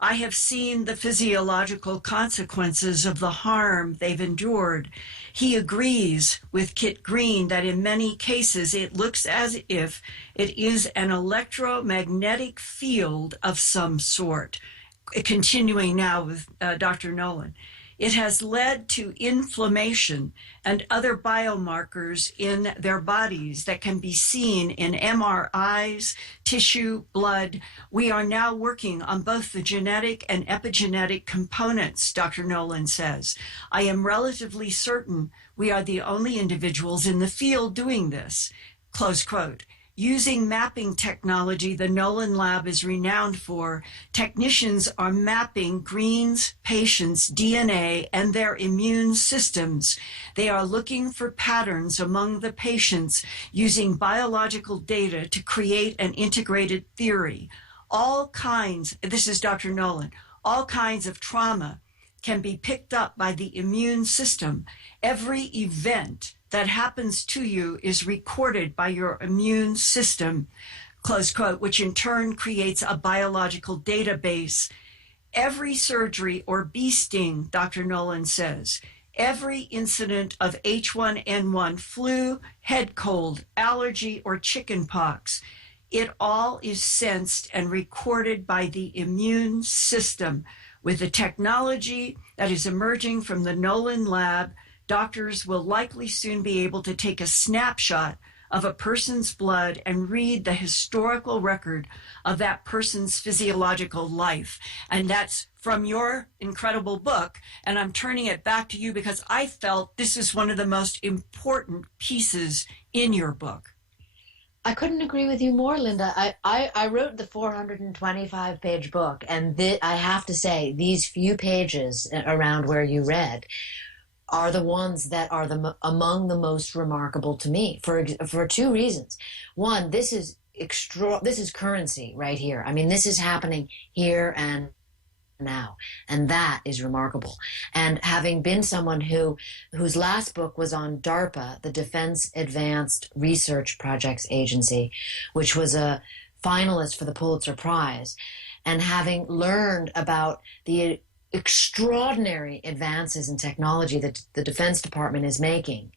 I have seen the physiological consequences of the harm they've endured. He agrees with Kit Green that in many cases it looks as if it is an electromagnetic field of some sort. Continuing now with Dr. Nolan. It has led to inflammation and other biomarkers in their bodies that can be seen in MRIs, tissue, blood. We are now working on both the genetic and epigenetic components, Dr. Nolan says. I am relatively certain we are the only individuals in the field doing this, close quote. Using mapping technology the Nolan Lab is renowned for, technicians are mapping Green's patients' DNA and their immune systems. They are looking for patterns among the patients using biological data to create an integrated theory. All kinds, this is Dr. Nolan, all kinds of trauma can be picked up by the immune system. Every event that happens to you is recorded by your immune system, close quote, which in turn creates a biological database. Every surgery or bee sting, Dr. Nolan says, every incident of H1N1 flu, head cold, allergy, or chickenpox, it all is sensed and recorded by the immune system. With the technology that is emerging from the Nolan Lab, doctors will likely soon be able to take a snapshot of a person's blood and read the historical record of that person's physiological life. And that's from your incredible book. And I'm turning it back to you because I felt this is one of the most important pieces in your book. I couldn't agree with you more, Linda. I wrote the 425-page book, and I have to say, these few pages around where you read are the ones that are among the most remarkable to me for two reasons. One, this is currency right here. I mean, this is happening here and now, and that is remarkable. And having been someone whose last book was on DARPA, the Defense Advanced Research Projects Agency, which was a finalist for the Pulitzer Prize, and having learned about the extraordinary advances in technology that the Defense Department is making,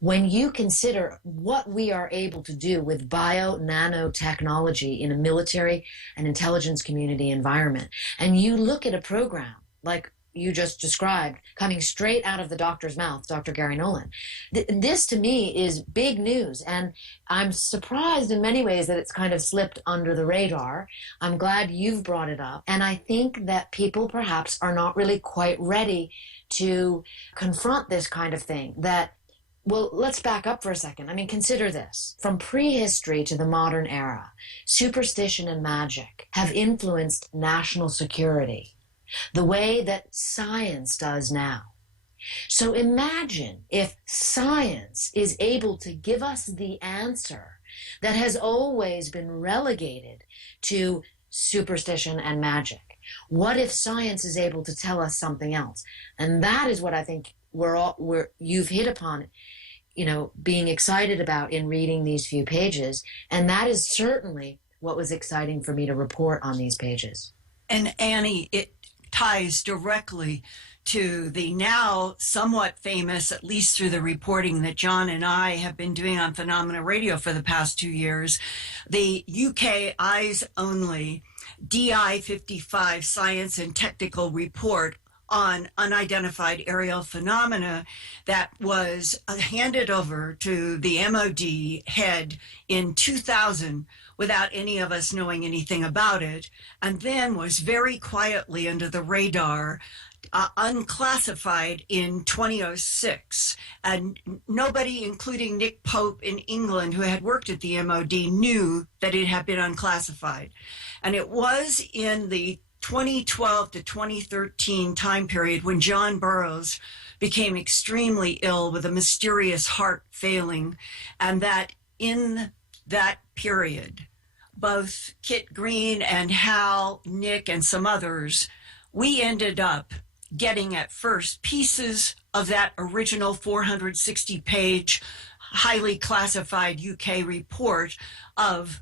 when you consider what we are able to do with bio-nanotechnology in a military and intelligence community environment, and you look at a program like you just described coming straight out of the doctor's mouth, Dr. Gary Nolan, this to me is big news. And I'm surprised in many ways that it's kind of slipped under the radar. I'm glad you've brought it up. And I think that people perhaps are not really quite ready to confront this kind of thing. Well, let's back up for a second. I mean, consider this. From prehistory to the modern era, superstition and magic have influenced national security the way that science does now. So imagine if science is able to give us the answer that has always been relegated to superstition and magic. What if science is able to tell us something else? And that is what I think you've hit upon, being excited about in reading these few pages. And that is certainly what was exciting for me to report on these pages. And Annie, it ties directly to the now somewhat famous, at least through the reporting that John and I have been doing on Phenomena Radio for the past 2 years, the UK Eyes Only DI 55 Science and Technical Report on unidentified aerial phenomena that was handed over to the MOD head in 2000 without any of us knowing anything about it, and then was very quietly under the radar, unclassified in 2006. And nobody, including Nick Pope in England, who had worked at the MOD, knew that it had been unclassified. And it was in the 2012 to 2013 time period when John Burroughs became extremely ill with a mysterious heart failing, and that in that period, both Kit Green and Hal, Nick, and some others, we ended up getting at first pieces of that original 460-page, highly classified UK report of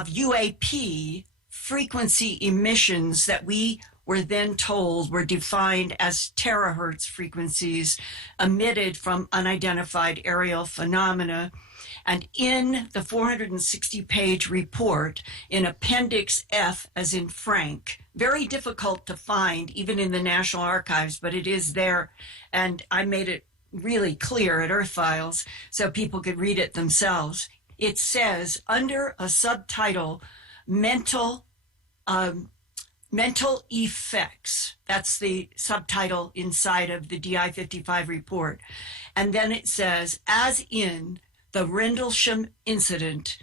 UAP frequency emissions that we were then told were defined as terahertz frequencies emitted from unidentified aerial phenomena. And in the 460-page report, in Appendix F, as in Frank, very difficult to find, even in the National Archives, but it is there. And I made it really clear at Earth Files so people could read it themselves. It says, under a subtitle, mental effects. That's the subtitle inside of the DI-55 report. And then it says, as in the Rendlesham incident,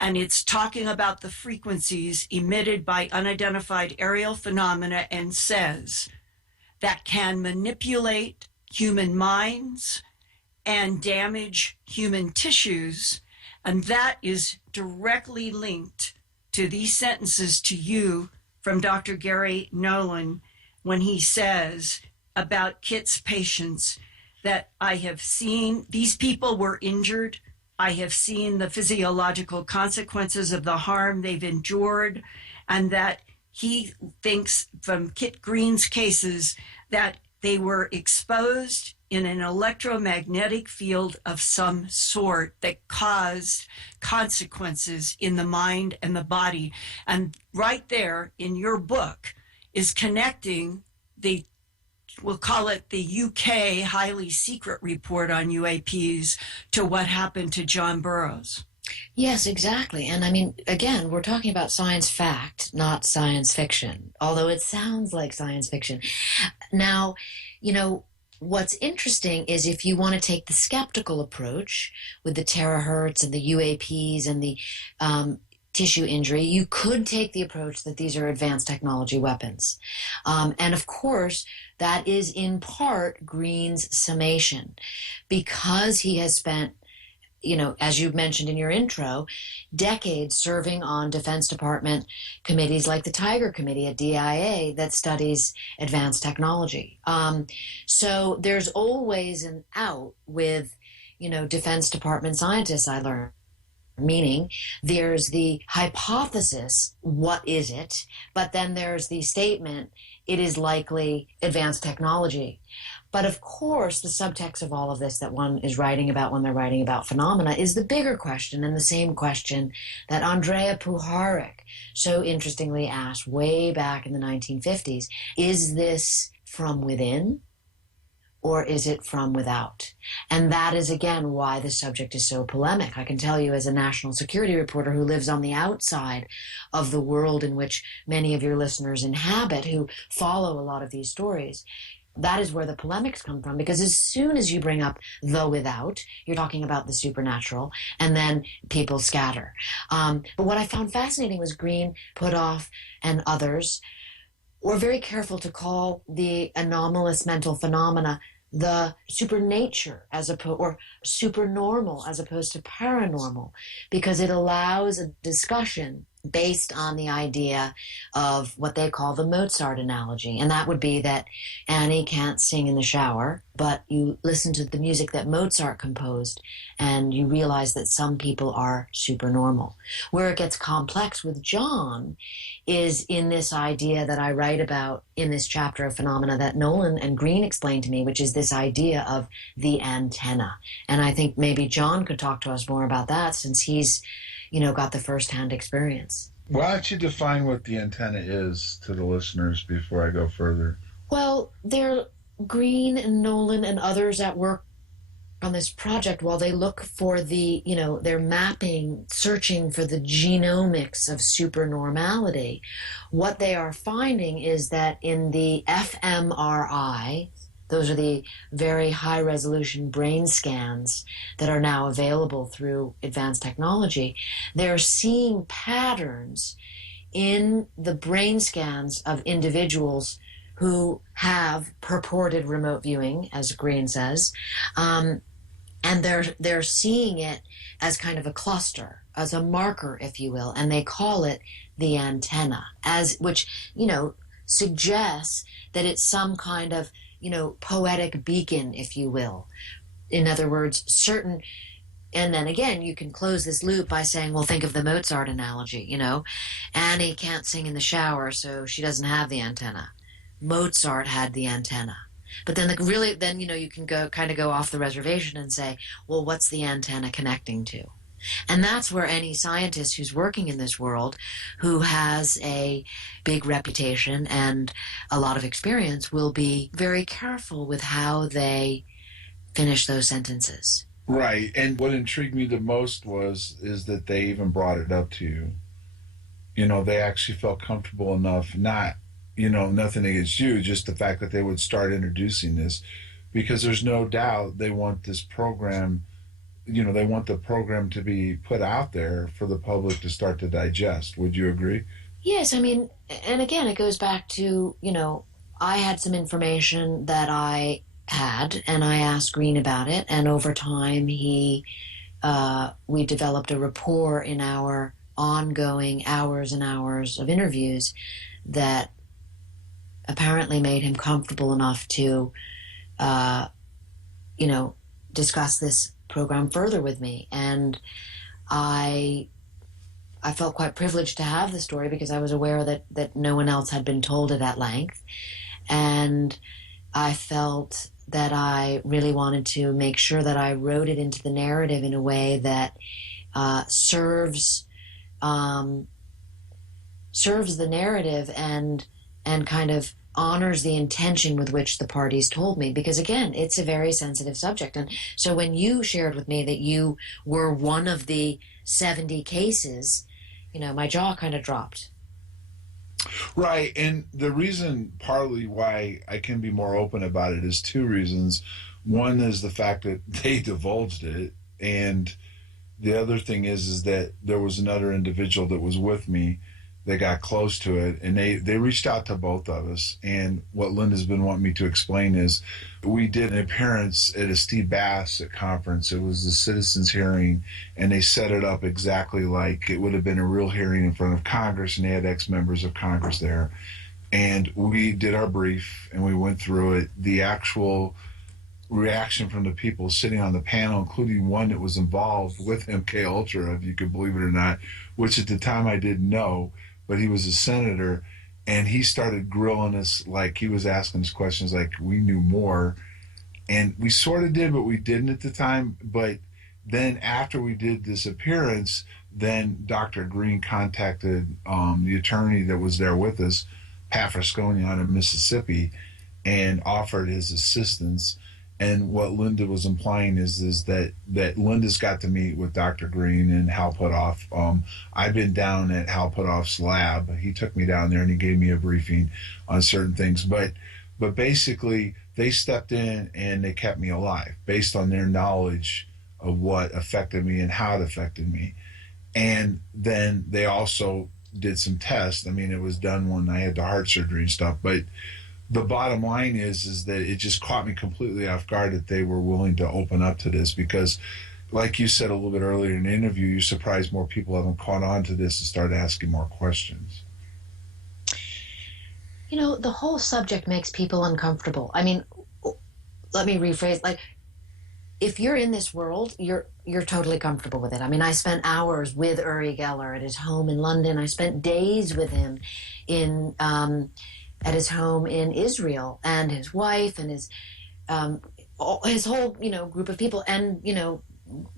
and it's talking about the frequencies emitted by unidentified aerial phenomena, and says that can manipulate human minds and damage human tissues. And that is directly linked to these sentences to you from Dr. Gary Nolan when he says about Kit's patients that I have seen, these people were injured. I have seen the physiological consequences of the harm they've endured, and that he thinks from Kit Green's cases that they were exposed in an electromagnetic field of some sort that caused consequences in the mind and the body. And right there in your book is connecting the, we'll call it the UK highly secret report on UAPs to what happened to John Burroughs. Yes, exactly. And I mean, again, we're talking about science fact, not science fiction, although it sounds like science fiction. Now, you know, what's interesting is if you want to take the skeptical approach with the terahertz and the UAPs and the tissue injury, you could take the approach that these are advanced technology weapons. And of course, that is in part Green's summation, because he has spent, you know, as you mentioned in your intro, decades serving on Defense Department committees like the Tiger Committee at DIA that studies advanced technology. So there's always an out with, you know, Defense Department scientists, I learned. Meaning there's the hypothesis, what is it? But then there's the statement, it is likely advanced technology. But of course, the subtext of all of this that one is writing about when they're writing about phenomena is the bigger question, and the same question that Andrea Puharich so interestingly asked way back in the 1950s. Is this from within, or is it from without? And that is, again, why the subject is so polemic. I can tell you as a national security reporter who lives on the outside of the world in which many of your listeners inhabit, who follow a lot of these stories, that is where the polemics come from, because as soon as you bring up the without, you're talking about the supernatural, and then people scatter. But what I found fascinating was Green, Puthoff, and others were very careful to call the anomalous mental phenomena the supernature or supernormal as opposed to paranormal, because it allows a discussion based on the idea of what they call the Mozart analogy. And that would be that Annie can't sing in the shower, but you listen to the music that Mozart composed and you realize that some people are supernormal. Where it gets complex with John is in this idea that I write about in this chapter of phenomena that Nolan and Green explained to me, which is this idea of the antenna. And I think maybe John could talk to us more about that, since he's, you know, got the firsthand experience. Why don't you define what the antenna is to the listeners before I go further? Well, they're Green and Nolan and others at work on this project, while they look for the, you know, they're mapping, searching for the genomics of supernormality. What they are finding is that in the fMRI, those are the very high resolution brain scans that are now available through advanced technology, they're seeing patterns in the brain scans of individuals who have purported remote viewing, as Green says, and they're seeing it as kind of a cluster, as a marker, if you will, and they call it the antenna, as which, you know, suggests that it's some kind of, you know, poetic beacon, if you will. In other words, certain And then again, you can close this loop by saying, well, think of the Mozart analogy, you know. Annie can't sing in the shower, so she doesn't have the antenna. Mozart had the antenna. But then then, you can go off the reservation and say, well, what's the antenna connecting to? And that's where any scientist who's working in this world, who has a big reputation and a lot of experience, will be very careful with how they finish those sentences. Right. And what intrigued me the most is that they even brought it up to you. They actually felt comfortable enough, not, nothing against you, just the fact that they would start introducing this, because there's no doubt they want this program, they want the program to be put out there for the public to start to digest. Would you agree? Yes. I mean, and again, it goes back to, I had some information that I had, and I asked Green about it, and over time we developed a rapport in our ongoing hours and hours of interviews that apparently made him comfortable enough to discuss this program further with me. And I felt quite privileged to have the story, because I was aware that no one else had been told it at length, and I felt that I really wanted to make sure that I wrote it into the narrative in a way that serves the narrative and kind of honors the intention with which the parties told me, because again, it's a very sensitive subject. And so when you shared with me that you were one of the 70 cases, my jaw kind of dropped. Right. And the reason partly why I can be more open about it is two reasons. One is the fact that they divulged it. And the other thing is that there was another individual that was with me that got close to it, and they reached out to both of us. And what Linda's been wanting me to explain is we did an appearance at a Steve Bassett conference. It was the citizens hearing, and they set it up exactly like it would have been a real hearing in front of Congress, and they had ex-members of Congress there. And we did our brief, and we went through it. The actual reaction from the people sitting on the panel, including one that was involved with MK Ultra, if you could believe it or not, which at the time I didn't know, but he was a senator, and he started grilling us like he was asking us questions like we knew more. And we sort of did, but we didn't at the time. But then after we did this appearance, then Dr. Green contacted the attorney that was there with us, Pat Frasconi, out of Mississippi, and offered his assistance. And what Linda was implying is that Linda's got to meet with Dr. Green and Hal Puthoff. I've been down at Hal Puthoff's lab. He took me down there and he gave me a briefing on certain things. But basically, they stepped in and they kept me alive based on their knowledge of what affected me and how it affected me. And then they also did some tests. I mean, it was done when I had the heart surgery and stuff. But the bottom line is that it just caught me completely off guard that they were willing to open up to this, because like you said a little bit earlier in the interview, you're surprised more people haven't caught on to this and started asking more questions. The whole subject makes people uncomfortable. I mean, let me rephrase, like, if you're in this world, you're totally comfortable with it. I mean, I spent hours with Uri Geller at his home in London. I spent days with him at his home in Israel, and his wife and his whole, group of people. And,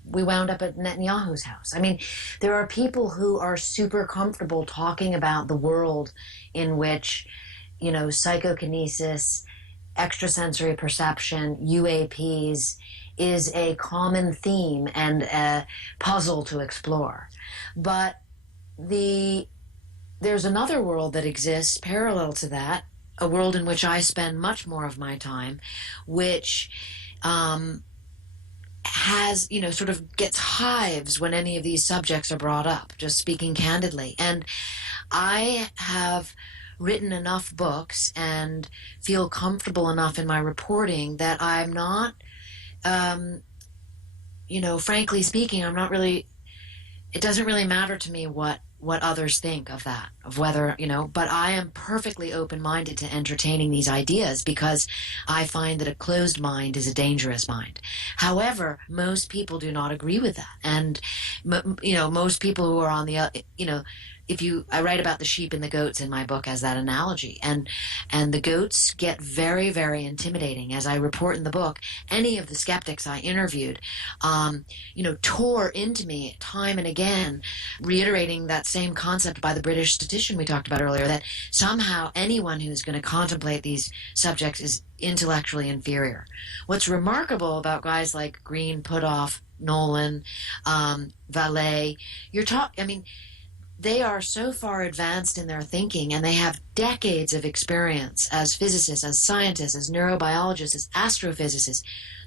we wound up at Netanyahu's house. I mean, there are people who are super comfortable talking about the world in which, psychokinesis, extrasensory perception, UAPs is a common theme and a puzzle to explore. But there's another world that exists parallel to that, a world in which I spend much more of my time, which has, sort of gets hives when any of these subjects are brought up, just speaking candidly. And I have written enough books and feel comfortable enough in my reporting that I'm not, frankly speaking, I'm not really, it doesn't really matter to me what what others think of that, of whether, but I am perfectly open-minded to entertaining these ideas because I find that a closed mind is a dangerous mind. However, most people do not agree with that. And, most people who are on the, I write about the sheep and the goats in my book as that analogy, and the goats get very, very intimidating. As I report in the book, any of the skeptics I interviewed, tore into me time and again, reiterating that same concept by the British statistician we talked about earlier, that somehow anyone who's going to contemplate these subjects is intellectually inferior. What's remarkable about guys like Green, Puthoff, Nolan, Vallée, they are so far advanced in their thinking, and they have decades of experience as physicists, as scientists, as neurobiologists, as astrophysicists.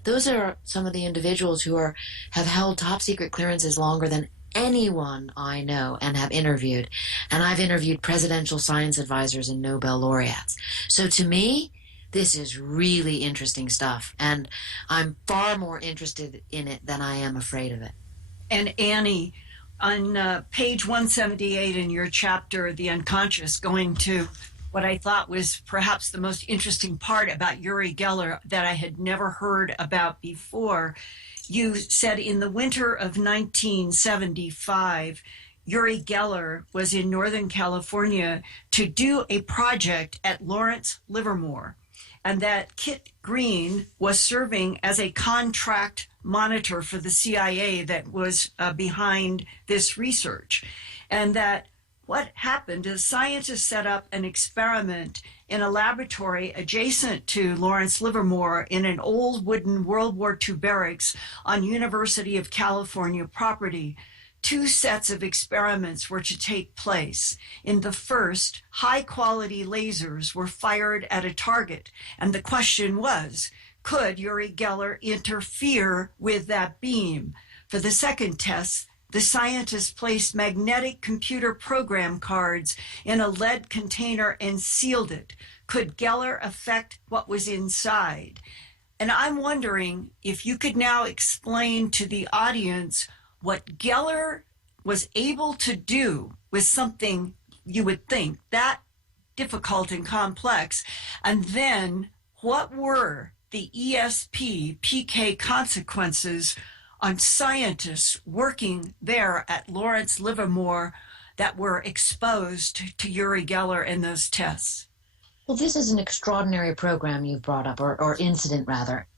Those are some of the individuals who have held top secret clearances longer than anyone I know and have interviewed. And I've interviewed presidential science advisors and Nobel laureates. So to me, this is really interesting stuff, and I'm far more interested in it than I am afraid of it. And Annie, on page 178 in your chapter, The Unconscious, going to what I thought was perhaps the most interesting part about Uri Geller that I had never heard about before, you said in the winter of 1975, Uri Geller was in Northern California to do a project at Lawrence Livermore, and that Kit Green was serving as a contract monitor for the CIA that was behind this research. And that what happened is scientists set up an experiment in a laboratory adjacent to Lawrence Livermore in an old wooden World War II barracks on University of California property. 2 sets of experiments were to take place. In the first, high-quality lasers were fired at a target, and the question was, could Uri Geller interfere with that beam? For the second test, the scientists placed magnetic computer program cards in a lead container and sealed it. Could Geller affect what was inside? And I'm wondering if you could now explain to the audience what Geller was able to do with something you would think that difficult and complex, and then what were the ESP PK consequences on scientists working there at Lawrence Livermore that were exposed to Uri Geller in those tests? Well, this is an extraordinary program you've brought up, or incident rather.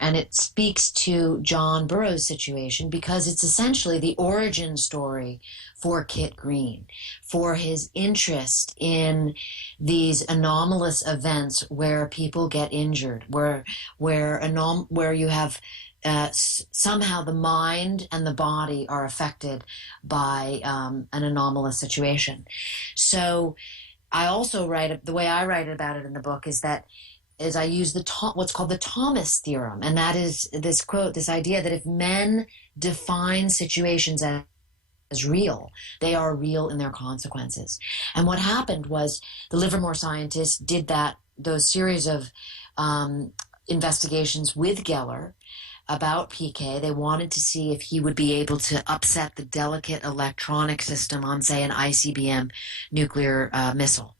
And it speaks to John Burroughs' situation because it's essentially the origin story for Kit Green, for his interest in these anomalous events where people get injured, where you have somehow the mind and the body are affected by an anomalous situation. So I also the way I write about it in the book is I use what's called the Thomas theorem, and that is this quote, this idea that if men define situations as real, they are real in their consequences. And what happened was the Livermore scientists did those series of investigations with Geller about PK. They wanted to see if he would be able to upset the delicate electronic system on, say, an ICBM nuclear missile.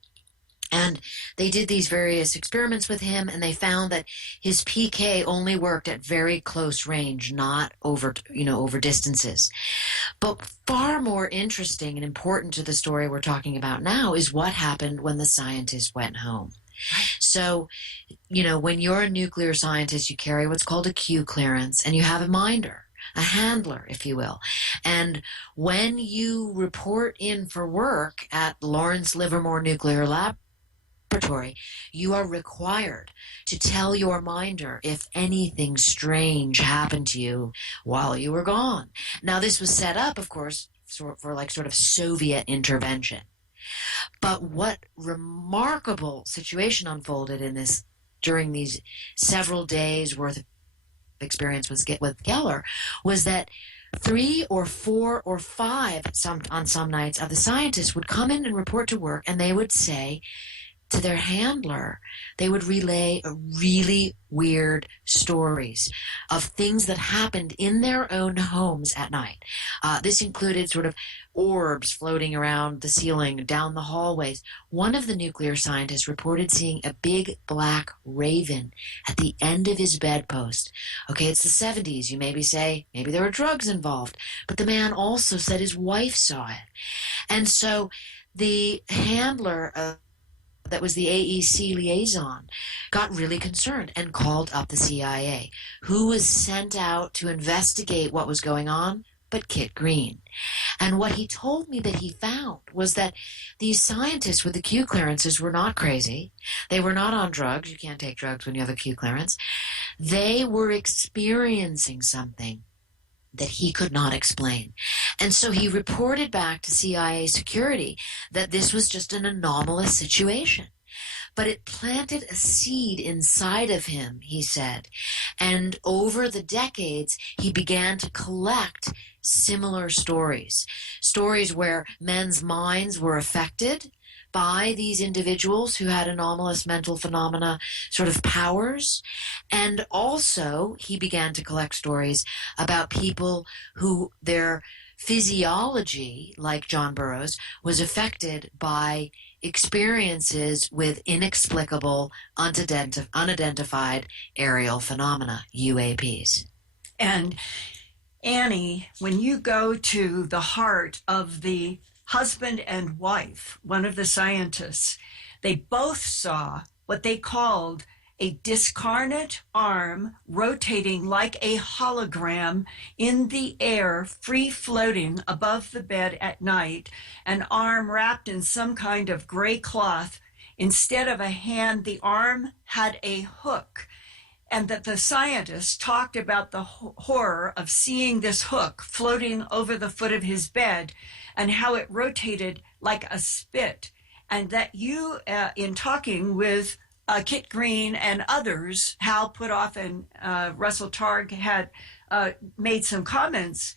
And they did these various experiments with him, and they found that his PK only worked at very close range, not over distances. But far more interesting and important to the story we're talking about now is what happened when the scientists went home. So, when you're a nuclear scientist, you carry what's called a Q clearance, and you have a minder, a handler, if you will. And when you report in for work at Lawrence Livermore Nuclear Laboratory, you are required to tell your minder if anything strange happened to you while you were gone. Now, this was set up, of course, for sort of Soviet intervention. But what remarkable situation unfolded during these several days worth of experience with Geller was that 3 or 4 or 5 on some nights of the scientists would come in and report to work, and they would say, to their handler, they would relay really weird stories of things that happened in their own homes at night. This included sort of orbs floating around the ceiling, down the hallways. One of the nuclear scientists reported seeing a big black raven at the end of his bedpost. Okay, it's the 70s. You maybe say, maybe there were drugs involved. But the man also said his wife saw it. And so the handler that was the AEC liaison, got really concerned and called up the CIA, who was sent out to investigate what was going on, but Kit Green. And what he told me that he found was that these scientists with the Q clearances were not crazy. They were not on drugs. You can't take drugs when you have a Q clearance. They were experiencing something that he could not explain. And so he reported back to CIA security that this was just an anomalous situation. But it planted a seed inside of him, he said. And over the decades, he began to collect similar stories. Stories where men's minds were affected by these individuals who had anomalous mental phenomena, sort of powers. And also, he began to collect stories about people who their physiology, like John Burroughs, was affected by experiences with inexplicable, unidentified aerial phenomena, UAPs. And Annie, when you go to the heart of the husband and wife, one of the scientists, they both saw what they called a discarnate arm rotating like a hologram in the air, free floating above the bed at night, an arm wrapped in some kind of gray cloth. Instead of a hand, the arm had a hook. And that the scientist talked about the horror of seeing this hook floating over the foot of his bed and how it rotated like a spit. And that you, in talking with Kit Green and others, Hal Puthoff and Russell Targ had made some comments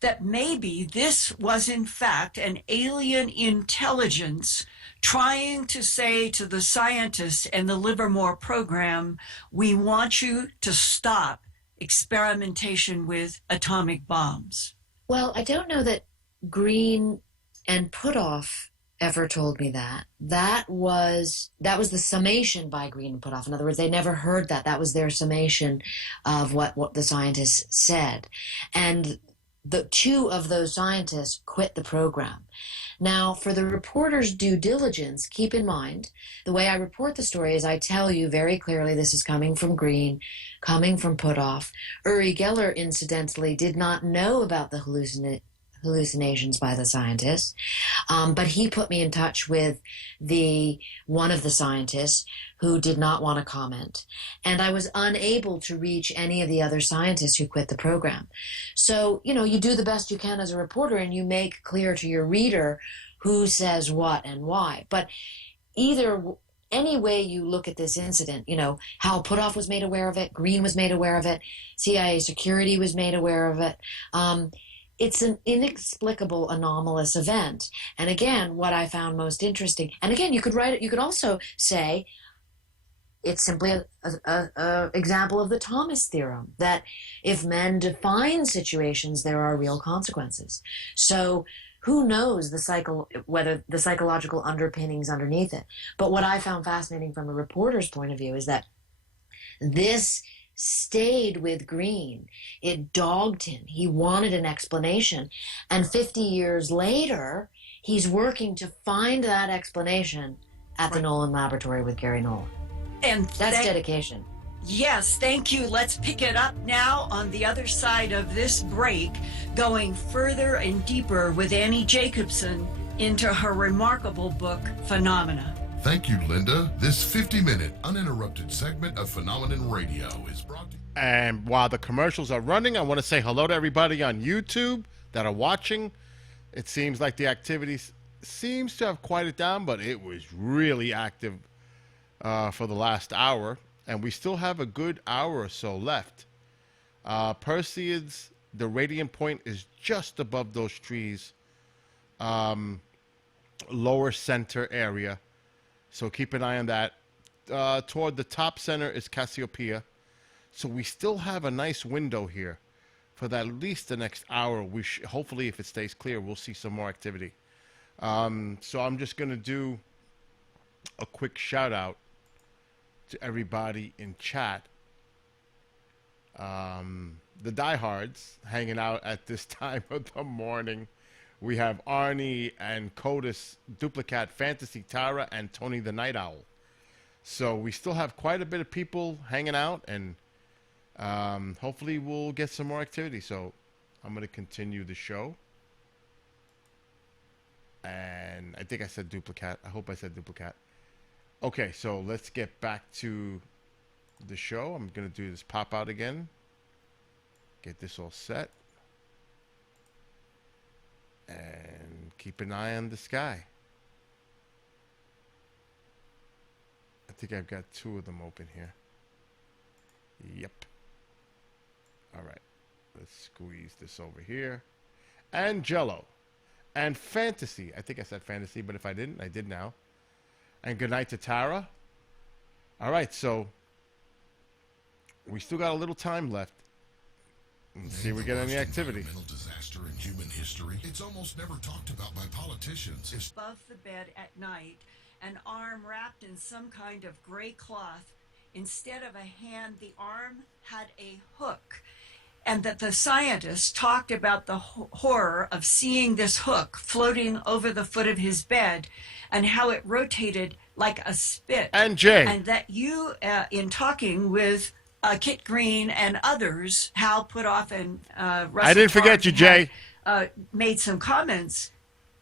that maybe this was in fact an alien intelligence trying to say to the scientists and the Livermore program, we want you to stop experimentation with atomic bombs. Well, I don't know that Green and Puthoff ever told me that. That was the summation by Green and Puthoff. In other words, they never heard that. That was their summation of what the scientists said. And the two of those scientists quit the program. Now, for the reporter's due diligence, keep in mind, the way I report the story is I tell you very clearly this is coming from Green, coming from Puthoff. Uri Geller, incidentally, did not know about the hallucinations by the scientists, but he put me in touch with one of the scientists who did not want to comment, and I was unable to reach any of the other scientists who quit the program. So, you do the best you can as a reporter, and you make clear to your reader who says what and why. But any way you look at this incident, Hal Puthoff was made aware of it, Green was made aware of it, CIA security was made aware of it. It's an inexplicable, anomalous event. And again, what I found most interesting, and again, you could write it, you could also say it's simply a example of the Thomas theorem, that if men define situations, there are real consequences. So who knows whether the psychological underpinnings underneath it. But what I found fascinating from a reporter's point of view is that this stayed with Green. It dogged him. He wanted an explanation. And 50 years later, he's working to find that explanation at the Nolan Laboratory with Gary Nolan. And that's dedication. Yes, thank you. Let's pick it up now on the other side of this break, going further and deeper with Annie Jacobson into her remarkable book, Phenomena. Thank you, Linda. This 50-minute uninterrupted segment of Phenomenon Radio is brought to you. And while the commercials are running, I want to say hello to everybody on YouTube that are watching. It seems like the activity seems to have quieted down, but it was really active for the last hour. And we still have a good hour or so left. Perseids, the radiant point is just above those trees, lower center area. So keep an eye on that. Toward the top center is Cassiopeia. So we still have a nice window here for at least the next hour. Hopefully, if it stays clear, we'll see some more activity. So I'm just going to do a quick shout out to everybody in chat. The diehards hanging out at this time of the morning. We have Arnie and Codis, Duplicat, Fantasy, Tara, and Tony the Night Owl. So we still have quite a bit of people hanging out, and hopefully we'll get some more activity. So I'm going to continue the show. And I think I said Duplicat. I hope I said Duplicat. Okay, so let's get back to the show. I'm going to do this pop out again. Get this all set. And keep an eye on the sky. I think I've got 2 of them open here. Yep. All right. Let's squeeze this over here. And Jello. And Fantasy. I think I said Fantasy, but if I didn't, I did now. And good night to Tara. All right, so we still got a little time left. Let's see if we get any activity. Environmental disaster in human history. It's almost never talked about by politicians. Above the bed at night, an arm wrapped in some kind of gray cloth. Instead of a hand, the arm had a hook. And that the scientists talked about the horror of seeing this hook floating over the foot of his bed and how it rotated like a spit. And Jay. And that you, in talking with Kit Green and others, Hal Putoff and Russell I didn't forget you, Jay. Made some comments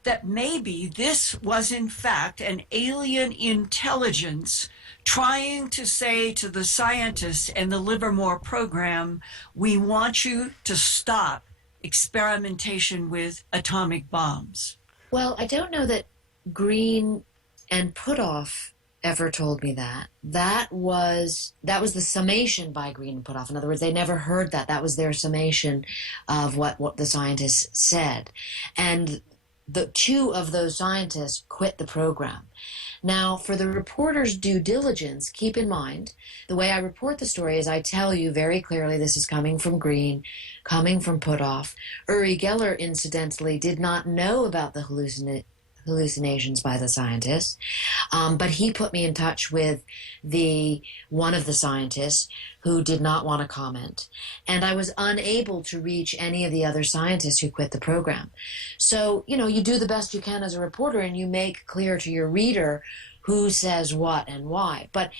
that maybe this was in fact an alien intelligence trying to say to the scientists and the Livermore program, we want you to stop experimentation with atomic bombs. Well, I don't know that Green and Putoff ever told me that. That was the summation by Green and Putoff. In other words, they never heard that. That was their summation of what the scientists said. And the 2 of those scientists quit the program. Now, for the reporter's due diligence, keep in mind, the way I report the story is I tell you very clearly this is coming from Green, coming from Putoff. Uri Geller, incidentally, did not know about the hallucinations by the scientists, but he put me in touch with one of the scientists who did not want to comment, and I was unable to reach any of the other scientists who quit the program. So, you do the best you can as a reporter, and you make clear to your reader who says what and why. But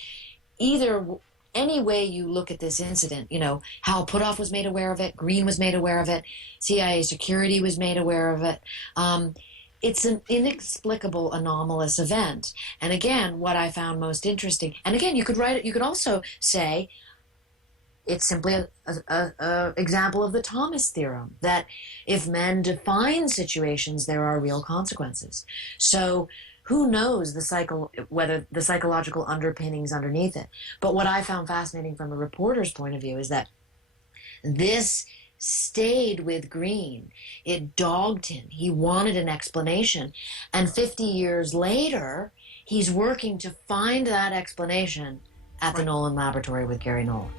any way you look at this incident, Hal Putoff was made aware of it, Green was made aware of it, CIA security was made aware of it. It's an inexplicable, anomalous event. And again, what I found most interesting, and again, you could write it, you could also say it's simply a example of the Thomas theorem, that if men define situations, there are real consequences. So who knows whether the psychological underpinnings underneath it. But what I found fascinating from a reporter's point of view is that this stayed with Green. It dogged him. He wanted an explanation. And 50 years later, he's working to find that explanation at the Nolan Laboratory with Gary Nolan.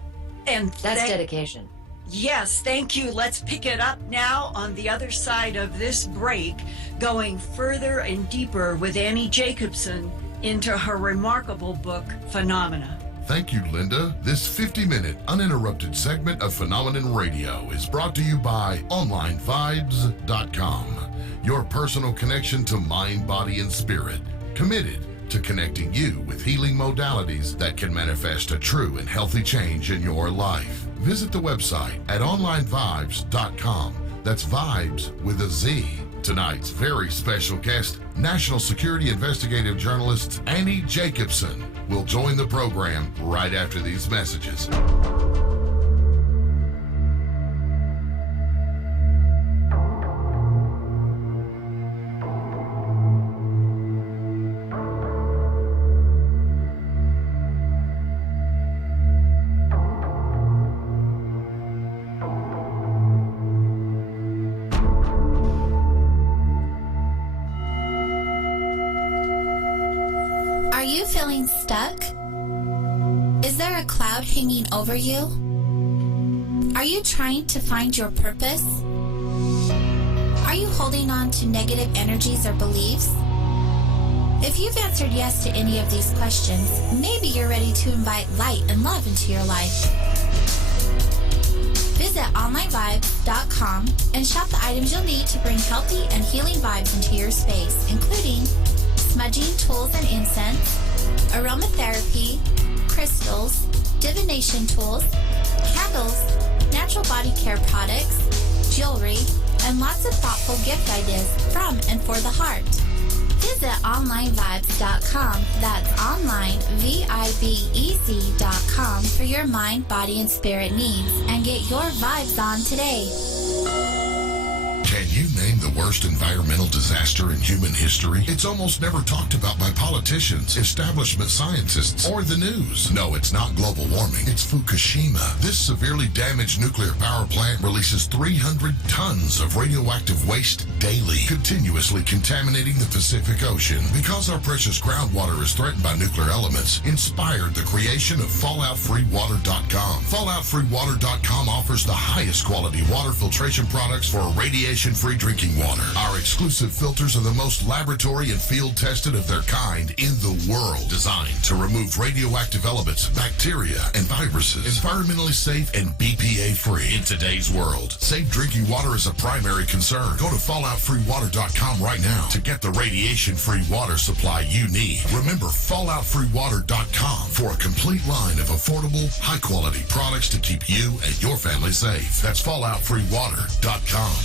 And that's dedication. Yes, thank you. Let's pick it up now on the other side of this break, going further and deeper with Annie Jacobson into her remarkable book, Phenomena. Thank you, Linda. This 50-minute uninterrupted segment of Phenomenon Radio is brought to you by OnlineVibes.com, your personal connection to mind, body, and spirit, committed to connecting you with healing modalities that can manifest a true and healthy change in your life. Visit the website at OnlineVibes.com. That's vibes with a Z. Tonight's very special guest, National Security Investigative Journalist Annie Jacobson, will join the program right after these messages. Are Are you feeling stuck? Is there a cloud hanging over you? Are you trying to find your purpose? Are you holding on to negative energies or beliefs? If you've answered yes to any of these questions, maybe you're ready to invite light and love into your life. Visit onlinevibes.com and shop the items you'll need to bring healthy and healing vibes into your space, including smudging tools and incense, aromatherapy, crystals, divination tools, candles, natural body care products, jewelry, and lots of thoughtful gift ideas from and for the heart. Visit onlinevibes.com. That's online, VIBEZ.com for your mind, body, and spirit needs, and get your vibes on today. Can you name the worst environmental disaster in human history? It's almost never talked about by politicians, establishment scientists, or the news. No, it's not global warming. It's Fukushima. This severely damaged nuclear power plant releases 300 tons of radioactive waste daily, continuously contaminating the Pacific Ocean. Because our precious groundwater is threatened by nuclear elements, inspired the creation of FalloutFreeWater.com. FalloutFreeWater.com offers the highest quality water filtration products for radiation-free drinking water. Our exclusive filters are the most laboratory and field-tested of their kind in the world, designed to remove radioactive elements, bacteria, and viruses. Environmentally safe and BPA-free in today's world. Safe drinking water is a primary concern. Go to FalloutFreeWater.com right now to get the radiation-free water supply you need. Remember FalloutFreeWater.com for a complete line of affordable, high-quality products to keep you and your family safe. That's FalloutFreeWater.com.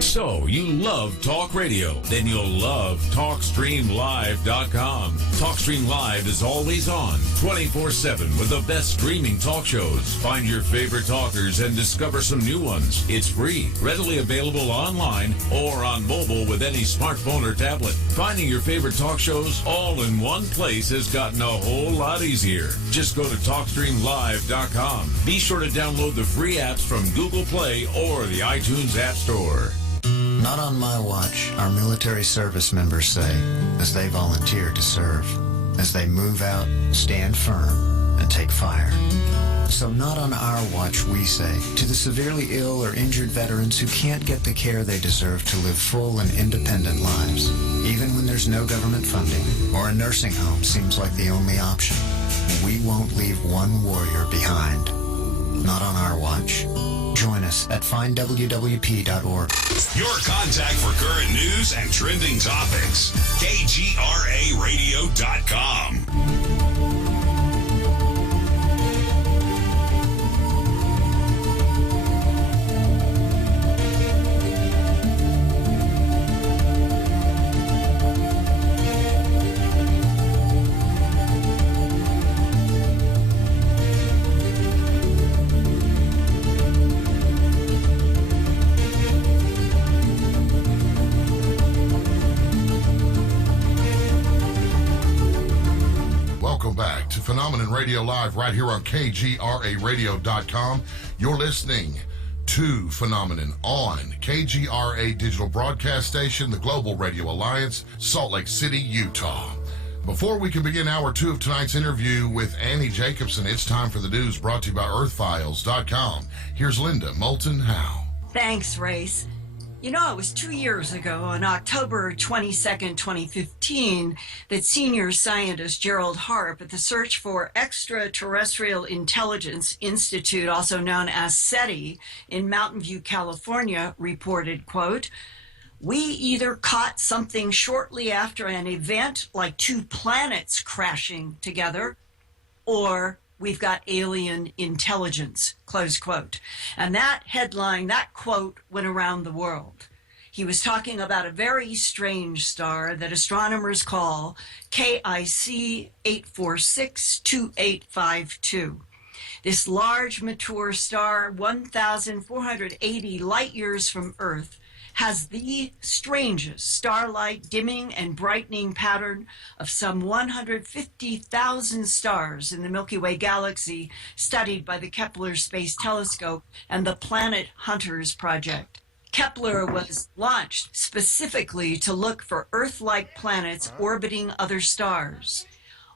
So, you love talk radio? Then you'll love TalkStreamLive.com. TalkStream Live is always on, 24/7 with the best streaming talk shows. Find your favorite talkers and discover some new ones. It's free, readily available online or on mobile with any smartphone or tablet. Finding your favorite talk shows all in one place has gotten a whole lot easier. Just go to TalkStreamLive.com. Be sure to download the free apps from Google Play or the iTunes App Store. Not on my watch, our military service members say, as they volunteer to serve, as they move out, stand firm, and take fire. So not on our watch, we say, to the severely ill or injured veterans who can't get the care they deserve to live full and independent lives, even when there's no government funding or a nursing home seems like the only option. We won't leave one warrior behind. Not on our watch. Join us at findwwp.org. Your contact for current news and trending topics. KGRAradio.com. Phenomenon Radio Live right here on KGRAradio.com. You're listening to Phenomenon on KGRA Digital Broadcast Station, the Global Radio Alliance, Salt Lake City, Utah. Before we can begin hour 2 of tonight's interview with Annie Jacobson, it's time for the news brought to you by EarthFiles.com. Here's Linda Moulton Howe. Thanks, Race. You know, it was 2 years ago, on October 22nd, 2015, that senior scientist Gerald Harp at the Search for Extraterrestrial Intelligence Institute, also known as SETI, in Mountain View, California, reported, quote, "We either caught something shortly after an event like two planets crashing together, or we've got alien intelligence," close quote. And that headline, that quote, went around the world. He was talking about a very strange star that astronomers call KIC 8462852. This large Meteor star, 1,480 light years from Earth, has the strangest starlight dimming and brightening pattern of some 150,000 stars in the Milky Way galaxy studied by the Kepler Space Telescope and the Planet Hunters Project. Kepler was launched specifically to look for Earth-like planets orbiting other stars.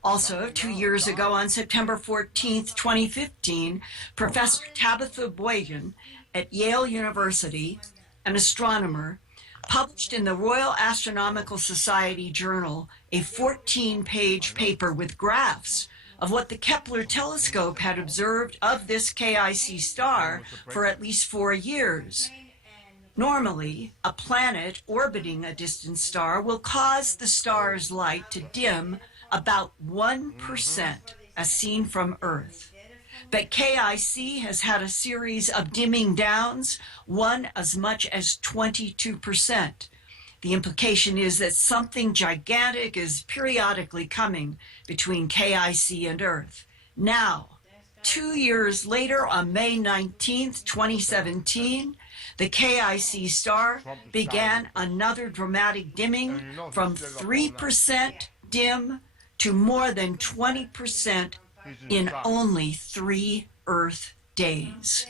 Also, 2 years ago on September 14th, 2015, Professor Tabitha Boyden at Yale University, an astronomer, published in the Royal Astronomical Society Journal a 14-page paper with graphs of what the Kepler telescope had observed of this KIC star for at least 4 years. Normally, a planet orbiting a distant star will cause the star's light to dim about 1% as seen from Earth. But KIC has had a series of dimming downs, one as much as 22%. The implication is that something gigantic is periodically coming between KIC and Earth. Now, 2 years later, on May 19th, 2017, the KIC star began another dramatic dimming from 3% dim to more than 20% in only 3 Earth days.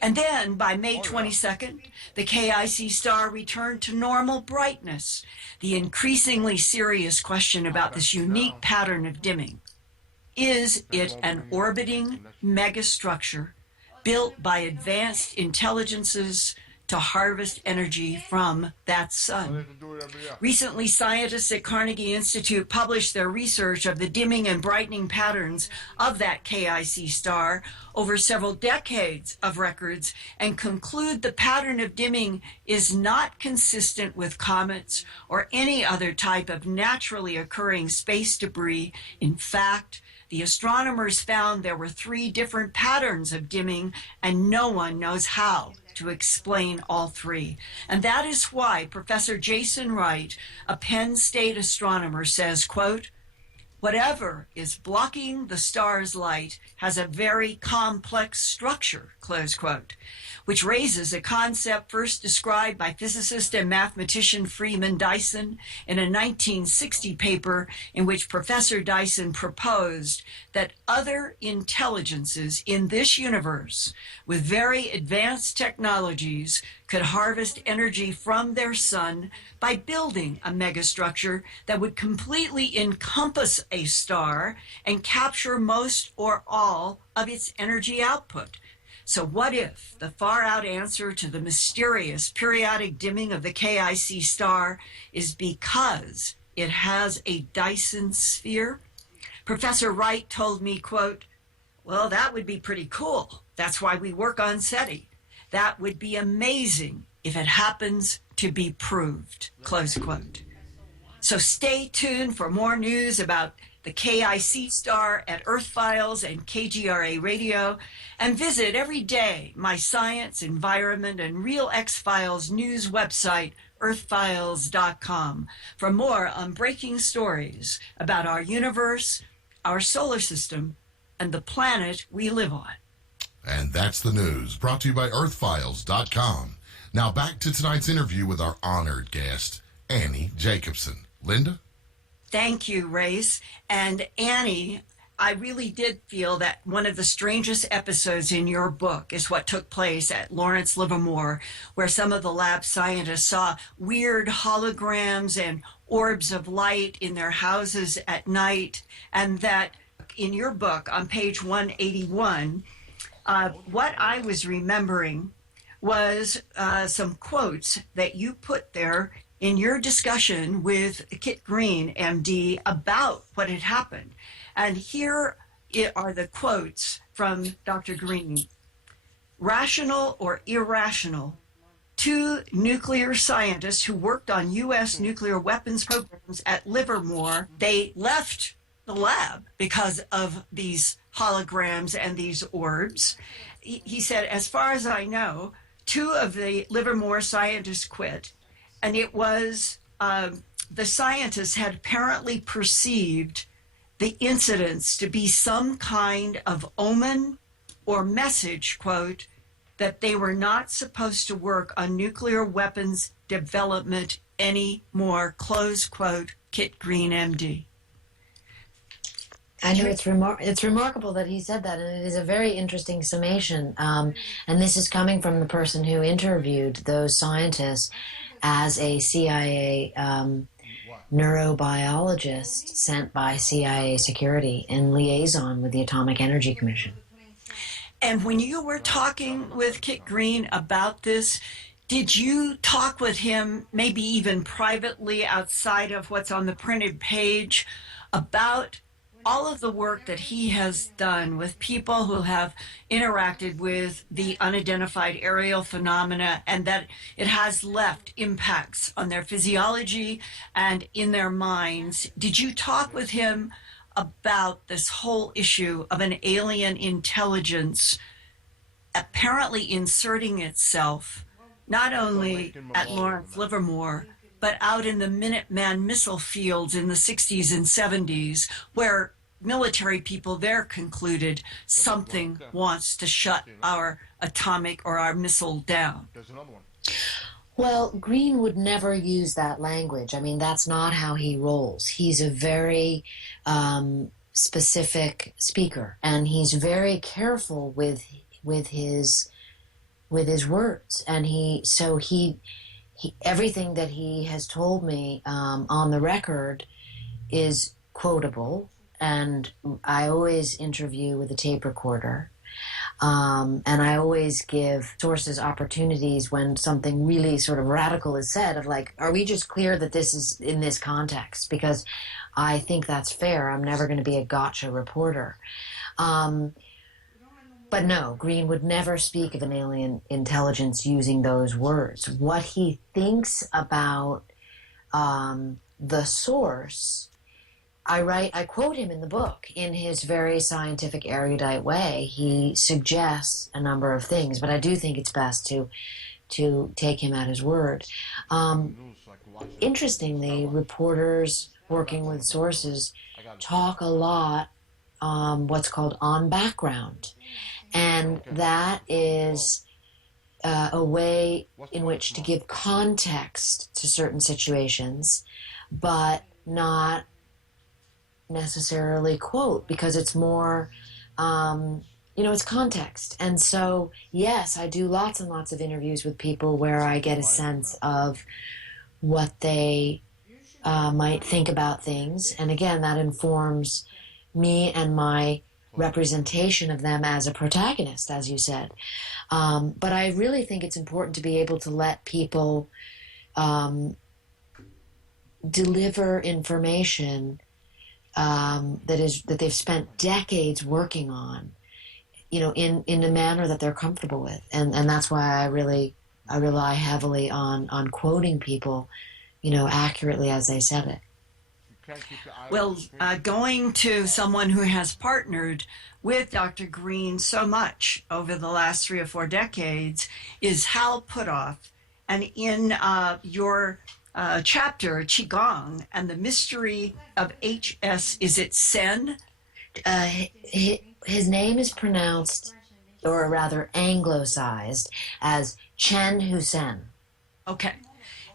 And then by May 22nd, the KIC star returned to normal brightness. The increasingly serious question about this unique pattern of dimming: is it an orbiting megastructure built by advanced intelligences to harvest energy from that sun? Recently, scientists at Carnegie Institute published their research of the dimming and brightening patterns of that KIC star over several decades of records and conclude the pattern of dimming is not consistent with comets or any other type of naturally occurring space debris. In fact, the astronomers found there were 3 different patterns of dimming, and no one knows how to explain all 3. And that is why Professor Jason Wright, a Penn State astronomer, says, quote, "Whatever is blocking the star's light has a very complex structure," close quote, which raises a concept first described by physicist and mathematician Freeman Dyson in a 1960 paper in which Professor Dyson proposed that other intelligences in this universe with very advanced technologies could harvest energy from their sun by building a megastructure that would completely encompass a star and capture most or all of its energy output. So what if the far-out answer to the mysterious periodic dimming of the KIC star is because it has a Dyson sphere? Professor Wright told me, quote, "Well, that would be pretty cool. That's why we work on SETI. That would be amazing if it happens to be proved," close quote. So stay tuned for more news about the KIC star at Earth Files and KGRA Radio, and visit every day my science, environment, and Real X-Files news website, earthfiles.com, for more on breaking stories about our universe, our solar system, and the planet we live on. And that's the news, brought to you by earthfiles.com. Now back to tonight's interview with our honored guest, Annie Jacobson. Linda? Thank you, Race. And Annie, I really did feel that one of the strangest episodes in your book is what took place at Lawrence Livermore, where some of the lab scientists saw weird holograms and orbs of light in their houses at night. And that in your book on page 181, what I was remembering was some quotes that you put there in your discussion with Kit Green, MD, about what had happened. And here are the quotes from Dr. Green. "Rational or irrational, 2 nuclear scientists who worked on U.S. nuclear weapons programs at Livermore, they left the lab because of these holograms and these orbs." He said, "As far as I know, 2 of the Livermore scientists quit. And it was the scientists had apparently perceived the incidents to be some kind of omen or message, quote, that they were not supposed to work on nuclear weapons development anymore," close quote, Kit Green, MD. I know it's remarkable that he said that, and it is a very interesting summation. And this is coming from the person who interviewed those scientists as a CIA neurobiologist sent by CIA security in liaison with the Atomic Energy Commission. And when you were talking with Kit Green about this, did you talk with him, maybe even privately outside of what's on the printed page, about all of the work that he has done with people who have interacted with the unidentified aerial phenomena, and that it has left impacts on their physiology and in their minds? Did you talk with him about this whole issue of an alien intelligence apparently inserting itself not only at Lawrence Livermore, but out in the Minuteman missile fields in the 60s and 70s, where military people there concluded something wants to shut our atomic or our missile down? There's another one. Well, Green would never use that language. I mean, that's not how he rolls. He's a very specific speaker, and he's very careful with his words. And he everything that he has told me on the record is quotable, and I always interview with a tape recorder. And I always give sources opportunities when something really sort of radical is said, of like, are we just clear that this is in this context? Because I think that's fair. I'm never going to be a gotcha reporter. But no, Green would never speak of an alien intelligence using those words. What he thinks about the source, I quote him in the book in his very scientific, erudite way. He suggests a number of things, but I do think it's best to take him at his word. Interestingly, reporters working with sources talk a lot what's called on background, and that is a way in which to give context to certain situations, but not necessarily quote, because it's more, it's context. And so, yes, I do lots and lots of interviews with people where I get a sense of what they might think about things. And again, that informs me and my representation of them as a protagonist, as you said. But I really think it's important to be able to let people deliver information that they've spent decades working on, in a manner that they're comfortable with, and that's why I rely heavily on quoting people, accurately as they said it. Well, going to someone who has partnered with Dr. Green so much over the last 3 or 4 decades is Hal Puthoff, and in your chapter, Qigong and the Mystery of HS, is it Sen? His name is pronounced, or rather anglicized, as Chen Hussein. Okay.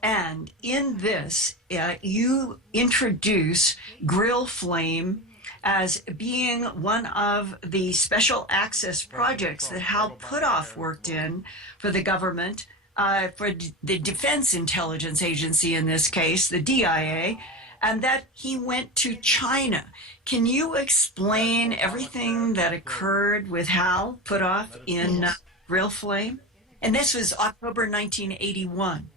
And in this, you introduce Grill Flame as being one of the special access projects that Hal Puthoff worked in for the government, for the Defense Intelligence Agency in this case, the DIA, and that he went to China. Can you explain everything that occurred with Hal Puthoff in Grill Flame? And this was October 1981.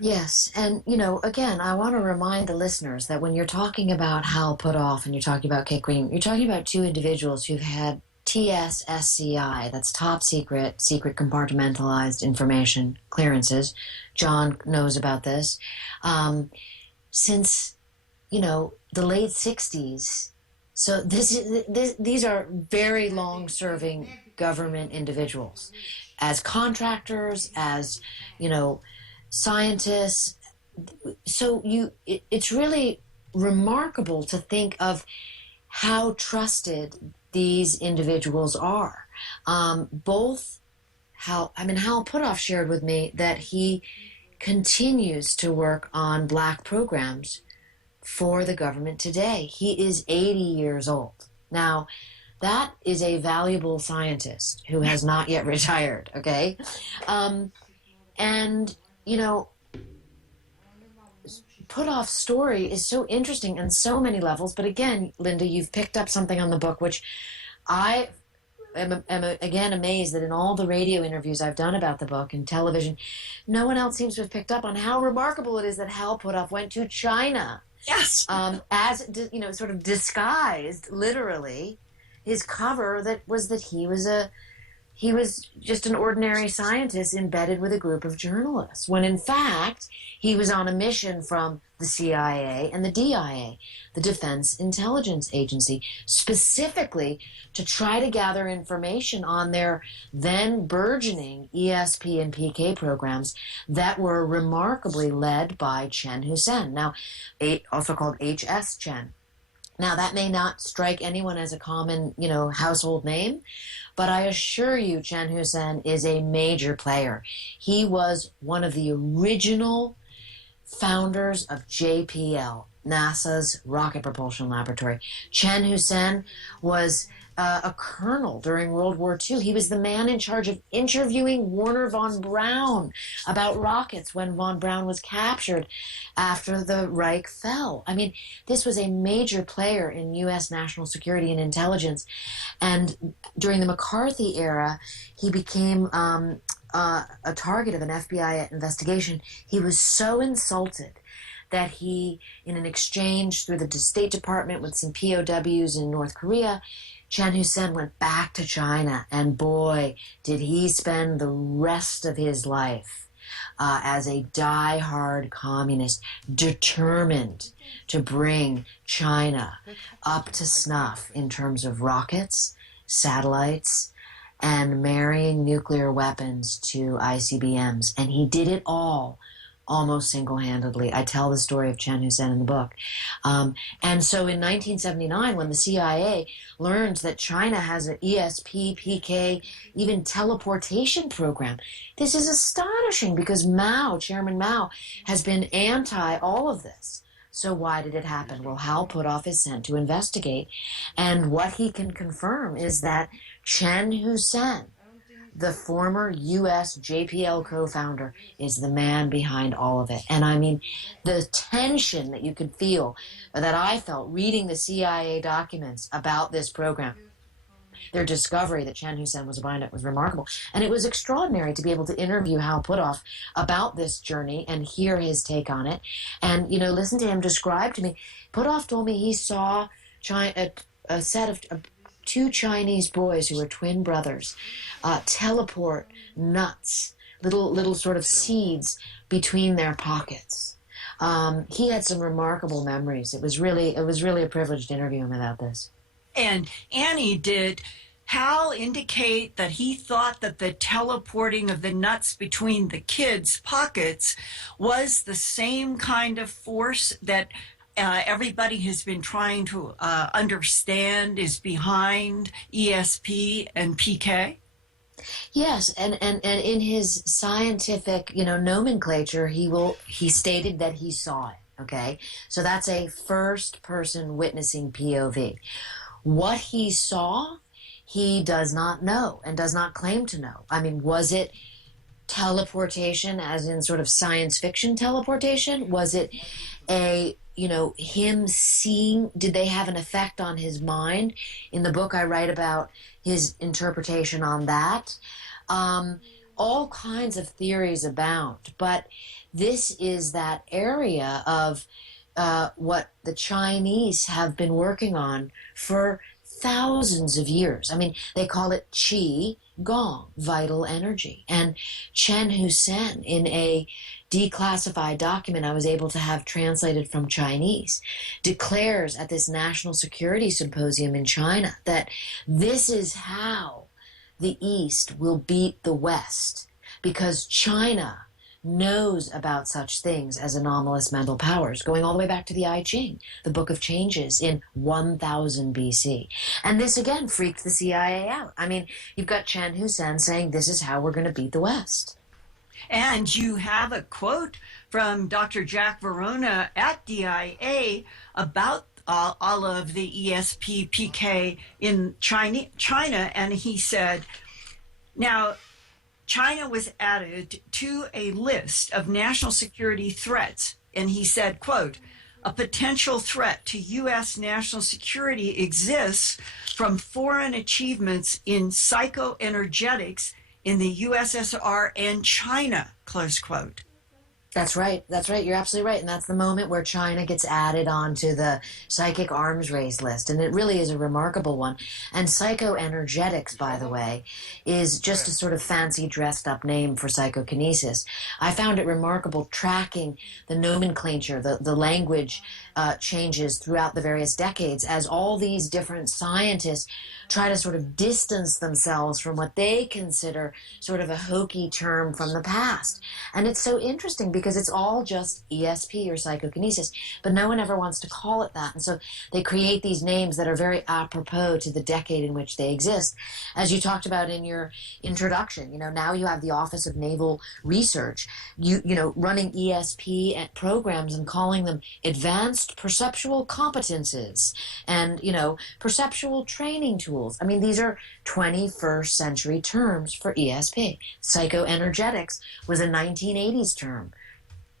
Yes, and again, I want to remind the listeners that when you're talking about Hal Puthoff and you're talking about Kit Green, you're talking about 2 individuals who've had TSSCI, that's top secret compartmentalized information clearances. John knows about this. Since, the late 60s. So these are very long-serving government individuals. As contractors, as, scientists. So it's really remarkable to think of how trusted these individuals are. Hal Puthoff shared with me that he continues to work on black programs for the government today. He is 80 years old. Now, that is a valuable scientist who has not yet retired, okay? And Put-Off's story is so interesting on so many levels. But again, Linda, you've picked up something on the book, which I am again amazed that in all the radio interviews I've done about the book and television, no one else seems to have picked up on how remarkable it is that Hal Puthoff went to China. Yes. As, sort of disguised, literally, his cover that he was just an ordinary scientist embedded with a group of journalists, when in fact he was on a mission from the CIA and the DIA, the Defense Intelligence Agency, specifically to try to gather information on their then burgeoning ESP and PK programs that were remarkably led by Chen Hussein, now also called H.S. Chen. Now, that may not strike anyone as a common, household name, but I assure you Chen Hussein is a major player. He was one of the original founders of JPL, NASA's Rocket Propulsion Laboratory. Chen Hussein was a colonel during World War II. He was the man in charge of interviewing Wernher von Braun about rockets when von Braun was captured after the Reich fell. I mean, this was a major player in U.S. national security and intelligence. And during the McCarthy era, he became a target of an FBI investigation. He was so insulted that he, in an exchange through the State Department with some POWs in North Korea, Chen Hussein went back to China, and boy, did he spend the rest of his life as a die-hard communist, determined to bring China up to snuff in terms of rockets, satellites, and marrying nuclear weapons to ICBMs. And he did it all almost single-handedly. I tell the story of Chen Hussein in the book. And so in 1979, when the CIA learns that China has an ESP, PK, even teleportation program, this is astonishing because Chairman Mao, has been anti all of this. So why did it happen? Well, Hal Puthoff is sent to investigate, and what he can confirm is that Chen Hussein, the former U.S. JPL co-founder, is the man behind all of it. And I mean, the tension that you could feel, that I felt reading the CIA documents about this program, their discovery that Chen Hussein was behind it was remarkable. And it was extraordinary to be able to interview Hal Puthoff about this journey and hear his take on it. And, listen to him describe to me. Puthoff told me he saw a set of two Chinese boys who were twin brothers teleport nuts, little sort of seeds between their pockets. He had some remarkable memories. It was really a privilege to interview him about this. And Annie, did Hal indicate that he thought that the teleporting of the nuts between the kids' pockets was the same kind of force that everybody has been trying to understand is behind ESP and PK? Yes, and in his scientific, nomenclature, he stated that he saw it. Okay, so that's a first-person witnessing POV. What he saw, he does not know and does not claim to know. I mean, was it teleportation, as in sort of science fiction teleportation? Was it him seeing, did they have an effect on his mind? In the book, I write about his interpretation on that. All kinds of theories abound, but this is that area of what the Chinese have been working on for thousands of years. I mean, they call it Qi Gong, vital energy. And Chen Hussein, in a declassified document I was able to have translated from Chinese, declares at this National Security Symposium in China that this is how the East will beat the West, because China knows about such things as anomalous mental powers, going all the way back to the I Ching, the Book of Changes in 1000 BC. And this, again, freaked the CIA out. I mean, you've got Chen Hussein saying this is how we're going to beat the West. And you have a quote from Dr. Jack Verona at DIA about all of the ESP PK in China, and he said, now, China was added to a list of national security threats and he said, quote, "A potential threat to U.S. national security exists from foreign achievements in psychoenergetics in the USSR and China," close quote. That's right. That's right. You're absolutely right. And that's the moment where China gets added onto the psychic arms race list. And it really is a remarkable one. And psychoenergetics, by the way, is just a sort of fancy dressed up name for psychokinesis. I found it remarkable tracking the nomenclature, the language changes throughout the various decades as all these different scientists try to sort of distance themselves from what they consider sort of a hokey term from the past. And it's so interesting because it's all just ESP or psychokinesis, but no one ever wants to call it that. And so they create these names that are very apropos to the decade in which they exist. As you talked about in your introduction, now you have the Office of Naval Research, running ESP at programs and calling them advanced perceptual competences and, perceptual training tools. I mean, these are 21st century terms for ESP. Psychoenergetics was a 1980s term.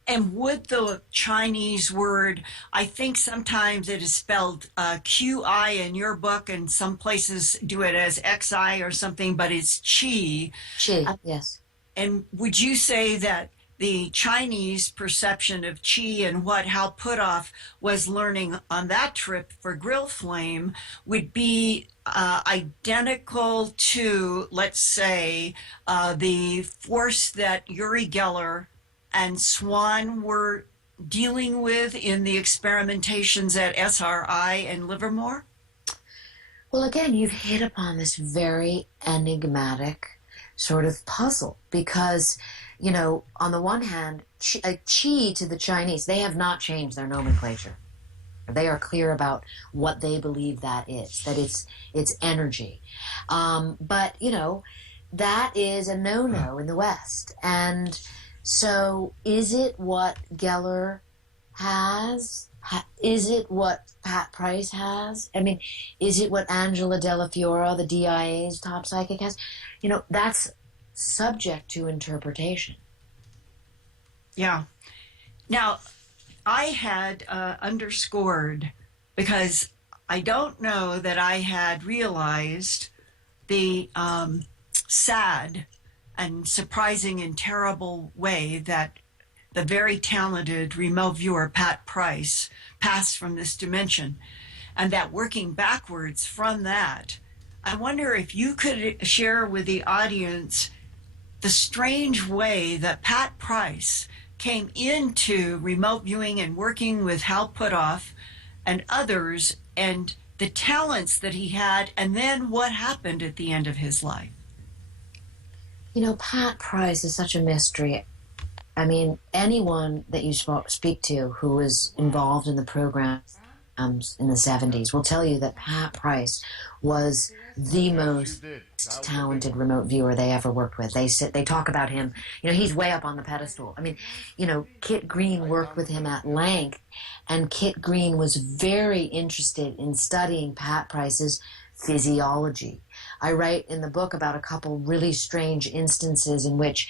And would the Chinese word, I think sometimes it is spelled QI in your book, and some places do it as XI or something, but it's Qi. Qi, yes. And would you say that the Chinese perception of Qi and what Hal Puthoff was learning on that trip for Grill Flame would be identical to, let's say, the force that Uri Geller and Swan were dealing with in the experimentations at SRI and Livermore? Well, again, you've hit upon this very enigmatic sort of puzzle because, on the one hand, Qi to the Chinese, they have not changed their nomenclature. They are clear about what they believe that is, that it's energy. But, that is a no-no in the West. And so is it what Geller has? Is it what Pat Price has? I mean, is it what Angela Della Fiora, the DIA's top psychic, has? That's subject to interpretation. Yeah. Now, I had underscored, because I don't know that I had realized the sad and surprising and terrible way that the very talented remote viewer Pat Price passed from this dimension, and that working backwards from that, I wonder if you could share with the audience the strange way that Pat Price came into remote viewing and working with Hal Puthoff and others, and the talents that he had, and then what happened at the end of his life. Pat Price is such a mystery. I mean, anyone that you speak to who was involved in the program in the 70s will tell you that Pat Price was the most talented remote viewer they ever worked with. They talk about him, he's way up on the pedestal. I mean, Kit Green worked with him at length, and Kit Green was very interested in studying Pat Price's physiology. I write in the book about a couple really strange instances in which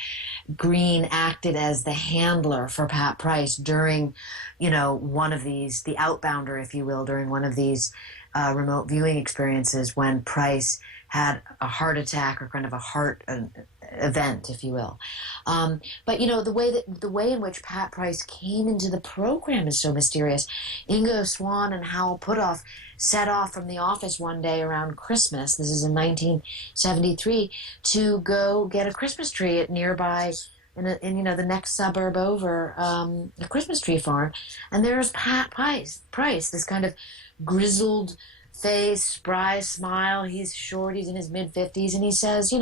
Green acted as the handler for Pat Price during, one of these, the outbounder, if you will, during one of these remote viewing experiences when Price had a heart attack or kind of a heart event, if you will. But the way in which Pat Price came into the program is so mysterious. Ingo Swann and Hal Puthoff set off from the office one day around Christmas, this is in 1973, to go get a Christmas tree at nearby, in the next suburb over, a Christmas tree farm. And there's Pat Price, this kind of grizzled face, spry smile. He's short, he's in his mid-50s, and he says,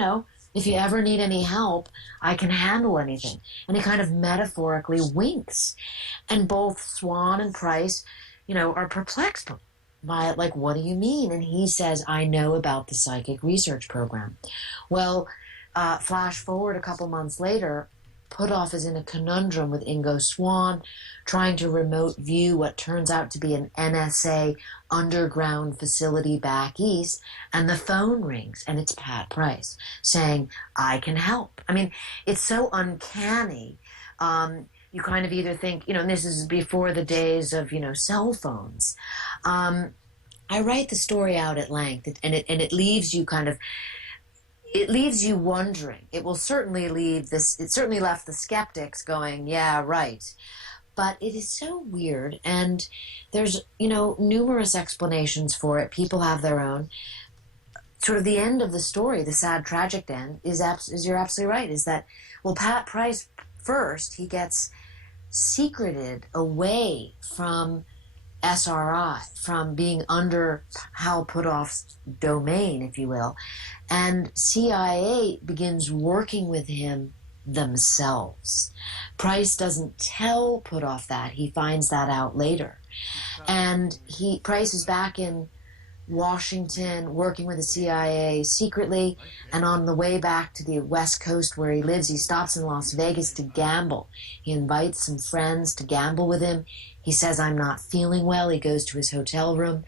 if you ever need any help, I can handle anything. And he kind of metaphorically winks. And both Swan and Price, are perplexed by it, like, what do you mean? And he says, I know about the psychic research program. Well, flash forward a couple months later, Puthoff is in a conundrum with Ingo Swann, trying to remote view what turns out to be an NSA underground facility back east, and the phone rings, and it's Pat Price saying, I can help. I mean, it's so uncanny you kind of either think, and this is before the days of, cell phones. I write the story out at length, and it leaves you it leaves you wondering. It certainly left the skeptics going, yeah, right. But it is so weird, and there's, numerous explanations for it. People have their own. Sort of the end of the story, the sad, tragic end, is you're absolutely right, is that, Pat Price, first, he gets secreted away from SRI, from being under Hal Puthoff's domain, if you will, and CIA begins working with him themselves. Price doesn't tell Puthoff that. He finds that out later. And Price is back in Washington working with the CIA secretly, and on the way back to the West Coast where he lives, he stops in Las Vegas to gamble. He invites some friends to gamble with him. He says, I'm not feeling well. He goes to his hotel room,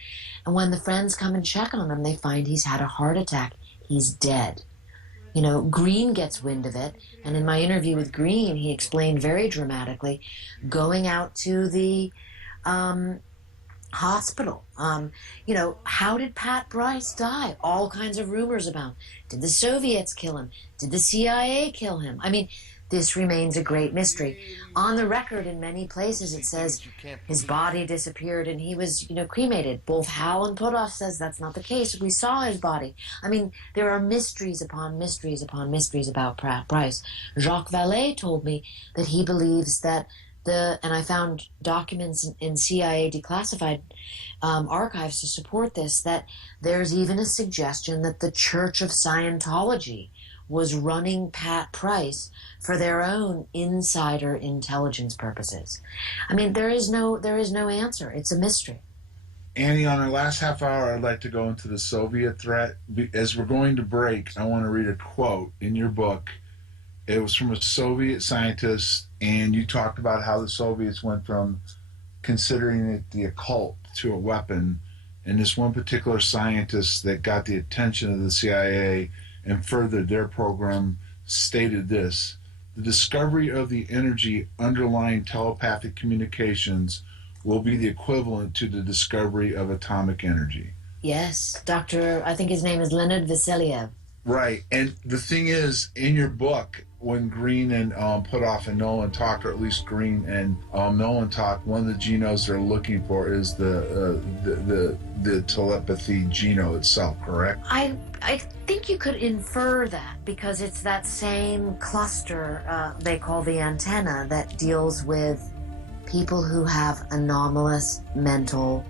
and when the friends come and check on him, they find he's had a heart attack. He's dead. Green gets wind of it, and in my interview with Green, he explained very dramatically, going out to the hospital. How did Pat Price die? All kinds of rumors about. Did the Soviets kill him? Did the CIA kill him? This remains a great mystery. On the record, in many places, it says his body disappeared and he was, cremated. Both Hal and Puthoff says that's not the case. We saw his body. There are mysteries upon mysteries upon mysteries about Pat Price. Jacques Vallée told me that he believes that and I found documents in CIA declassified archives to support this, that there's even a suggestion that the Church of Scientology was running Pat Price for their own insider intelligence purposes. There is no answer. It's a mystery. Annie, on our last half hour, I'd like to go into the Soviet threat. As we're going to break, I want to read a quote in your book. It was from a Soviet scientist, and you talked about how the Soviets went from considering it the occult to a weapon. And this one particular scientist that got the attention of the CIA and furthered their program stated this: the discovery of the energy underlying telepathic communications will be the equivalent to the discovery of atomic energy. Yes, I think his name is Leonid Vasiliev. Right. And the thing is, in your book, when Green and Puthoff and Nolan talked, or at least Green and Nolan talked, one of the genomes they're looking for is the telepathy genome itself, correct? I think you could infer that because it's that same cluster they call the antenna that deals with people who have anomalous mental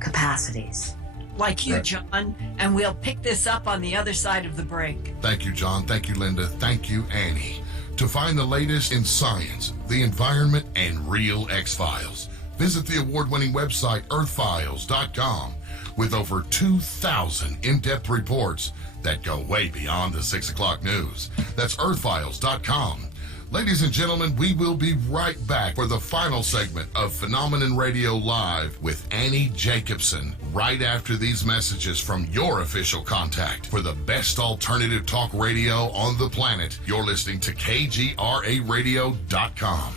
capacities. Like you, John, and we'll pick this up on the other side of the break. Thank you, John. Thank you, Linda. Thank you, Annie. To find the latest in science, the environment, and real X-Files, visit the award-winning website earthfiles.com with over 2,000 in-depth reports that go way beyond the 6 o'clock news. That's earthfiles.com. Ladies and gentlemen, we will be right back for the final segment of Phenomenon Radio Live with Annie Jacobson, right after these messages from your official contact for the best alternative talk radio on the planet. You're listening to KGRAradio.com.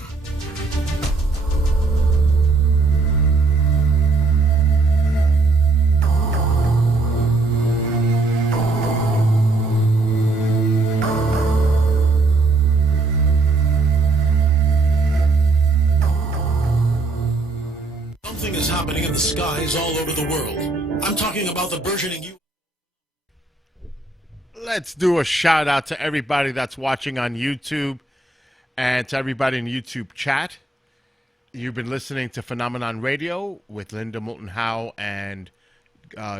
Something is happening in the skies all over the world. I'm talking about the burgeoning Let's do a shout out to everybody that's watching on YouTube and to everybody in YouTube chat. You've been listening to Phenomenon Radio with Linda Moulton Howe and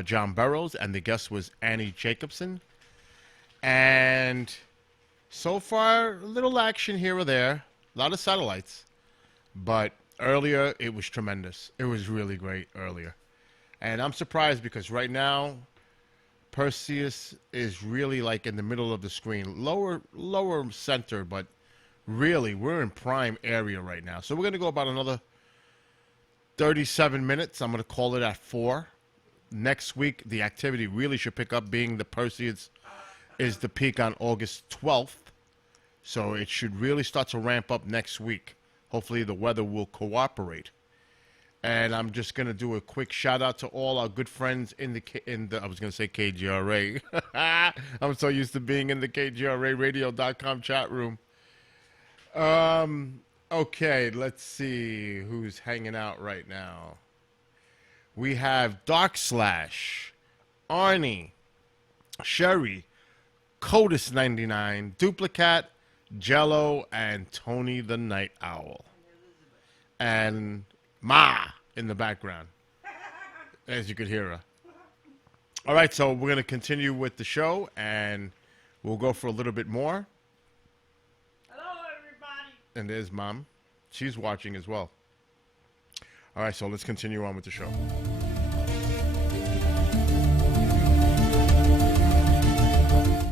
John Burroughs, and the guest was Annie Jacobson. And so far, a little action here or there, a lot of satellites, but earlier, it was tremendous. It was really great earlier. And I'm surprised because right now, Perseids is really like in the middle of the screen. Lower center, but really, we're in prime area right now. So we're going to go about another 37 minutes. I'm going to call it at 4. Next week, the activity really should pick up, being the Perseids is the peak on August 12th. So it should really start to ramp up next week. Hopefully the weather will cooperate. And I'm just going to do a quick shout out to all our good friends in the I was going to say KGRA. I'm so used to being in the KGRAradio.com chat room. Okay, let's see who's hanging out right now. We have Dark Slash, Arnie, Sherry, Codus 99, Duplicat, Jello, and Tony the Night Owl. And Ma in the background, as you could hear her. All right, so we're going to continue with the show, and we'll go for a little bit more. Hello, everybody. And there's Mom. She's watching as well. All right, so let's continue on with the show.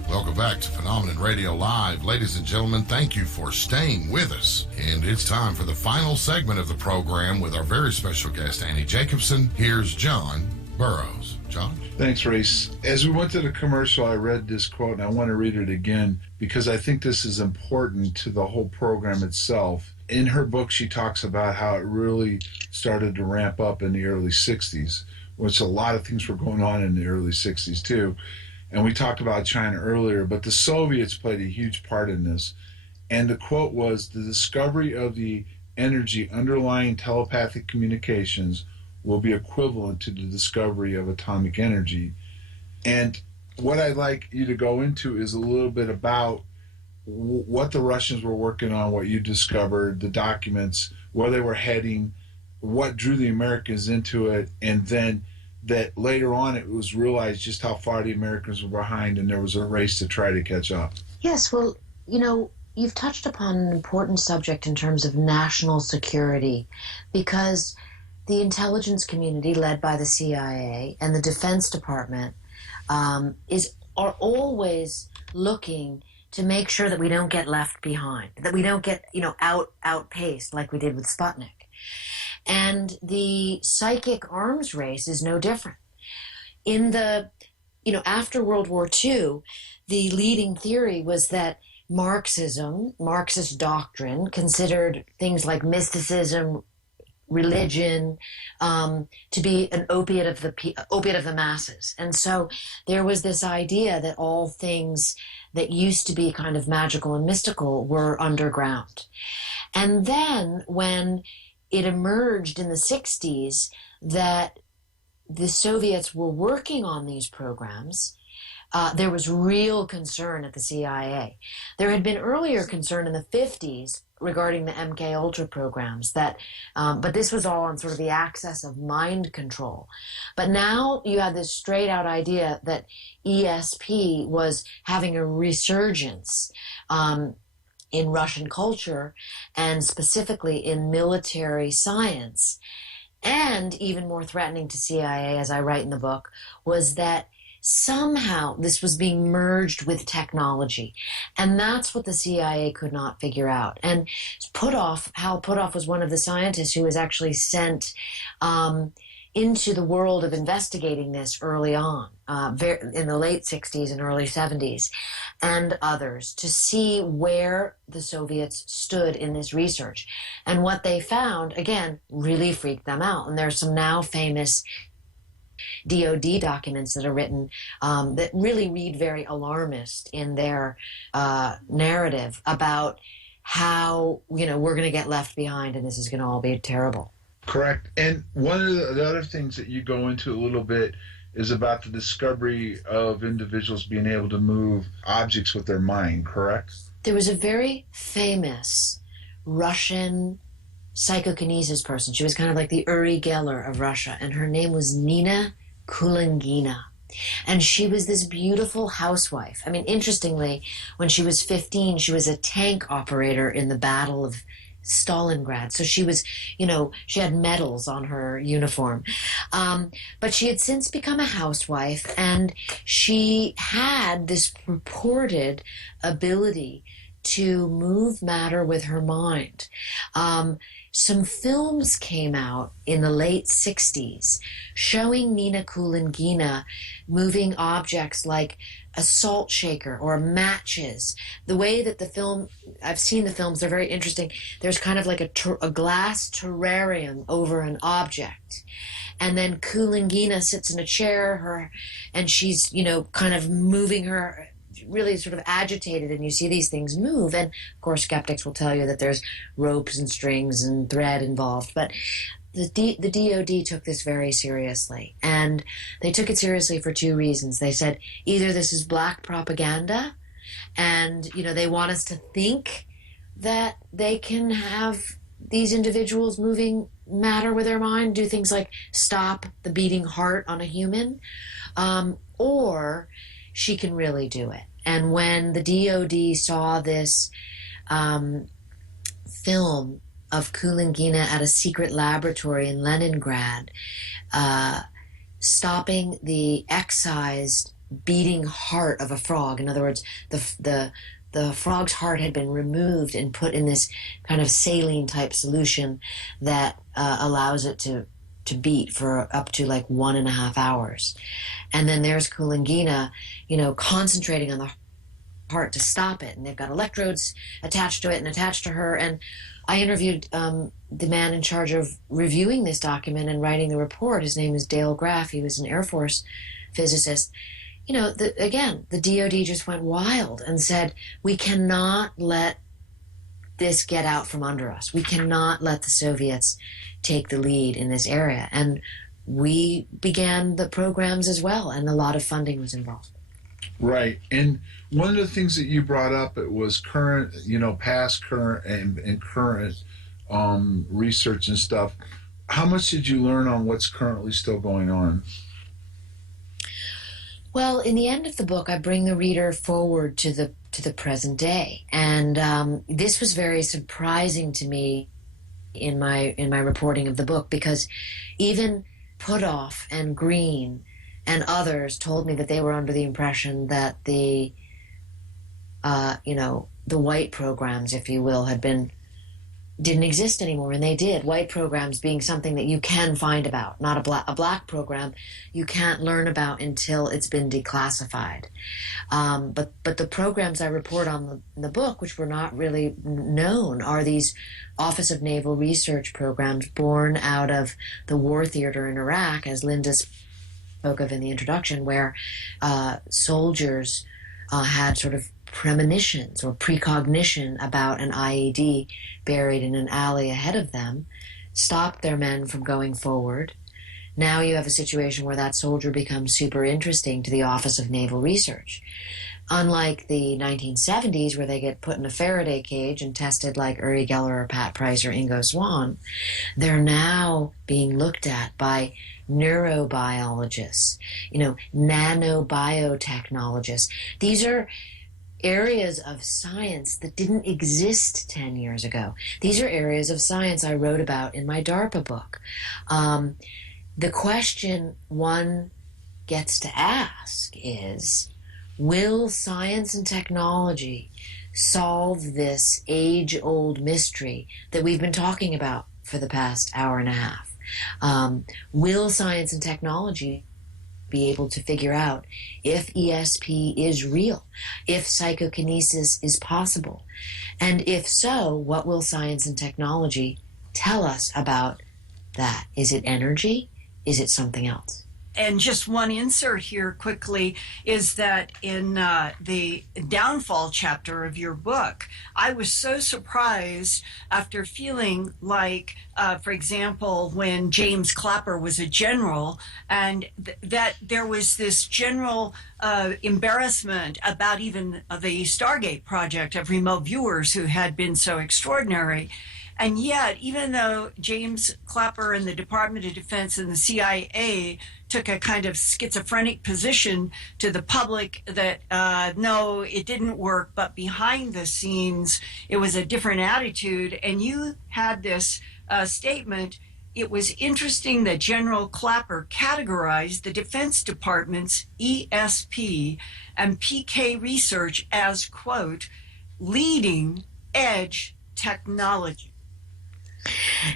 Welcome back to Phenomenon Radio Live. Ladies and gentlemen, thank you for staying with us. And it's time for the final segment of the program with our very special guest, Annie Jacobson. Here's John Burroughs. John? Thanks, Race. As we went to the commercial, I read this quote, and I want to read it again because I think this is important to the whole program itself. In her book, she talks about how it really started to ramp up in the early 60s, which a lot of things were going on in the early 60s, too. And we talked about China earlier, but the Soviets played a huge part in this. And the quote was, "The discovery of the energy underlying telepathic communications will be equivalent to the discovery of atomic energy." And what I'd like you to go into is a little bit about what the Russians were working on, what you discovered, the documents, where they were heading, what drew the Americans into it, and then that later on it was realized just how far the Americans were behind, and there was a race to try to catch up. Yes, well, you've touched upon an important subject in terms of national security, because the intelligence community led by the CIA and the Defense Department are always looking to make sure that we don't get left behind, that we don't get outpaced like we did with Sputnik. And the psychic arms race is no different. In the, after World War II, the leading theory was that Marxist doctrine considered things like mysticism, religion, to be an opiate of the masses. And so there was this idea that all things that used to be kind of magical and mystical were underground. And then when it emerged in the 60s that the Soviets were working on these programs, there was real concern at the CIA. There had been earlier concern in the 50s regarding the MK Ultra programs, but this was all on sort of the axis of mind control. But now you had this straight out idea that ESP was having a resurgence in Russian culture, and specifically in military science. And even more threatening to CIA, as I write in the book, was that somehow this was being merged with technology. And that's what the CIA could not figure out. And Hal Puthoff was one of the scientists who was actually sent into the world of investigating this early on, in the late 60s and early 70s, and others, to see where the Soviets stood in this research. And what they found, again, really freaked them out. And there's some now famous DOD documents that are written that really read very alarmist in their narrative about how, we're going to get left behind and this is going to all be terrible. Correct. And one of the other things that you go into a little bit is about the discovery of individuals being able to move objects with their mind, correct? There was a very famous Russian psychokinesis person. She was kind of like the Uri Geller of Russia, and her name was Nina Kulingina. And she was this beautiful housewife. I mean, interestingly, when she was 15, she was a tank operator in the Battle of Stalingrad. So she was, she had medals on her uniform. But she had since become a housewife, and she had this purported ability to move matter with her mind. some films came out in the late 60s showing Nina Kulingina moving objects like a salt shaker or matches. The way that the film, I've seen the films, they're very interesting. There's kind of like a glass terrarium over an object. And then Kulingina sits in a chair, and she's, kind of moving her, really sort of agitated, and you see these things move. And of course, skeptics will tell you that there's ropes and strings and thread involved. But the DOD took this very seriously, and they took it seriously for two reasons. They said either this is black propaganda, and they want us to think that they can have these individuals moving matter with their mind, do things like stop the beating heart on a human, or she can really do it. And when the DOD saw this film of Kulingina at a secret laboratory in Leningrad, stopping the excised beating heart of a frog. In other words, the frog's heart had been removed and put in this kind of saline-type solution that allows it to beat for up to like 1.5 hours. And then there's Kulingina, concentrating on the heart to stop it. And they've got electrodes attached to it and attached to her. And I interviewed the man in charge of reviewing this document and writing the report. His name is Dale Graff. He was an Air Force physicist. The DOD just went wild and said, we cannot let this get out from under us. We cannot let the Soviets take the lead in this area. And we began the programs as well, and a lot of funding was involved. Right. And one of the things that you brought up, it was current, past, current, and current research and stuff. How much did you learn on what's currently still going on? Well, in the end of the book, I bring the reader forward to the present day, and this was very surprising to me in my reporting of the book, because even Putoff and Green and others told me that they were under the impression that the white programs, if you will, didn't exist anymore, and they did. White programs being something that you can find about, not a black program you can't learn about until it's been declassified. But the programs I report on in the book, which were not really known, are these Office of Naval Research programs born out of the war theater in Iraq, as Linda spoke of in the introduction, where soldiers had sort of premonitions or precognition about an IED buried in an alley ahead of them, stopped their men from going forward. Now you have a situation where that soldier becomes super interesting to the Office of Naval Research. Unlike the 1970s, where they get put in a Faraday cage and tested like Uri Geller or Pat Price or Ingo Swann, they're now being looked at by neurobiologists, nanobiotechnologists. These are areas of science that didn't exist 10 years ago. These are areas of science I wrote about in my DARPA book. The question one gets to ask is, will science and technology solve this age-old mystery that we've been talking about for the past hour and a half? Will science and technology be able to figure out if ESP is real, if psychokinesis is possible? And if so, what will science and technology tell us about that? Is it energy? Is it something else? And just one insert here quickly is that in the downfall chapter of your book, I was so surprised after feeling like, for example, when James Clapper was a general, and that there was this general embarrassment about even the Stargate project of remote viewers who had been so extraordinary. And yet, even though James Clapper and the Department of Defense and the CIA took a kind of schizophrenic position to the public that, no, it didn't work, but behind the scenes, it was a different attitude. And you had this statement. It was interesting that General Clapper categorized the Defense Department's ESP and PK research as, quote, leading edge technology.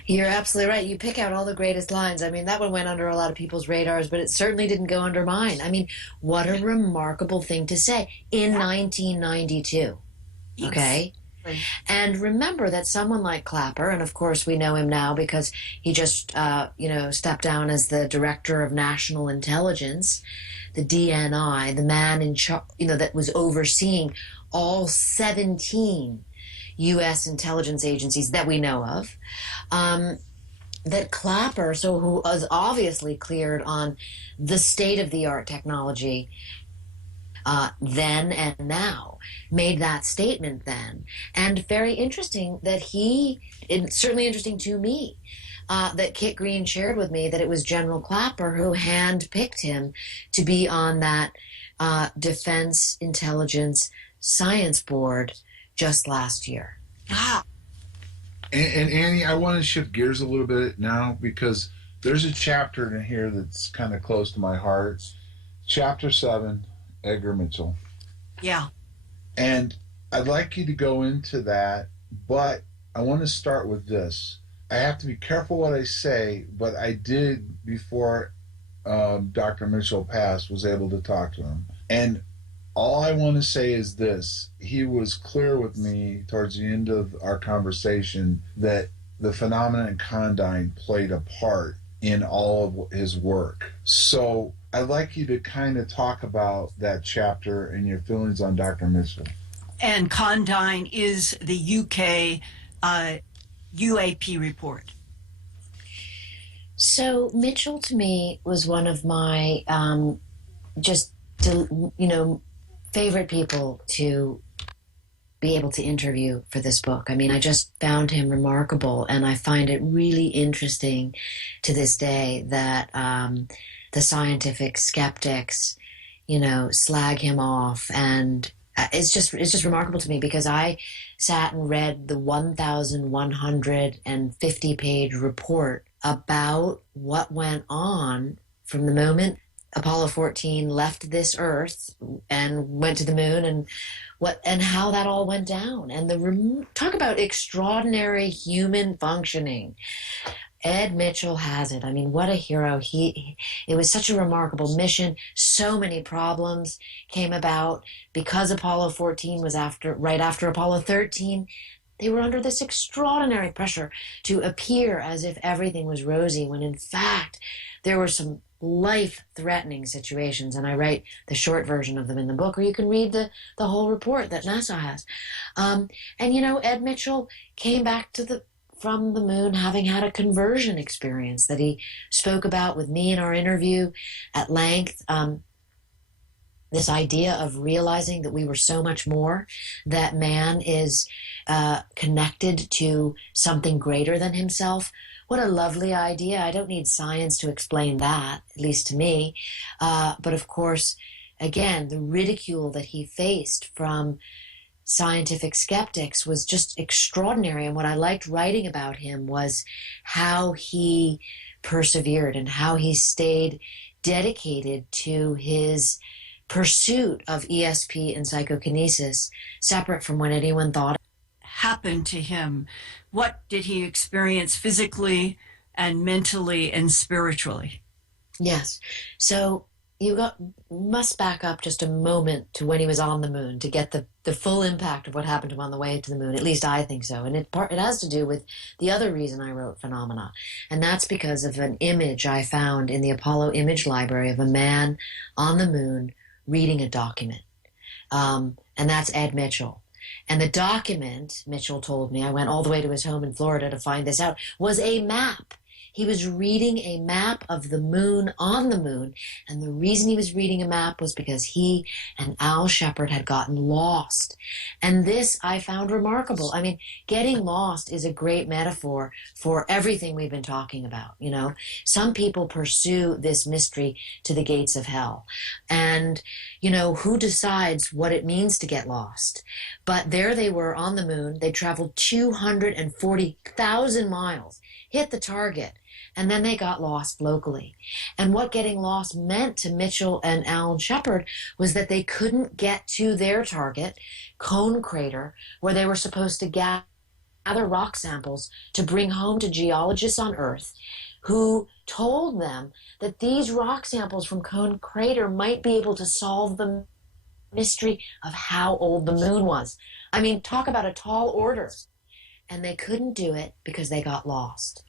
You're absolutely right. You pick out all the greatest lines. I mean, that one went under a lot of people's radars, but it certainly didn't go under mine. I mean, what a remarkable thing to say in 1992. Okay? And remember that someone like Clapper, and of course we know him now because he just, stepped down as the Director of National Intelligence, the DNI, the man in charge, that was overseeing all 17 U.S. intelligence agencies that we know of, that Clapper, who was obviously cleared on the state-of-the-art technology then and now, made that statement then. And very interesting that it's certainly interesting to me, that Kit Green shared with me that it was General Clapper who handpicked him to be on that Defense Intelligence Science Board just last year. And Annie, I want to shift gears a little bit now because there's a chapter in here that's kind of close to my heart. Chapter 7, Edgar Mitchell. Yeah. And I'd like you to go into that, but I want to start with this. I have to be careful what I say, but I did, before Dr. Mitchell passed, was able to talk to him. And all I want to say is this. He was clear with me towards the end of our conversation that the phenomenon Condyne played a part in all of his work. So I'd like you to kind of talk about that chapter and your feelings on Dr. Mitchell. And Condyne is the UK UAP report. So Mitchell, to me, was one of my favorite people to be able to interview for this book. I mean, I just found him remarkable, and I find it really interesting to this day that the scientific skeptics, slag him off, and it's just remarkable to me because I sat and read the 1,150-page report about what went on from the moment Apollo 14 left this Earth and went to the moon, and how that all went down. And talk about extraordinary human functioning. Ed Mitchell has it. I mean, what a hero. It was such a remarkable mission. So many problems came about because Apollo 14 was right after Apollo 13. They were under this extraordinary pressure to appear as if everything was rosy, when in fact there were some life-threatening situations, and I write the short version of them in the book, or you can read the whole report that NASA has. Ed Mitchell came back from the moon having had a conversion experience that he spoke about with me in our interview at length. This idea of realizing that we were so much more, that man is connected to something greater than himself. What a lovely idea. I don't need science to explain that, at least to me. But of course, again, the ridicule that he faced from scientific skeptics was just extraordinary. And what I liked writing about him was how he persevered and how he stayed dedicated to his pursuit of ESP and psychokinesis, separate from what anyone thought happened to him. What did he experience physically and mentally and spiritually? Yes. So you must back up just a moment to when he was on the moon to get the full impact of what happened to him on the way to the moon. At least I think so. And it has to do with the other reason I wrote Phenomena. And that's because of an image I found in the Apollo image library of a man on the moon reading a document. And that's Ed Mitchell. And the document, Mitchell told me, I went all the way to his home in Florida to find this out, was a map. He was reading a map of the moon on the moon. And the reason he was reading a map was because he and Al Shepard had gotten lost. And this I found remarkable. I mean, getting lost is a great metaphor for everything we've been talking about. Some people pursue this mystery to the gates of hell. And, who decides what it means to get lost? But there they were on the moon. They traveled 240,000 miles, hit the target, and then they got lost locally. And what getting lost meant to Mitchell and Alan Shepard was that they couldn't get to their target, Cone Crater, where they were supposed to gather gather rock samples to bring home to geologists on Earth who told them that these rock samples from Cone Crater might be able to solve the mystery of how old the moon was. I mean, talk about a tall order. And they couldn't do it because they got lost.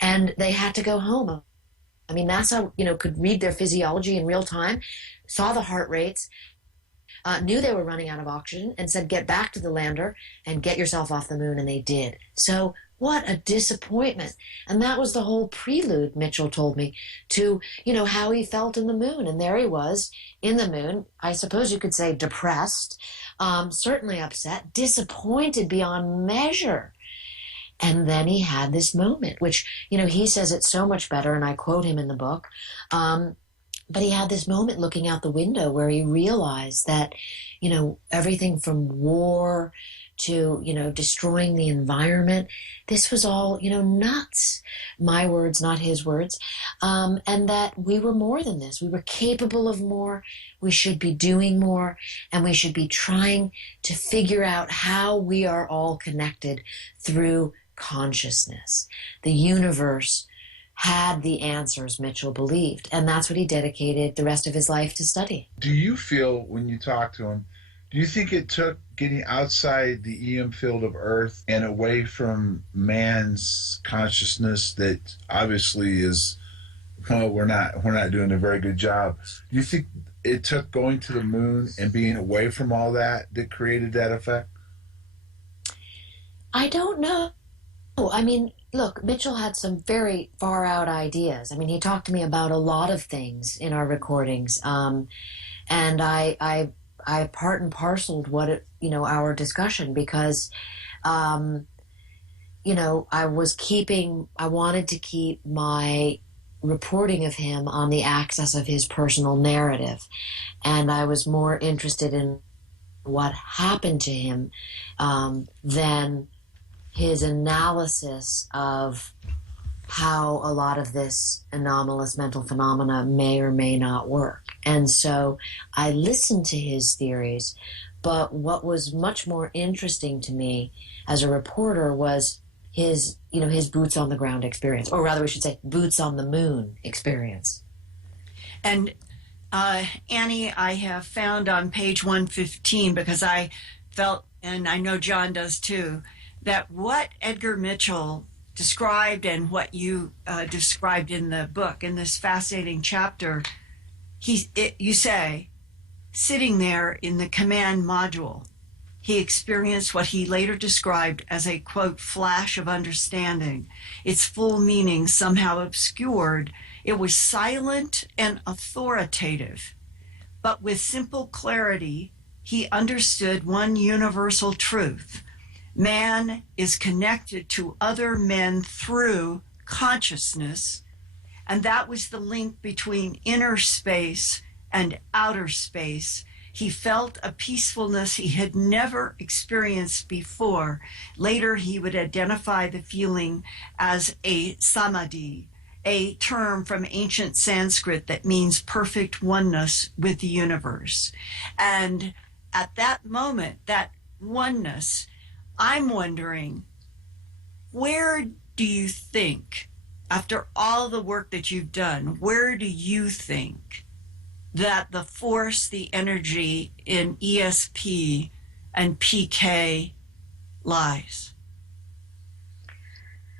And they had to go home. I mean, NASA, could read their physiology in real time, saw the heart rates, knew they were running out of oxygen, and said, get back to the lander and get yourself off the moon, and they did. So what a disappointment. And that was the whole prelude, Mitchell told me, to, how he felt in the moon. And there he was in the moon, I suppose you could say depressed, certainly upset, disappointed beyond measure. And then he had this moment, which, he says it's so much better, and I quote him in the book, but he had this moment looking out the window where he realized that, everything from war to, destroying the environment, this was all, nuts. My words, not his words. And that we were more than this. We were capable of more. We should be doing more. And we should be trying to figure out how we are all connected through consciousness. The universe had the answers, Mitchell believed. And that's what he dedicated the rest of his life to study. Do you feel, when you talk to him, do you think it took getting outside the EM field of Earth and away from man's consciousness that obviously is, well, we're not doing a very good job. Do you think it took going to the moon and being away from all that created that effect? I don't know. I mean, look, Mitchell had some very far out ideas. I mean, he talked to me about a lot of things in our recordings. And I part and parceled our discussion because, I wanted to keep my reporting of him on the axis of his personal narrative. And I was more interested in what happened to him than his analysis of how a lot of this anomalous mental phenomena may or may not work. And so I listened to his theories, but what was much more interesting to me as a reporter was his boots on the ground experience, or rather we should say boots on the moon experience. And Annie, I have found on page 115, because I felt, and I know John does too, that what Edgar Mitchell described and what you described in the book, in this fascinating chapter, you say, sitting there in the command module, he experienced what he later described as a, quote, flash of understanding. Its full meaning somehow obscured. It was silent and authoritative, but with simple clarity, he understood one universal truth. Man is connected to other men through consciousness, and that was the link between inner space and outer space. He felt a peacefulness he had never experienced before. Later, he would identify the feeling as a samadhi, a term from ancient Sanskrit that means perfect oneness with the universe. And at that moment, that oneness, I'm wondering, where do you think, after all the work that you've done, where do you think that the force, the energy in ESP and PK lies?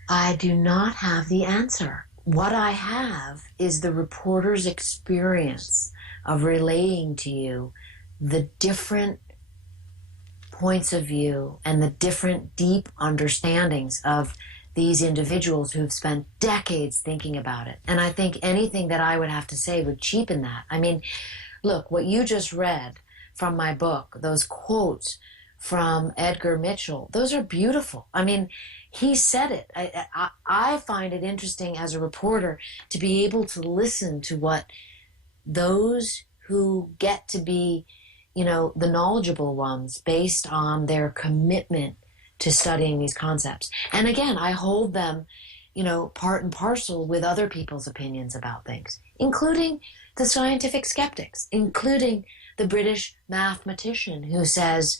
I do not have the answer. What I have is the reporter's experience of relaying to you the different points of view and the different deep understandings of these individuals who've spent decades thinking about it. And I think anything that I would have to say would cheapen that. I mean, look, what you just read from my book, those quotes from Edgar Mitchell, those are beautiful. I mean, he said it. I find it interesting as a reporter to be able to listen to what those who get to be the knowledgeable ones based on their commitment to studying these concepts. And again, I hold them, part and parcel with other people's opinions about things, including the scientific skeptics, including the British mathematician who says,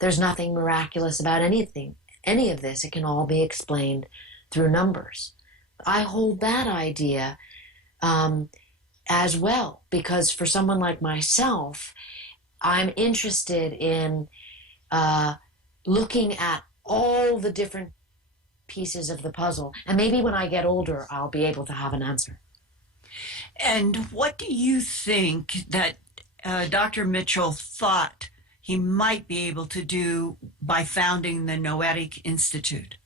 there's nothing miraculous about anything. any of this. It can all be explained through numbers. I hold that idea as well, because for someone like myself, I'm interested in looking at all the different pieces of the puzzle. And maybe when I get older, I'll be able to have an answer. And what do you think that Dr. Mitchell thought he might be able to do by founding the Noetic Institute?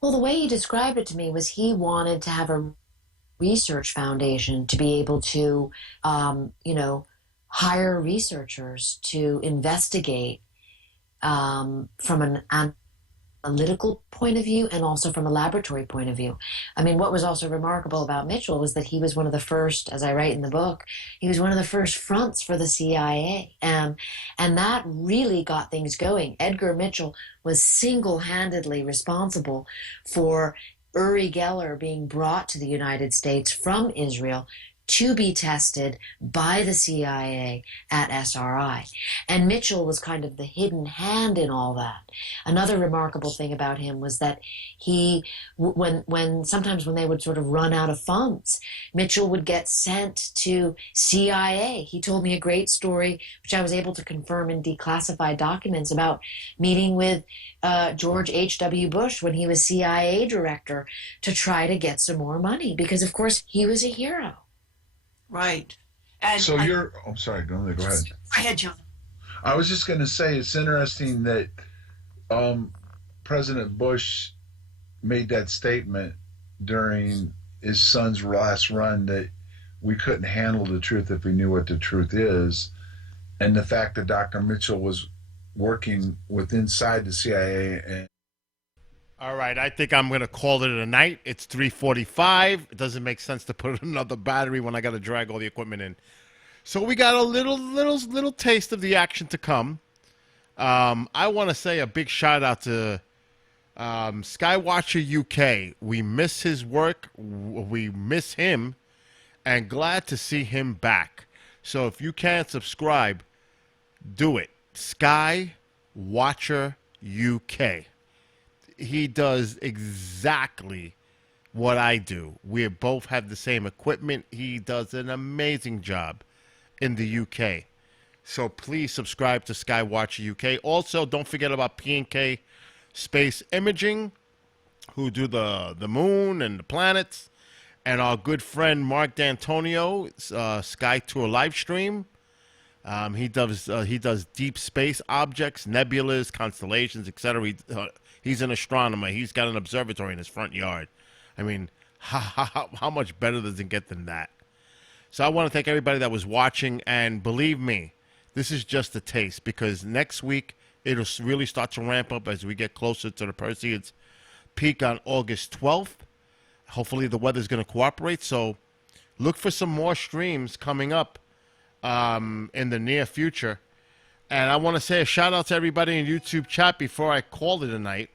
Well, the way he described it to me was he wanted to have a research foundation to be able to, hire researchers to investigate from an analytical point of view and also from a laboratory point of view. I mean, what was also remarkable about Mitchell was that he was one of the first, as I write in the book, he was one of the first fronts for the CIA. And that really got things going. Edgar Mitchell was single-handedly responsible for Uri Geller being brought to the United States from Israel to be tested by the CIA at SRI. And Mitchell was kind of the hidden hand in all that. Another remarkable thing about him was that he, sometimes when they would sort of run out of funds, Mitchell would get sent to CIA. He told me a great story, which I was able to confirm in declassified documents, about meeting with George H.W. Bush when he was CIA director to try to get some more money, because of course he was a hero. Right. And so I'm sorry, go ahead. Go ahead, John. I was just going to say, it's interesting that President Bush made that statement during his son's last run, that we couldn't handle the truth if we knew what the truth is. And the fact that Dr. Mitchell was working inside the CIA. And all right, I think I'm going to call it a night. It's 3:45. It doesn't make sense to put another battery when I got to drag all the equipment in. So we got a little taste of the action to come. I want to say a big shout out to Skywatcher UK. We miss his work. We miss him, and glad to see him back. So if you can't subscribe, do it. Skywatcher UK. He does exactly what I do. We both have the same equipment. He does an amazing job in the UK. So please subscribe to Skywatcher UK. Also, don't forget about P&K Space Imaging, who do the moon and the planets, and our good friend Mark D'Antonio, Sky Tour live stream. He does deep space objects, nebulas, constellations, etc. He's an astronomer. He's got an observatory in his front yard. I mean, how much better does it get than that? So I want to thank everybody that was watching, and believe me, this is just a taste, because next week it'll really start to ramp up as we get closer to the Perseids peak on August 12th. Hopefully the weather's going to cooperate, so look for some more streams coming up in the near future. And I want to say a shout out to everybody in YouTube chat before I call it a night,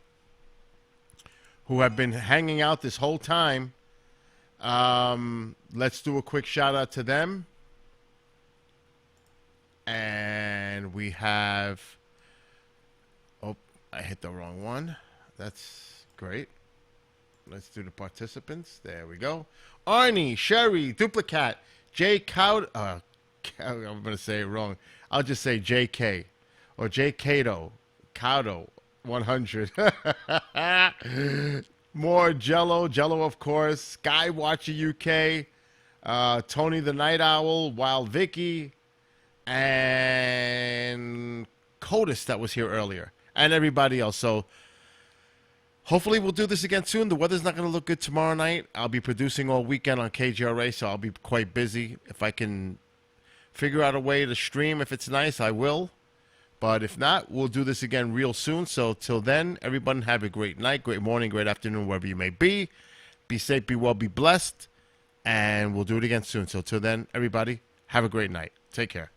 who have been hanging out this whole time. Let's do a quick shout out to them. And we have, I hit the wrong one. That's great. Let's do the participants. There we go. Arnie, Sherry, Duplicat, Jay Cowd. I'm going to say it wrong. I'll just say JK or J Cato, Caudo 100. More Jello of course, Skywatcher UK, Tony the Night Owl, Wild Vicky, and Codis that was here earlier, and everybody else. So hopefully we'll do this again soon. The weather's not going to look good tomorrow night. I'll be producing all weekend on KGRA, so I'll be quite busy. If I can figure out a way to stream, if it's nice, I will. But if not, we'll do this again real soon. So till then, everyone have a great night, great morning, great afternoon, wherever you may be. Be safe, be well, be blessed. And we'll do it again soon. So till then, everybody, have a great night. Take care.